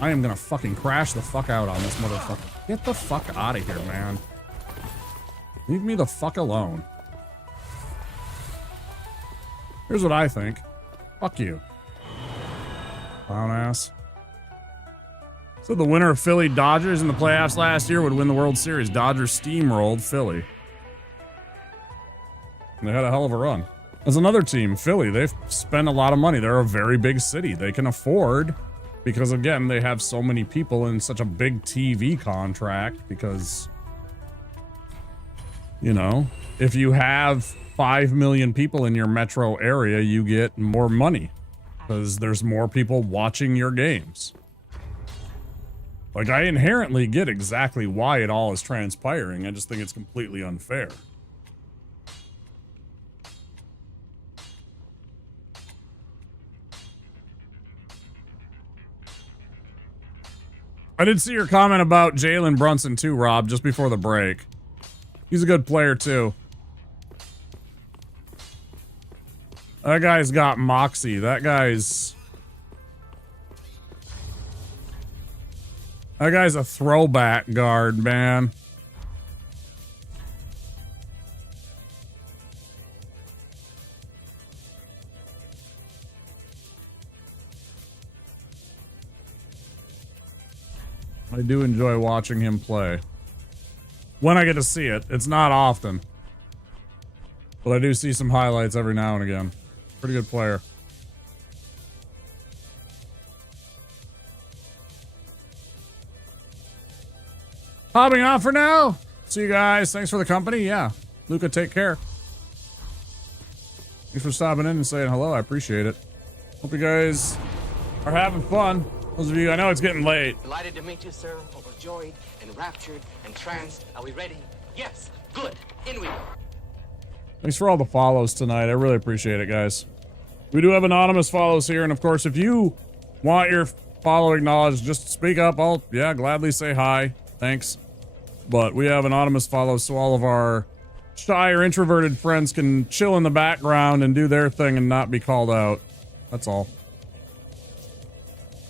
I am gonna fucking crash the fuck out on this motherfucker. Get the fuck out of here, man. Leave me the fuck alone. Here's what I think. Fuck you. Clown ass. So the winner of Philly Dodgers in the playoffs last year would win the World Series. Dodgers steamrolled Philly. And they had a hell of a run. There's another team, Philly. They've spent a lot of money. They're a very big city. They can afford, because again, they have so many people in such a big TV contract because, you know, if you have 5 million people in your metro area, you get more money because there's more people watching your games. Like, I inherently get exactly why it all is transpiring. I just think it's completely unfair. I did see your comment about Jalen Brunson too, Rob, just before the break. He's a good player too. That guy's got moxie. That guy's a throwback guard, man. I do enjoy watching him play. When I get to see it. It's not often. But I do see some highlights every now and again. Pretty good player. Hopping off for now. See you guys. Thanks for the company. Yeah. Luca, take care. Thanks for stopping in and saying hello. I appreciate it. Hope you guys are having fun. Those of you, I know it's getting late. Delighted to meet you, sir. Overjoyed, enraptured, entranced. Are we ready? Yes. Good. In we go. Thanks for all the follows tonight. I really appreciate it, guys. We do have anonymous follows here, and of course, if you want your follow acknowledged, just speak up. I'll, gladly say hi. Thanks. But we have anonymous follows, so all of our shy or introverted friends can chill in the background and do their thing and not be called out. That's all.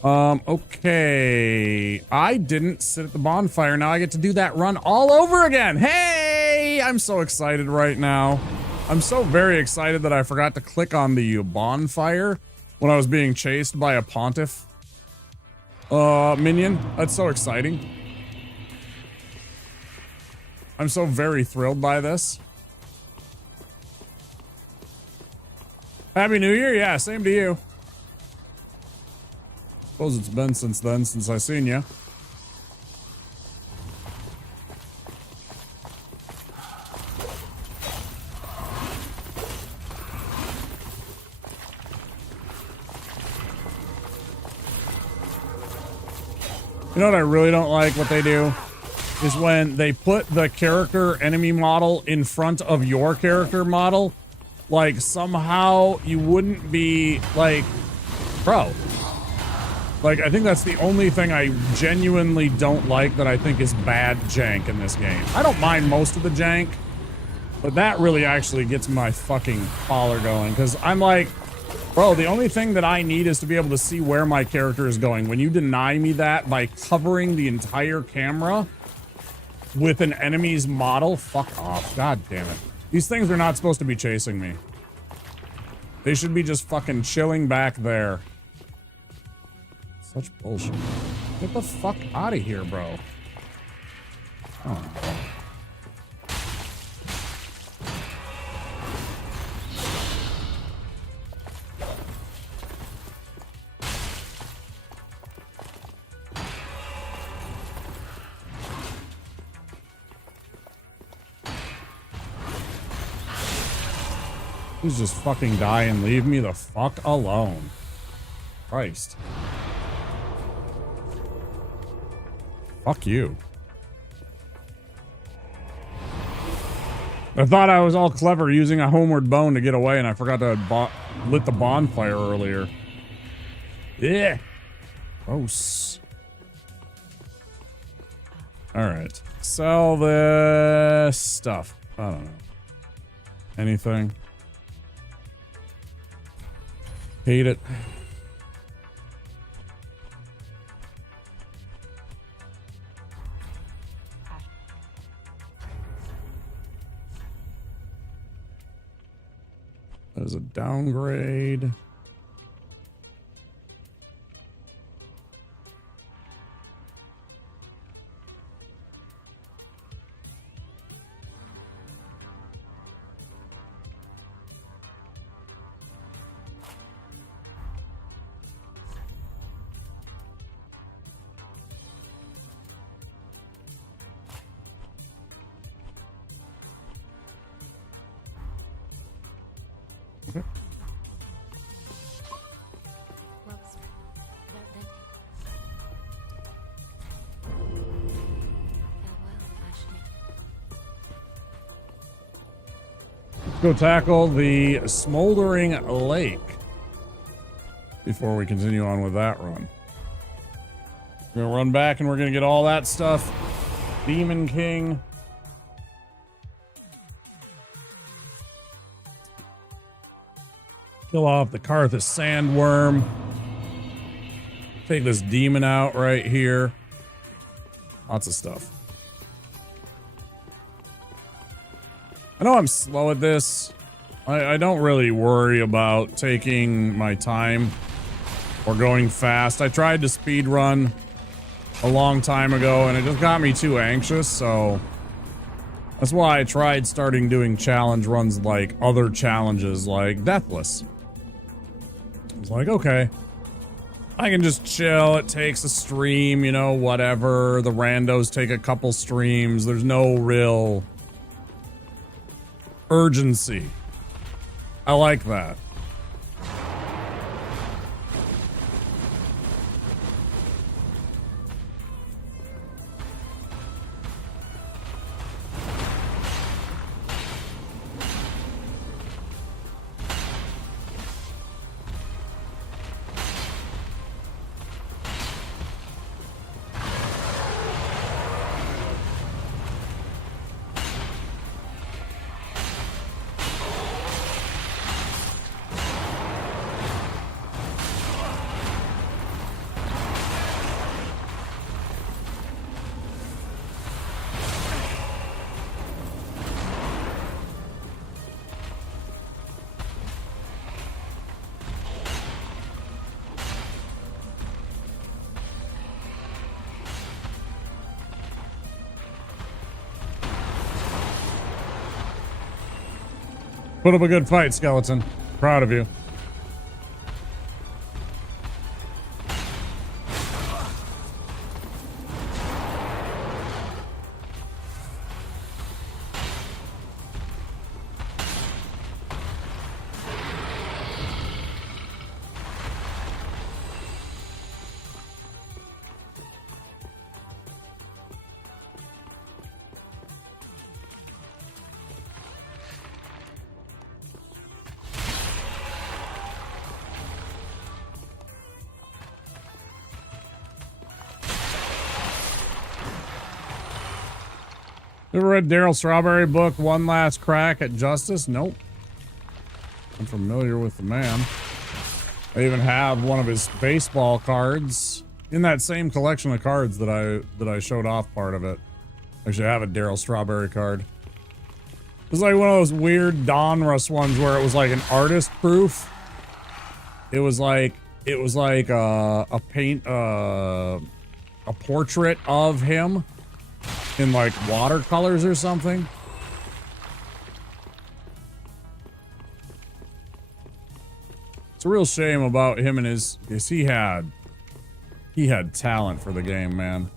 Okay. I didn't sit at the bonfire. Now I get to do that run all over again. Hey! I'm so excited right now. I'm so very excited that I forgot to click on the bonfire when I was being chased by a pontiff minion. That's so exciting. I'm so very thrilled by this. Happy New Year. Yeah, same to you. Suppose it's been since then, since I seen you. You know what I really don't like what they do? Is when they put the character enemy model in front of your character model. Like, somehow you wouldn't be, like, bro. Like, I think that's the only thing I genuinely don't like that I think is bad jank in this game. I don't mind most of the jank, but that really actually gets my fucking collar going. Because I'm like, bro, the only thing that I need is to be able to see where my character is going. When you deny me that by covering the entire camera with an enemy's model, fuck off. God damn it. These things are not supposed to be chasing me. They should be just fucking chilling back there. Such bullshit. Get the fuck out of here, bro. Oh, no. Please just fucking die and leave me the fuck alone. Christ. Fuck you. I thought I was all clever using a homeward bone to get away, and I forgot to lit the bonfire earlier. Yeah. Gross. All right. Sell this stuff. I don't know. Anything. Hate it. That is a downgrade. Okay. Let's go tackle the smoldering lake before we continue on with that run. We're gonna run back and we're gonna get all that stuff. Demon King. Kill off the Karthus Sandworm. Take this demon out right here. Lots of stuff. I know I'm slow at this. I don't really worry about taking my time or going fast. I tried to speed run a long time ago and it just got me too anxious, so that's why I tried starting doing challenge runs like other challenges like Deathless. I was like, okay, I can just chill. It takes a stream, you know, whatever. The randos take a couple streams. There's no real urgency. I like that. Put up a good fight, Skeleton. Proud of you. Ever read Daryl Strawberry book, One Last Crack at Justice? Nope. I'm familiar with the man. I even have one of his baseball cards in that same collection of cards that I showed off part of it. Actually, I have a Daryl Strawberry card. It was like one of those weird Donruss ones where it was like an artist proof. It was like a portrait of him in like watercolors or something. It's a real shame about him and his, because he had talent for the game, man.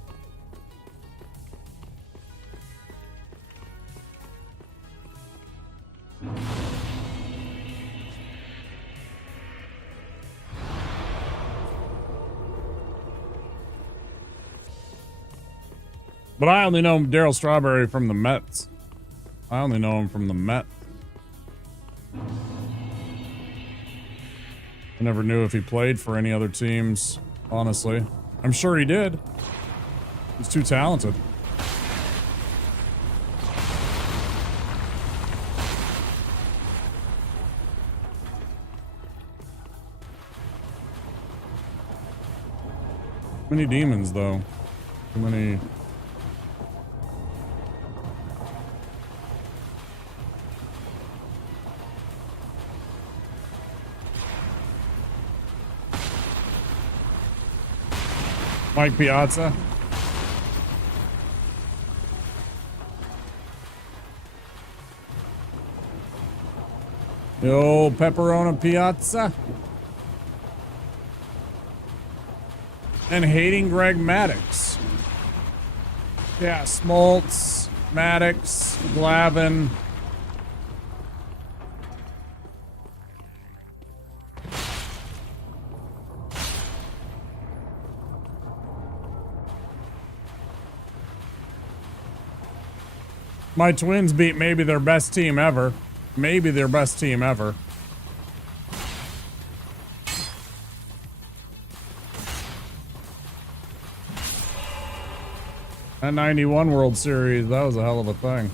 But I only know Daryl Strawberry from the Mets. I only know him from the Mets. I never knew if he played for any other teams, honestly. I'm sure he did. He's too talented. Too many demons, though. Too many. Mike Piazza. Yo, Pepperona Piazza. And hating Greg Maddox. Yeah, Smoltz, Maddox, Glavin. My Twins beat maybe their best team ever. Maybe their best team ever. That 91 World Series, that was a hell of a thing.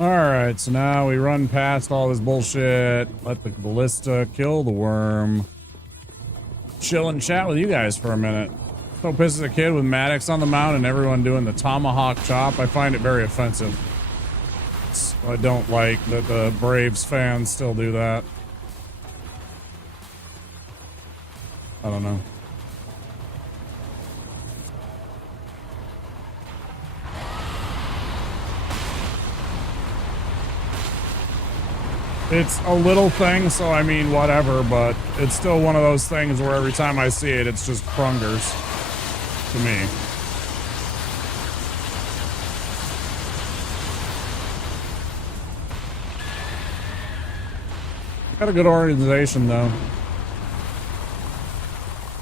Alright, so now we run past all this bullshit, let the ballista kill the worm. Chill and chat with you guys for a minute. So pissed as a kid with Maddox on the mound and everyone doing the tomahawk chop. I find it very offensive. I don't like that the Braves fans still do that. I don't know. It's a little thing, so I mean, whatever, but it's still one of those things where every time I see it, it's just prungers to me. Got a good organization, though.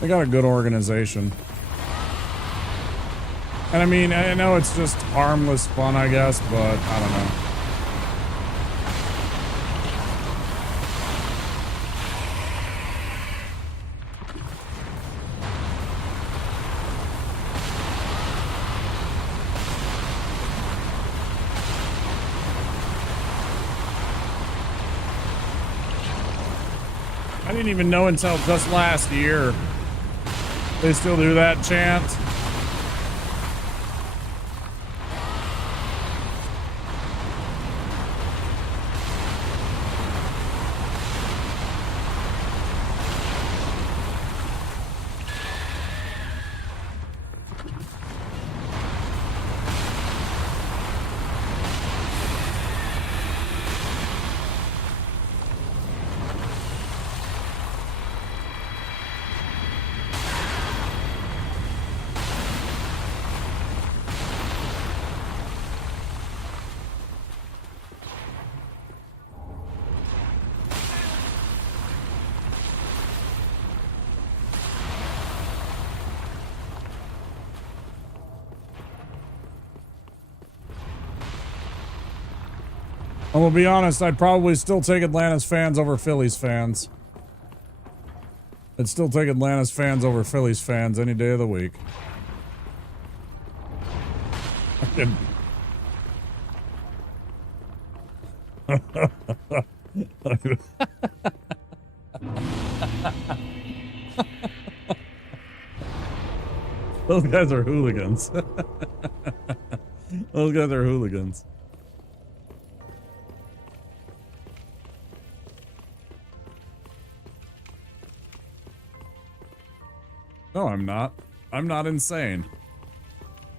They got a good organization. And I mean, I know it's just harmless fun, I guess, but I don't know. I didn't even know until just last year. They still do that chant. I'm gonna be honest, I'd probably still take Atlanta's fans over Phillies fans. I'd still take Atlanta's fans over Phillies fans any day of the week. Those guys are hooligans. Those guys are hooligans. No, I'm not. I'm not insane.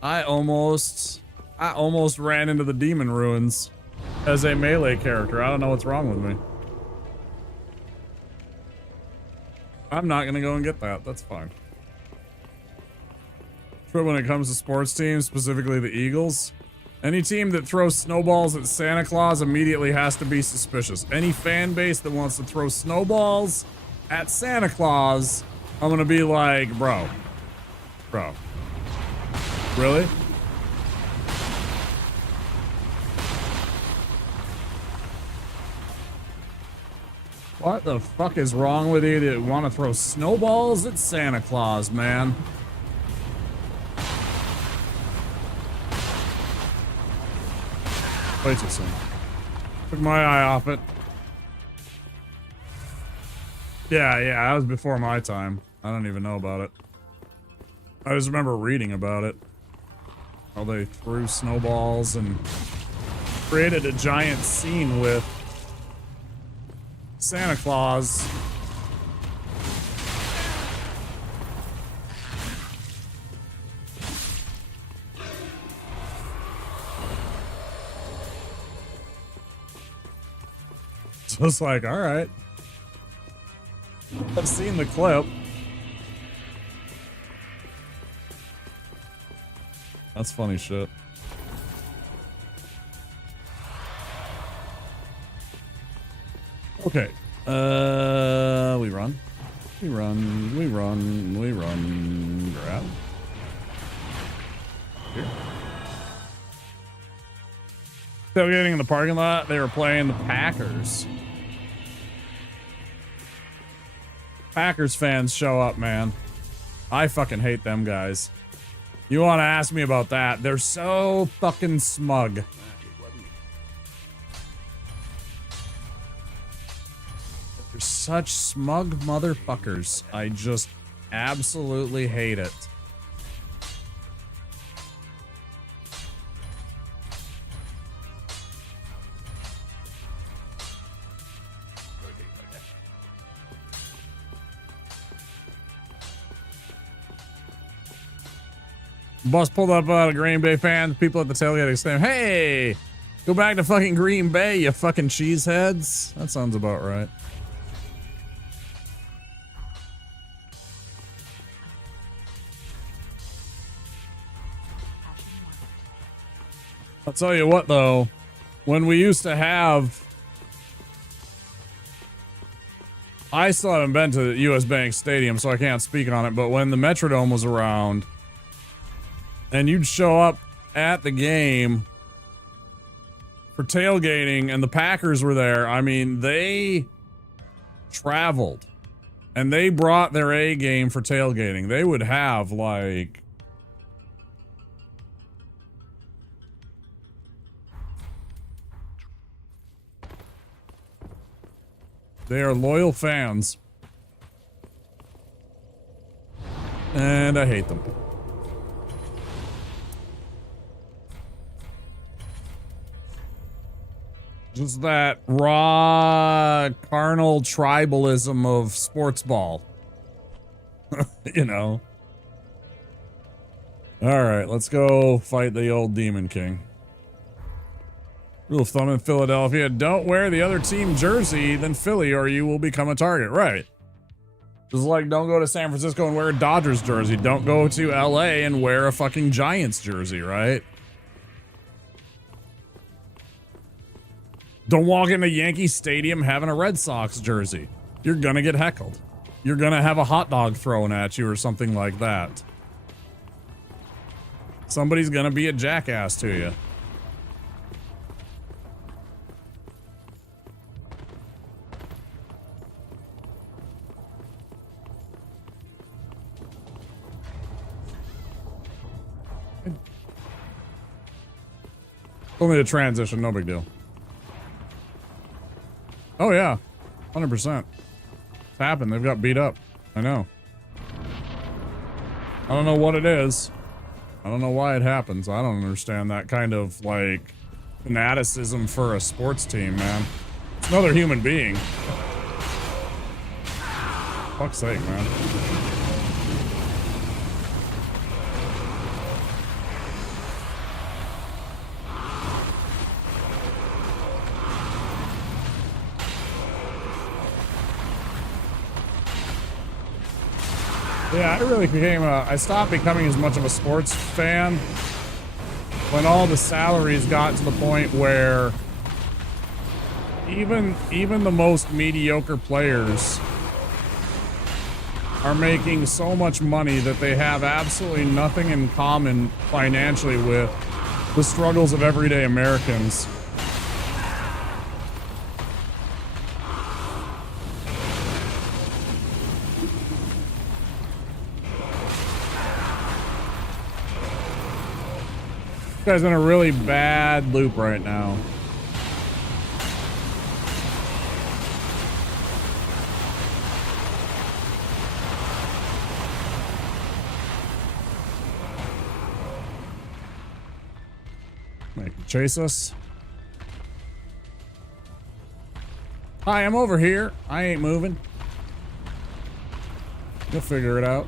I almost ran into the demon ruins as a melee character. I don't know what's wrong with me. I'm not gonna go and get that. That's fine. But when it comes to sports teams, specifically the Eagles, any team that throws snowballs at Santa Claus immediately has to be suspicious. Any fan base that wants to throw snowballs at Santa Claus, I'm gonna be like, bro, really? What the fuck is wrong with you that want to throw snowballs at Santa Claus, man? Way too soon. Took my eye off it. Yeah, that was before my time. I don't even know about it. I just remember reading about it. How they threw snowballs and created a giant scene with Santa Claus. So it's like, all right. I've seen the clip. That's funny shit. Okay. We run. We run. We run. We run. Grab. Here. Tailgating in the parking lot. They were playing the Packers. Packers fans show up, man. I fucking hate them guys. You want to ask me about that? They're so fucking smug. They're such smug motherfuckers. I just absolutely hate it. Bus pulled up out of Green Bay fans. People at the tailgate saying, "Hey, go back to fucking Green Bay, you fucking cheeseheads." That sounds about right. I'll tell you what, though. When we used to have... I still haven't been to the U.S. Bank Stadium, so I can't speak on it, but when the Metrodome was around... and you'd show up at the game for tailgating and the Packers were there. I mean, they traveled and they brought their A game for tailgating. They would have like... they are loyal fans. And I hate them. Just that raw, carnal tribalism of sports ball. You know. Alright, let's go fight the old Demon King. Rule of thumb in Philadelphia, don't wear the other team jersey than Philly or you will become a target. Right. Just like don't go to San Francisco and wear a Dodgers jersey. Don't go to LA and wear a fucking Giants jersey, right? Don't walk into Yankee Stadium having a Red Sox jersey. You're gonna get heckled. You're gonna have a hot dog thrown at you or something like that. Somebody's gonna be a jackass to you. Only a transition, no big deal. Oh yeah, 100%. It's happened. They've got beat up. I know. I don't know what it is. I don't know why it happens. I don't understand that kind of like fanaticism for a sports team, man. It's another human being. Fuck's sake, man. Yeah, I really became I stopped becoming as much of a sports fan when all the salaries got to the point where even the most mediocre players are making so much money that they have absolutely nothing in common financially with the struggles of everyday Americans. guy's in a really bad loop right now. Make him chase us. Hi, I'm over here. I ain't moving. You'll figure it out.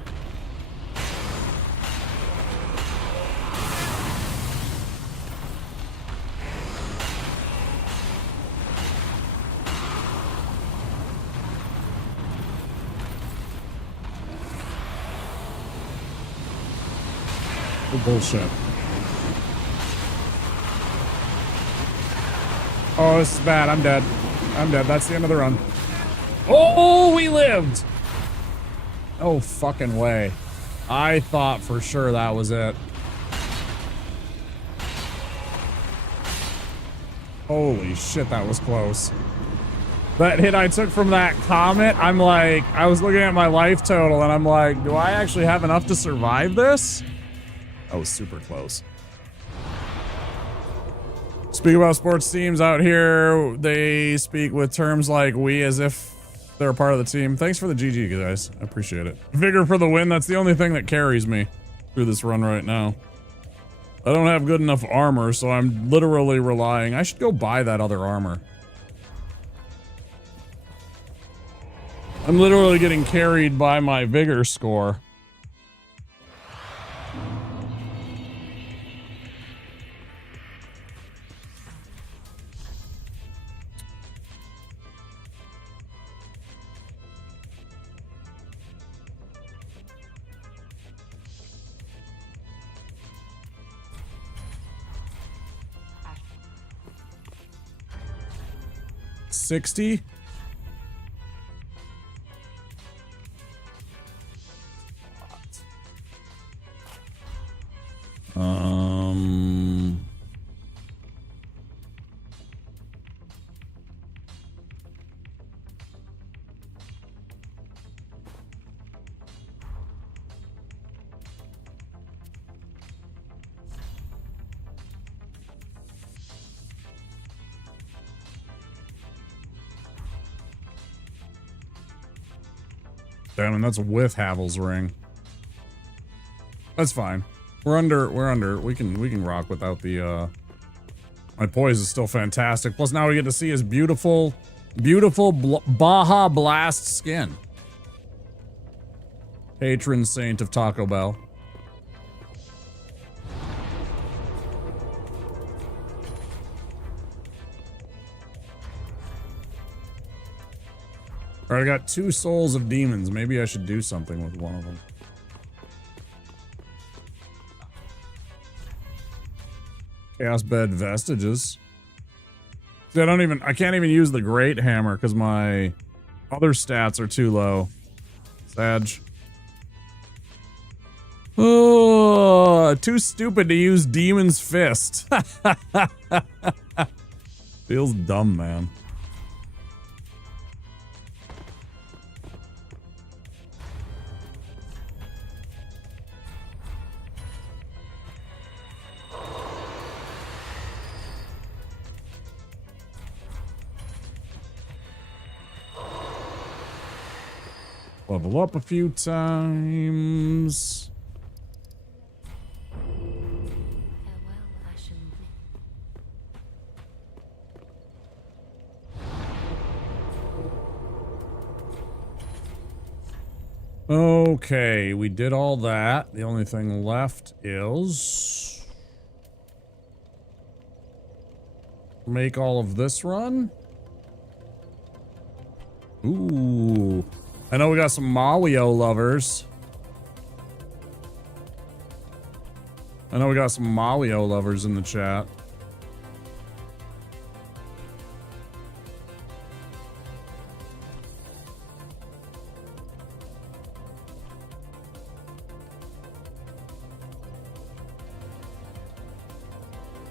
Bullshit. Oh, this is bad. I'm dead. I'm dead. That's the end of the run. Oh, we lived. Oh, fucking way. I thought for sure that was it. Holy shit, that was close. That hit I took from that comet, I'm like, I was looking at my life total and I'm like, do I actually have enough to survive this? That was super close. Speak about sports teams out here. They speak with terms like we as if they're a part of the team. Thanks for the GG, guys. I appreciate it. Vigor for the win. That's the only thing that carries me through this run right now. I don't have good enough armor, so I'm literally relying. I should go buy that other armor. I'm literally getting carried by my Vigor score. $60? Damn, and that's with Havel's ring. That's fine. We're under. We can rock without the my poise is still fantastic. Plus now we get to see his beautiful Baja Blast skin. Patron saint of Taco Bell. Alright, I got 2 souls of demons. Maybe I should do something with one of them. Chaos Bed Vestiges. See, I can't even use the Great Hammer because my other stats are too low. Sag. Oh, too stupid to use Demon's Fist. Feels dumb, man. Level up a few times. Okay, we did all that. The only thing left is make all of this run. Ooh. I know we got some Mario lovers. in the chat.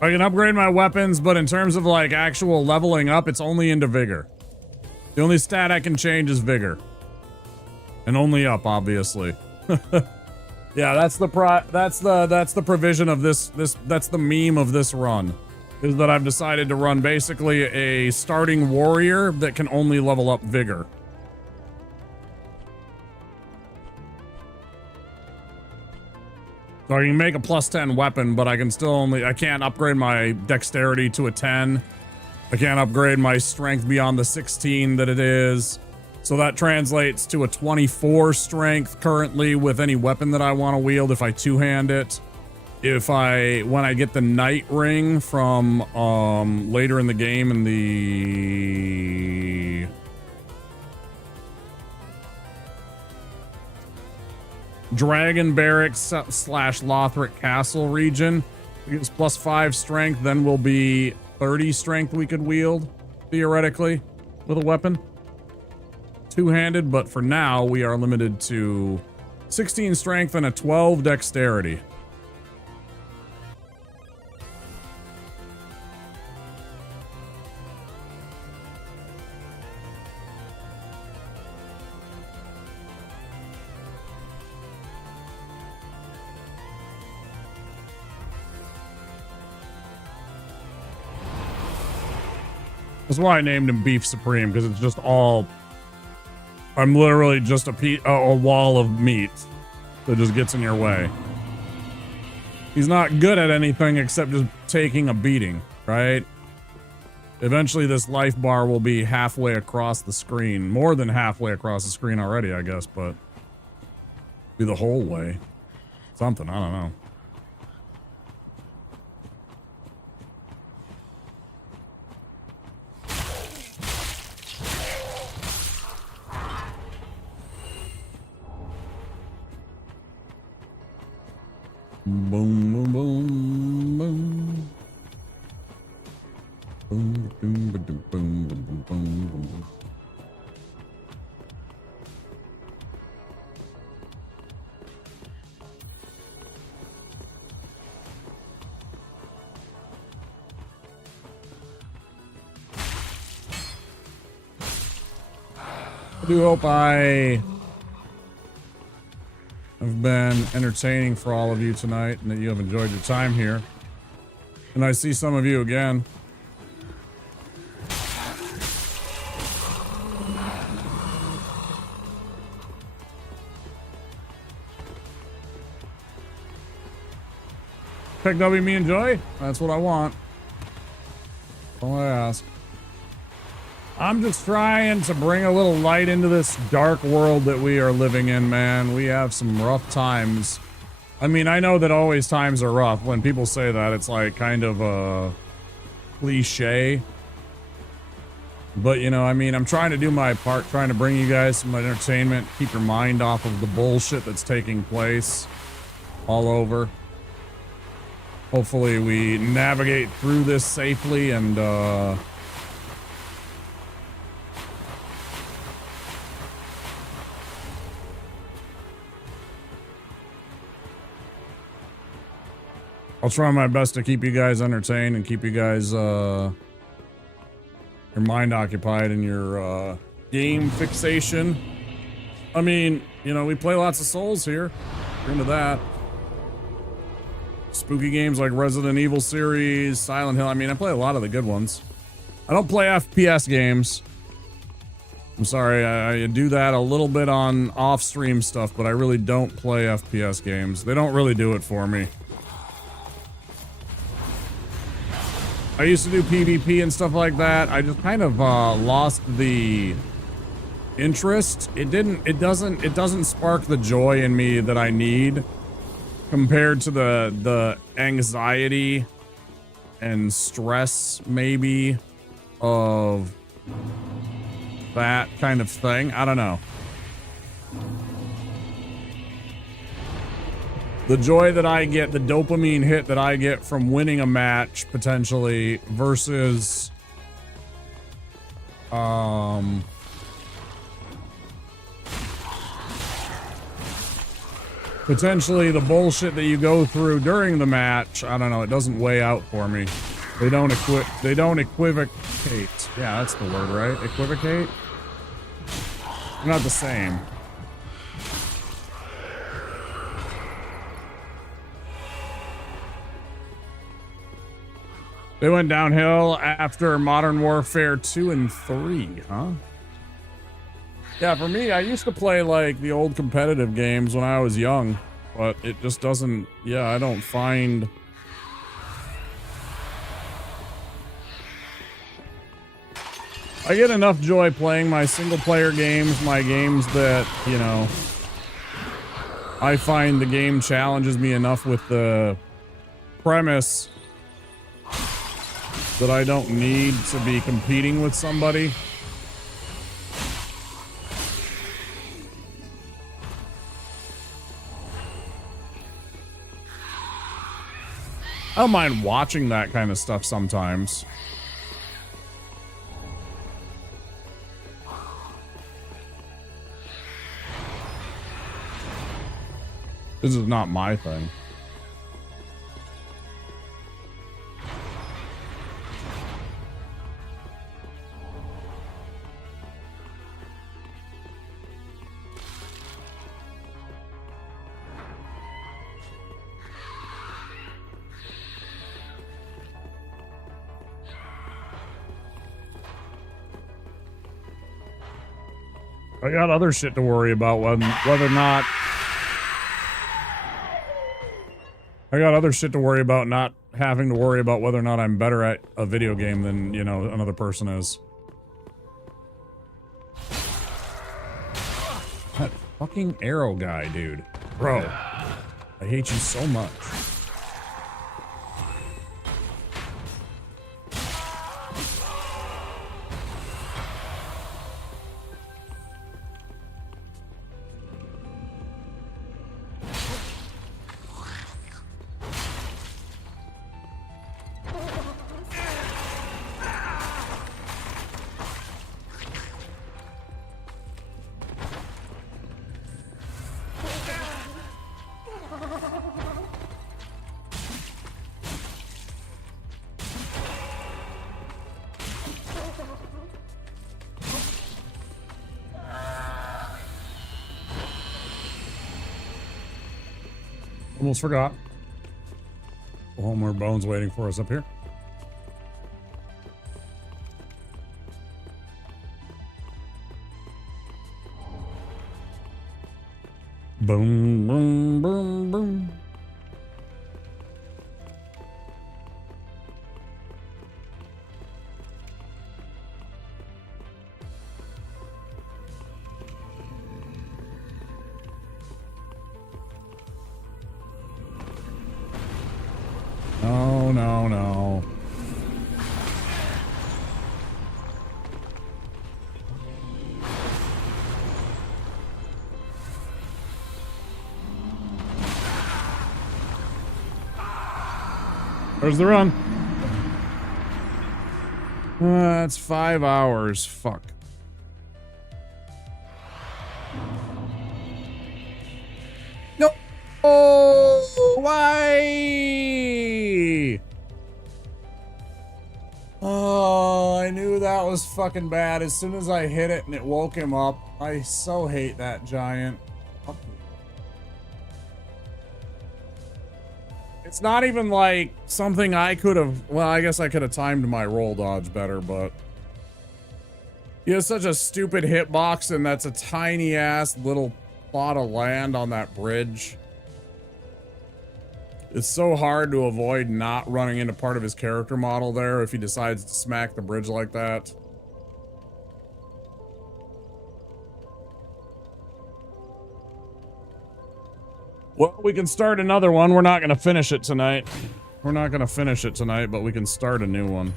I can upgrade my weapons, but in terms of like actual leveling up, it's only into Vigor. The only stat I can change is Vigor. And only up, obviously. Yeah, that's the provision of this that's the meme of this run. Is that I've decided to run basically a starting warrior that can only level up Vigor. So I can make a +10 weapon, but I can't upgrade my dexterity to a 10. I can't upgrade my strength beyond the 16 that it is. So that translates to a 24 strength currently with any weapon that I want to wield if I two-hand it. When I get the Night Ring from later in the game in the Dragon Barracks / Lothric Castle region, it gives +5 strength, then will be 30 strength we could wield, theoretically, with a weapon. Two-handed, but for now, we are limited to 16 strength and a 12 dexterity. That's why I named him Beef Supreme, because it's just all... I'm literally just a wall of meat that just gets in your way. He's not good at anything except just taking a beating, right? Eventually this life bar will be halfway across the screen. More than halfway across the screen already, I guess, but... be the whole way. Something, I don't know. Boom, boom, boom, boom. Boom, boom, boom, boom, boom, boom, boom, boom. I do hope I have been entertaining for all of you tonight and that you have enjoyed your time here. And I see some of you again. Pick W, me, and Joy? That's what I want. That's all I ask. I'm just trying to bring a little light into this dark world that we are living in, man. We have some rough times. I mean, I know that always times are rough. When people say that, it's like kind of a cliche. But, you know, I mean, I'm trying to do my part, trying to bring you guys some entertainment, keep your mind off of the bullshit that's taking place all over. Hopefully we navigate through this safely and, I'll try my best to keep you guys entertained and keep you guys, your mind occupied and your, game fixation. I mean, you know, we play lots of Souls here. You're into that. Spooky games like Resident Evil series, Silent Hill. I mean, I play a lot of the good ones. I don't play FPS games. I'm sorry, I do that a little bit on off-stream stuff, but I really don't play FPS games. They don't really do it for me. I used to do PvP and stuff like that. I just kind of lost the interest. It doesn't spark the joy in me that I need compared to the anxiety and stress maybe of that kind of thing. I don't know. The joy that I get, the dopamine hit that I get from winning a match, potentially, versus, potentially the bullshit that you go through during the match, I don't know, it doesn't weigh out for me. They don't equivocate. Yeah, that's the word, right? Equivocate? They're not the same. They went downhill after Modern Warfare 2 and 3, huh? Yeah, for me, I used to play like the old competitive games when I was young, but it just doesn't, yeah, I don't find... I get enough joy playing my single player games, my games that, you know, I find the game challenges me enough with the premise that I don't need to be competing with somebody. I don't mind watching that kind of stuff sometimes. This is not my thing. I got other shit to worry about whether or not... I got other shit to worry about, not having to worry about whether or not I'm better at a video game than, you know, another person is. That fucking arrow guy, dude. Bro, I hate you so much. Almost forgot. One more bones waiting for us up here. Boom, boom, boom, boom. No, no, no. Where's the run? That's 5 hours. Fuck. No. Oh, why? Oh, I knew that was fucking bad as soon as I hit it and it woke him up. I so hate that giant. It's not even like something I could have, well, I guess I could have timed my roll dodge better, but he has such a stupid hitbox and that's a tiny ass little plot of land on that bridge. It's so hard to avoid not running into part of his character model there if he decides to smack the bridge like that. Well, we can start another one. We're not going to finish it tonight. We're not going to finish it tonight, but we can start a new one.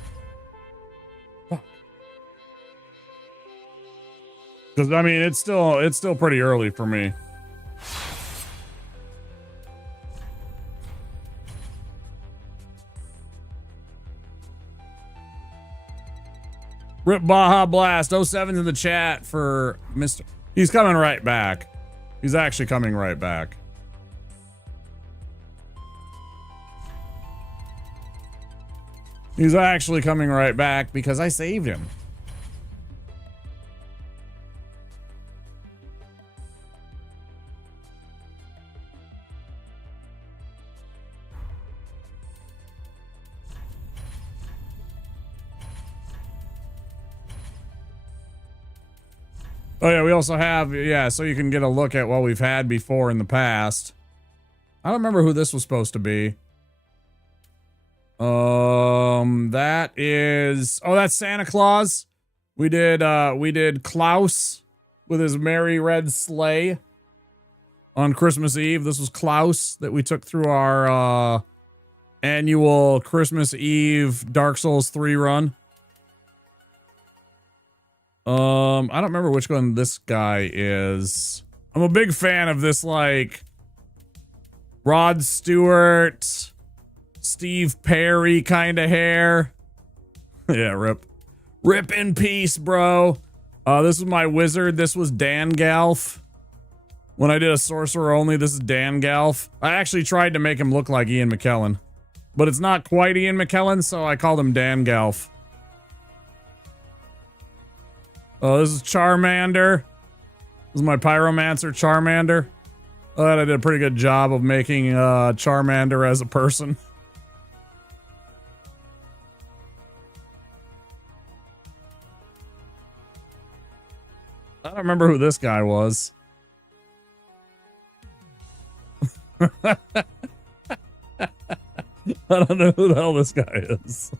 Because, I mean, it's still pretty early for me. Rip Baja Blast 07's in the chat for Mr. He's coming right back. He's actually coming right back. He's actually coming right back because I saved him. Oh yeah, we also have, yeah, so you can get a look at what we've had before in the past. I don't remember who this was supposed to be. That is, oh, that's Santa Claus. We did Klaus with his merry red sleigh on Christmas Eve. This was Klaus that we took through our, annual Christmas Eve Dark Souls 3 run. I don't remember which one this guy is. I'm a big fan of this, like, Rod Stewart, Steve Perry kind of hair. Yeah, rip. Rip in peace, bro. This is my wizard. This was Dan Galf. When I did a sorcerer only, this is Dan Galf. I actually tried to make him look like Ian McKellen. But it's not quite Ian McKellen, so I called him Dan Galf. Oh, this is Charmander. This is my Pyromancer Charmander. I thought I did a pretty good job of making Charmander as a person. I don't remember who this guy was. I don't know who the hell this guy is.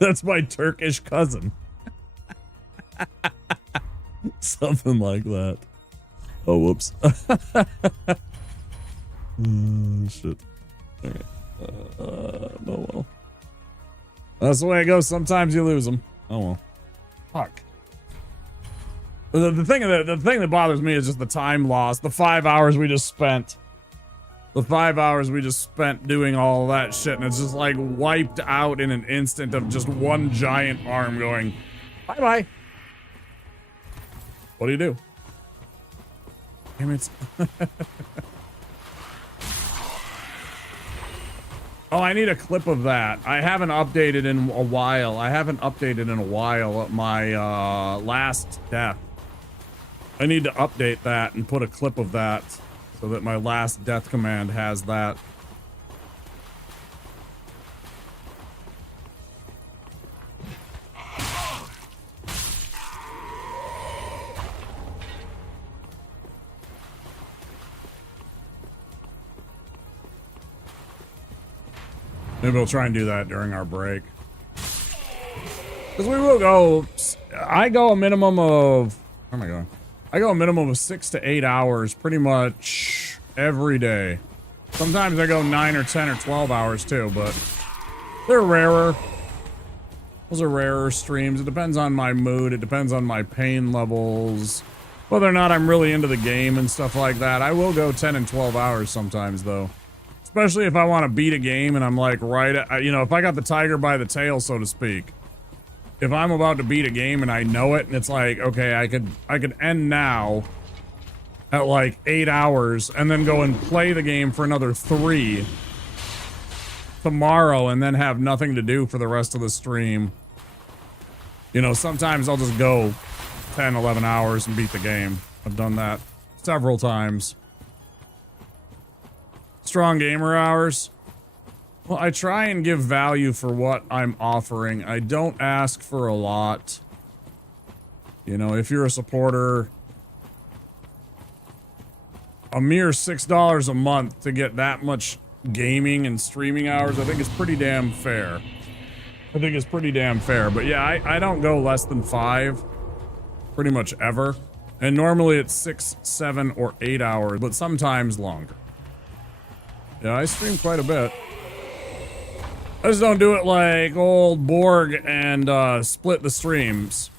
That's my Turkish cousin. Something like that. Oh, whoops. Oh, shit. Okay. Oh, well. That's the way it goes. Sometimes you lose them. Oh, well. Fuck. The thing that bothers me is just the time lost. The 5 hours we just spent. The 5 hours we just spent doing all that shit, and it's just like wiped out in an instant of just one giant arm going, bye-bye. What do you do? Damn it. Oh, I need a clip of that. I haven't updated in a while. My last death. I need to update that and put a clip of that so that my last death command has that. Maybe we'll try and do that during our break. Because we will go, I go a minimum of, where am I going? I go a minimum of 6 to 8 hours pretty much every day. Sometimes I go 9 or 10 or 12 hours too, but they're rarer. Those are rarer streams. It depends on my mood. It depends on my pain levels. Whether or not I'm really into the game and stuff like that. I will go 10 and 12 hours sometimes though. Especially if I want to beat a game and I'm like right at, you know, if I got the tiger by the tail, so to speak. If I'm about to beat a game and I know it and it's like, okay, I could end now at like 8 hours and then go and play the game for another 3 tomorrow and then have nothing to do for the rest of the stream. You know, sometimes I'll just go 10, 11 hours and beat the game. I've done that several times. Strong gamer hours. Well, I try and give value for what I'm offering. I don't ask for a lot. You know, if you're a supporter, a mere $6 a month to get that much gaming and streaming hours, I think is pretty damn fair. But yeah, I don't go less than 5 pretty much ever. And normally it's 6, 7, or 8 hours, but sometimes longer. Yeah, I stream quite a bit. I just don't do it like old Borg and split the streams.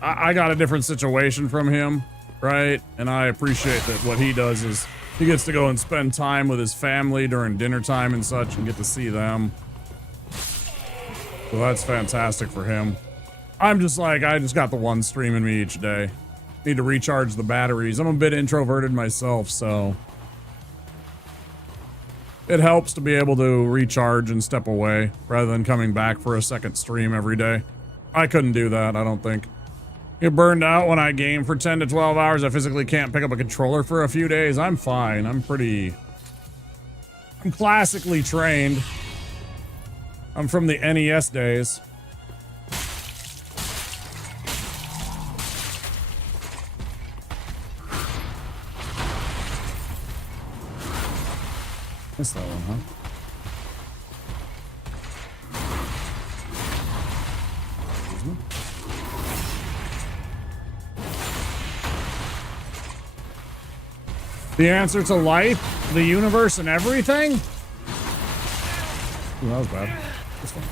I got a different situation from him, right? And I appreciate that what he does is he gets to go and spend time with his family during dinner time and such and get to see them. So that's fantastic for him. I'm just like, I just got the one stream in me each day. Need to recharge the batteries. I'm a bit introverted myself, so it helps to be able to recharge and step away rather than coming back for a second stream every day. I couldn't do that, I don't think. Get burned out when I game for 10 to 12 hours. I physically can't pick up a controller for a few days. I'm fine. I'm classically trained. I'm from the NES days. Missed that one, huh? Excuse me? The answer to life, the universe, and everything? Ooh, that was bad. This one.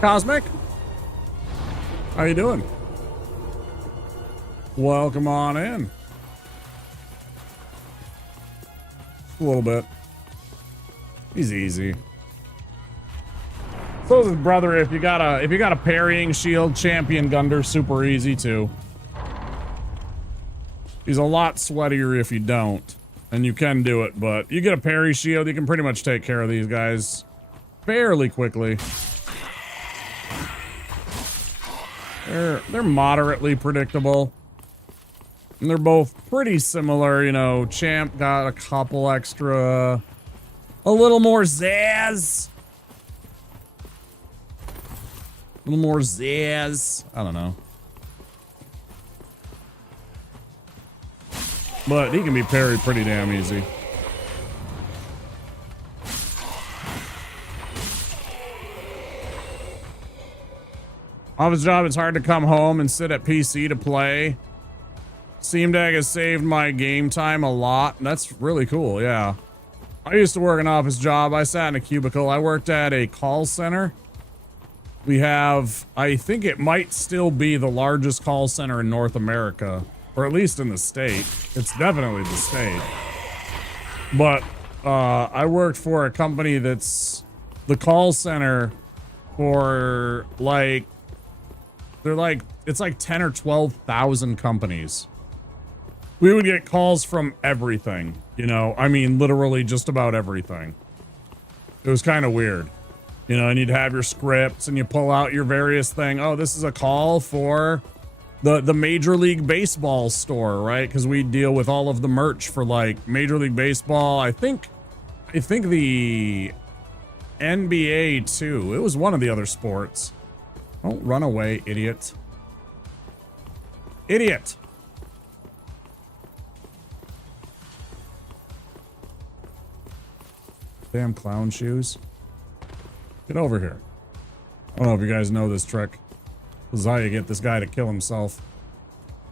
Cosmic, how you doing? Welcome on in. A little bit. He's easy. So is his brother. If you got a parrying shield, champion Gunder's super easy too. He's a lot sweatier if you don't, and you can do it. But you get a parry shield, you can pretty much take care of these guys fairly quickly. They're moderately predictable. And they're both pretty similar, you know. Champ got a couple extra, a little more zazz. A little more zazz. I don't know. But he can be parried pretty damn easy. Off his job, it's hard to come home and sit at PC to play. Steam Deck has saved my game time a lot. That's really cool, yeah. I used to work an office job. I sat in a cubicle. I worked at a call center. We have, I think it might still be the largest call center in North America, or at least in the state. It's definitely the state. But I worked for a company that's the call center for like, it's like 10 or 12,000 companies. We would get calls from everything, you know, I mean, literally just about everything. It was kind of weird. You know, and you'd have your scripts and you pull out your various thing. Oh, this is a call for the Major League Baseball store, right? Because we deal with all of the merch for like Major League Baseball. I think the NBA too. It was one of the other sports. Don't run away, idiot. Idiot. Damn clown shoes. Get over here. I don't know if you guys know this trick. This is how you get this guy to kill himself.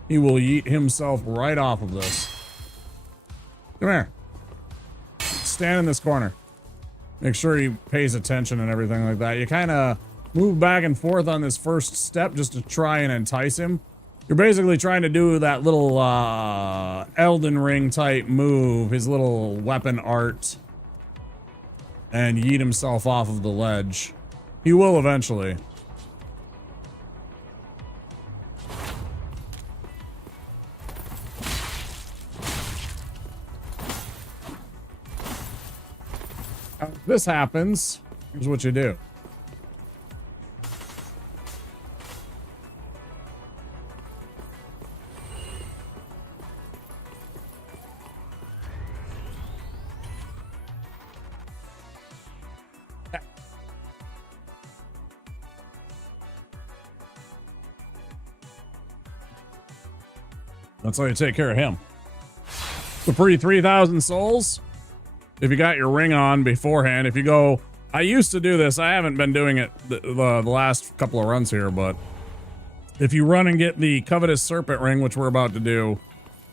He will yeet himself right off of this. Come here. Stand in this corner. Make sure he pays attention and everything like that. You kind of move back and forth on this first step just to try and entice him. You're basically trying to do that little Elden Ring type move, his little weapon art, and yeet himself off of the ledge. He will eventually. If this happens, here's what you do. That's how you take care of him. The free 3,000 souls. If you got your ring on beforehand, if you go, I used to do this. I haven't been doing it the last couple of runs here, but if you run and get the covetous serpent ring, which we're about to do,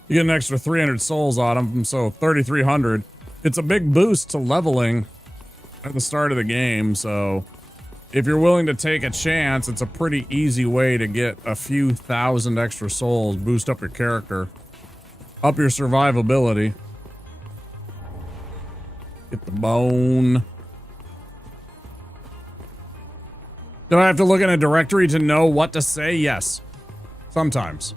you get an extra 300 souls on them. So 3,300. It's a big boost to leveling at the start of the game. So if you're willing to take a chance, it's a pretty easy way to get a few thousand extra souls, boost up your character. Up your survivability. Get the bone. Do I have to look in a directory to know what to say? Yes. Sometimes.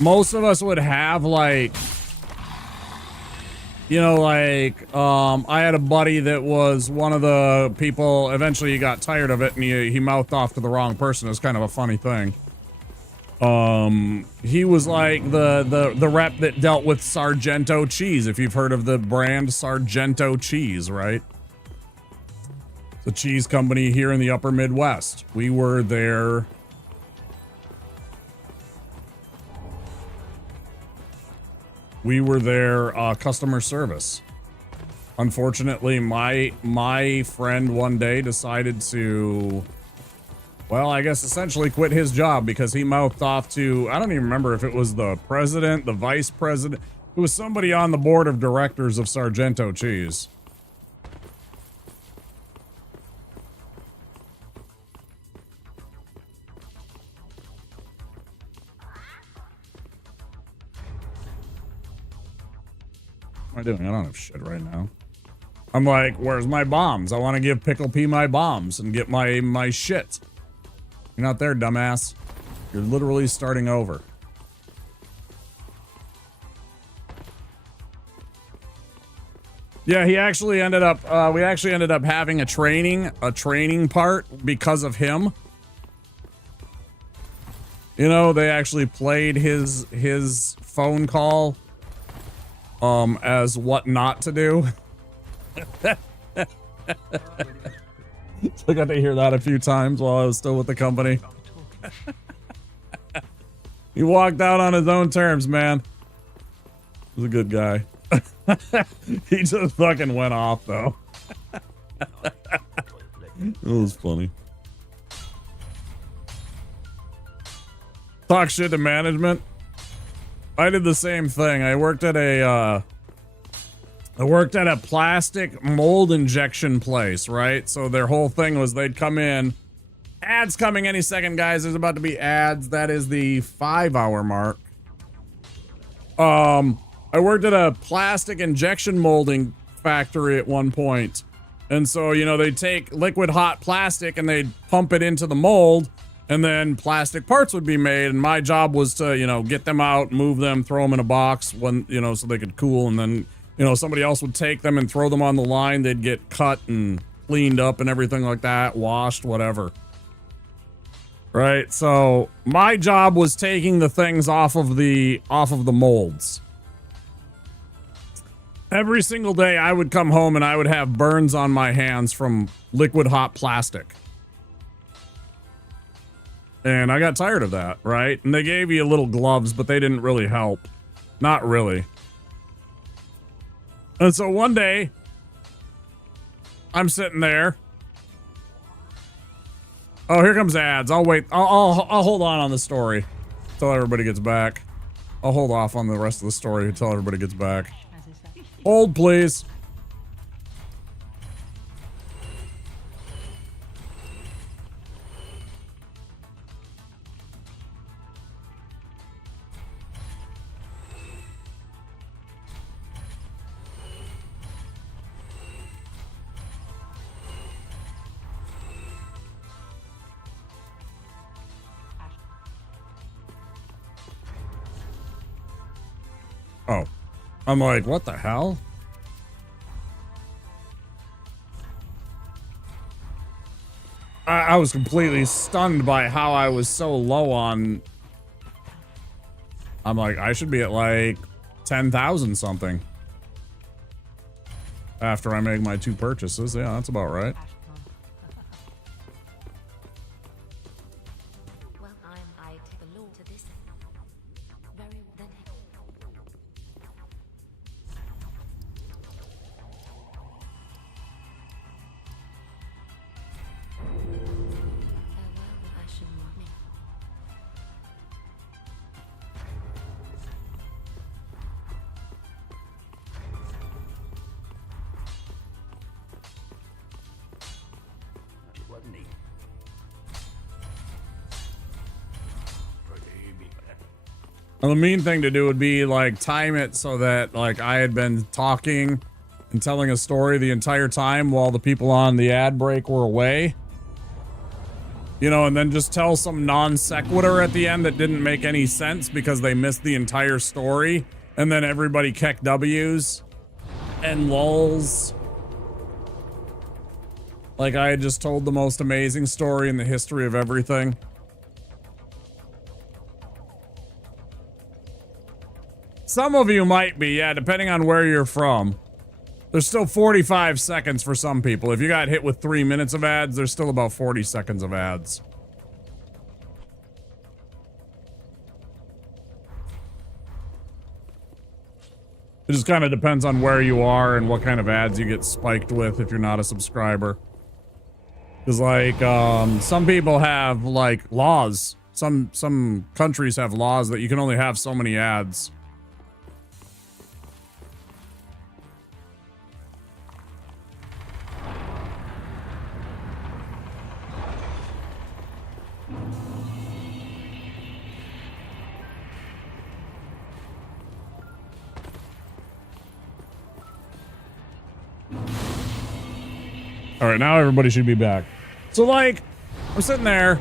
Most of us would have like, you know, like, I had a buddy that was one of the people, eventually he got tired of it and he mouthed off to the wrong person. It was kind of a funny thing. He was like the rep that dealt with Sargento cheese. If you've heard of the brand Sargento cheese, right? The cheese company here in the upper Midwest. We were their customer service. Unfortunately, my friend one day decided to, well, I guess essentially quit his job because he mouthed off to, I don't even remember if it was the president, the vice president. It was somebody on the board of directors of Sargento cheese. What am I doing? I don't have shit right now. I'm like, where's my bombs? I want to give Pickle P my bombs and get my shit. You're not there, dumbass. You're literally starting over. Yeah, he actually ended up, we actually ended up having a training part because of him. You know, they actually played his phone call as what not to do. So I got to hear that a few times while I was still with the company. He walked out on his own terms, man. He was a good guy. He just fucking went off, though. It was funny. Talk shit to management. I did the same thing. I worked at a plastic mold injection place, right? So their whole thing was they'd come in. Ads coming any second, guys. There's about to be ads. That is the 5-hour mark. I worked at a plastic injection molding factory at one point. And so, you know, they'd take liquid hot plastic and they'd pump it into the mold, and then plastic parts would be made. And my job was to, you know, get them out, move them, throw them in a box when, you know, so they could cool. And then, you know, somebody else would take them and throw them on the line. They'd get cut and cleaned up and everything like that, washed, whatever. Right? So my job was taking the things off of the molds. Every single day I would come home and I would have burns on my hands from liquid hot plastic. And I got tired of that, right? And they gave you little gloves, but they didn't really help. Not really. And so one day, I'm sitting there. Oh, here comes ads. I'll wait. I'll hold on the story until everybody gets back. I'll hold off on the rest of the story until everybody gets back. Hold, please. Oh, I'm like, what the hell? I was completely stunned by how I was so low on. I'm like, I should be at like 10,000 something after I make my 2 purchases. Yeah, that's about right. Well, the mean thing to do would be like time it so that like I had been talking and telling a story the entire time while the people on the ad break were away. You know, and then just tell some non sequitur at the end that didn't make any sense because they missed the entire story. And then everybody keck W's and lulls. Like I had just told the most amazing story in the history of everything. Some of you might be, yeah, depending on where you're from. There's still 45 seconds for some people. If you got hit with 3 minutes of ads, there's still about 40 seconds of ads. It just kind of depends on where you are and what kind of ads you get spiked with if you're not a subscriber. Because, like, some people have, like, laws. Some countries have laws that you can only have so many ads. All right, now everybody should be back. So, like, I'm sitting there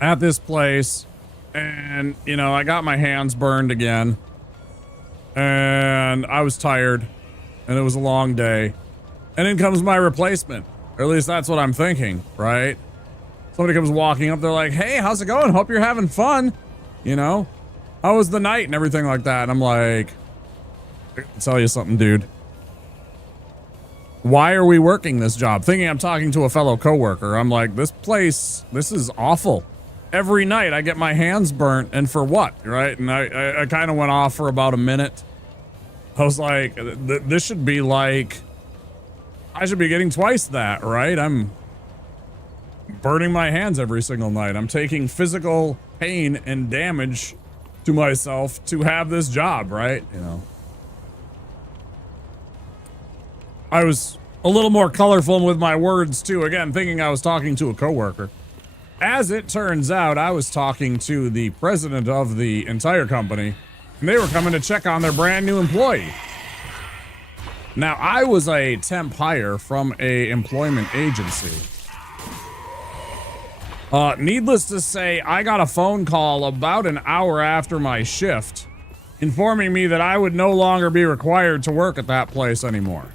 at this place, and, you know, I got my hands burned again, and I was tired, and it was a long day, and in comes my replacement, or at least that's what I'm thinking, right? Somebody comes walking up, they're like, hey, how's it going? Hope you're having fun, you know? How was the night and everything like that? And I'm like, I'll tell you something, dude. Why are we working this job? Thinking I'm talking to a fellow coworker. I'm like, this place, this is awful. Every night I get my hands burnt, and for what, right? And I kind of went off for about a minute. I was like, this should be like, I should be getting twice that, right? I'm burning my hands every single night. I'm taking physical pain and damage to myself to have this job, right? You know. I was a little more colorful with my words too, again, thinking I was talking to a coworker. As it turns out, I was talking to the president of the entire company, and they were coming to check on their brand new employee. Now, I was a temp hire from a employment agency. Needless to say, I got a phone call about an hour after my shift, informing me that I would no longer be required to work at that place anymore.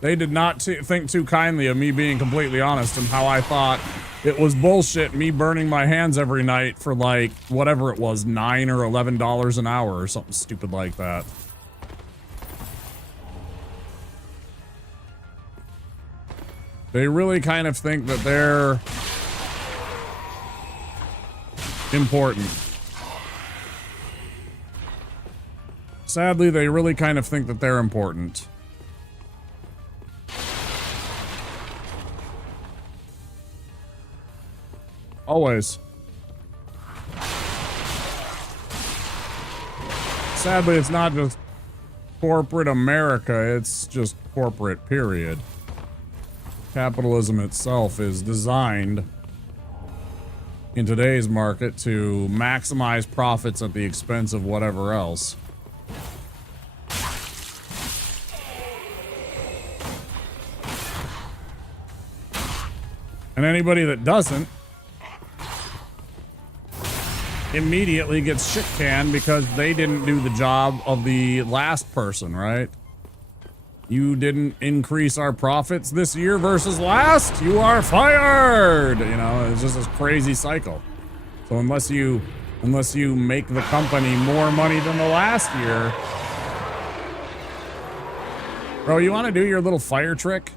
They did not think too kindly of me being completely honest and how I thought it was bullshit me burning my hands every night for like whatever it was, $9 or $11 an hour or something stupid like that. They really kind of think that they're important. Sadly, they really kind of think that they're important. Always. Sadly, it's not just corporate America, it's just corporate, period. Capitalism itself is designed in today's market to maximize profits at the expense of whatever else. And anybody that doesn't immediately gets shit canned because they didn't do the job of the last person, right? You didn't increase our profits this year versus last, you are fired. You know, it's just this crazy cycle. So unless you make the company more money than the last year. Bro, you want to do your little fire trick?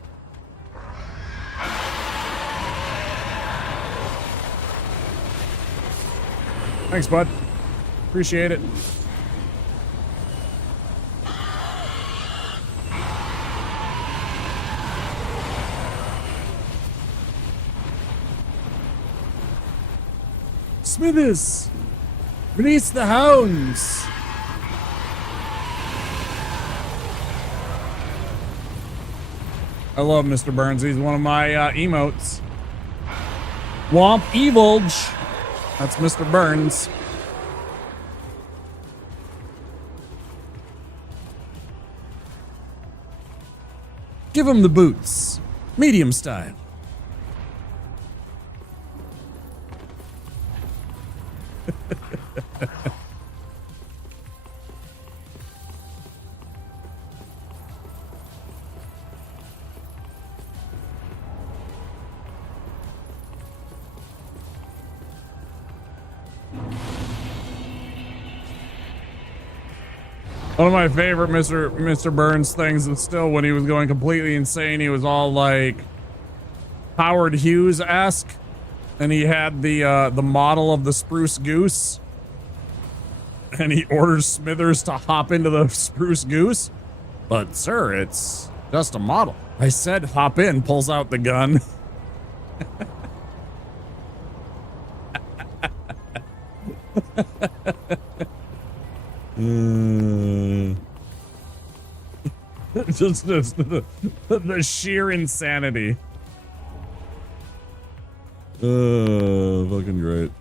Thanks, bud. Appreciate it. Smithers, release the hounds. I love Mr. Burns. He's one of my emotes. Womp Evilge. That's Mr. Burns. Give him the boots. Medium style. One of my favorite Mr. Burns things is still when he was going completely insane. He was all like Howard Hughes-esque, and he had the model of the spruce goose, and he orders Smithers to hop into the spruce goose. But sir, it's just a model. I said hop in. Pulls out the gun. Just the sheer insanity. Fucking great.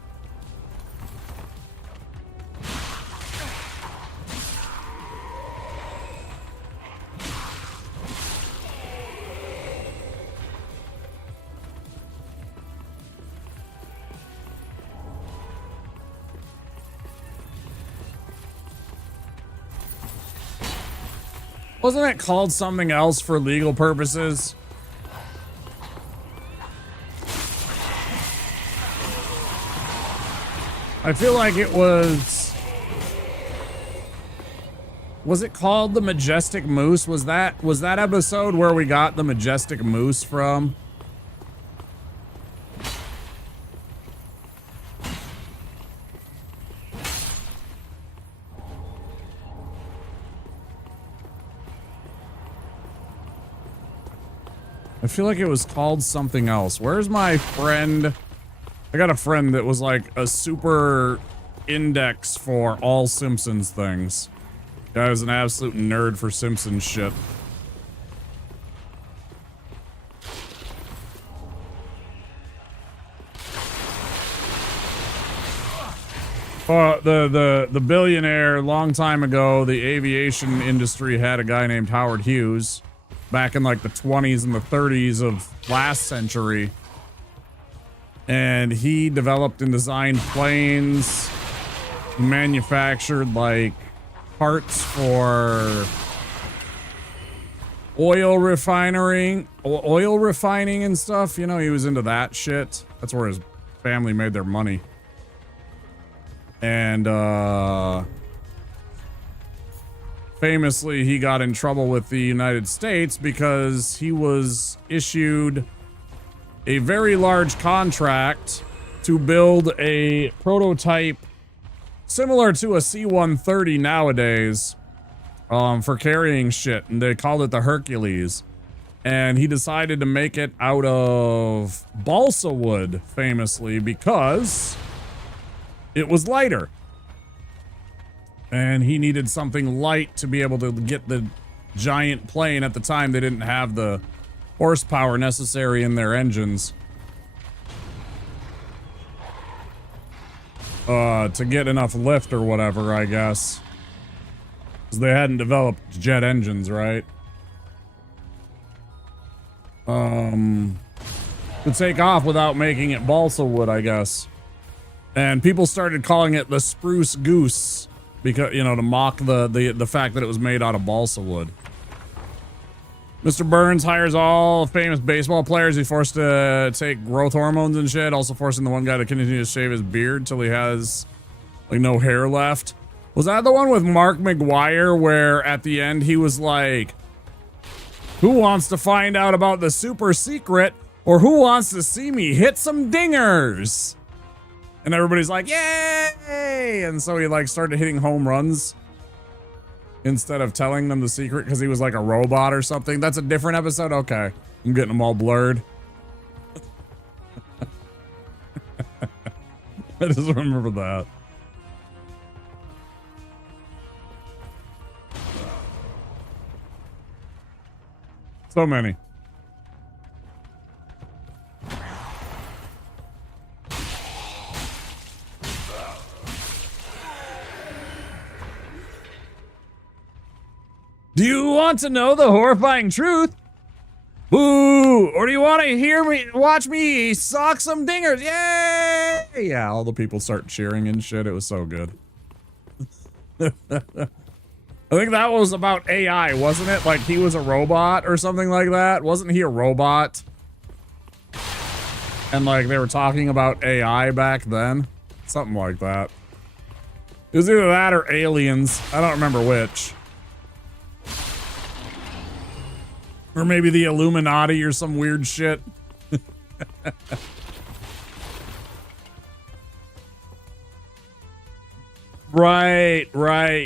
Wasn't it called something else for legal purposes? I feel like it was... Was it called the Majestic Moose? Was that episode where we got the Majestic Moose from? I feel like it was called something else. Where's my friend? I got a friend that was like a super index for all Simpsons things. Guy was an absolute nerd for Simpsons shit. The billionaire long time ago, the aviation industry had a guy named Howard Hughes. Back in like the 20s and the 30s of last century. And he developed and designed planes, manufactured like parts for oil refining and stuff. You know, he was into that shit. That's where his family made their money. And famously, he got in trouble with the United States because he was issued a very large contract to build a prototype similar to a C-130 nowadays for carrying shit, and they called it the Hercules. And he decided to make it out of balsa wood, famously, because it was lighter. And he needed something light to be able to get the giant plane. At the time, they didn't have the horsepower necessary in their engines to get enough lift or whatever, I guess. Because they hadn't developed jet engines, right? To take off without making it balsa wood, I guess. And people started calling it the spruce goose. Because, you know, to mock the fact that it was made out of balsa wood. Mr. Burns hires all famous baseball players. He's forced to take growth hormones and shit. Also forcing the one guy to continue to shave his beard till he has, like, no hair left. Was that the one with Mark McGuire where at the end he was like, who wants to find out about the super secret? Or who wants to see me hit some dingers? And everybody's like, yay! And so he like started hitting home runs instead of telling them the secret because he was like a robot or something. That's a different episode? Okay. I'm getting them all blurred. I just remember that. So many. Do you want to know the horrifying truth? Boo! Or do you want to hear me, watch me sock some dingers? Yay! Yeah, all the people start cheering and shit. It was so good. I think that was about AI, wasn't it? Like he was a robot or something like that. Wasn't he a robot? And like they were talking about AI back then. Something like that. It was either that or aliens. I don't remember which. Or maybe the Illuminati or some weird shit. Right.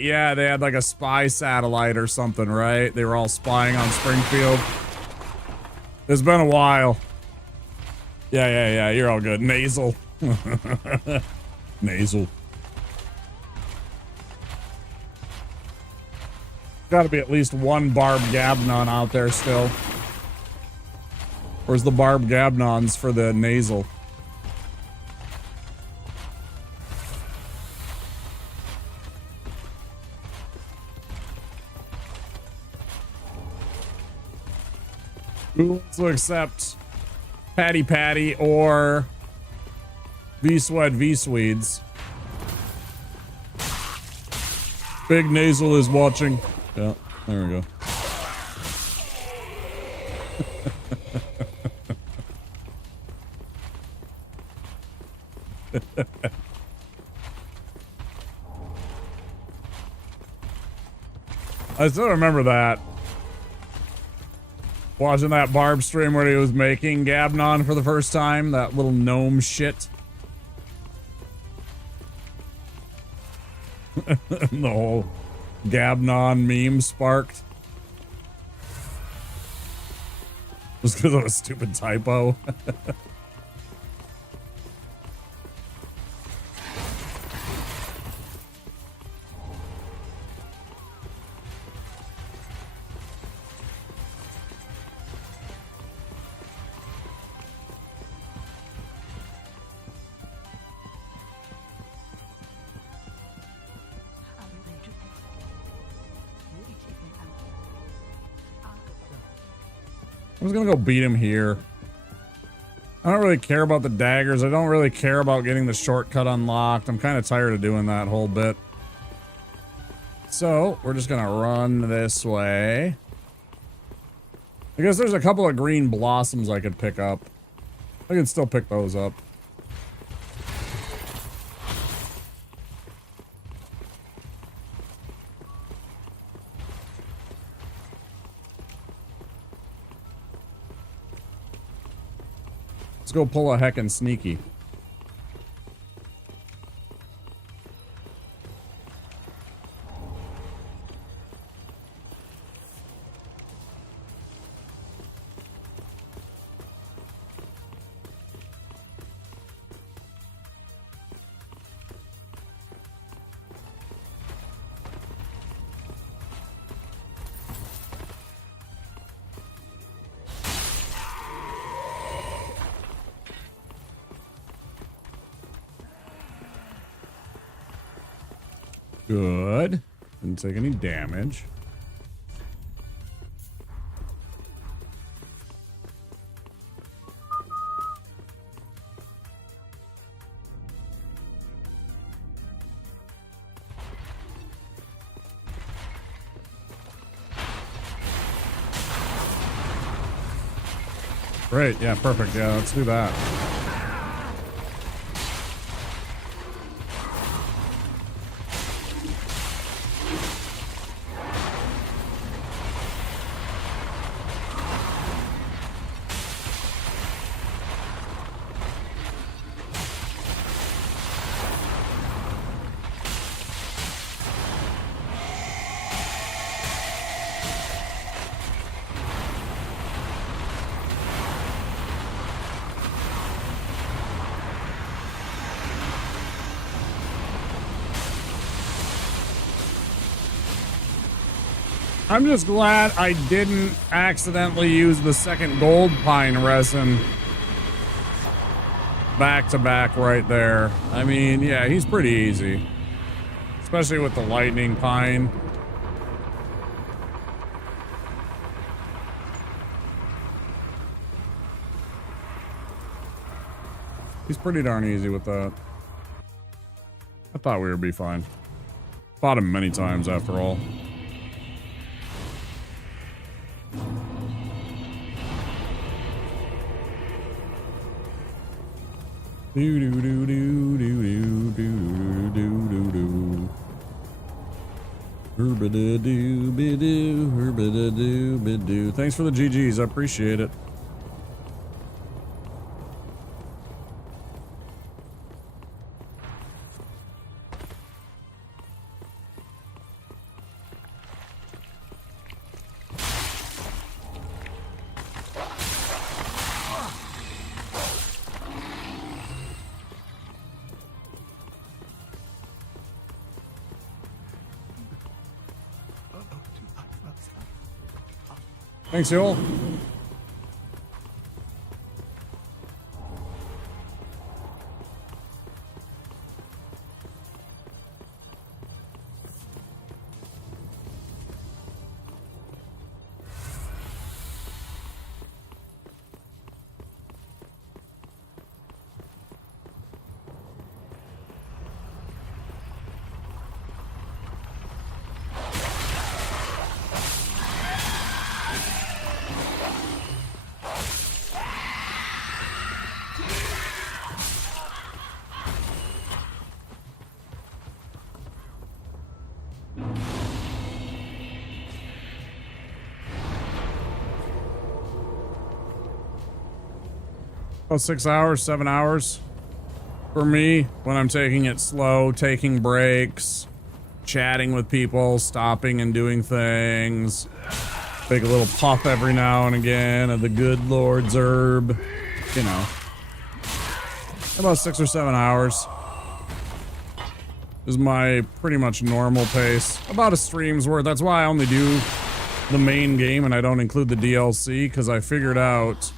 Yeah, they had like a spy satellite or something, right? They were all spying on Springfield. It's been a while. Yeah. You're all good. Nasal. Nasal. Gotta be at least one Barb Gabnon out there still. Where's the Barb Gabnons for the nasal? Who wants to accept Patty or V-Swedes? Big Nasal is watching. Yeah, there we go. I still remember that. Watching that Barb stream where he was making Gabnon for the first time. That little gnome shit. The whole Gabnon meme sparked. Just because of a stupid typo. I'm just gonna go beat him here. I don't really care about the daggers. I don't really care about getting the shortcut unlocked. I'm kind of tired of doing that whole bit. So, we're just gonna run this way. I guess there's a couple of green blossoms I could pick up. I can still pick those up. Let's go pull a heckin' sneaky. Good. Didn't take any damage. Great. Yeah, perfect. Yeah, let's do that. I'm just glad I didn't accidentally use the second gold pine resin back to back right there. I mean, yeah, he's pretty easy. Especially with the lightning pine. He's pretty darn easy with that. I thought we would be fine. Fought him many times after all. Do do do do do do do do do do. Herbida-doo, bidoo, herbida-doo, bidoo. Thanks for the GGs, I appreciate it. Thanks, y'all. About 6 hours, 7 hours for me when I'm taking it slow, taking breaks, chatting with people, stopping and doing things. Take a little puff every now and again of the good Lord's herb, you know. About 6 or 7 hours is my pretty much normal pace. About a stream's worth. That's why I only do the main game and I don't include the DLC, because I figured out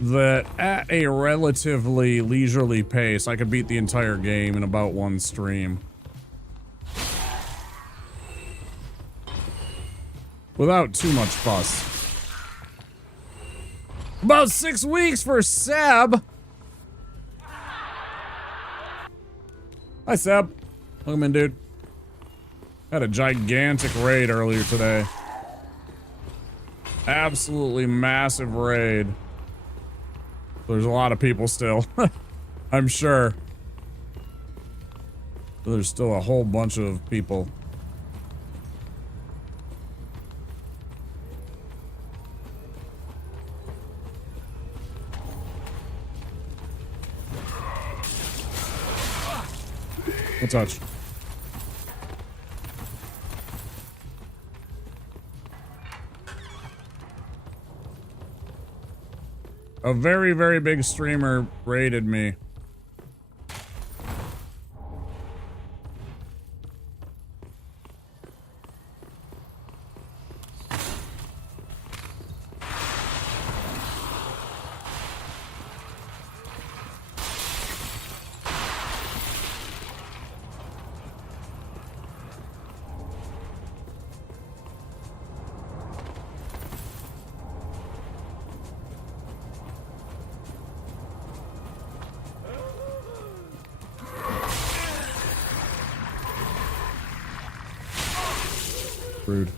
that at a relatively leisurely pace, I could beat the entire game in about one stream. Without too much fuss. About 6 weeks for Seb. Hi, Seb. Welcome in, dude. Had a gigantic raid earlier today. Absolutely massive raid. There's a lot of people still. I'm sure. There's still a whole bunch of people. We'll touch. A very, very big streamer raided me. Rude.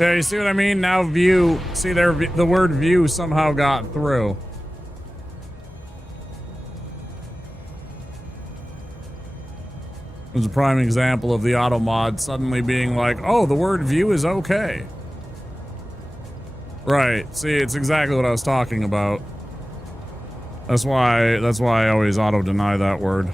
Yeah, you see what I mean? Now view, see there, the word view somehow got through. It was a prime example of the auto mod suddenly being like, oh, the word view is okay. Right, see, it's exactly what I was talking about. That's why I always auto deny that word.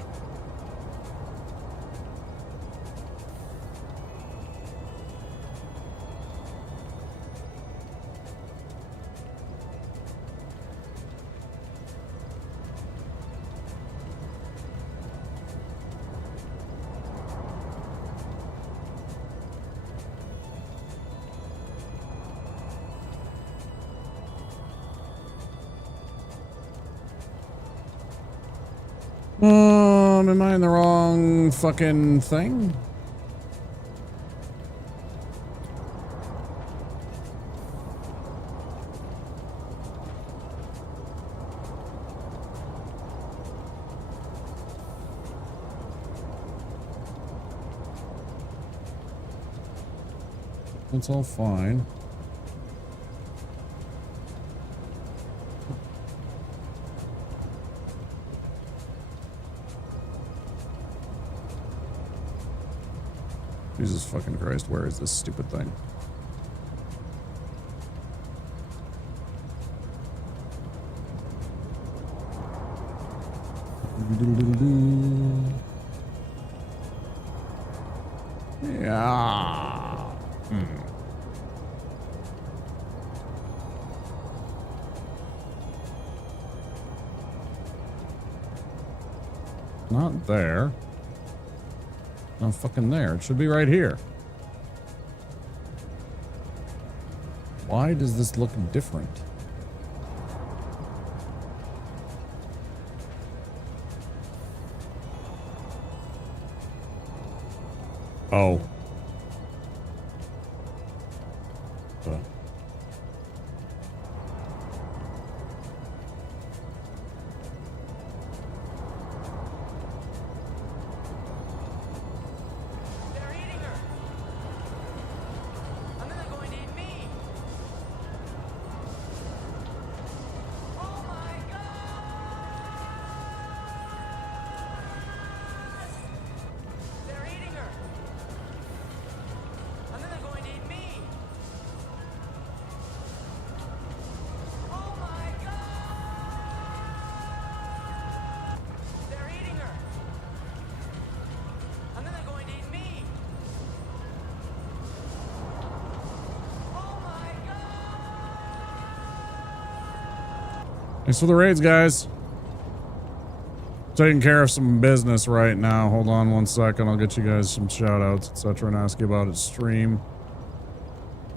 am I in the wrong fucking thing? It's all fine. Jesus fucking Christ, where is this stupid thing? Yeah. Not there. Not fucking there. It should be right here. Why does this look different? Oh. Thanks for the raids, guys. Taking care of some business right now. Hold on one second. I'll get you guys some shout outs, etc. and ask you about its stream.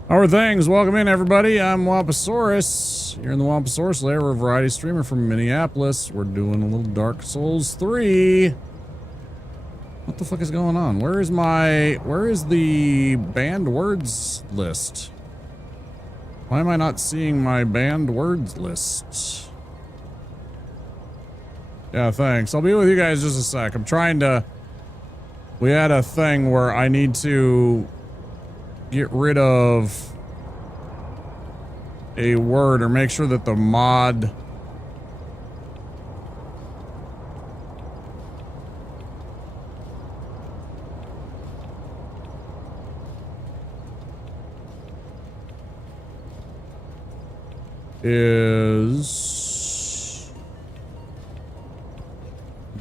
How are things? Welcome in, everybody. I'm Wampasaurus. You're in the Wampasaurus lair. We're a variety streamer from Minneapolis. We're doing a little Dark Souls 3. What the fuck is going on? Where is the banned words list? Why am I not seeing my banned words list? Yeah, thanks. I'll be with you guys just a sec. I'm trying to... We had a thing where I need to get rid of a word or make sure that the mod... is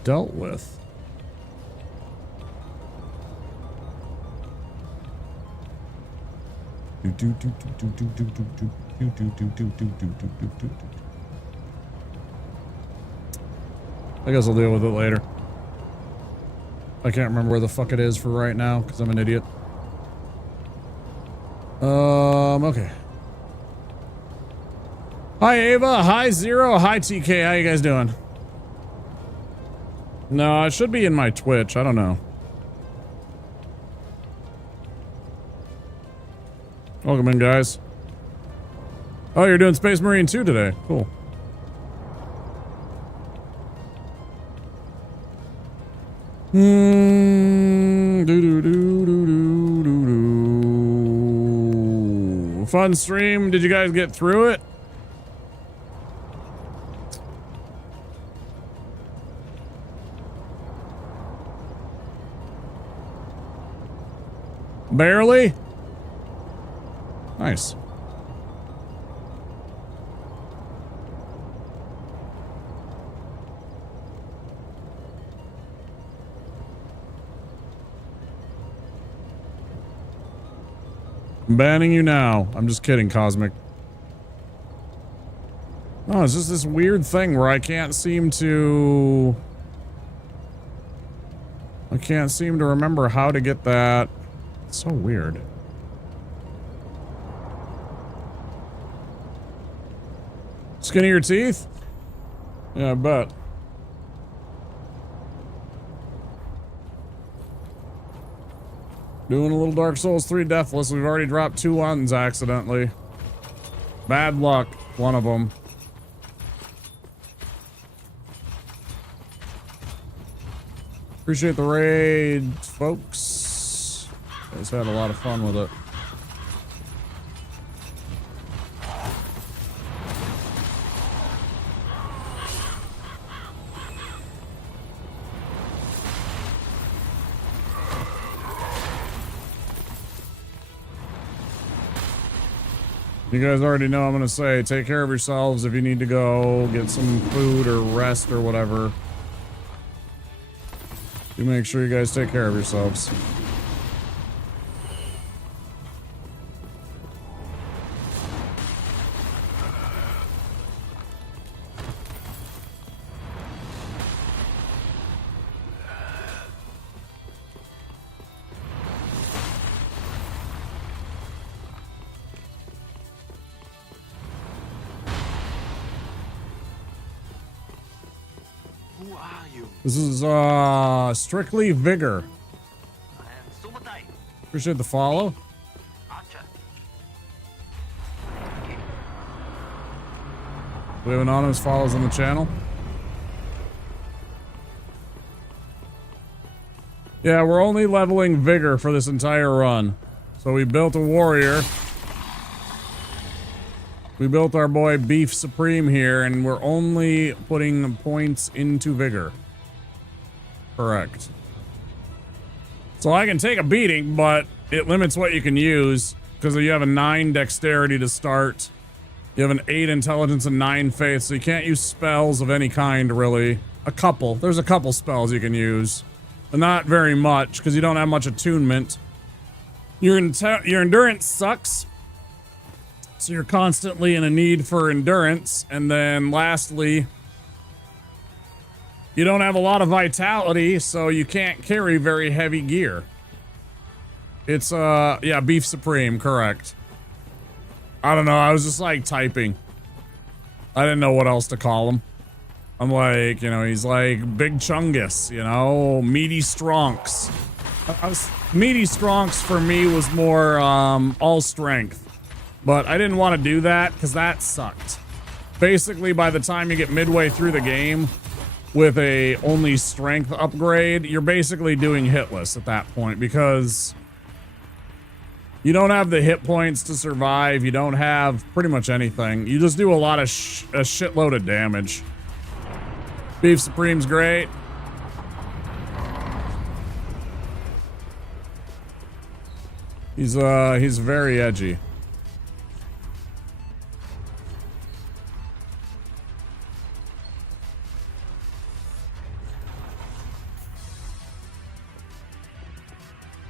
dealt with. I guess I'll deal with it later. I can't remember where the fuck it is for right now because I'm an idiot. Okay. Hi Ava, hi Zero, hi TK, how you guys doing? No, it should be in my Twitch, I don't know. Welcome in, guys. Oh, you're doing Space Marine 2 today, cool. Fun stream, did you guys get through it? Barely? Nice. I'm banning you now. I'm just kidding, Cosmic. No, it's just this weird thing where I can't seem to remember how to get that. It's so weird. Skin of your teeth? Yeah, I bet. Doing a little Dark Souls 3 Deathless. We've already dropped 2 ones accidentally. Bad luck, one of them. Appreciate the raid, folks. Guys had a lot of fun with it. You guys already know I'm gonna say, take care of yourselves if you need to go get some food or rest or whatever. You make sure you guys take care of yourselves. Who are you? This is strictly Vigor. Appreciate the follow. We have anonymous follows on the channel. Yeah, we're only leveling Vigor for this entire run. So we built a warrior. We built our boy Beef Supreme here, and we're only putting points into Vigor. Correct. So I can take a beating, but it limits what you can use, because you have a 9 dexterity to start. You have an 8 intelligence and 9 faith, so you can't use spells of any kind, really. A couple. There's a couple spells you can use. But not very much, because you don't have much attunement. Your endurance sucks. So you're constantly in a need for endurance. And then lastly, you don't have a lot of vitality, so you can't carry very heavy gear. It's, yeah, Beef Supreme, correct. I don't know, I was just like typing. I didn't know what else to call him. I'm like, you know, he's like Big Chungus, you know, Meaty Stronks. Meaty Stronks for me was more, all strength. But I didn't want to do that because that sucked. Basically, by the time you get midway through the game with a only strength upgrade, you're basically doing hitless at that point because you don't have the hit points to survive. You don't have pretty much anything. You just do a lot of a shitload of damage. Beef Supreme's great. He's very edgy.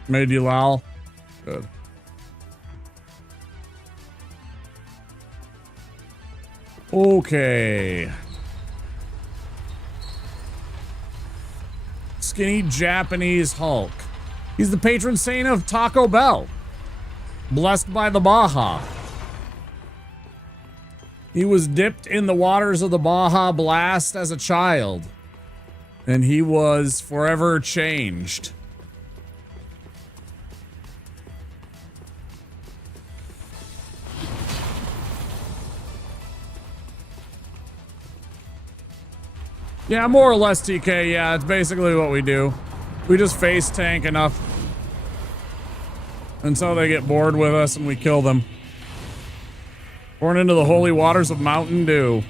Made you lowl? Good. Okay. Skinny Japanese Hulk. He's the patron saint of Taco Bell. Blessed by the Baja. He was dipped in the waters of the Baja Blast as a child. And he was forever changed. Yeah, more or less, TK. Yeah, it's basically what we do. We just face tank enough until they get bored with us and we kill them. Born into the holy waters of Mountain Dew.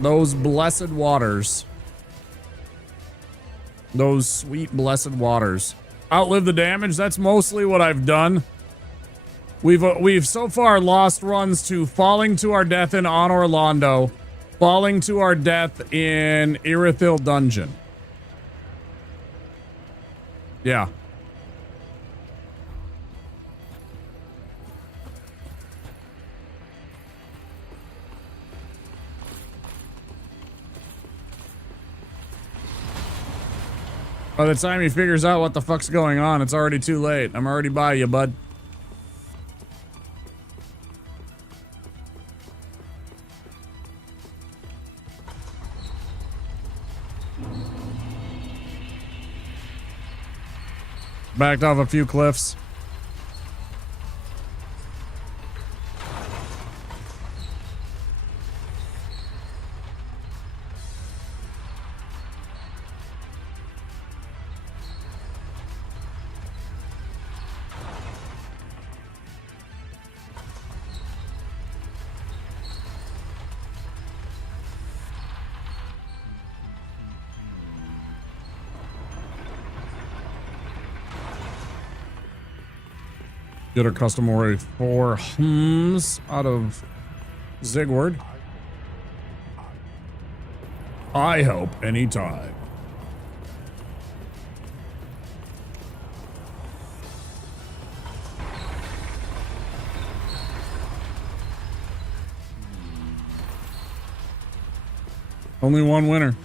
Those blessed waters. Those sweet, blessed waters. Outlive the damage. That's mostly what I've done. We've so far lost runs to falling to our death in On Orlando. Falling to our death in Irithil Dungeon. Yeah. By the time he figures out what the fuck's going on, it's already too late. I'm already by you, bud. Backed off a few cliffs. Get our customary 4 hums out of Zigward. I hope anytime. Only one winner.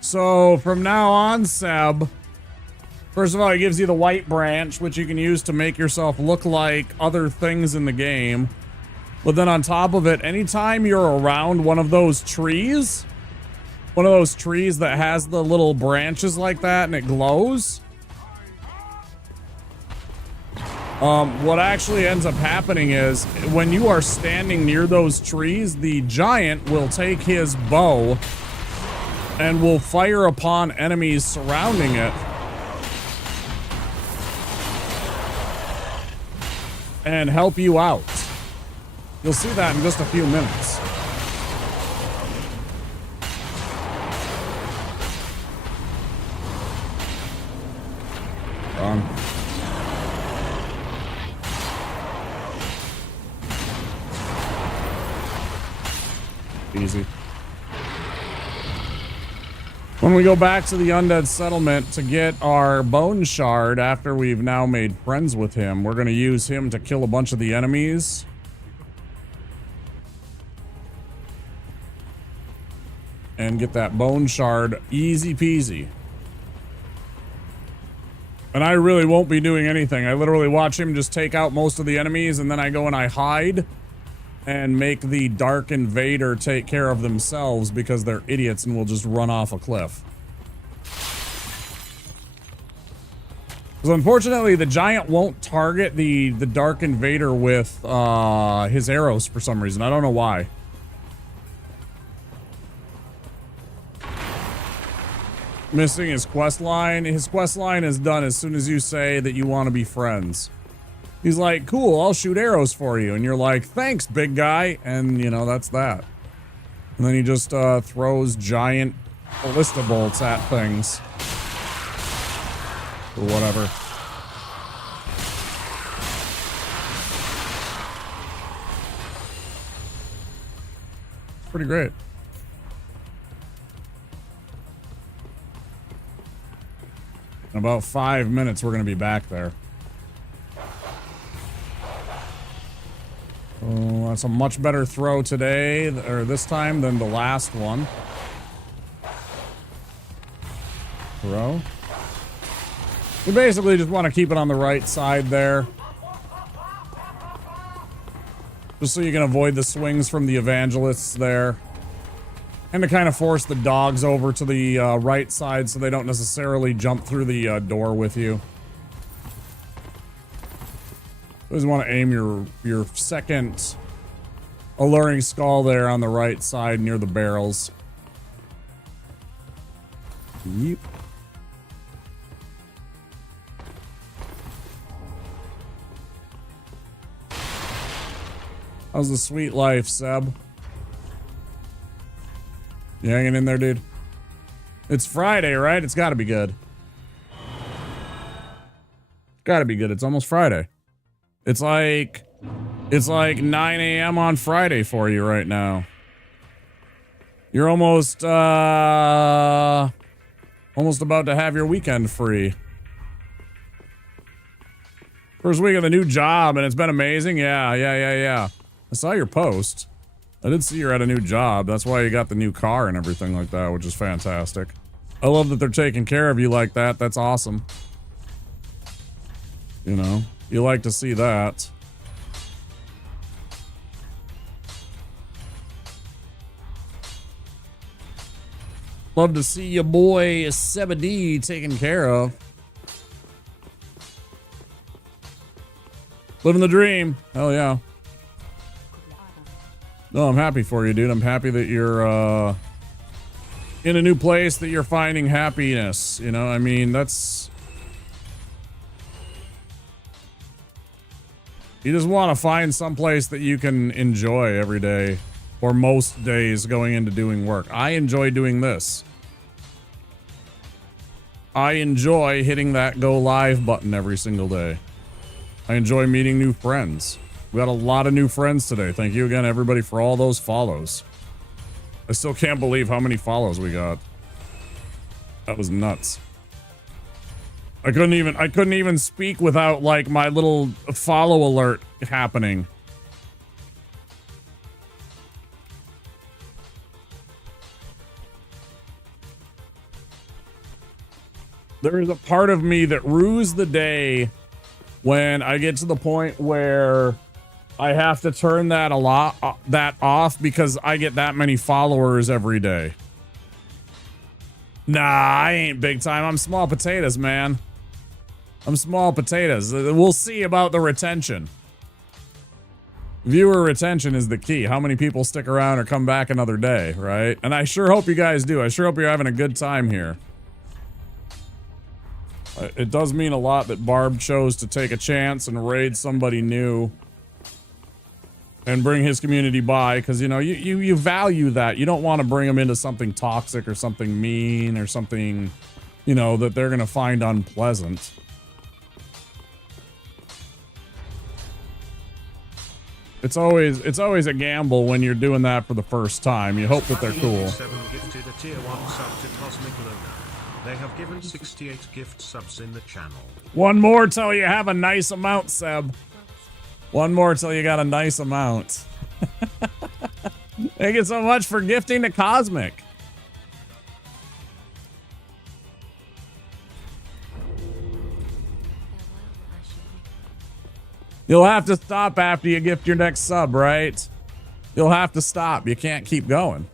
So from now on, Seb, first of all, it gives you the white branch, which you can use to make yourself look like other things in the game. But then on top of it, anytime you're around one of those trees that has the little branches like that and it glows, what actually ends up happening is when you are standing near those trees, the giant will take his bow and will fire upon enemies surrounding it. And help you out. You'll see that in just a few minutes. Easy. When we go back to the undead settlement to get our bone shard after we've now made friends with him, we're going to use him to kill a bunch of the enemies. And get that bone shard easy peasy. And I really won't be doing anything. I literally watch him just take out most of the enemies, and then I go and I hide and make the Dark Invader take care of themselves because they're idiots and will just run off a cliff. So unfortunately, the giant won't target the Dark Invader with his arrows for some reason. I don't know why. Missing his quest line. His quest line is done as soon as you say that you want to be friends. He's like, cool, I'll shoot arrows for you. And you're like, thanks, big guy. And, you know, that's that. And then he just throws giant ballista bolts at things. Or whatever. It's pretty great. In about 5 minutes, we're going to be back there. Oh, that's a much better throw today, or this time, than the last one. Throw. We basically just want to keep it on the right side there. Just so you can avoid the swings from the evangelists there. And to kind of force the dogs over to the right side so they don't necessarily jump through the door with you. You just want to aim your second alluring skull there on the right side near the barrels. Yep. How's the sweet life, Seb? You hanging in there, dude? It's Friday, right? It's gotta be good. Gotta be good. It's almost Friday. It's like 9 a.m. on Friday for you right now. You're almost about to have your weekend free. First week of the new job, and it's been amazing. Yeah. I saw your post. I did see you're at a new job. That's why you got the new car and everything like that, which is fantastic. I love that they're taking care of you like that. That's awesome. You know, you like to see that. Love to see your boy Seba D taken care of. Living the dream. Hell yeah. No, I'm happy for you, dude. I'm happy that you're in a new place, that you're finding happiness. You know, I mean, that's... You just want to find some place that you can enjoy every day, or most days going into doing work. I enjoy doing this. I enjoy hitting that go live button every single day. I enjoy meeting new friends. We got a lot of new friends today. Thank you again, everybody, for all those follows. I still can't believe how many follows we got. That was nuts. I couldn't even speak without like my little follow alert happening. There is a part of me that rues the day when I get to the point where I have to turn that off because I get that many followers every day. Nah, I ain't big time. I'm small potatoes, man. I'm small potatoes. We'll see about the retention. Viewer retention is the key. How many people stick around or come back another day, right? And I sure hope you guys do. I sure hope you're having a good time here. It does mean a lot that Barb chose to take a chance and raid somebody new and bring his community by, because, you know, you value that. You don't want to bring them into something toxic or something mean or something, you know, that they're going to find unpleasant. It's always a gamble when you're doing that for the first time. You hope that they're cool. 7 gifted a tier 1 sub to Cosmic Luna. They have given 68 gift subs in the channel. One more till you have a nice amount, Seb. One more till you got a nice amount. Thank you so much for gifting to Cosmic. You'll have to stop after you gift your next sub, right? You'll have to stop. You can't keep going.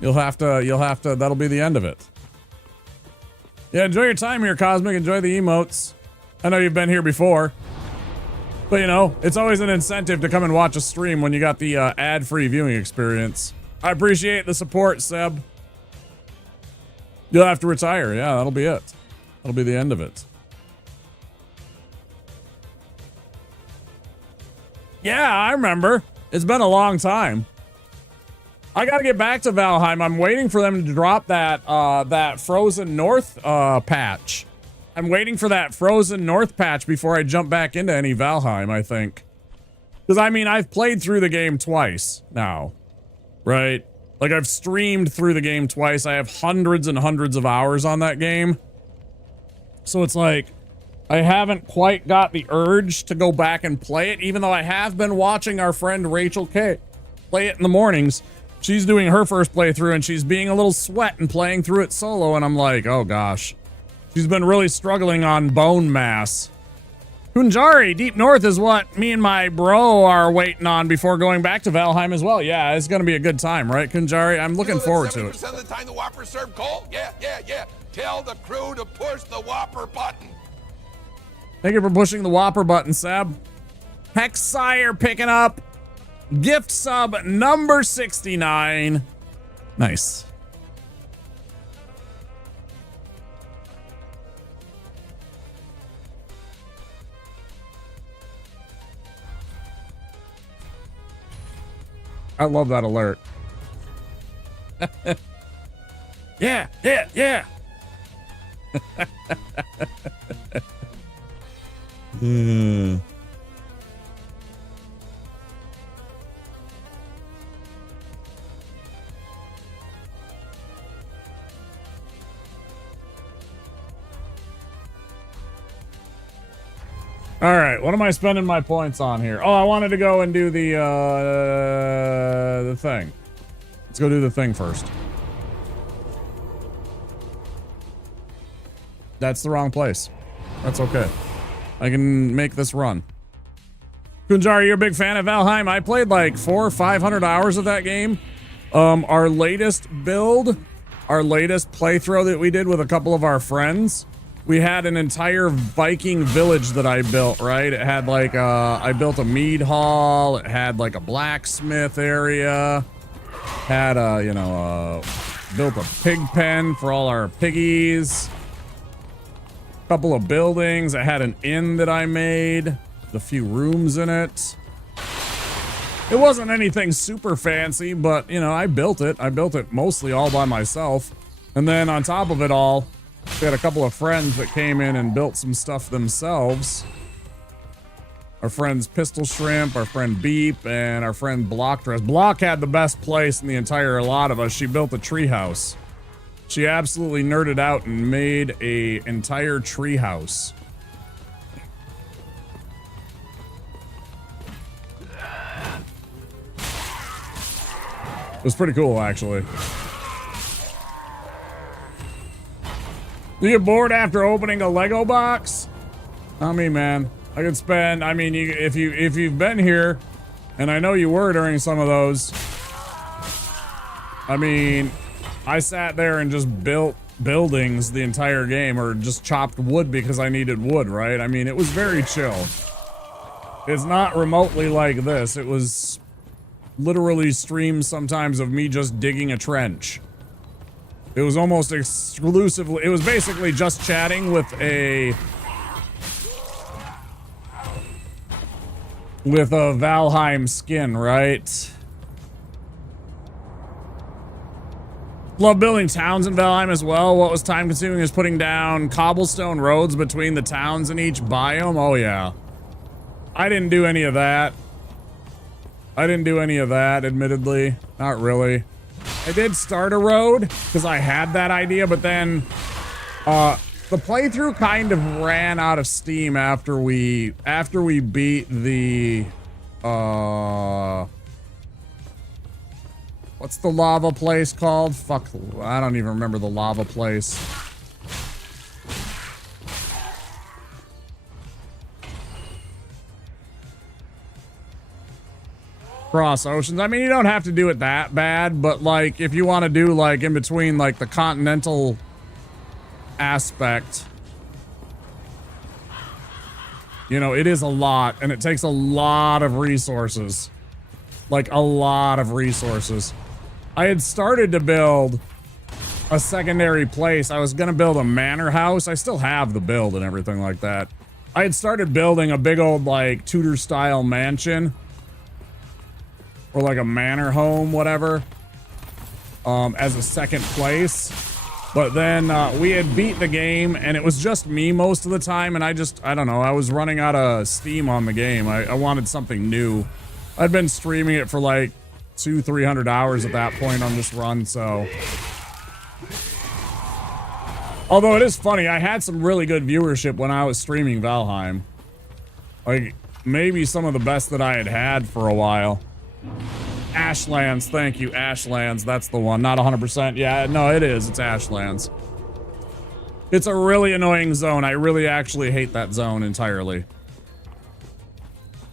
You'll have to, that'll be the end of it. Yeah, enjoy your time here, Cosmic. Enjoy the emotes. I know you've been here before. But, you know, it's always an incentive to come and watch a stream when you got the ad-free viewing experience. I appreciate the support, Seb. You'll have to retire. Yeah, that'll be it. That'll be the end of it. Yeah, I remember. It's been a long time. I gotta get back to Valheim. I'm waiting for them to drop that that Frozen North patch. I'm waiting for that Frozen North patch before I jump back into any Valheim, I think. Because, I mean, I've played through the game twice now, right? Like, I've streamed through the game twice. I have hundreds and hundreds of hours on that game. So it's like, I haven't quite got the urge to go back and play it, even though I have been watching our friend Rachel K play it in the mornings. She's doing her first playthrough, and she's being a little sweat and playing through it solo, and I'm like, oh gosh. She's been really struggling on bone mass. Kunjari, Deep North is what me and my bro are waiting on before going back to Valheim as well. Yeah, it's going to be a good time, right, Kunjari? I'm looking forward to it. 70% of the time the Whopper served cold? Yeah. Tell the crew to push the Whopper button. Thank you for pushing the Whopper button, Seb. Hexsire picking up gift sub number 69. Nice. I love that alert. Yeah. All right, what am I spending my points on here? Oh, I wanted to go and do the thing. Let's go do the thing first. That's the wrong place. That's okay. I can make this run. Kunjari, you're a big fan of Valheim. I played like 400 or 500 hours of that game. Our latest build, our latest playthrough that we did with a couple of our friends, we had an entire Viking village that I built, right? It had like I built a mead hall, it had like a blacksmith area, had a, you know, built a pig pen for all our piggies, couple of buildings. I had an inn that I made, a few rooms in it. It wasn't anything super fancy, but, you know, I built it. I built it mostly all by myself. And then on top of it all, we had a couple of friends that came in and built some stuff themselves. Our friends Pistol Shrimp, our friend Beep, and our friend Block Dress. Block had the best place in the entire lot of us. She built a treehouse. She absolutely nerded out and made a entire treehouse. It was pretty cool, actually. Do you get bored after opening a Lego box? Not me, man. I could spend, I mean, if you've been here, and I know you were during some of those, I mean, I sat there and just built buildings the entire game, or just chopped wood because I needed wood, right? I mean, it was very chill. It's not remotely like this. It was literally streams sometimes of me just digging a trench. It was almost exclusively, it was basically just chatting with a Valheim skin, right? Love building towns in Valheim as well. What was time consuming is putting down cobblestone roads between the towns in each biome. Oh yeah. I didn't do any of that. Admittedly. Not really. I did start a road because I had that idea, but then the playthrough kind of ran out of steam after we beat the what's the lava place called? Fuck, I don't even remember the lava place. Cross oceans. I mean, you don't have to do it that bad, but like if you want to do like in between like the continental aspect, you know, it is a lot and it takes a lot of resources. Like a lot of resources. I had started to build a secondary place. I was going to build a manor house. I still have the build and everything like that. I had started building a big old like Tudor style mansion. Or like a manor home, whatever, as a second place. But then we had beat the game and it was just me most of the time. And I don't know, I was running out of steam on the game. I wanted something new. I'd been streaming it for like 200-300 hours at that point on this run, so. Although it is funny, I had some really good viewership when I was streaming Valheim. Like, maybe some of the best that I had had for a while. Ashlands, thank you, Ashlands, that's the one. Not 100%, yeah, no, it is, it's Ashlands. It's a really annoying zone. I really actually hate that zone entirely.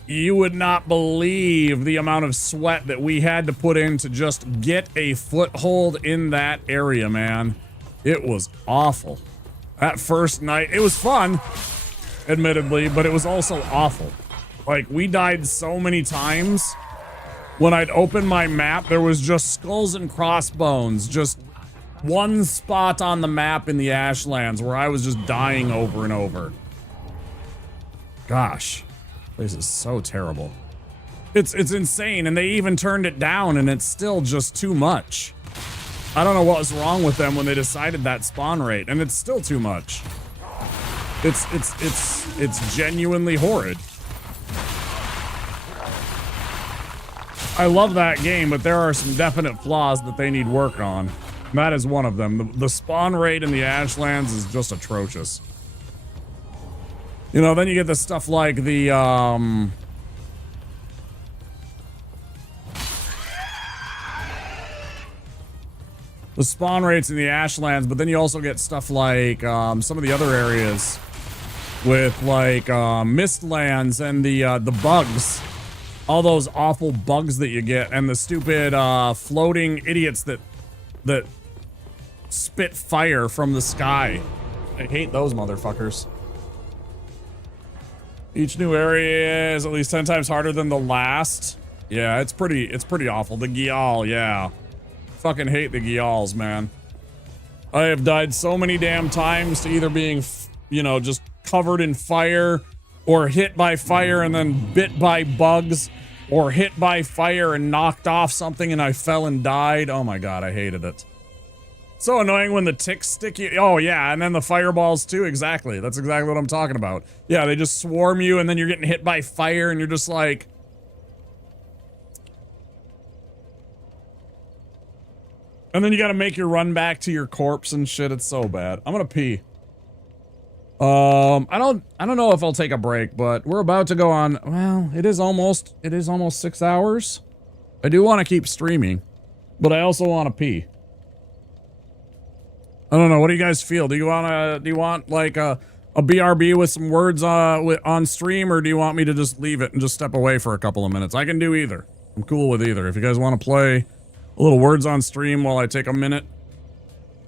You would not believe the amount of sweat that we had to put in to just get a foothold in that area, man. It was awful. That first night, it was fun, admittedly, but it was also awful. Like, we died so many times. When I'd open my map, there was just skulls and crossbones. Just one spot on the map in the Ashlands where I was just dying over and over. Gosh, this is so terrible. It's insane, and they even turned it down, and it's still just too much. I don't know what was wrong with them when they decided that spawn rate, and it's still too much. It's genuinely horrid. I love that game, but there are some definite flaws that they need work on. That is one of them. The spawn rate in the Ashlands is just atrocious. You know, then you get the stuff like the, the spawn rates in the Ashlands, but then you also get stuff like, some of the other areas with, like, Mistlands and the bugs. All those awful bugs that you get, and the stupid floating idiots that spit fire from the sky. I hate those motherfuckers. Each new area is at least 10 times harder than the last. Yeah, it's pretty awful. The Gyal, yeah. Fucking hate the Gyals, man. I have died so many damn times to either being, you know, just covered in fire, or hit by fire and then bit by bugs, or hit by fire and knocked off something and I fell and died. Oh my god, I hated it. So annoying when the ticks stick you. Oh yeah, and then the fireballs too. Exactly. That's exactly what I'm talking about. Yeah, they just swarm you and then you're getting hit by fire and you're just like... And then you gotta make your run back to your corpse and shit. It's so bad. I'm gonna pee. I don't know if I'll take a break, but we're about to go on. Well, it is almost 6 hours. I do want to keep streaming, but I also want to pee. I don't know. What do you guys feel? Do you want like a BRB with some words on stream, or do you want me to just leave it and just step away for a couple of minutes? I can do either. I'm cool with either. If you guys want to play a little words on stream while I take a minute,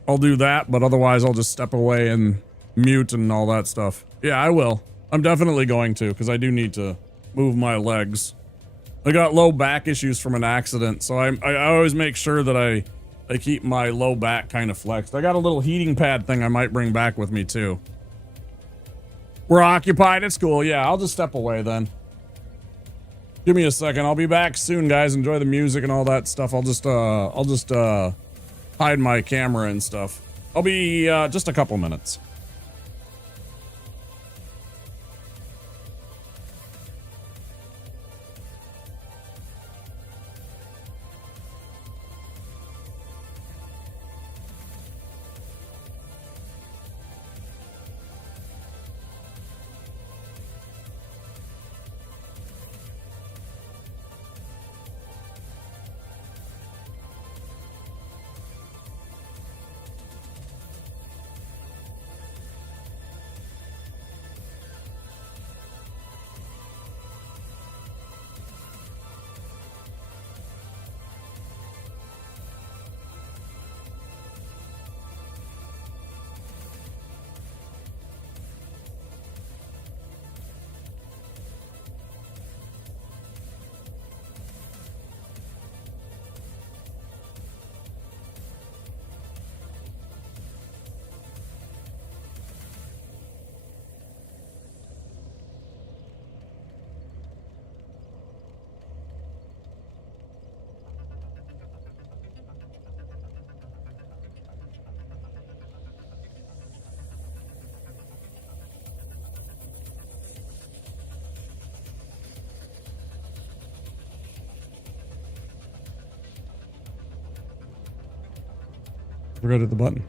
I'll do that, but otherwise I'll just step away and mute and all that stuff. Yeah, I will. I'm definitely going to, because I do need to move my legs. I got low back issues from an accident, so I always make sure that I keep my low back kind of flexed. I got a little heating pad thing I might bring back with me too. We're occupied at school. Yeah, I'll just step away then. Give me a second. I'll be back soon, guys. Enjoy the music and all that stuff. I'll just hide my camera and stuff. I'll be just a couple minutes. Forgot to hit the button.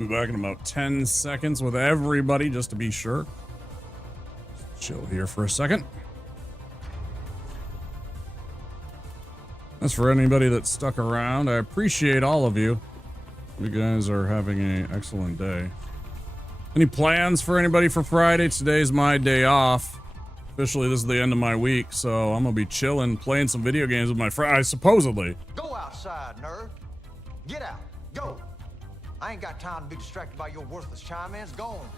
Be back in about 10 seconds with everybody just to be sure. Chill here for a second. As for anybody that stuck around, I appreciate all of you. You guys are having an excellent day. Any plans for anybody for Friday? Today's my day off. Officially, this is the end of my week, so I'm gonna be chilling, playing some video games with my friends, supposedly. Go outside, nerd. Get out. Go. I ain't got time to be distracted by your worthless chime-ins. Go on.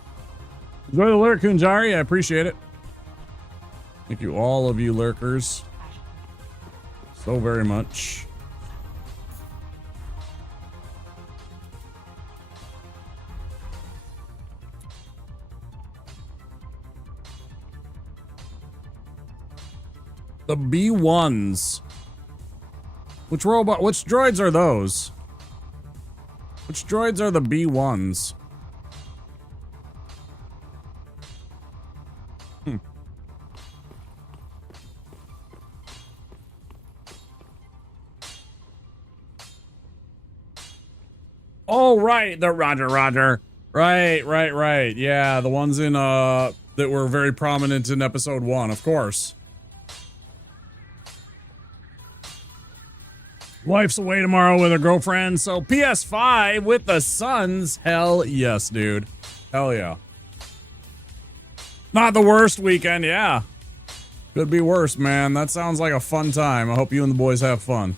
Enjoy the lurk, Kunjari. I appreciate it. Thank you, all of you lurkers, so very much. The B1s. Which droids are those? Which droids are the B1s? Oh, right. The Roger. Right. Yeah, the ones in, that were very prominent in episode 1, of course. Wife's away tomorrow with her girlfriend, so PS5 with the Suns. Hell yes, dude. Hell yeah. Not the worst weekend, yeah. Could be worse, man. That sounds like a fun time. I hope you and the boys have fun.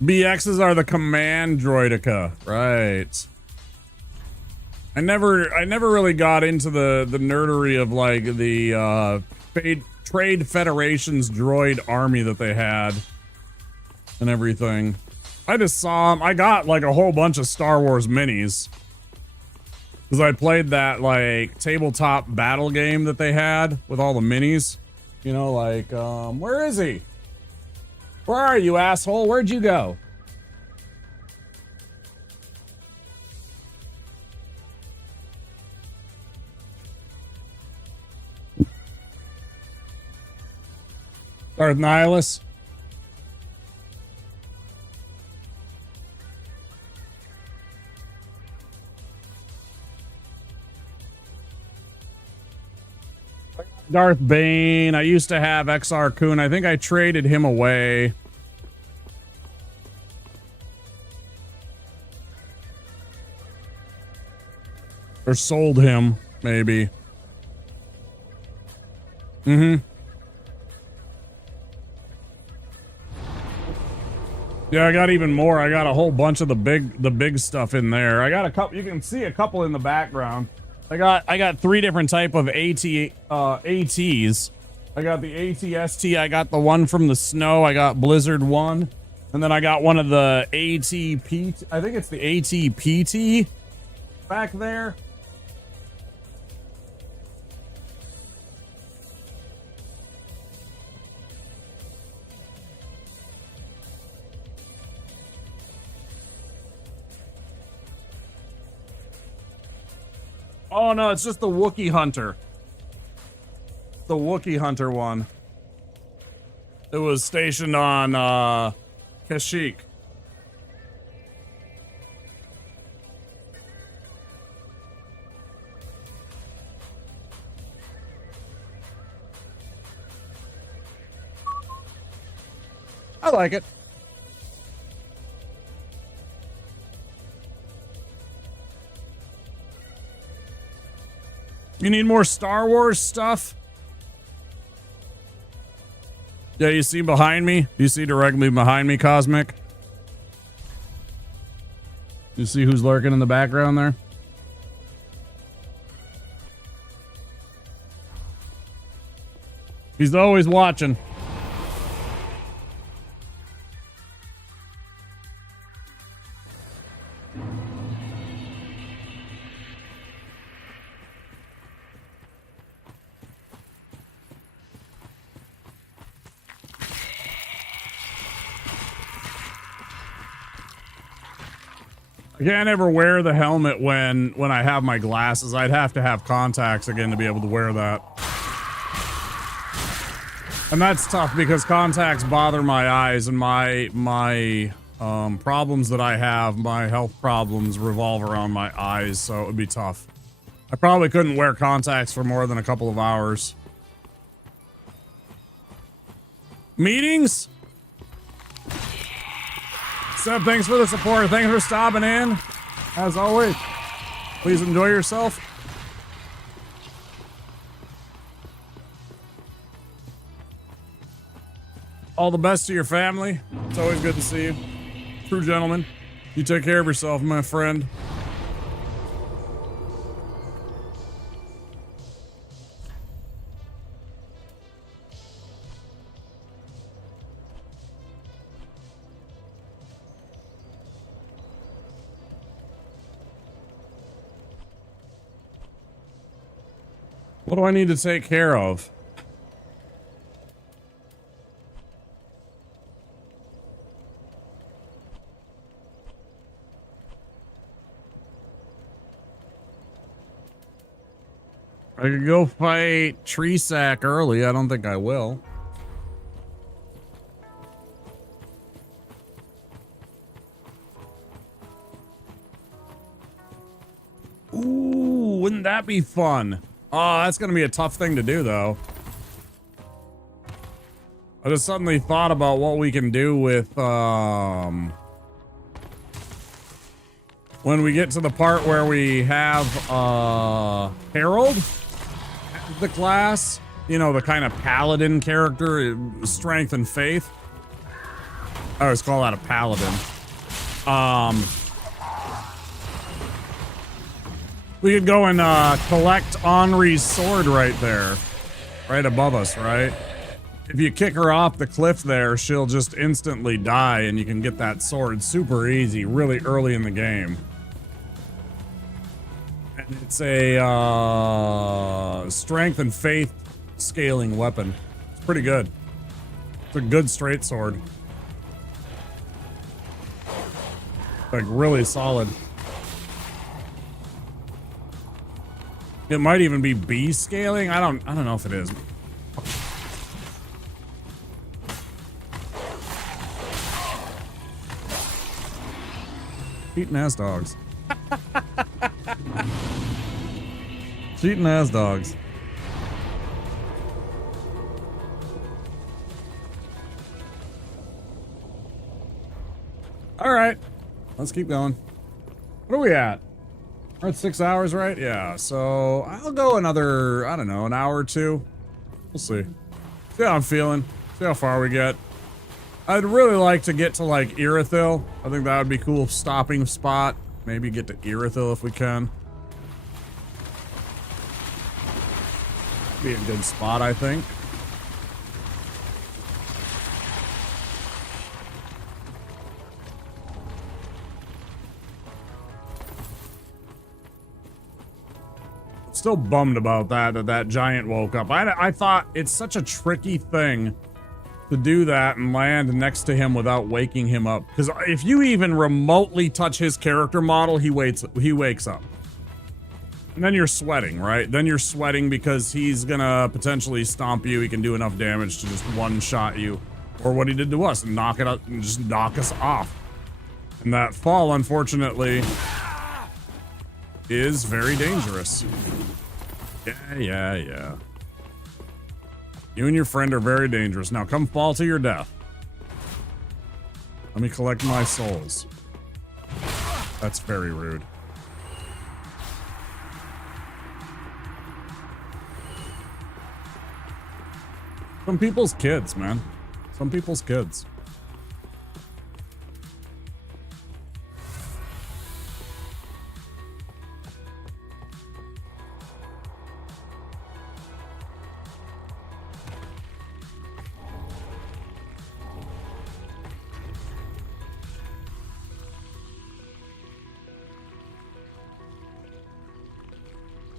BXs are the command droidica, right? I never really got into the nerdery of like the Trade Federation's droid army that they had and everything. I just saw them. I got like a whole bunch of Star Wars minis because I played that like tabletop battle game that they had with all the minis. You know, like where is he? Where are you, asshole? Where'd you go? Darth Nihilus. Darth Bane. I used to have XR Kun. I think I traded him away. Or sold him, maybe. Mm-hmm. Yeah, I got even more. I got a whole bunch of the big stuff in there. I got a couple. You can see a couple in the background. I got 3 different type of ATs. I got the ATST. I got the one from the snow. I got Blizzard 1, and then I got one of the ATP. I think it's the ATPT back there. Oh no, it's just the Wookiee Hunter. The Wookiee Hunter one. It was stationed on Kashyyyk. I like it. You need more Star Wars stuff? Yeah, you see behind me? You see directly behind me, Cosmic? You see who's lurking in the background there? He's always watching. I can't ever wear the helmet when I have my glasses. I'd have to have contacts again to be able to wear that. And that's tough because contacts bother my eyes, and my problems that I have, my health problems revolve around my eyes, so it would be tough. I probably couldn't wear contacts for more than a couple of hours. Meetings? Seb, thanks for the support. Thanks for stopping in. As always, please enjoy yourself. All the best to your family. It's always good to see you. True gentleman. You take care of yourself, my friend. What do I need to take care of? I could go fight Tree Sack early. I don't think I will. Ooh, wouldn't that be fun? Oh, that's gonna be a tough thing to do, though. I just suddenly thought about what we can do with, when we get to the part where we have, Harold, the class, you know, the kind of paladin character, strength and faith. I always call that a paladin. We could go and, collect Henri's sword right there, right above us, right? If you kick her off the cliff there, she'll just instantly die, and you can get that sword super easy, really early in the game. And it's a strength and faith scaling weapon. It's pretty good. It's a good straight sword. Like really solid. It might even be B scaling. I don't know if it is. Cheating ass dogs. Cheating ass dogs. All right, let's keep going. What are we at? We're at 6 hours, right? Yeah, so I'll go another, I don't know, an hour or two. We'll see. See how I'm feeling. See how far we get. I'd really like to get to, like, Irithyll. I think that would be a cool stopping spot. Maybe get to Irithyll if we can. Be a good spot, I think. Still bummed about that giant woke up. I thought it's such a tricky thing to do that and land next to him without waking him up. Because if you even remotely touch his character model, he wakes up. And then you're sweating, right? Then you're sweating because he's gonna potentially stomp you. He can do enough damage to just one-shot you. Or what he did to us, and knock it up and just knock us off. And that fall, unfortunately, is very dangerous. Yeah. You and your friend are very dangerous. Now come fall to your death. Let me collect my souls. That's very rude. Some people's kids, man. Some people's kids.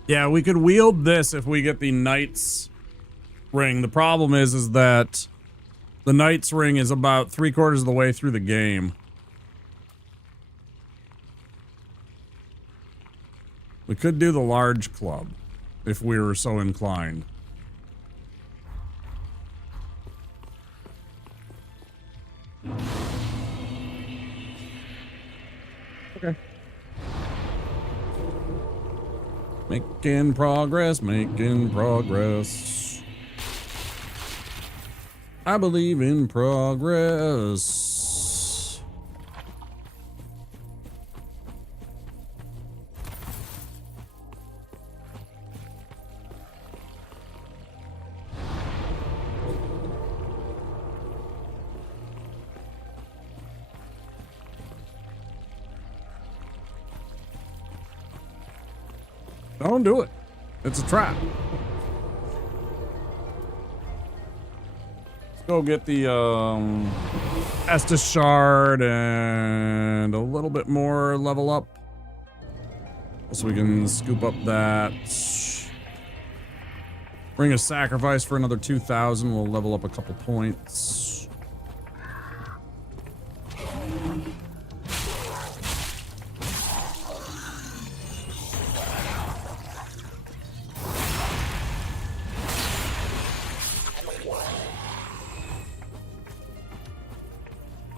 Yeah, we could wield this if we get the Knight's Ring. The problem is that the Knight's Ring is about 3/4 of the way through the game. We could do the large club if we were so inclined. Making progress, making progress. I believe in progress. Don't do it. It's a trap. Let's go get the Estus shard and a little bit more level up. So we can scoop up that. Bring a sacrifice for another 2,000. We'll level up a couple points.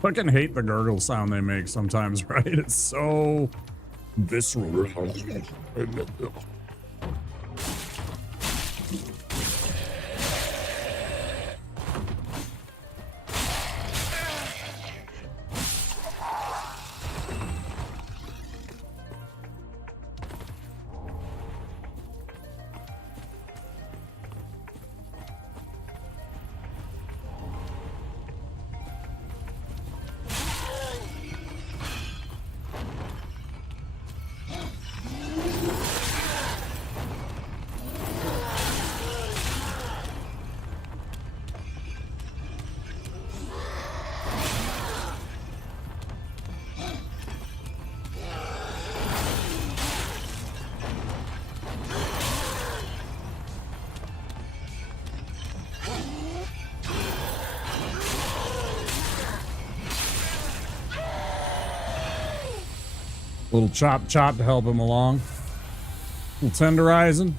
Fucking hate the gurgle sound they make sometimes, right? It's so visceral. Little chop to help him along. Little tenderizing.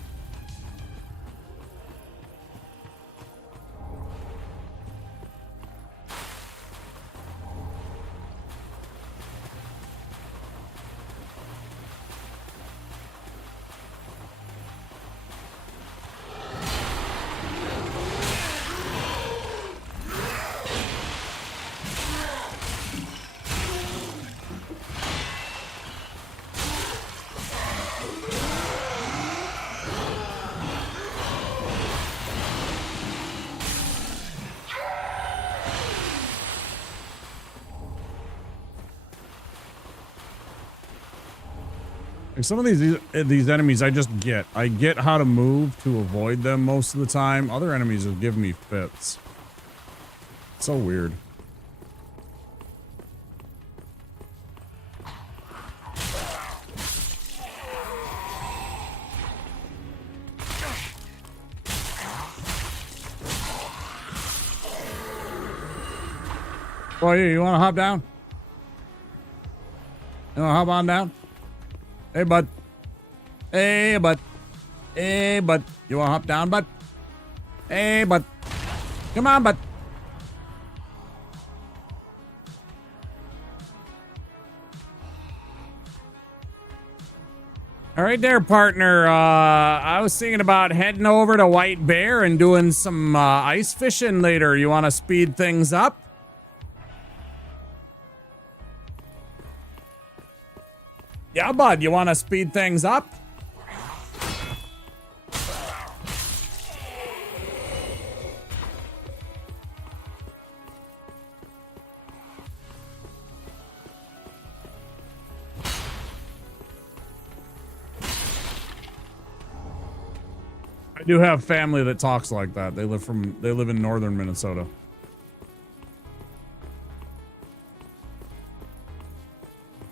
Like some of these enemies I get how to move to avoid them most of the time. Other enemies will give me fits. It's so weird. Oh, you want to hop down? You want to hop on down? Hey, bud. Hey, bud. Hey, bud. You want to hop down, bud? Hey, bud. Come on, bud. All right there, partner. I was thinking about heading over to White Bear and doing some ice fishing later. You want to speed things up? Yeah, bud, you want to speed things up? I do have family that talks like that. They live in northern Minnesota.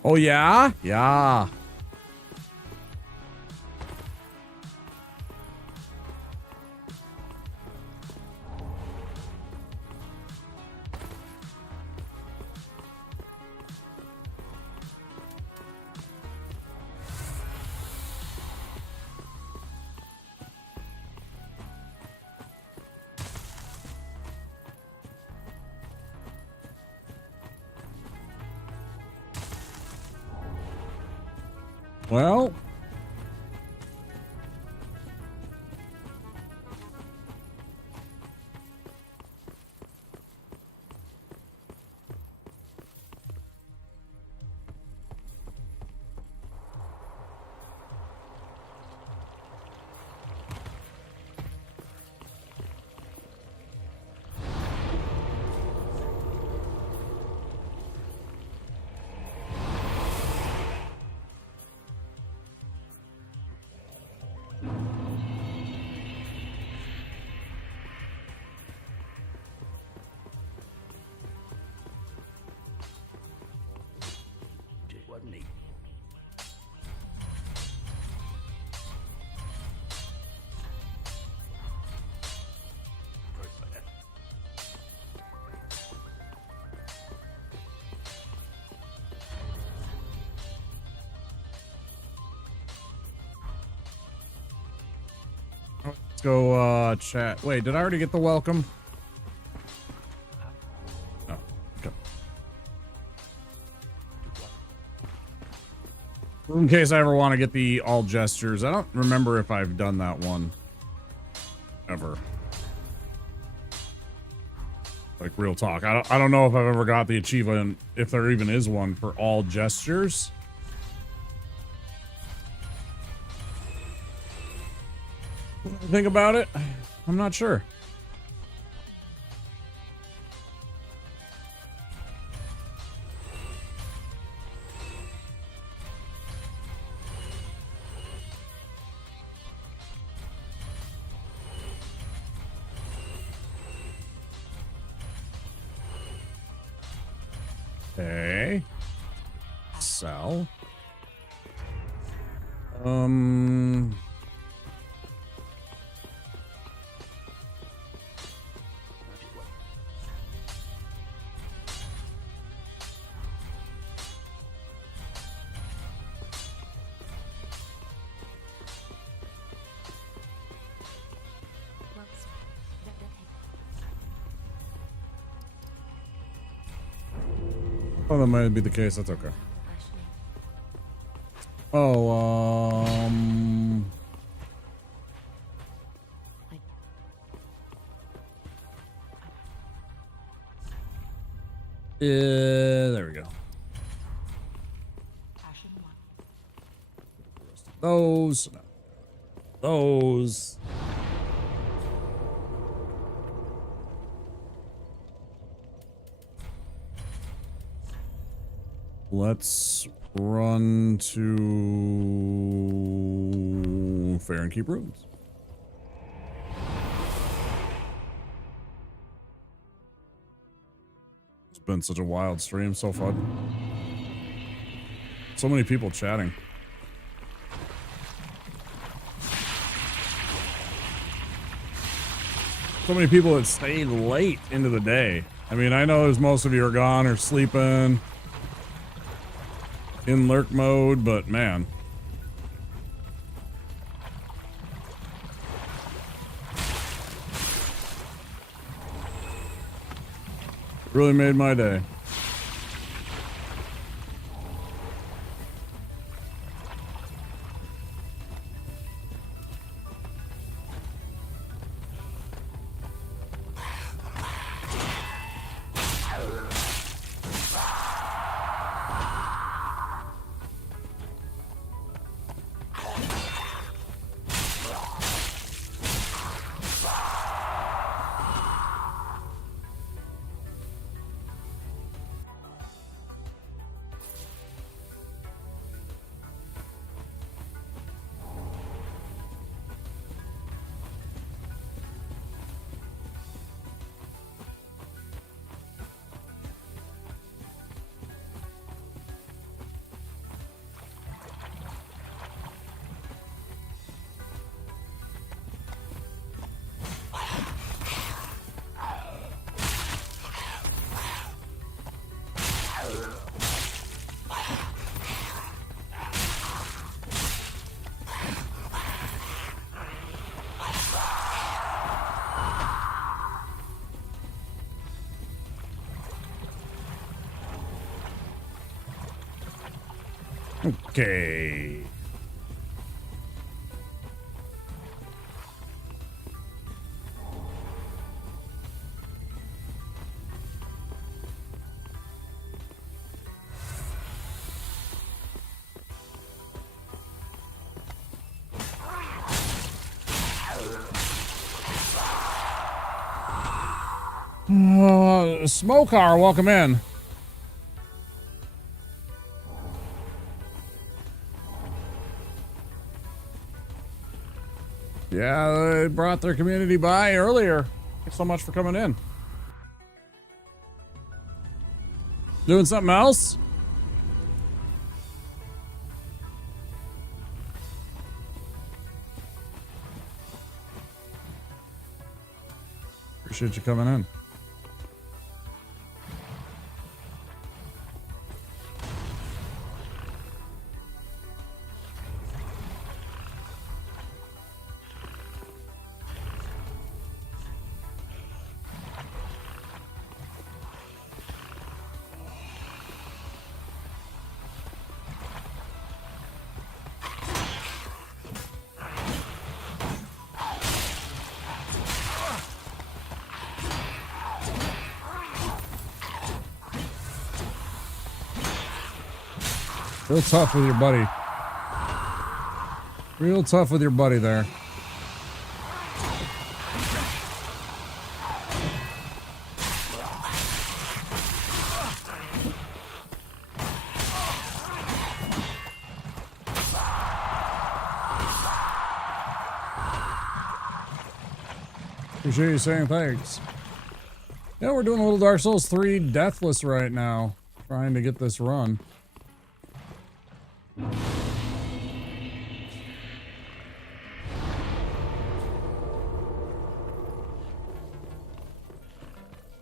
Oh, yeah? Yeah. Well, Let's go chat. Wait, did I already get the welcome? Oh, okay. In case I ever want to get the all gestures. I don't remember if I've done that one ever. Like real talk. I don't know if I've ever got the achievement, if there even is one for all gestures. Think about it. I'm not sure. Okay. Sell. Oh, that might be the case. That's okay. Oh, there we go. Those. Those. Let's run to Fair and Keep Ruins. It's been such a wild stream, so fun. So many people chatting. So many people that stay late into the day. I mean, I know there's most of you are gone or sleeping in lurk mode, but man. Really made my day. Okay. Smokar, welcome in. Yeah, they brought their community by earlier. Thanks so much for coming in. Doing something else? Appreciate you coming in. Real tough with your buddy. Real tough with your buddy there. Appreciate you saying thanks. Yeah, we're doing a little Dark Souls 3 Deathless right now. Trying to get this run.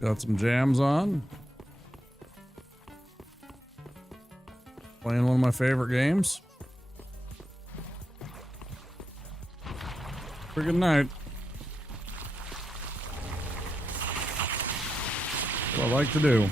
Got some jams on. Playing one of my favorite games. Pretty good night. What I like to do.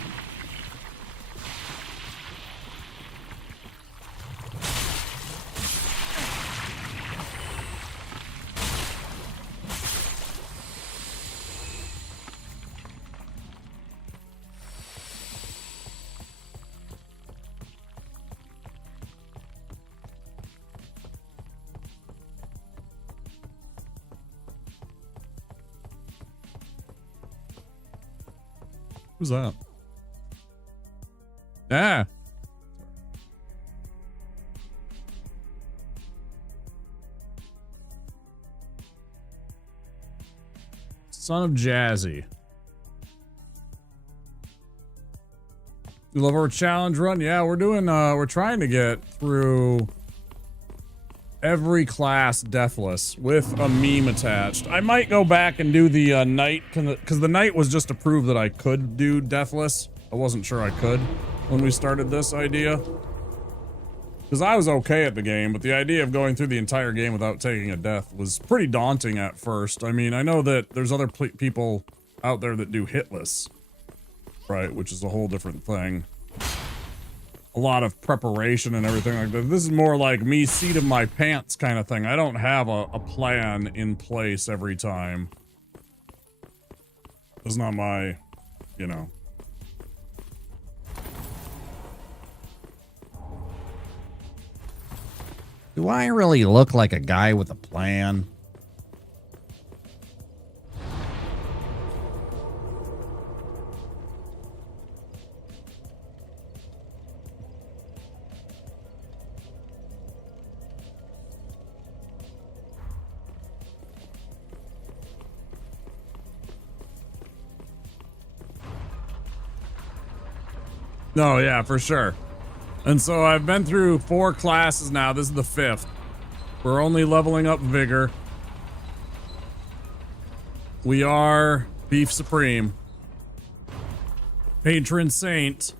Who's that? Ah. Son of Jazzy. You love our challenge run? Yeah, we're doing we're trying to get through every class Deathless with a meme attached. I might go back and do the night, because the night was just to prove that I could do Deathless. I wasn't sure I could when we started this idea. Because I was okay at the game, but the idea of going through the entire game without taking a death was pretty daunting at first. I mean, I know that there's other people out there that do hitless, right, which is a whole different thing. A lot of preparation and everything like that. This is more like me seat of my pants kind of thing. I don't have a plan in place every time. It's not my, you know. Do I really look like a guy with a plan? No, yeah, for sure. And so I've been through 4 classes now. This is the 5th. We're only leveling up Vigor. We are Beef Supreme. Patron Saint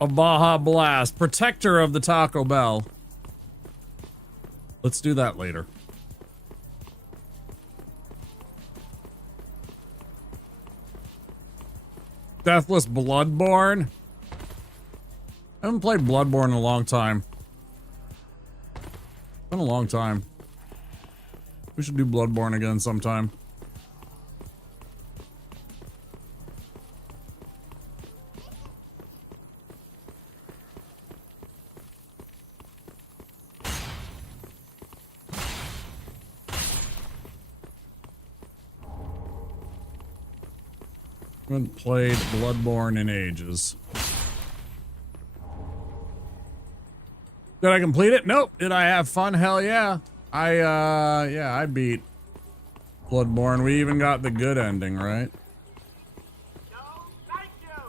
of Baja Blast. Protector of the Taco Bell. Let's do that later. Deathless Bloodborne. I haven't played Bloodborne in a long time. Been a long time. We should do Bloodborne again sometime. Haven't played Bloodborne in ages. Did I complete it? Nope. Did I have fun? Hell yeah. I beat Bloodborne. We even got the good ending, right? No, thank you.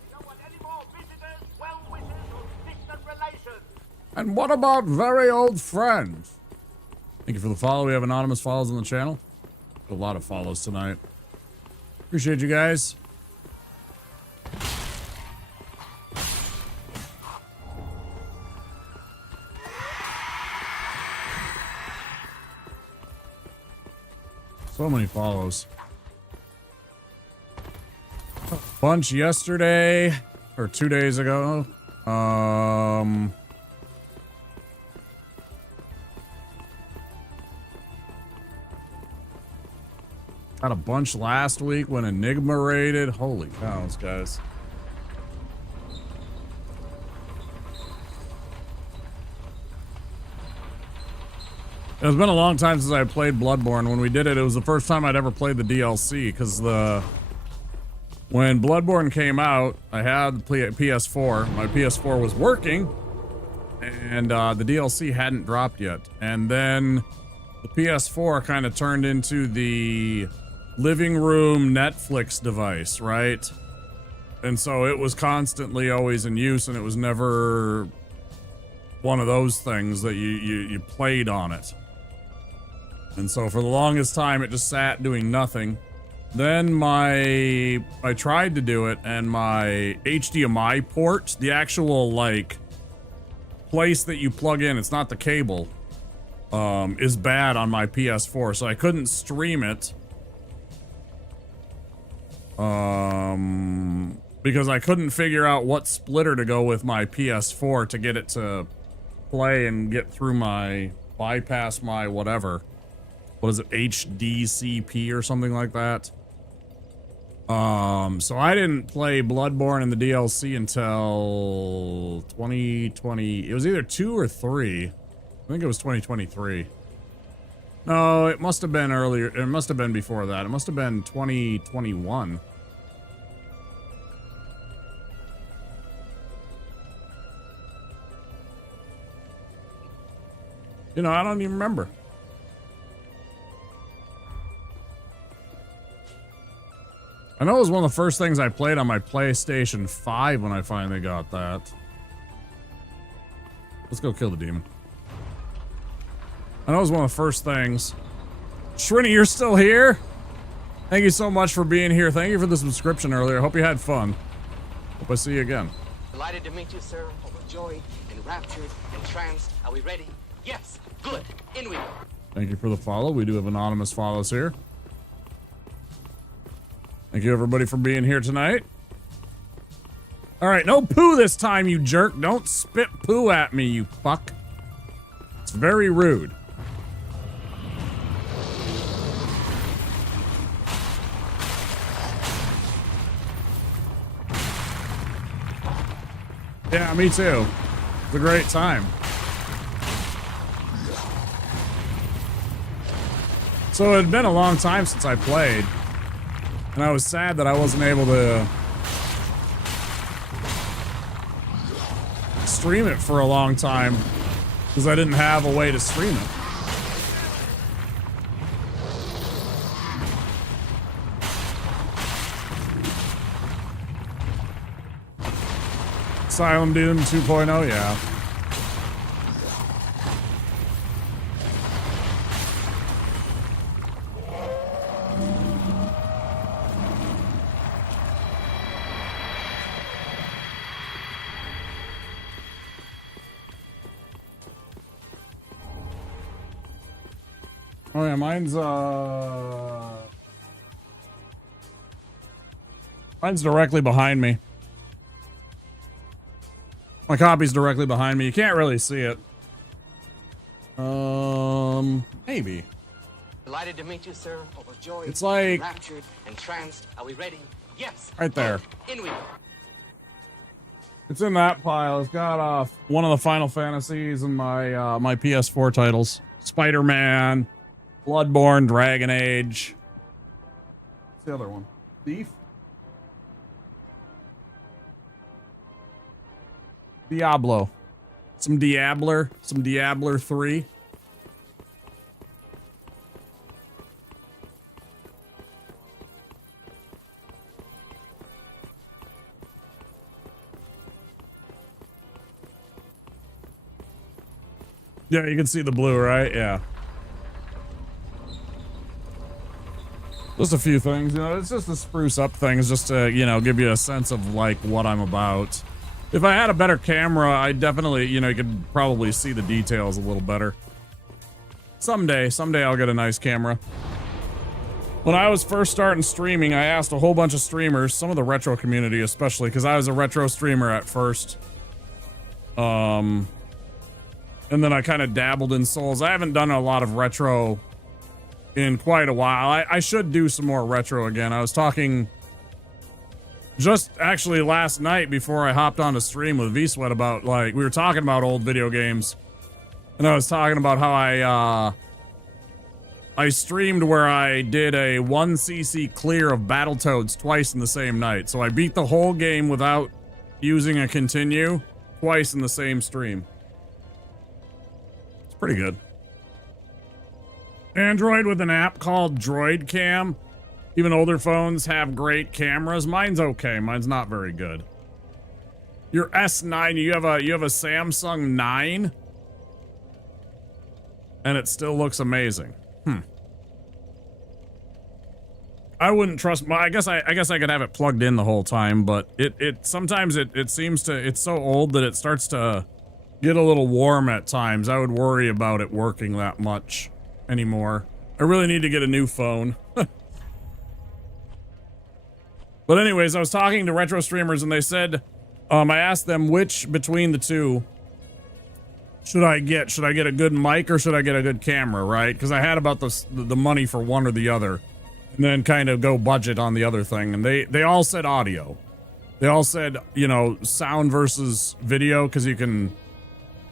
We don't want any more visitors, well-wishers, or distant relations. And what about very old friends? Thank you for the follow. We have anonymous follows on the channel. A lot of follows tonight. Appreciate you guys. So many follows. A bunch yesterday or 2 days ago. Got a bunch last week when Enigma raided. Holy cows, guys. It's been a long time since I played Bloodborne. When we did it, it was the first time I'd ever played the DLC, because when Bloodborne came out, I had the PS4. My PS4 was working, and the DLC hadn't dropped yet. And then the PS4 kind of turned into the living room Netflix device, right? And so it was constantly always in use, and it was never one of those things that you played on it. And so for the longest time, it just sat doing nothing. Then I tried to do it, and my HDMI port, the actual, like, place that you plug in, it's not the cable, is bad on my PS4, so I couldn't stream it. Because I couldn't figure out what splitter to go with my PS4 to get it to play and get through bypass my whatever. What is it, HDCP or something like that? So I didn't play Bloodborne and the DLC until 2020. It was either 2 or 3. I think it was 2023. No, it must have been earlier. It must have been before that. It must have been 2021. You know, I don't even remember. I know it was one of the first things I played on my PlayStation 5 when I finally got that. Let's go kill the demon. I know it was one of the first things. Shrini, you're still here? Thank you so much for being here. Thank you for the subscription earlier. I hope you had fun. Hope I see you again. Delighted to meet you, sir. Overjoyed, enraptured, entranced. Are we ready? Yes. Good. In we go. Thank you for the follow. We do have anonymous follows here. Thank you, everybody, for being here tonight. All right, no poo this time, you jerk. Don't spit poo at me, you fuck. It's very rude. Yeah, me too. It's a great time. So it had been a long time since I played. And I was sad that I wasn't able to stream it for a long time because I didn't have a way to stream it. Asylum Doom 2.0, yeah. Oh yeah, mine's directly behind me. My copy's directly behind me. You can't really see it. Maybe. Delighted to meet you, sir. Overjoyed. It's like enraptured, entranced. Are we ready? Yes. Right there. In we go. It's in that pile. It's got one of the Final Fantasies and my my PS4 titles. Spider-Man, Bloodborne, Dragon Age. What's the other one? Thief? Diablo. Some Diabler 3. Yeah, you can see the blue, right? Yeah. Just a few things, you know, it's just to spruce up things, just to, you know, give you a sense of, like, what I'm about. If I had a better camera, I definitely, you know, you could probably see the details a little better. Someday I'll get a nice camera. When I was first starting streaming, I asked a whole bunch of streamers, some of the retro community especially, because I was a retro streamer at first. And then I kind of dabbled in Souls. I haven't done a lot of retro in quite a while. I should do some more retro again. I was talking just actually last night before I hopped on to stream with V-Sweat about, like, we were talking about old video games. And I was talking about how I streamed where I did a 1cc clear of Battletoads twice in the same night. So I beat the whole game without using a continue twice in the same stream. It's pretty good. Android with an app called Droid Cam. Even older phones have great cameras. Mine's okay. Mine's not very good. Your S9, you have a Samsung 9? And it still looks amazing. I wouldn't trust my, I guess I could have it plugged in the whole time, but it sometimes it seems to, it's so old that it starts to get a little warm at times. I would worry about it working that much anymore. I really need to get a new phone. But anyways, I was talking to retro streamers and they said, I asked them which between the two should I get? Should I get a good mic or should I get a good camera, right? Because I had about the money for one or the other. And then kind of go budget on the other thing. And they all said audio. They all said, you know, sound versus video, because you can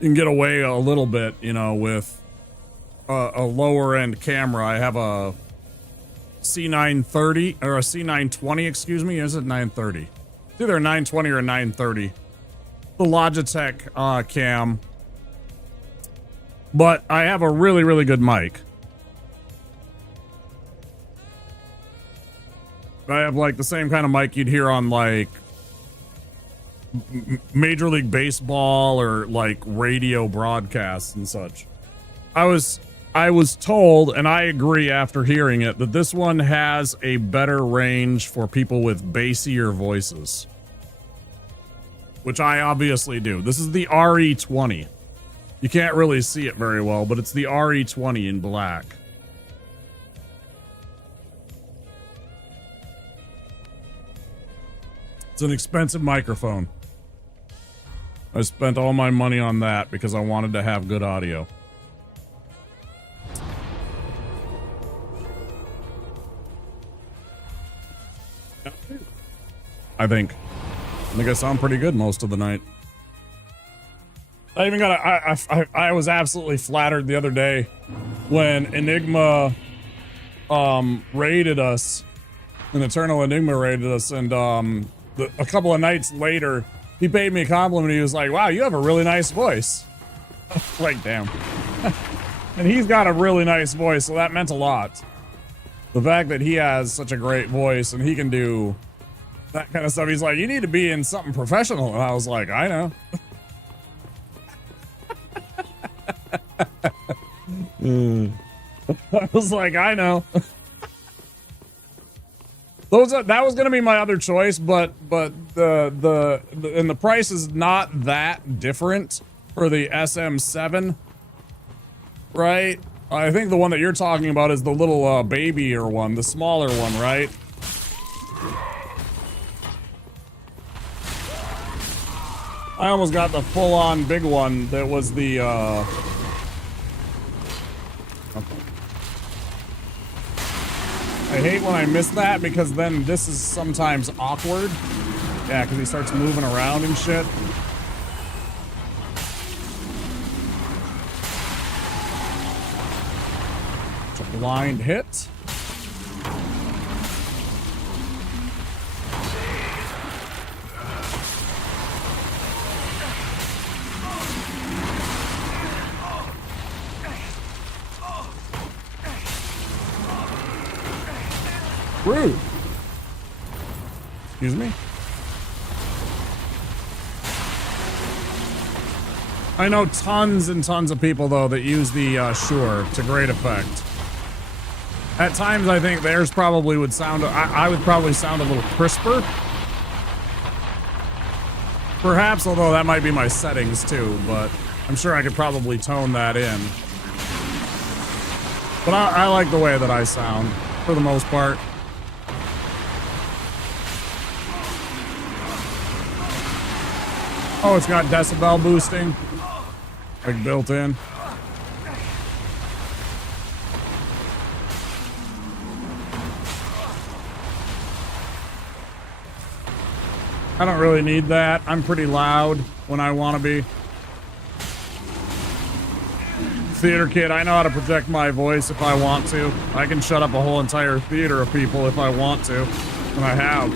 get away a little bit, you know, with a lower end camera. I have a C930 or a C920, excuse me. Is it 930? It's either a 920 or a 930. The Logitech cam. But I have a really, really good mic. I have like the same kind of mic you'd hear on like Major League Baseball or like radio broadcasts and such. I was told, and I agree after hearing it, that this one has a better range for people with bassier voices. Which I obviously do. This is the RE20. You can't really see it very well, but it's the RE20 in black. It's an expensive microphone. I spent all my money on that because I wanted to have good audio. I think I sound pretty good most of the night. I even got I was absolutely flattered the other day when Enigma raided us, an Eternal Enigma raided us, and a couple of nights later, he paid me a compliment. He was like, wow, you have a really nice voice. Like, damn. And he's got a really nice voice, so that meant a lot. The fact that he has such a great voice and he can do that kind of stuff. He's like, you need to be in something professional. And I was like, I know. I was like, I know. That was gonna be my other choice, but the price is not that different for the SM7, right? I think the one that you're talking about is the little babier one, the smaller one, right? I almost got the full-on big one that was the I hate when I miss that because then this is sometimes awkward. Yeah, because he starts moving around and shit. It's a blind hit. Rude. Excuse me? I know tons and tons of people, though, that use the Shure to great effect. At times, I think theirs probably would sound... I would probably sound a little crisper. Perhaps, although that might be my settings, too, but I'm sure I could probably tone that in. But I like the way that I sound, for the most part. Oh, it's got decibel boosting, like built in. I don't really need that. I'm pretty loud when I want to be. Theater kid, I know how to project my voice if I want to. I can shut up a whole entire theater of people if I want to. And I have.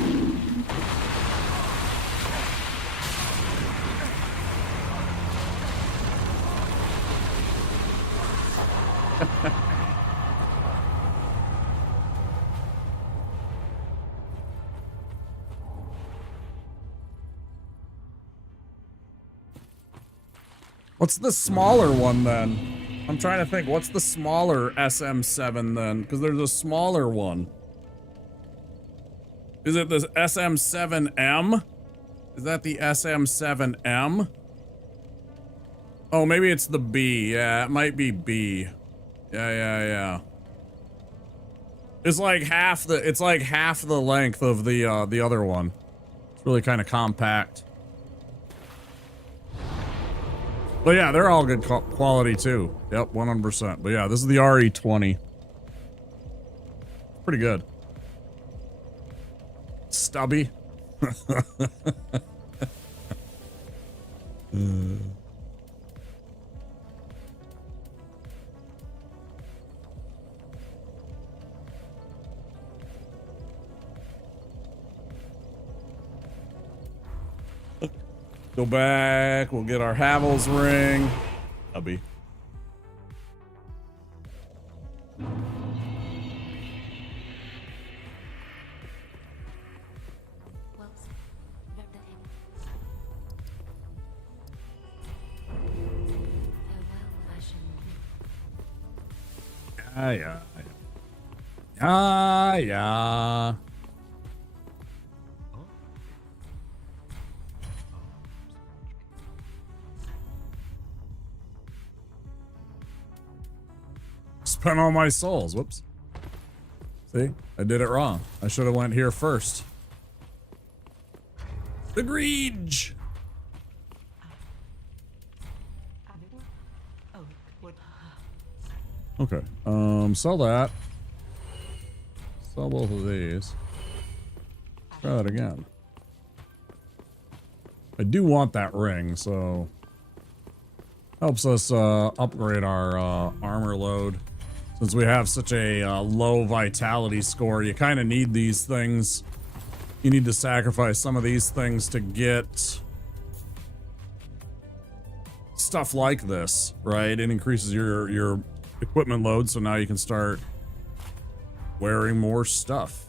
What's the smaller one then? I'm trying to think, what's the smaller SM7 then? Because there's a smaller one. Is it the SM7M? Is that the SM7M? Oh, maybe it's the B. Yeah, it might be B. Yeah. It's like half the length of the other one. It's really kind of compact. But yeah, they're all good quality too. Yep, 100%. But yeah, this is the RE20. Pretty good. Stubby. Go back. We'll get our Havel's ring. Stubby. Yeah. Spent all my souls. Whoops. See? I did it wrong. I should have went here first. The Greege! Okay. Sell that. Sell both of these. Try that again. I do want that ring, so helps us upgrade our armor load. Since we have such a low vitality score, you kind of need these things. You need to sacrifice some of these things to get stuff like this, right? It increases your equipment load, so now you can start wearing more stuff.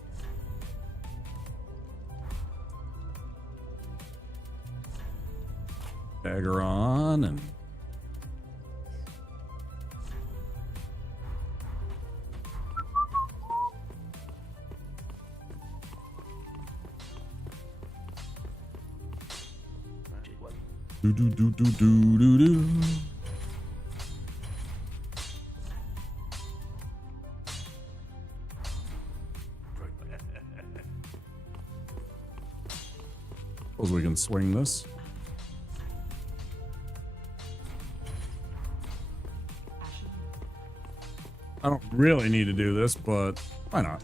Dagger on and do. Suppose we can swing this. I don't really need to do this, but why not?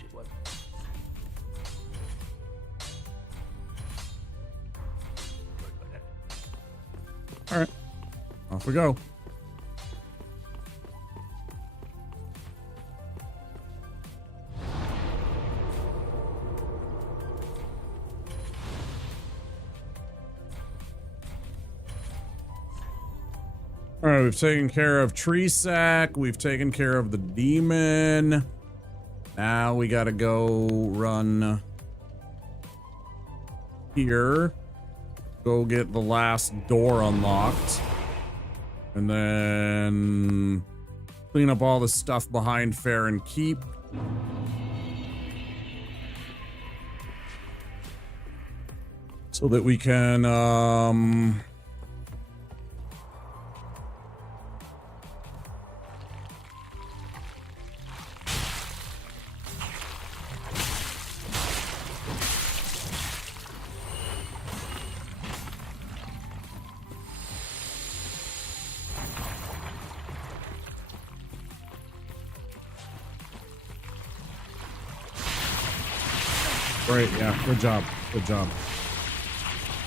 All right, off we go. All right, we've taken care of Treesack. We've taken care of the demon. Now we gotta go run here. Go get the last door unlocked. And then clean up all the stuff behind Farron Keep. So that we can, great, yeah, good job. Good job.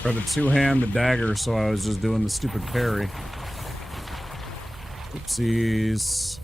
Tried to two-hand the dagger, so I was just doing the stupid parry. Oopsies.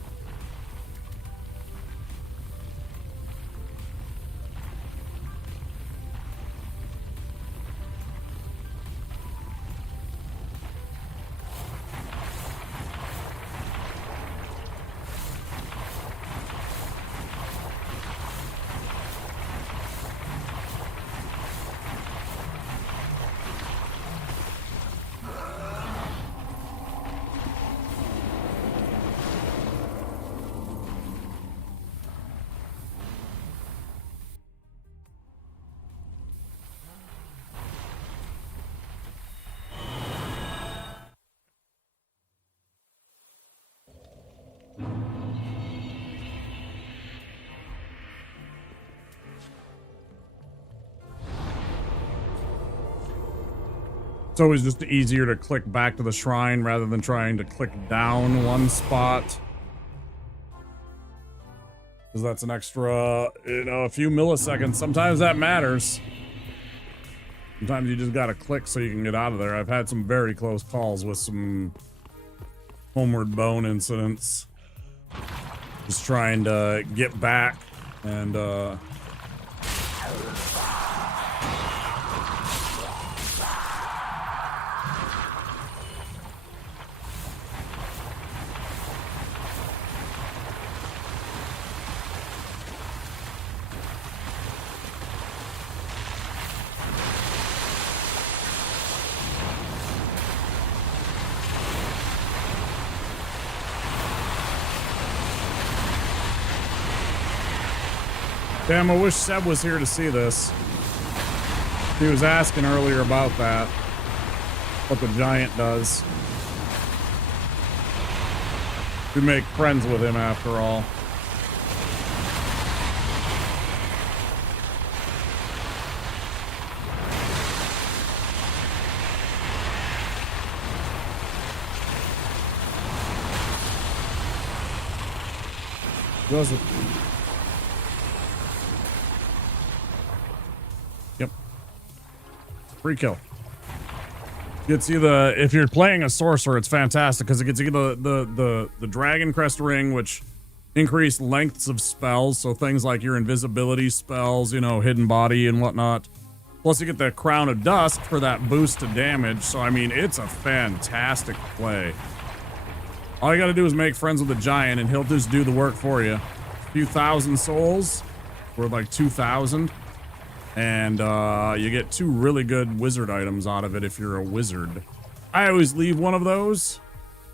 It's always just easier to click back to the shrine rather than trying to click down one spot. Because that's an extra, a few milliseconds. Sometimes that matters. Sometimes you just gotta click so you can get out of there. I've had some very close calls with some homeward bone incidents. Just trying to get back and, damn, I wish Seb was here to see this. He was asking earlier about that. What the giant does. We make friends with him after all. Goes with... Yep. Free kill. Gets you the, if you're playing a sorcerer, it's fantastic because it gets you the Dragon Crest ring, which increase lengths of spells. So things like your invisibility spells, hidden body and whatnot. Plus you get the Crown of Dust for that boost to damage. So I mean, it's a fantastic play. All you gotta do is make friends with the giant and he'll just do the work for you. A few thousand souls, or like 2,000. And you get 2 really good wizard items out of it if you're a wizard. I always leave one of those,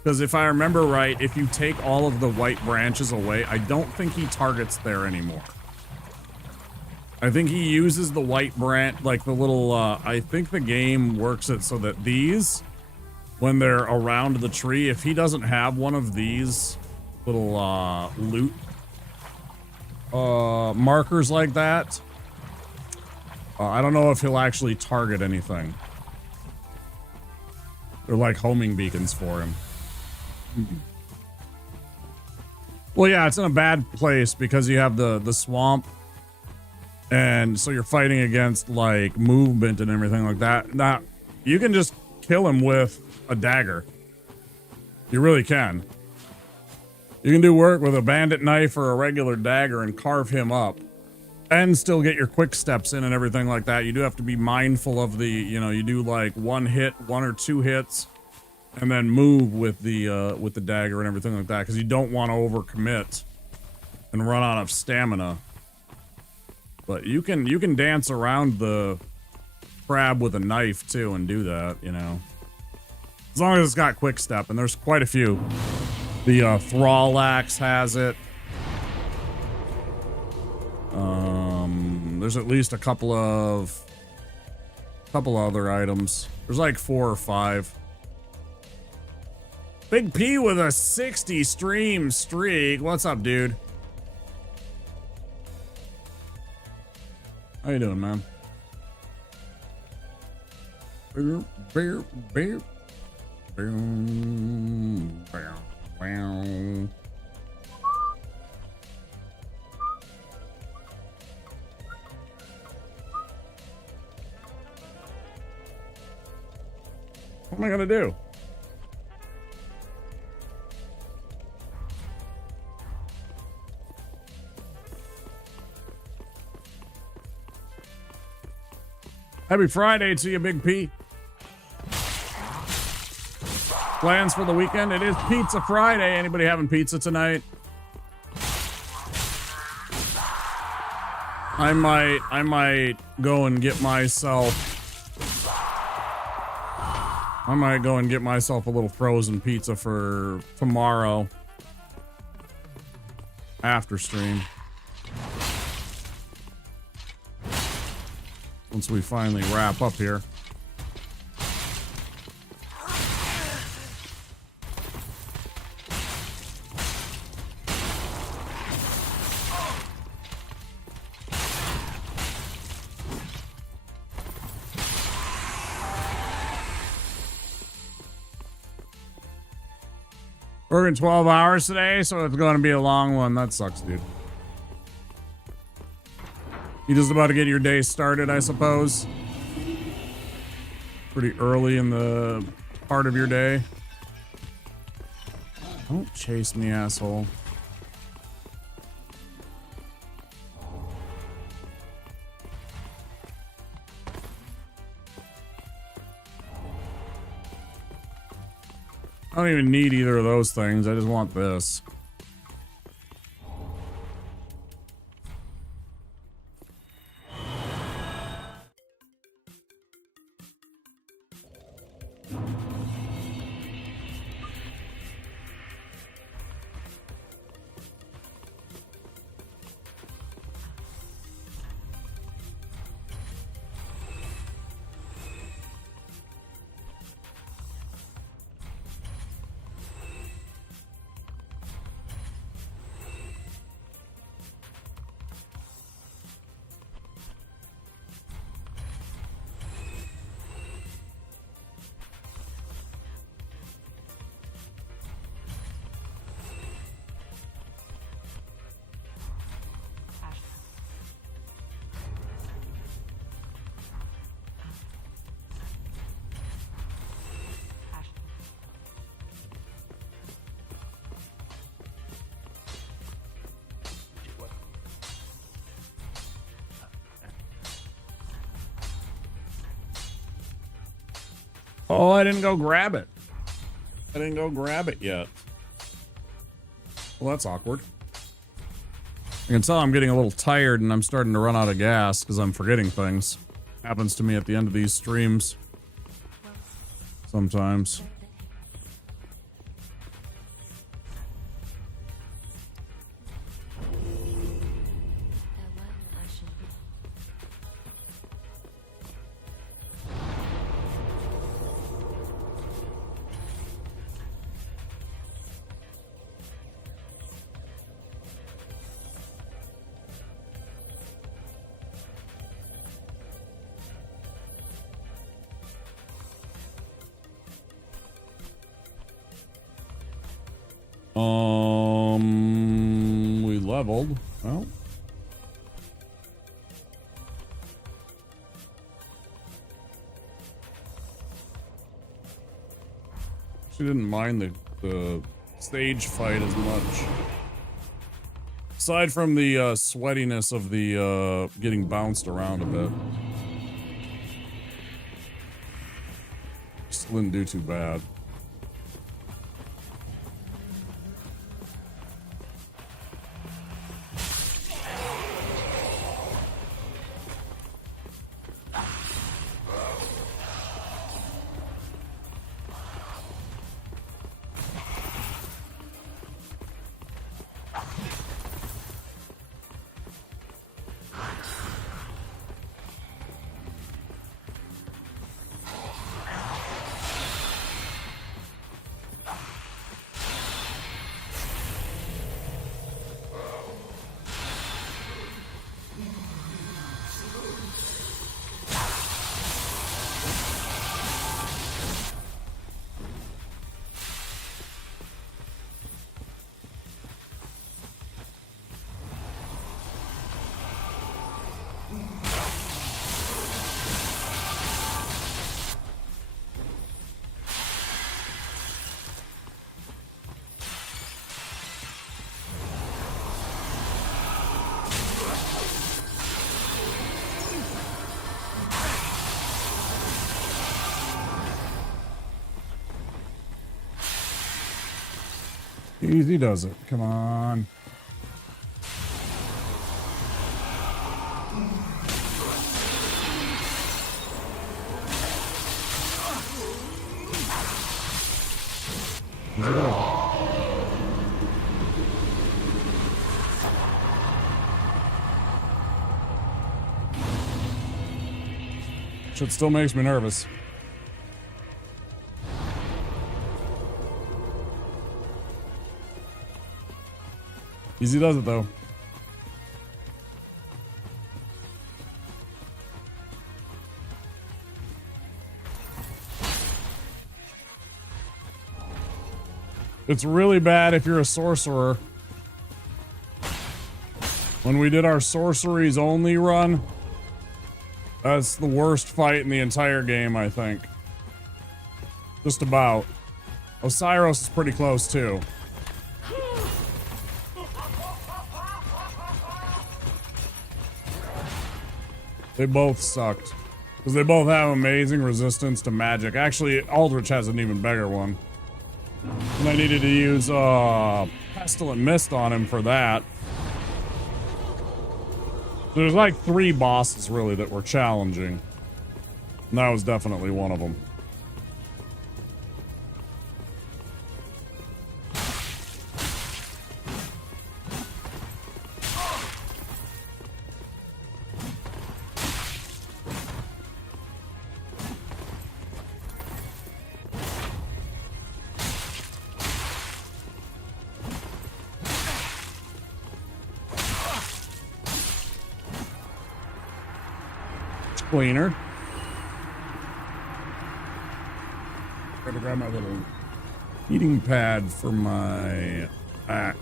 because if I remember right, if you take all of the white branches away, I don't think he targets there anymore. I think he uses the white branch, like the little, I think the game works it so that these, when they're around the tree, if he doesn't have one of these little loot markers like that, I don't know if he'll actually target anything. They're like homing beacons for him. Well, yeah, it's in a bad place because you have the swamp. And so you're fighting against like movement and everything like that. Now, you can just kill him with a dagger. You really can. You can do work with a bandit knife or a regular dagger and carve him up. And still get your quick steps in and everything like that. You do have to be mindful of the, you do like 1 or 2 hits, and then move with the dagger and everything like that, because you don't want to overcommit and run out of stamina. But you can dance around the crab with a knife too and do that, as long as it's got quick step, and there's quite a few. The Thrall-axe has it. There's at least a couple other items. There's like 4 or 5. Big P with a 60 stream streak. What's up, dude? How you doing, man? What am I gonna do? Happy Friday to you, Big P. Plans for the weekend? It is Pizza Friday. Anybody having pizza tonight? I might go and get myself a little frozen pizza for tomorrow after stream. Once we finally wrap up here. Working 12 hours today, so it's going to be a long one. That sucks, dude. You just about to get your day started, I suppose. Pretty early in the part of your day. Don't chase me, asshole. I don't even need either of those things. I just want this. Oh, I didn't go grab it. I didn't go grab it yet. Well, that's awkward. I can tell I'm getting a little tired and I'm starting to run out of gas because I'm forgetting things. Happens to me at the end of these streams. Sometimes. We leveled. Well. She didn't mind the stage fight as much. Aside from the sweatiness of the getting bounced around a bit. Just didn't do too bad. Easy does it. Come on. Easy does it. Shit still makes me nervous. Easy does it though. It's really bad if you're a sorcerer. When we did our sorceries only run, that's the worst fight in the entire game, I think. Just about. Osiris is pretty close too. They both sucked. Because they both have amazing resistance to magic. Actually, Aldrich has an even bigger one. And I needed to use Pestilent Mist on him for that. There's like 3 bosses really that were challenging. And that was definitely one of them. Cleaner. Gotta grab my little heating pad for my back.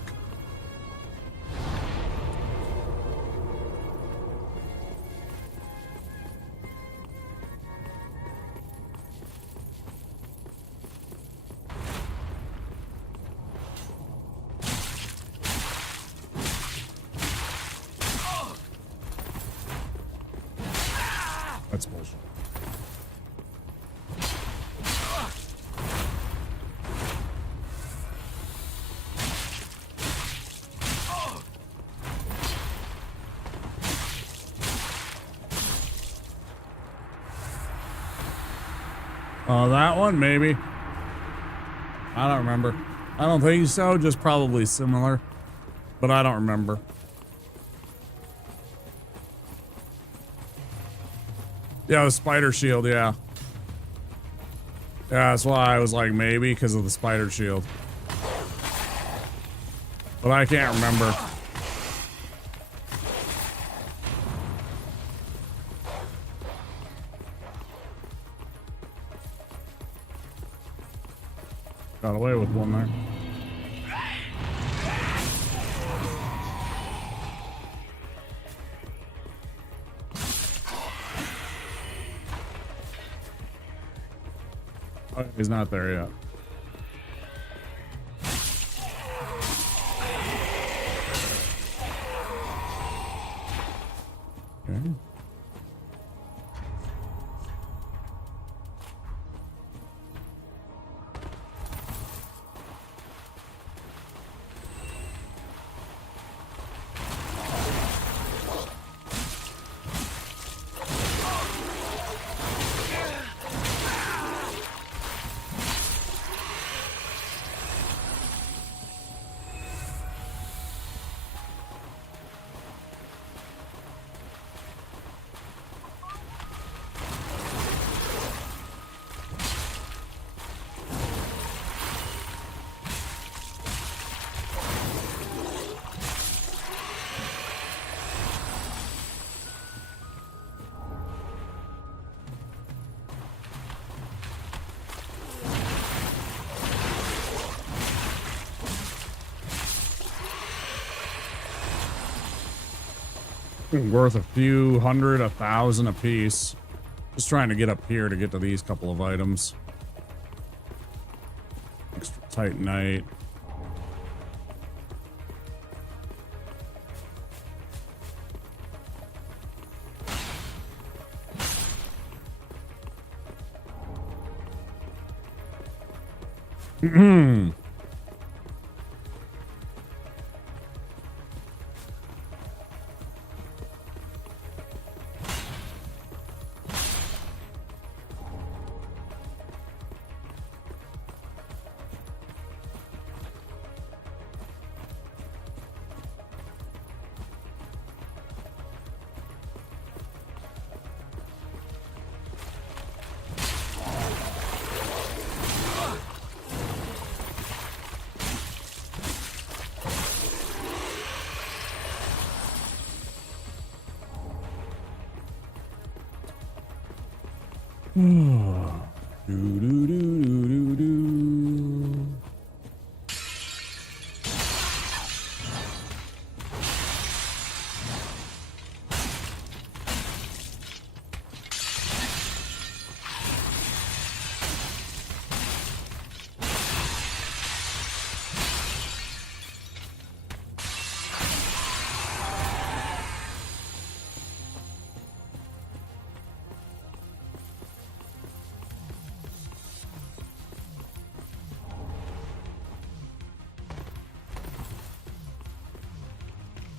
That's bullshit. That one, maybe. I don't remember. I don't think so, just probably similar. But I don't remember. Yeah, the spider shield, yeah. Yeah, that's why I was like, maybe, because of the spider shield. But I can't remember. Got away with one there. Oh, he's not there yet. Okay. Worth a few hundred, 1,000 a piece. Just trying to get up here to get to these couple of items. Extra Titanite.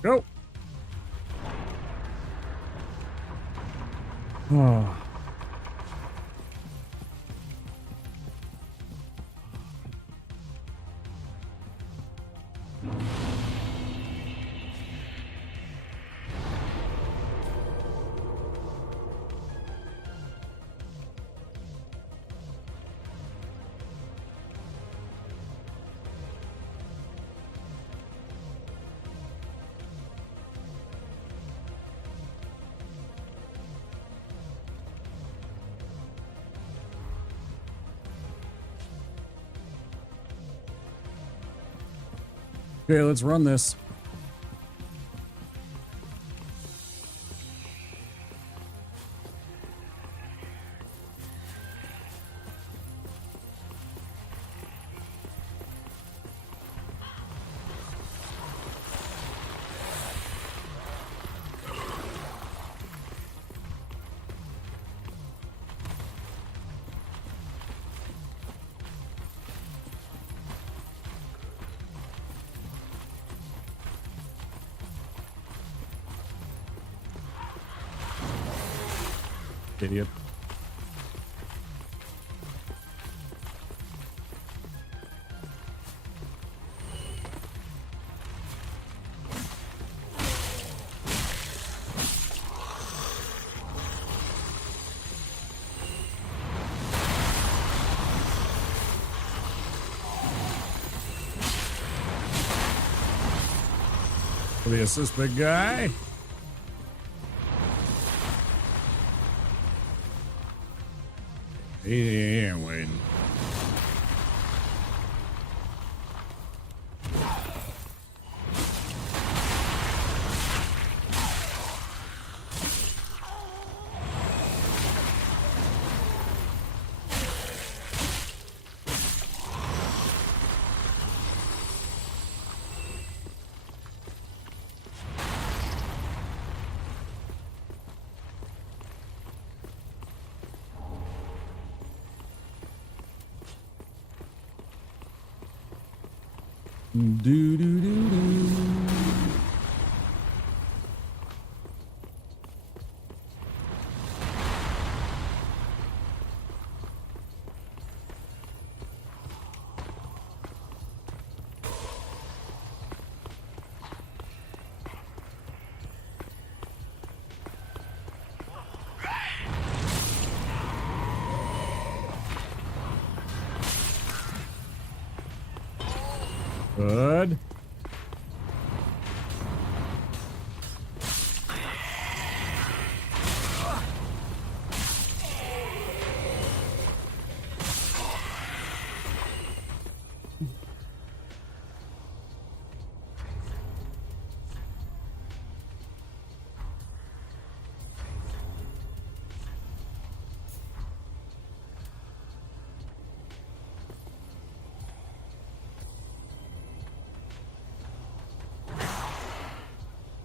Go. Oh. Okay, let's run this. Idiot. For the assist, big guy. Yeah, I'm waiting. Do do do do. Good.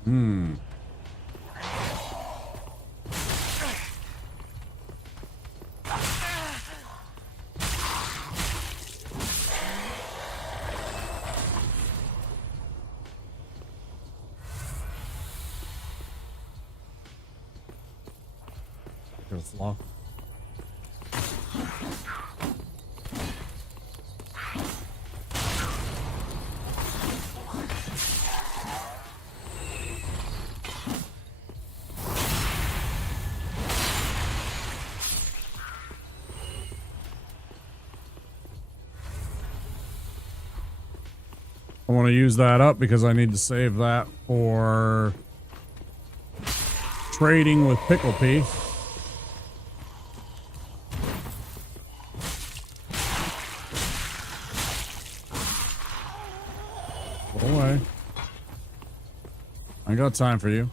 Hmm. There's law. I want to use that up because I need to save that for trading with Pickle Pea. Go away. I got time for you.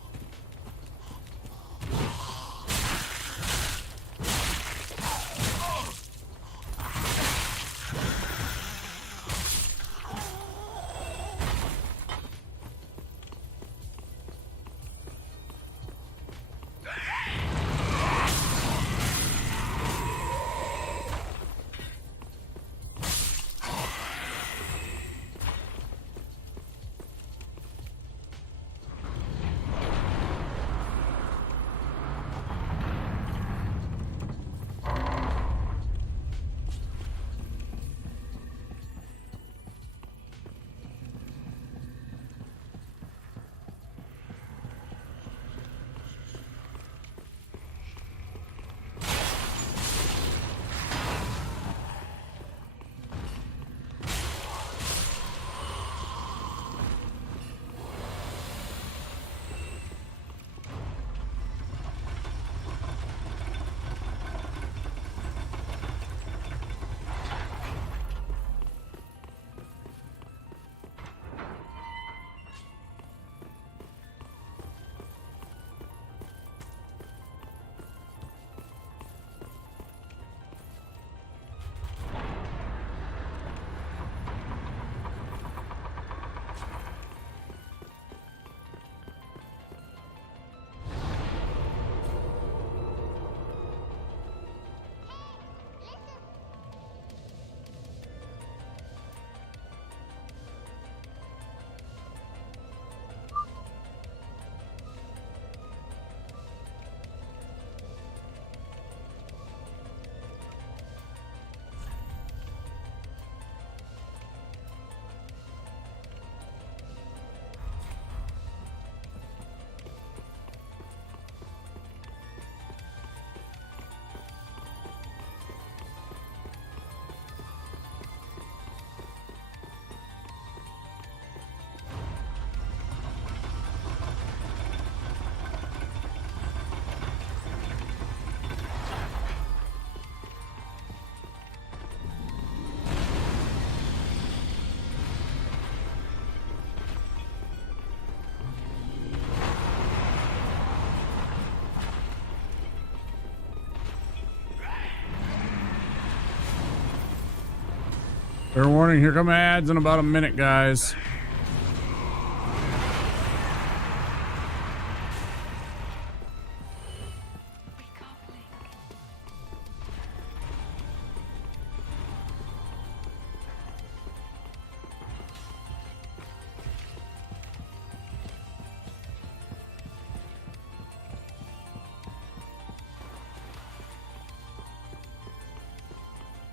Fair warning, here come ads in about a minute, guys.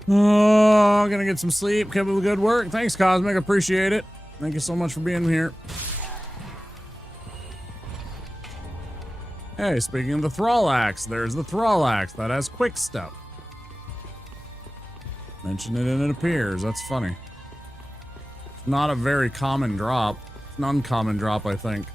Oh, I'm gonna get some sleep. Keep up the good work. Thanks, Cosmic. Appreciate it. Thank you so much for being here. Hey, speaking of the Thrall Axe, there's the Thrall Axe that has quick step. Mention it and it appears. That's funny. It's not a very common drop. It's an uncommon drop, I think.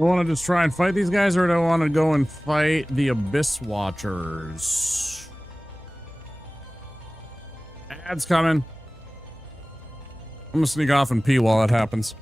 I want to just try and fight these guys, or do I want to go and fight the Abyss Watchers? Ads coming. I'm gonna sneak off and pee while that happens.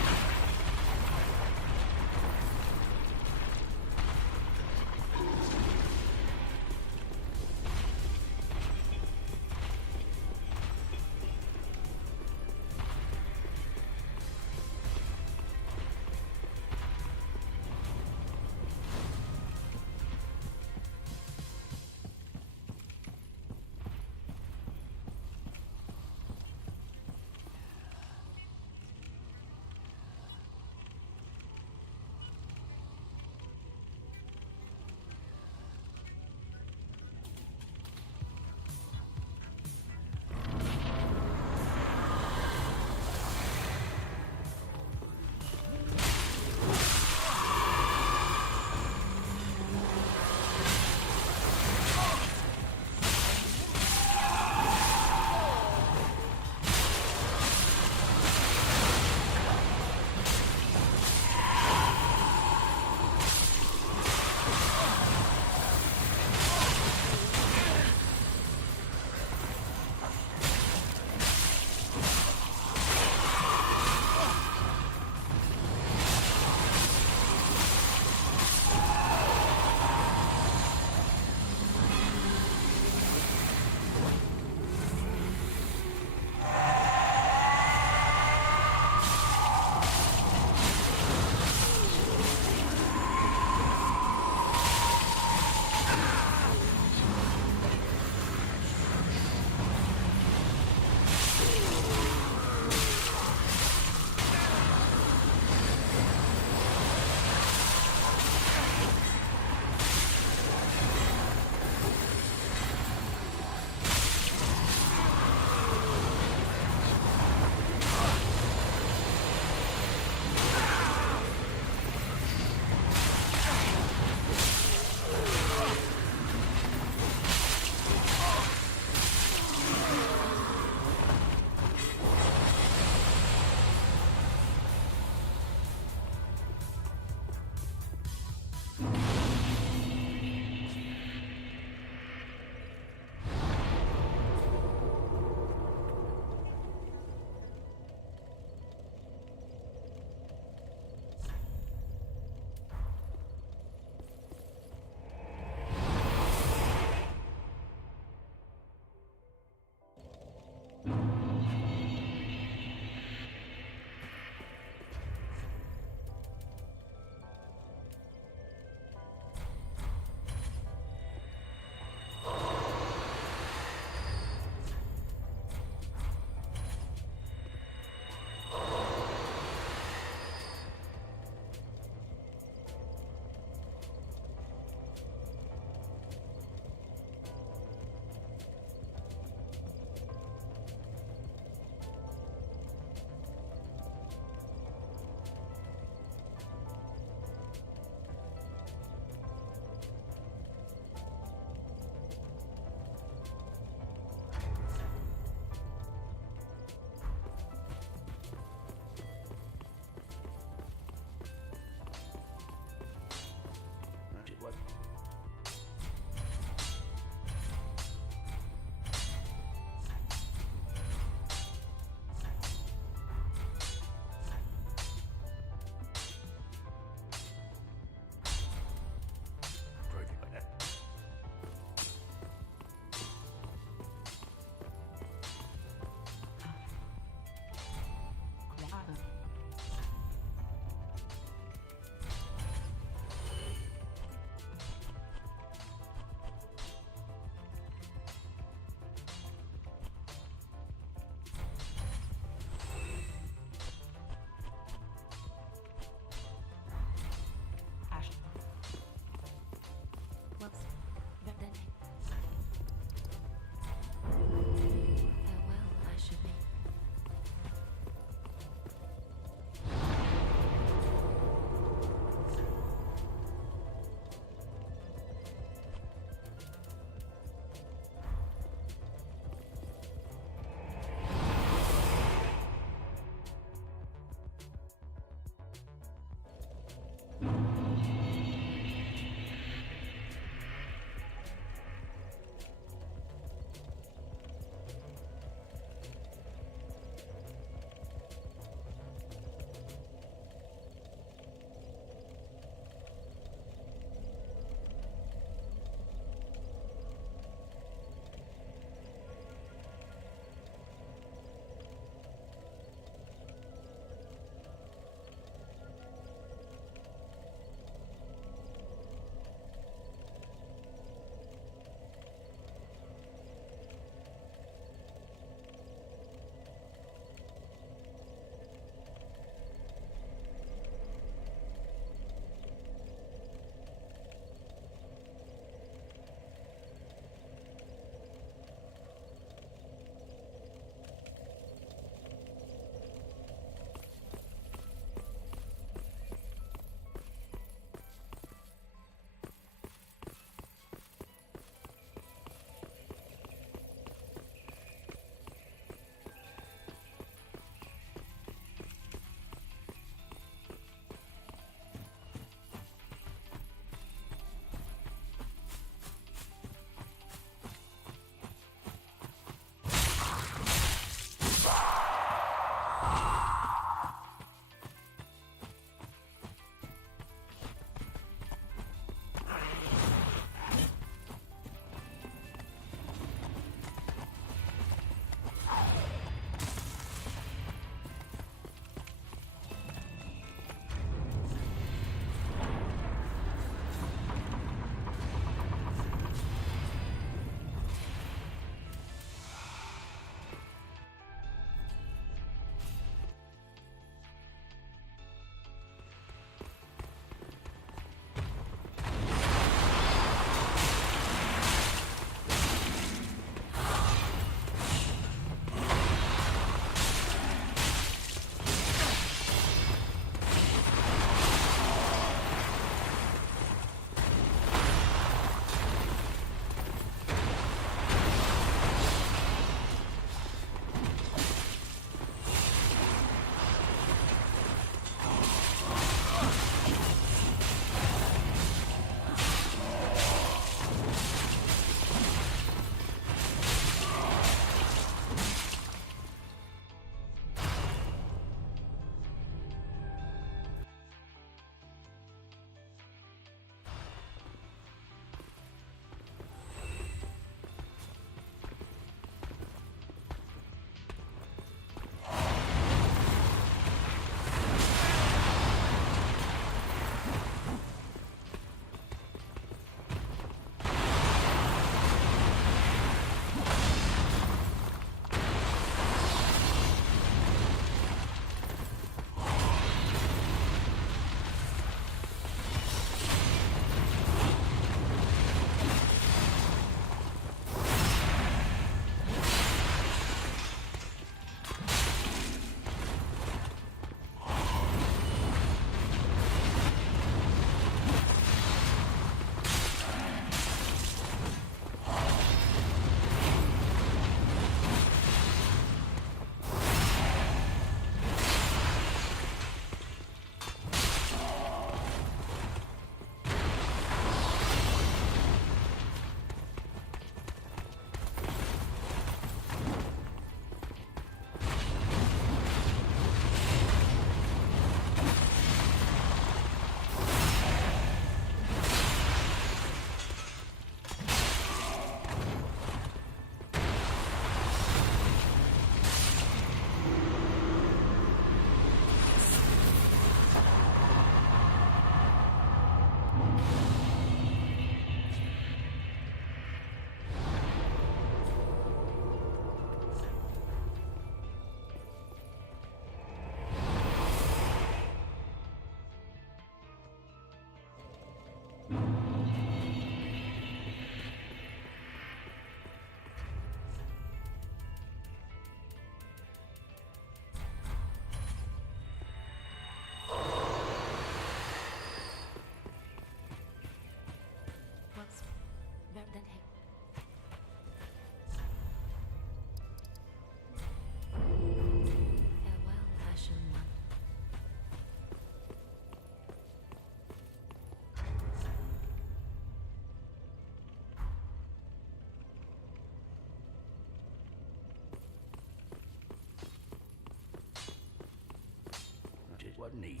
neat.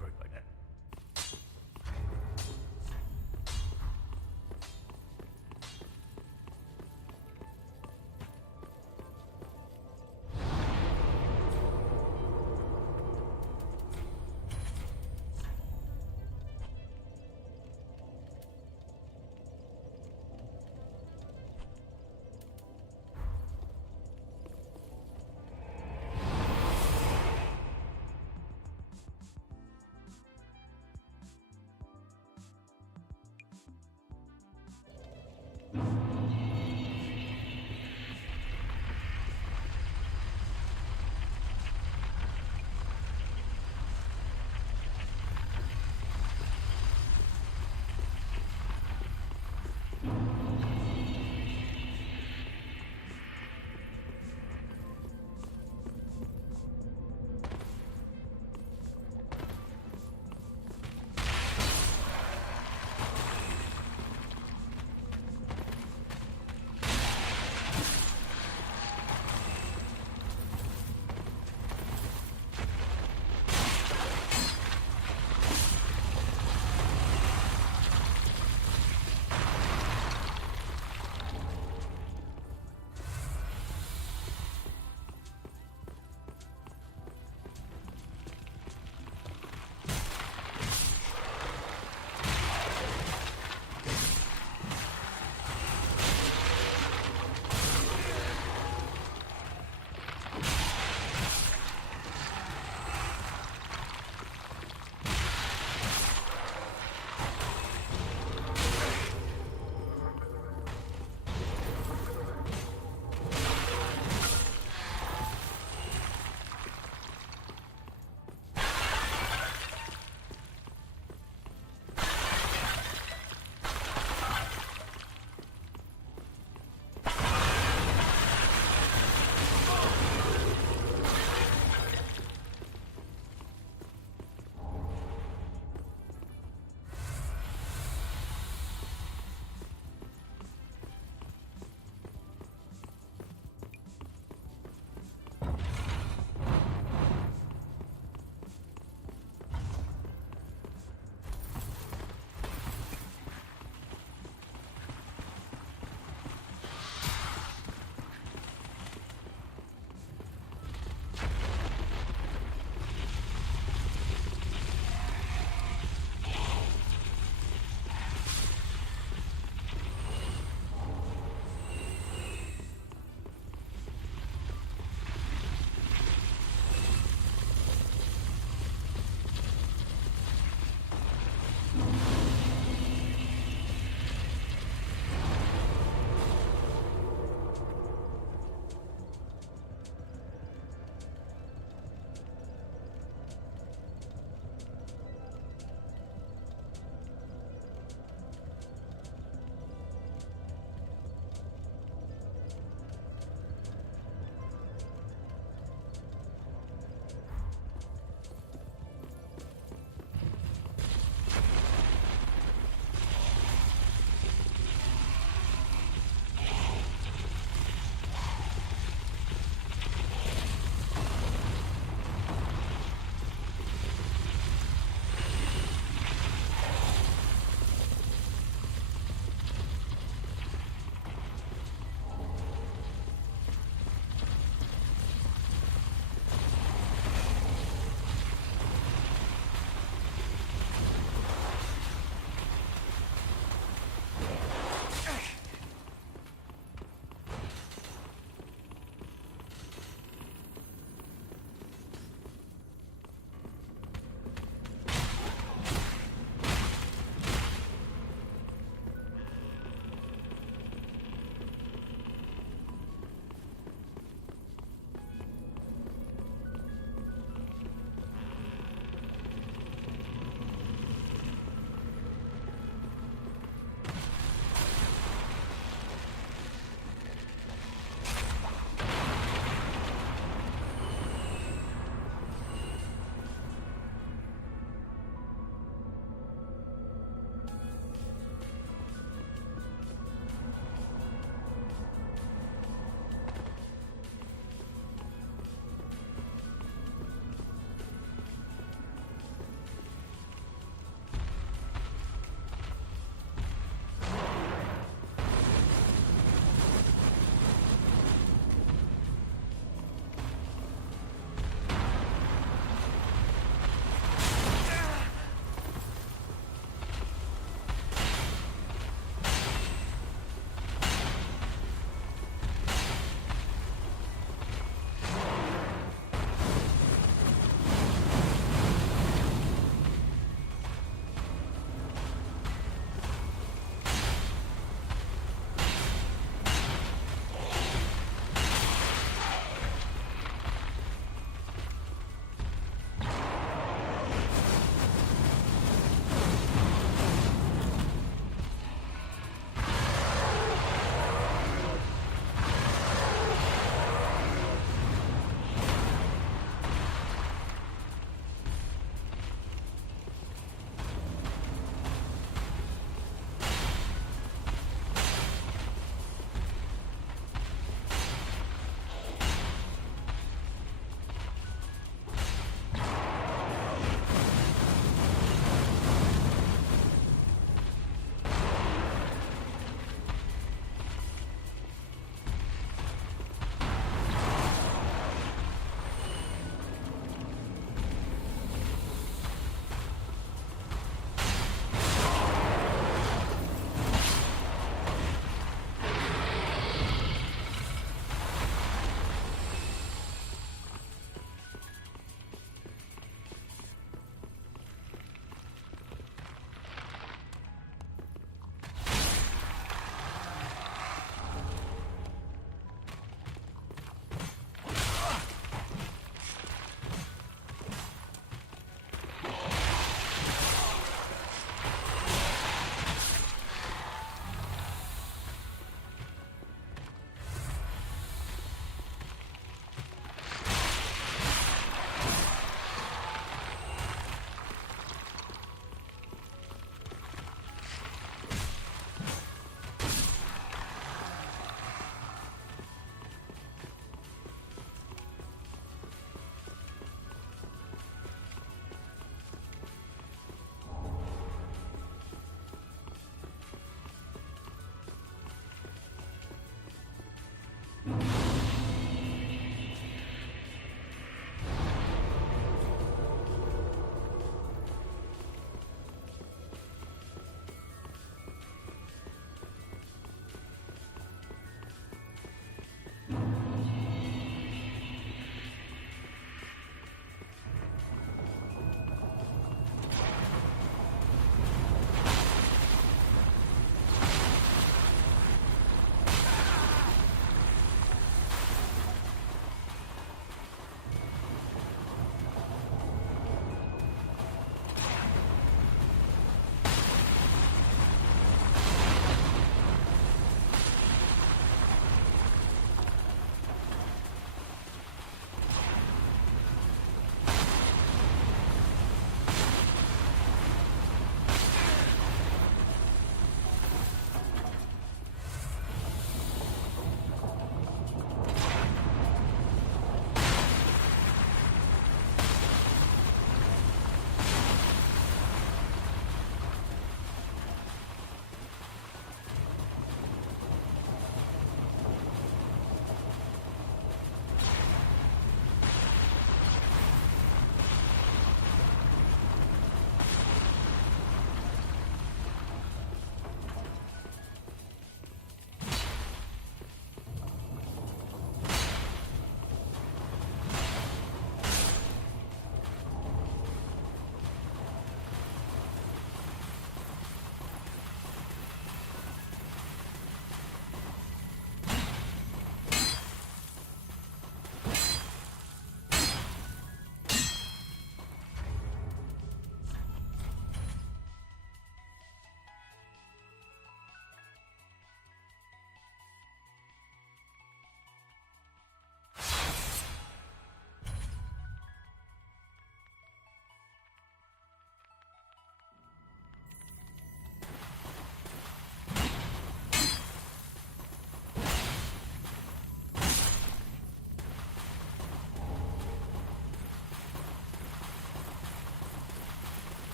Right like that.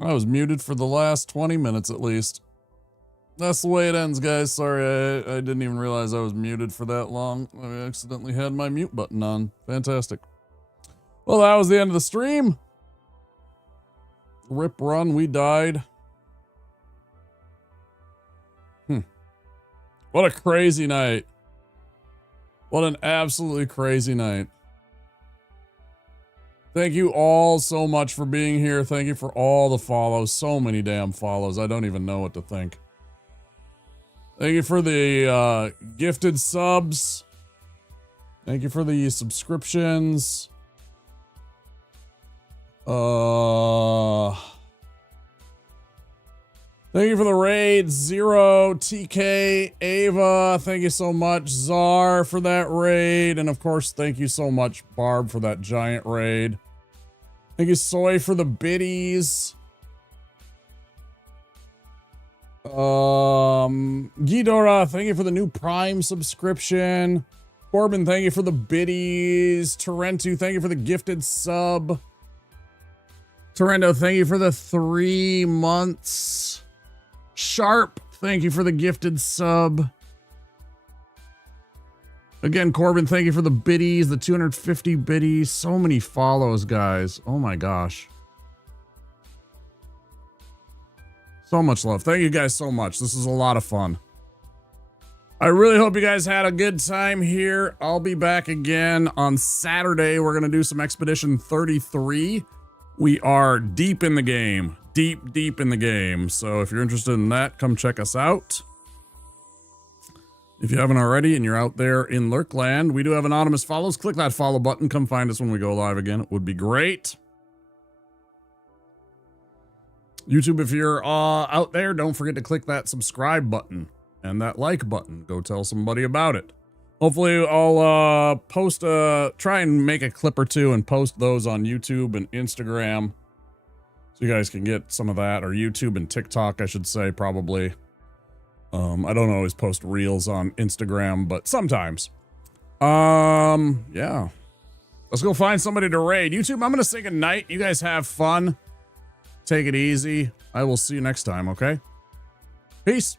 I was muted for the last 20 minutes at least. That's the way it ends, guys. Sorry, I didn't even realize I was muted for that long. I accidentally had my mute button on. Fantastic. Well, that was the end of the stream. Rip run, we died. What a crazy night. What an absolutely crazy night. Thank you all so much for being here. Thank you for all the follows. So many damn follows. I don't even know what to think. Thank you for the gifted subs. Thank you for the subscriptions. Thank you for the raids, Zero, TK, Ava. Thank you so much, Czar, for that raid. And of course, thank you so much, Barb, for that giant raid. Thank you, Soy, for the biddies. Ghidorah, thank you for the new Prime subscription. Corbin, thank you for the biddies. Torrentu, thank you for the gifted sub. Torrendo, thank you for the 3 months. Sharp, thank you for the gifted sub. Again, Corbin, thank you for the biddies, the 250 biddies. So many follows, guys. Oh my gosh. So much love. Thank you guys so much. This is a lot of fun. I really hope you guys had a good time here. I'll be back again on Saturday. We're going to do some Expedition 33. We are deep in the game. Deep in the game. So if you're interested in that, come check us out. If you haven't already and you're out there in Lurkland, we do have anonymous follows. Click that follow button. Come find us when we go live again. It would be great. YouTube, if you're out there, don't forget to click that subscribe button and that like button. Go tell somebody about it. Hopefully I'll post try and make a clip or two and post those on YouTube and Instagram. So you guys can get some of that, or YouTube and TikTok, I should say, probably. I don't always post reels on Instagram, but sometimes. Yeah. Let's go find somebody to raid. YouTube, I'm going to say goodnight. You guys have fun. Take it easy. I will see you next time, okay? Peace.